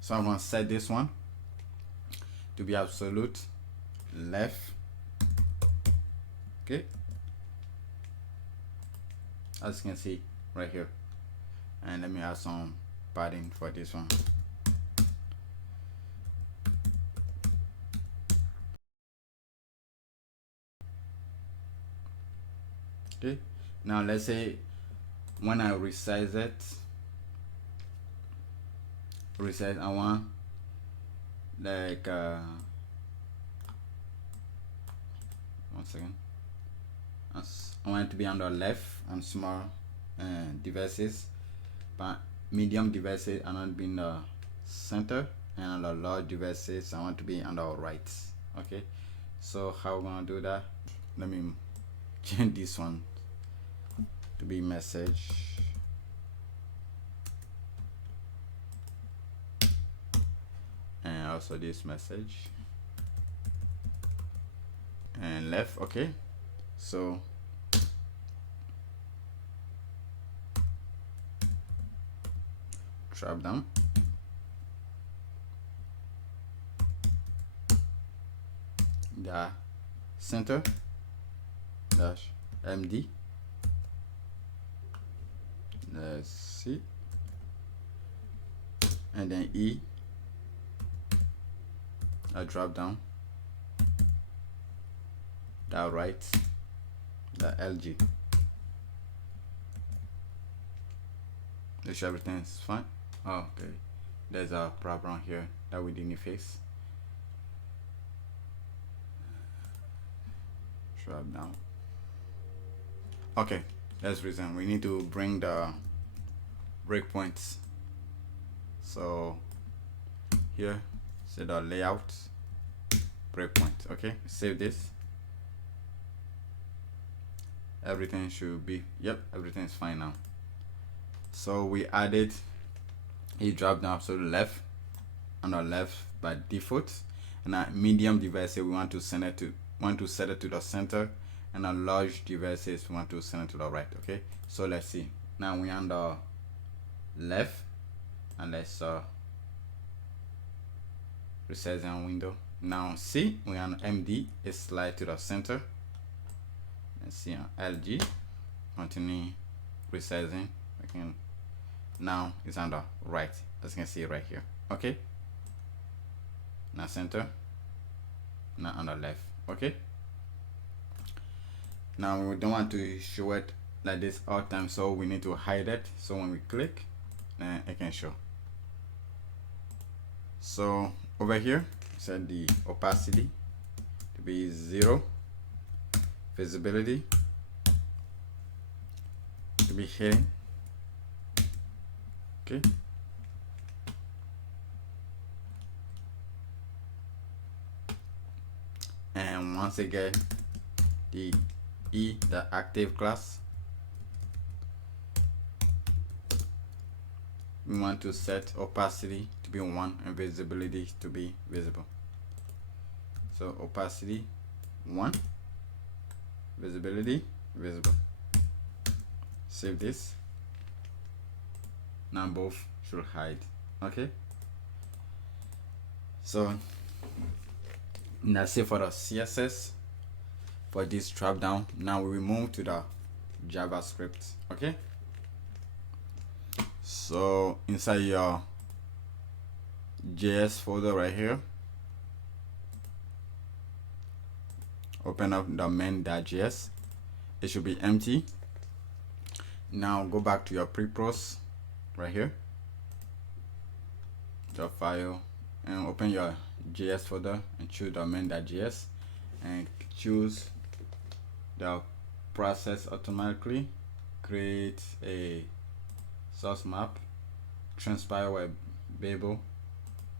So I'm gonna set this one to be absolute left. Okay, as you can see right here, and let me add some padding for this one. Okay, now let's say when I resize it, I want like one second, I want it to be on the left and small devices, but medium devices I want to be in the center, and on the large devices I want to be on the right. Okay, so how we're gonna do that? Let me change this one to be message, and also this message, and left. Okay, so drop down, the center dash MD, let's see, and then E, a drop down, the right, the LG. Make sure everything is fine. Oh, okay, there's a problem here that we didn't fix. Drop down. Okay, that's the reason we need to bring the breakpoints. So here, say the layout breakpoint. Okay, save this. Everything should be, yep, everything is fine now. So we added a drop down to the left, on the left by default, and a medium device we want to send it to, set it to the center, and a large devices we want to send it to the right. Okay, so let's see. Now we're on the left, and let's resizing window. Now see, we're on MD, it slide to the center. Let's see on LG, continue resizing. Again, now it's on the right, as you can see right here. Okay, now center, now on the left. Okay, now we don't want to show it like this all the time, so we need to hide it. So when we click, then it can show. So over here, set the opacity to be 0, visibility to be hidden. Okay, and once again, the E, the active class, we want to set opacity to be 1 and visibility to be visible. So opacity 1, visibility visible. Save this. Now both should hide. Okay, so that's it for the CSS for this drop down. Now we move to the JavaScript. Okay, so inside your JS folder right here, open up the main.js. It should be empty. Now go back to your pre-pros right here, your file, and open your JS folder and choose the main.js and choose the process automatically, create a source map, transpire web babel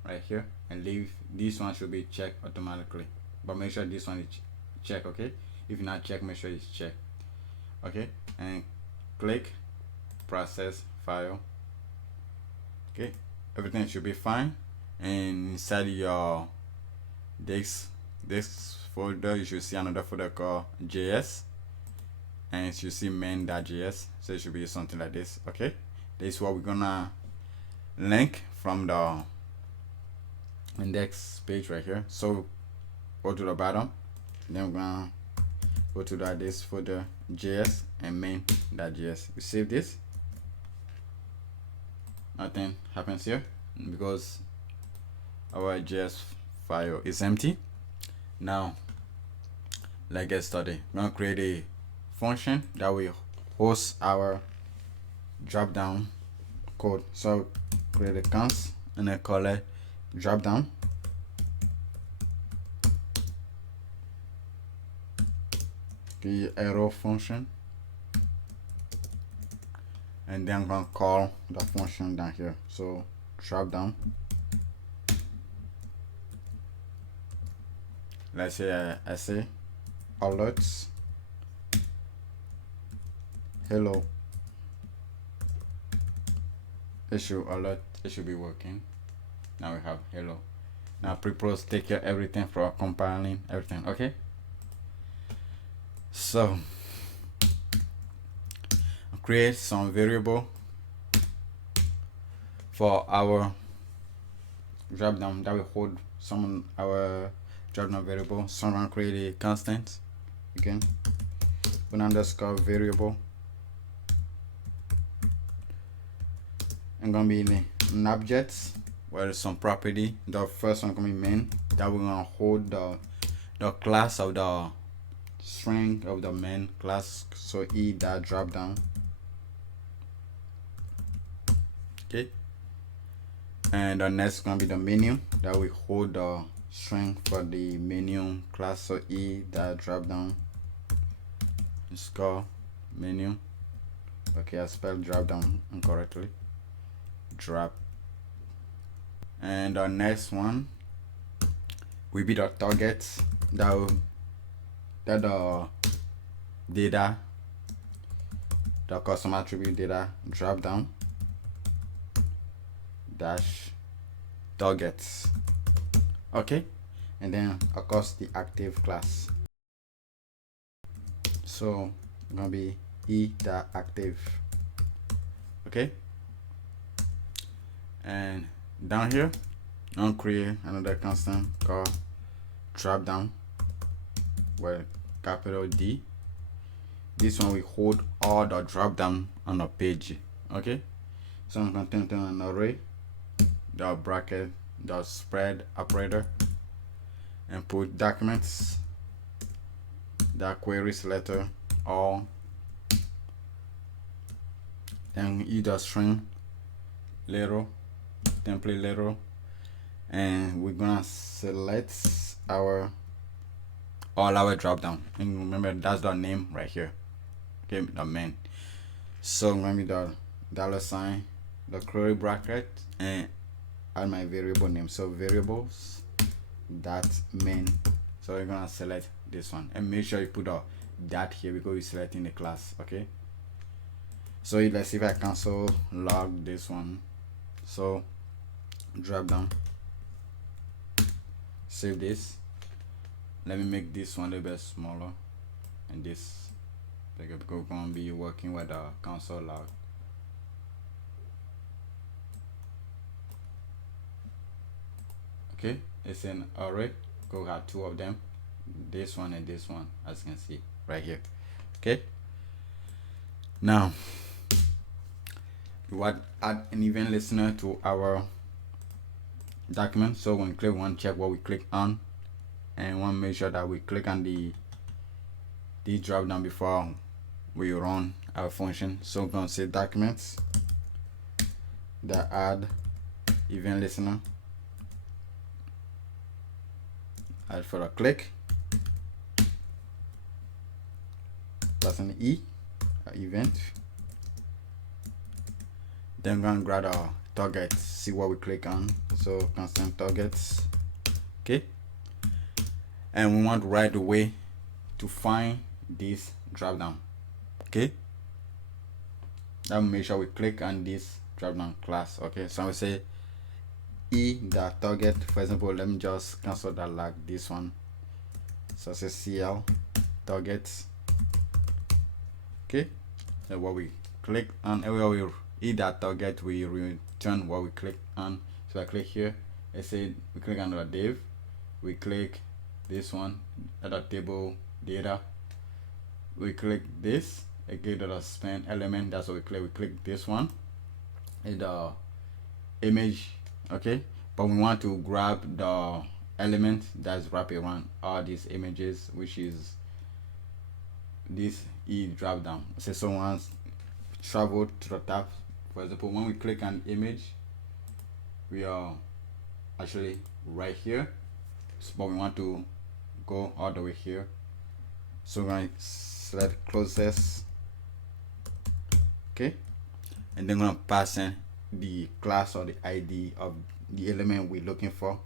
right here, and leave this one should be checked automatically, but make sure this one is checked. Okay, if not checked, make sure it's checked. Okay, and click process file. Okay, everything should be fine. And inside your this folder, you should see another folder called JS, and you should see main.js. So it should be something like this. Okay, this is what we're gonna link from the index page right here. So go to the bottom, then we're gonna go to this folder JS and main.js. We save this. Nothing happens here because our JS file is empty. Now let's get started. We're gonna create a function that will host our drop down code. So create a const and then call it drop down. The arrow function, and then I'm gonna call the function down here. So drop down. Let's say I say alerts hello. Issue alert. It should be working. Now we have hello. Now pre-pros take care everything for compiling everything. Okay. So create some variable for our drop down that will hold some our drop down variable. So I'm gonna create a constant again. Put underscore variable. I'm gonna be in an object where some property. The first one gonna be main that we're gonna hold the class of the string of the main class. So e that drop down. Okay. And the next gonna be the menu that we hold the string for the menu class. So e that drop down. Score menu. Okay, I spelled drop down incorrectly. Drop. And the next one will be the target that the data, the custom attribute data drop down dash targets. Okay, and then of course the active class. So it's gonna be e dot active. Okay, and down here I'll create another constant called drop down with capital D. This one we hold all the drop down on the page. Okay, so I'm going to turn an array, the bracket, the spread operator, and put documents, the query selector, all, then either string literal, template literal, and we're gonna select our all our drop down, and remember that's the name right here. Okay, the main. So I'm gonna be the $, the curly bracket, and add my variable name. So variables dot main. So you're gonna select this one and make sure you put a dot here because we're selecting the class. Okay, so let's see if I console log this one. So drop down, save this. Let me make this one a little bit smaller, and this because we're gonna be working with the console log. Okay, it's an array. Go have two of them, this one and this one, as you can see right here. Okay, now we want to add an event listener to our document. So when we click one, check what we click on, and want to make sure that we click on the drop down before we run our function. So we're gonna say documents that add event listener, add for a click plus an event. Then we're gonna grab our target, see what we click on. So constant targets. Okay, and we want right away to find this drop down. Okay, that will make sure we click on this drop down class. Okay, so I will say e the target. For example, let me just cancel that like this one. So I say cl targets. Okay, so what we click on, everywhere we e that target, we return what we click on. So I click here, let's say we click on the div, we click this one at the table data, we click this again, the span element, that's what we click this one in the image. Okay, but we want to grab the element that's wrapped around all these images, which is this e drop down. So once travel to the top, for example, when we click on image, we are actually right here, but we want to go all the way here. So we're going to select closest. Okay, and then gonna pass in the class or the ID of the element we're looking for,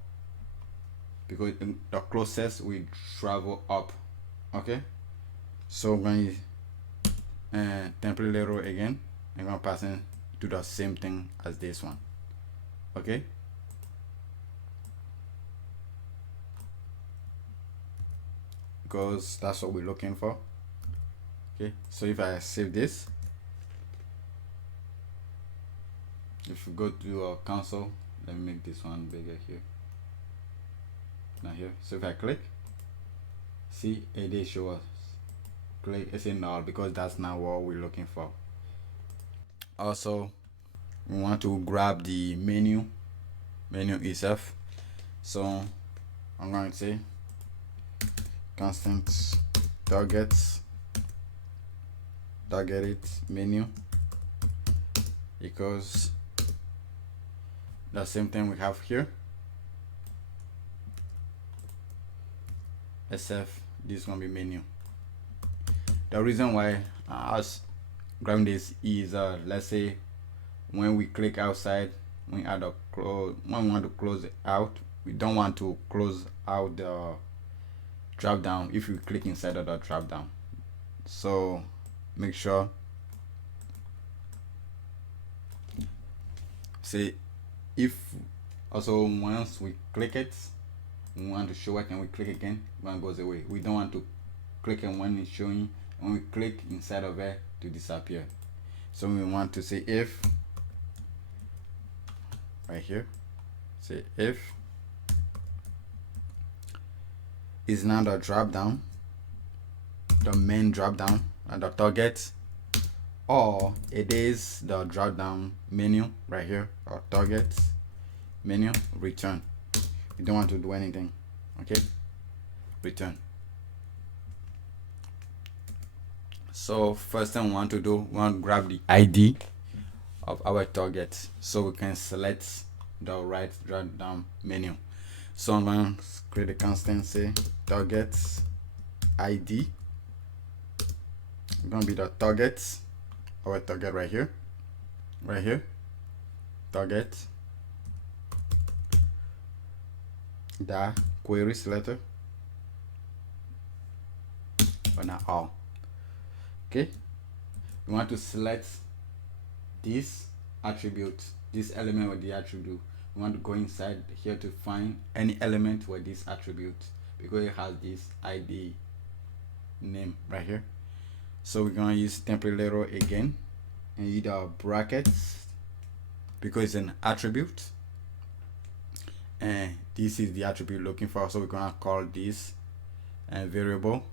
because the closest we travel up. Okay, so we're gonna use template label again. I'm gonna pass in to the same thing as this one. Okay, because that's what we're looking for. Okay, so if I save this, if we go to our console, let me make this one bigger here. Now here, so if I click, see it did show us. Click, it's a null because that's not what we're looking for. Also, we want to grab the menu itself. So I'm going to say constant target it menu equals the same thing we have here, except this is gonna be menu. The reason why I was grabbing this is let's say when we click outside, when we want to close it out, we don't want to close out the drop down if we click inside of the drop down. So make sure, say if also once we click it, we want to show it and we click again, one goes away. We don't want to click and when it's showing, when we click inside of it to disappear. So we want to say if, right here, say if is now the drop down, the main drop down and the target, or it is the drop down menu right here, or target menu, return. You don't want to do anything. Okay, return. So first thing we want to do, we want to grab the ID of our target so we can select the right drop down menu. So I'm going to create a constant, say target ID. It's going to be the target, our target right here, target, the query selector, but not all. Okay, we want to select this attribute, this element with the attribute. We want to go inside here to find any element with this attribute because it has this ID name right here. So we're going to use template label again and either brackets because it's an attribute, and this is the attribute looking for. So we're going to call this variable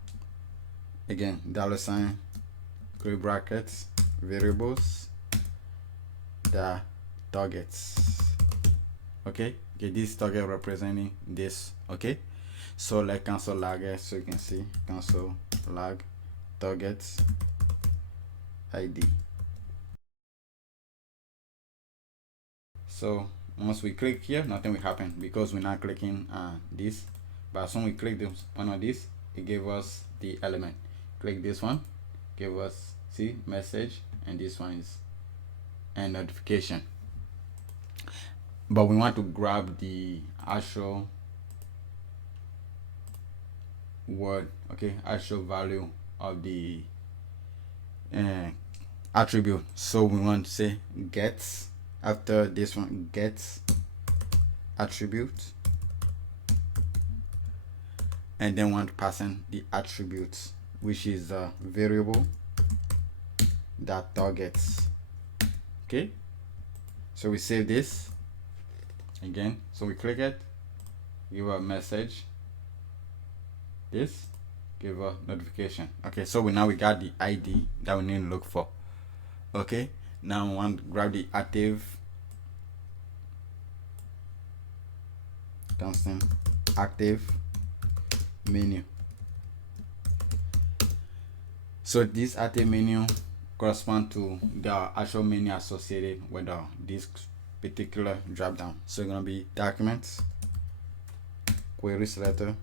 again, $, curly brackets, variables, the targets. Okay, this target representing this. Okay, so like console log, so you can see console log targets ID. So once we click here, nothing will happen because we're not clicking this, but as soon as we click this one of this, it gave us the element. Click this one, give us, see, message, and this one is a notification. But we want to grab the actual word, okay, actual value of the attribute. So we want to say get, after this one, get attribute, and then want to pass in the attributes, which is a variable that targets. Okay, so we save this again, so we click it, give a message, this, give a notification. Okay, so now we got the ID that we need to look for. Okay, now we want to grab the active, constant active menu. So this active menu correspond to the actual menu associated with this particular drop down. So it's gonna be documents, query selector,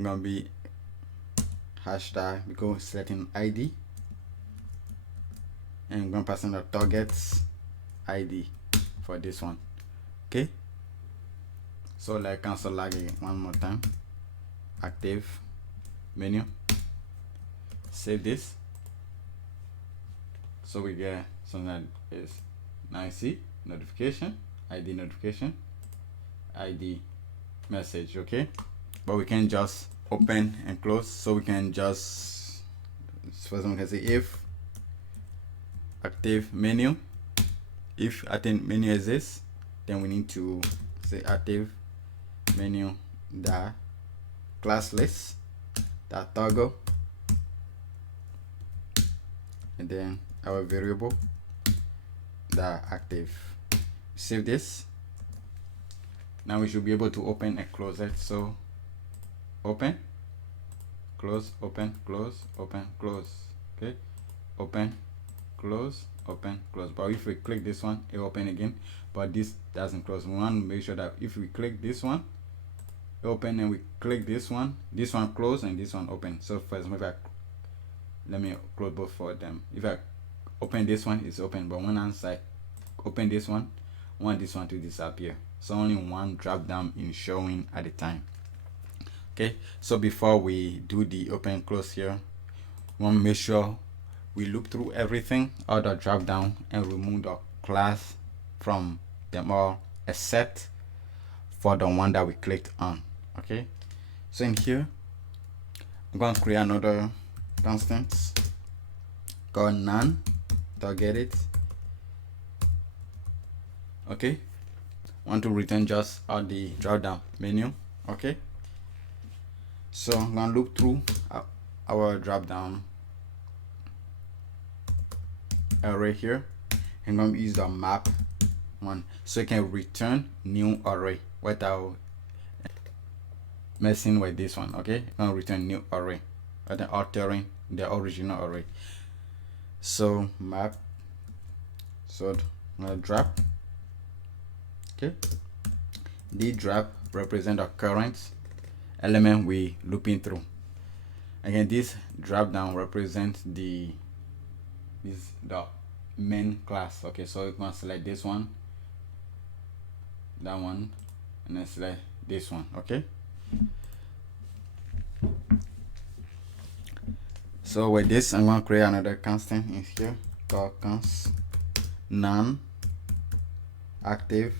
gonna be hashtag, we go selecting ID, and we're going to pass in the target ID for this one. Okay, so like cancel lag again one more time. Active menu, save this, so we get something that is nice. Notification, ID notification, ID message. Okay, but we can just open and close, so we can just, first one can say if active menu. If active menu exists, then we need to say active menu dot class list dot toggle, and then our variable dot active. Save this. Now we should be able to open and close it. So open, close, open, close, open, close. Okay, open, close, open, close. But if we click this one, it open again, but this doesn't close. We want to make sure that if we click this one, open, and we click this one close, and this one open. So for example, if let me close both for them. If I open this one, it's open, but when I open this one, I want this one to disappear. So only one drop down is showing at a time. Okay, so before we do the open close here, we want to make sure we look through everything, all the drop down, and remove the class from them all except for the one that we clicked on. Okay, so in here I'm going to create another constant called none target it. Okay, want to return just all the drop down menu. Okay, so I'm gonna look through our drop down array here. I'm gonna use the map one, so you can return new array without messing with this one. Okay, I'm gonna return new array without altering the original array. So map, so I'm gonna drop. Okay, the drop represent the current element we looping through. Again, this drop down represents the main class. Okay, so you can select this one, that one, and then select this one. Okay, so with this, I'm going to create another constant in here called const none active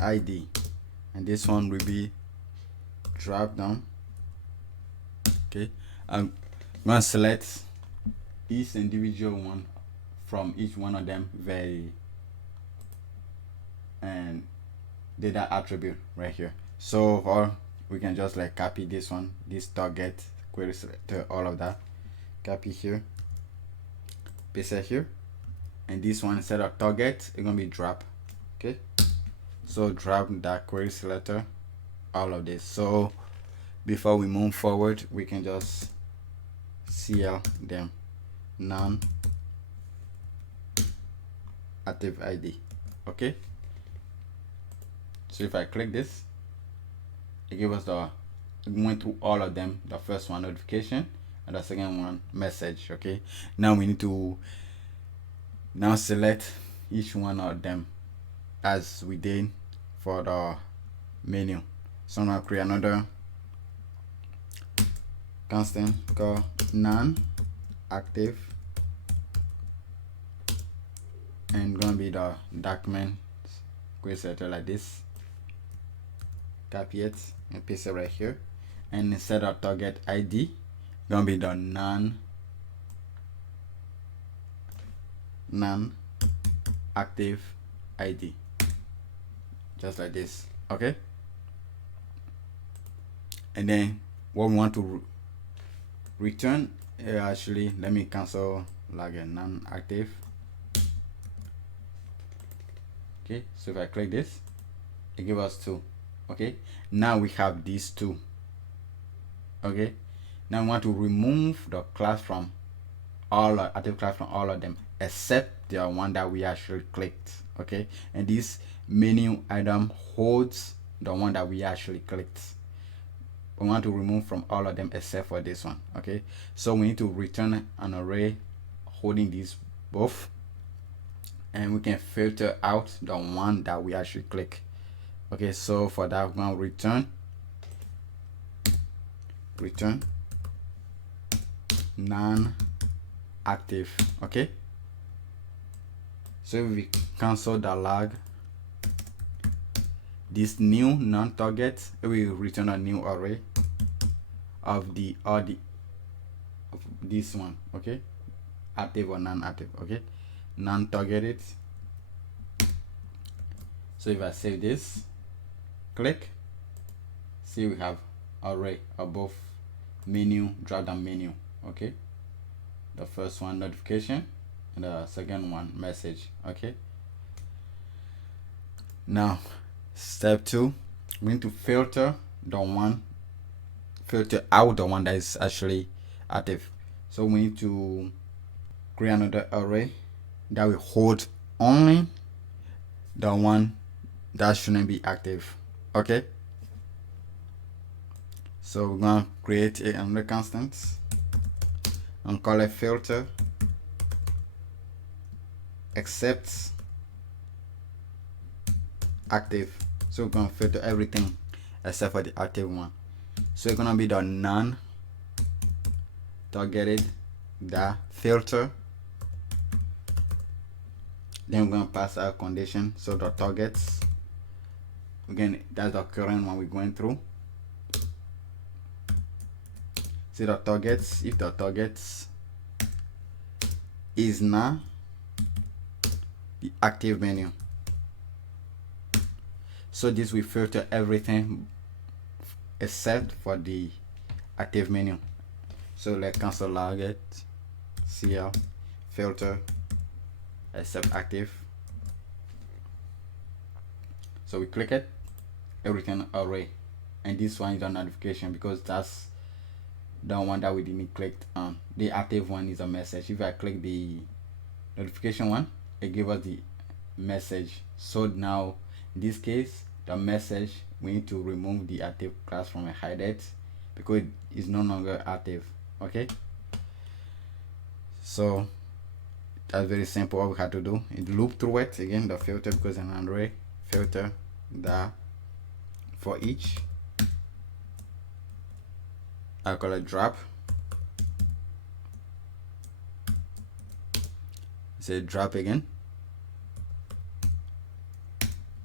ID, and this one will be drop down. Okay, I'm going to select each individual one from each one of them and data attribute right here. So or we can just like copy this one, this target query selector, all of that, copy here, paste it here, and this one instead of target it's gonna be drop. Okay, so drop that query selector, all of this. So before we move forward, we can just CL them none active ID. Okay, so if I click this, it gives us it went through all of them. The first one notification, and the second one message. Okay, now we need to now select each one of them as we did for the menu. So now create another constant called none active, and gonna be the document query selector like this. Copy it and paste it right here, and instead of target ID gonna be the none active ID, just like this. Okay, and then what we want to return, actually let me cancel like a non-active. Okay, so if I click this, it gives us 2. Okay, now we have these 2. Okay, now we want to remove the class from all active class from all of them except the one that we actually clicked. Okay, and this menu item holds the one that we actually clicked. we want to remove from all of them except for this one. Okay, so we need to return an array holding these both, and we can filter out the one that we actually click. Okay, so for that we're going to return non-active. Okay, so if we cancel the log, this new non-target, we return a new array of this one. Okay, active or non-active. Okay, non-targeted. So if I save this, click, see we have array above menu, drop down menu. Okay, the first one notification and the second one message. Okay, now step 2, we need to filter out the one that is actually active. So we need to create another array that will hold only the one that shouldn't be active. Okay, so we're going to create another constant and call it filter except active. So we're going to filter everything except for the active one. So it's going to be the non-targeted, the filter, then we're going to pass our condition. So the targets, again, that's the current one we're going through. See the targets, if the targets is not the active menu, so this will filter everything except for the active menu. So let's cancel log it, cl filter except active. So we click it, everything array, and this one is the notification because that's the one that we didn't click on. The active one is a message. If I click the notification one, it gives us the message. So now in this case, the message, we need to remove the active class from a hide it because it is no longer active. Okay, so that's very simple. All we had to do is loop through it again, the filter, because an array filter the for each, I call it drop. Say drop again,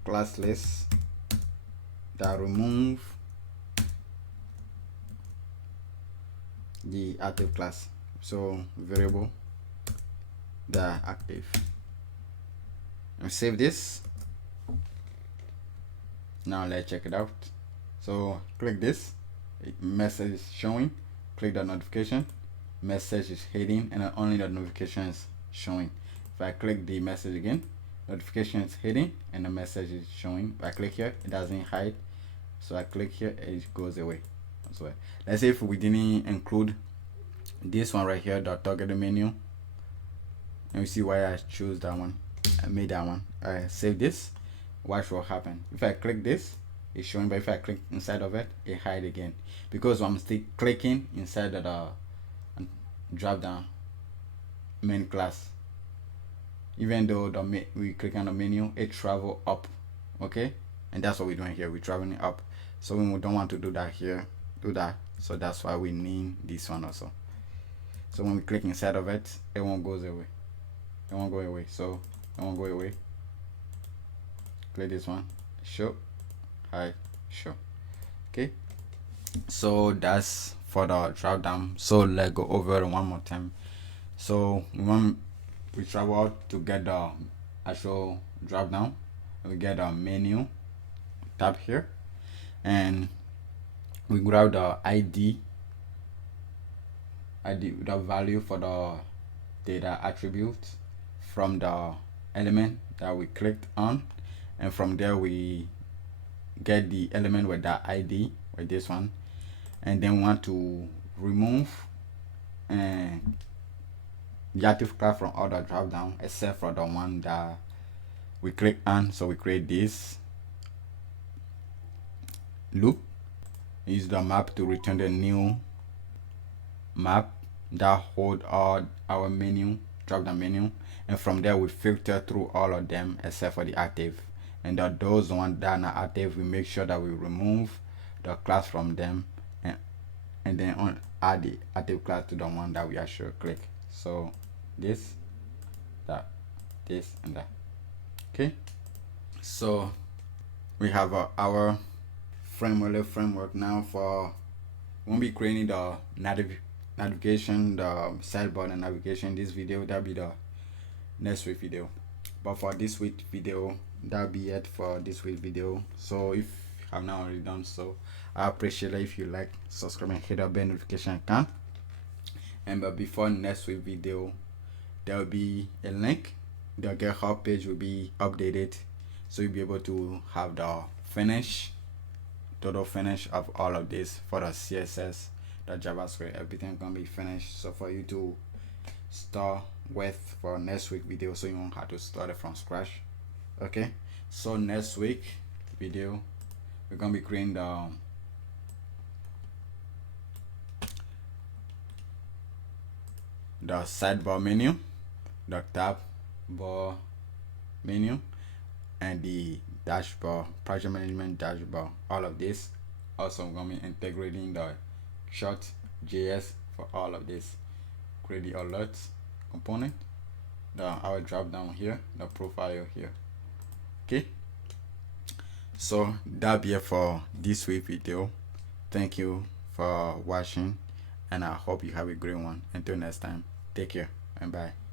class list that remove the active class. So variable the active, and save this. Now let's check it out. So click this, message is showing, click the notification, message is hidden, and only the notification is showing. If I click the message again, notification is hidden and the message is showing. If I click here, it doesn't hide, so I click here, it goes away as well. Let's say if we didn't include this one right here, the target menu, and we see why I choose that one. I made that one. I save this. Watch what happen. If I click this, it's showing, but if I click inside of it, it hide again because I'm still clicking inside of the drop down main class. Even though we click on the menu, it travel up. Okay, and that's what we're doing here. We're traveling up, so we don't want to do that here, so that's why we name this one also. So when we click inside of it, it won't go away. It won't go away. So it won't go away. Click this one, show, hide, show. Okay, so that's for the drop down. So let's go over it one more time. So we travel out to get the actual drop down, we get a menu tab here, and we grab the ID, the value for the data attribute from the element that we clicked on, and from there we get the element with the ID with this one, and then we want to remove and the active class from all the drop down except for the one that we click on. So we create this loop use the map to return the new map that hold all our menu, drop down menu, and from there we filter through all of them except for the active, and those ones that are not active, we make sure that we remove the class from them, and then add the active class to the one that we actually click. So this, that, this, and that. Okay, so we have our framework now for when we creating the navigation, the sidebar and navigation. This video, that'll be the next week video, but for this week video, that'll be it for this week video. So if you have not already done so, I appreciate it if you like, subscribe, and hit the bell notification icon. And but before next week video, there will be a link. The GitHub page will be updated, so you'll be able to have the total finish of all of this for the CSS, the JavaScript, everything gonna be finished. So for you to start with for next week video, so you won't have to start it from scratch. Okay, so next week video, we're gonna be creating the sidebar menu, the tab bar menu, and the dashboard, project management dashboard. All of this. Also, I'm gonna be integrating the short.js for all of this. Create the alerts component, our drop down here, the profile here. Okay, so that'll be it for this week video. Thank you for watching, and I hope you have a great one. Until next time, take care and bye.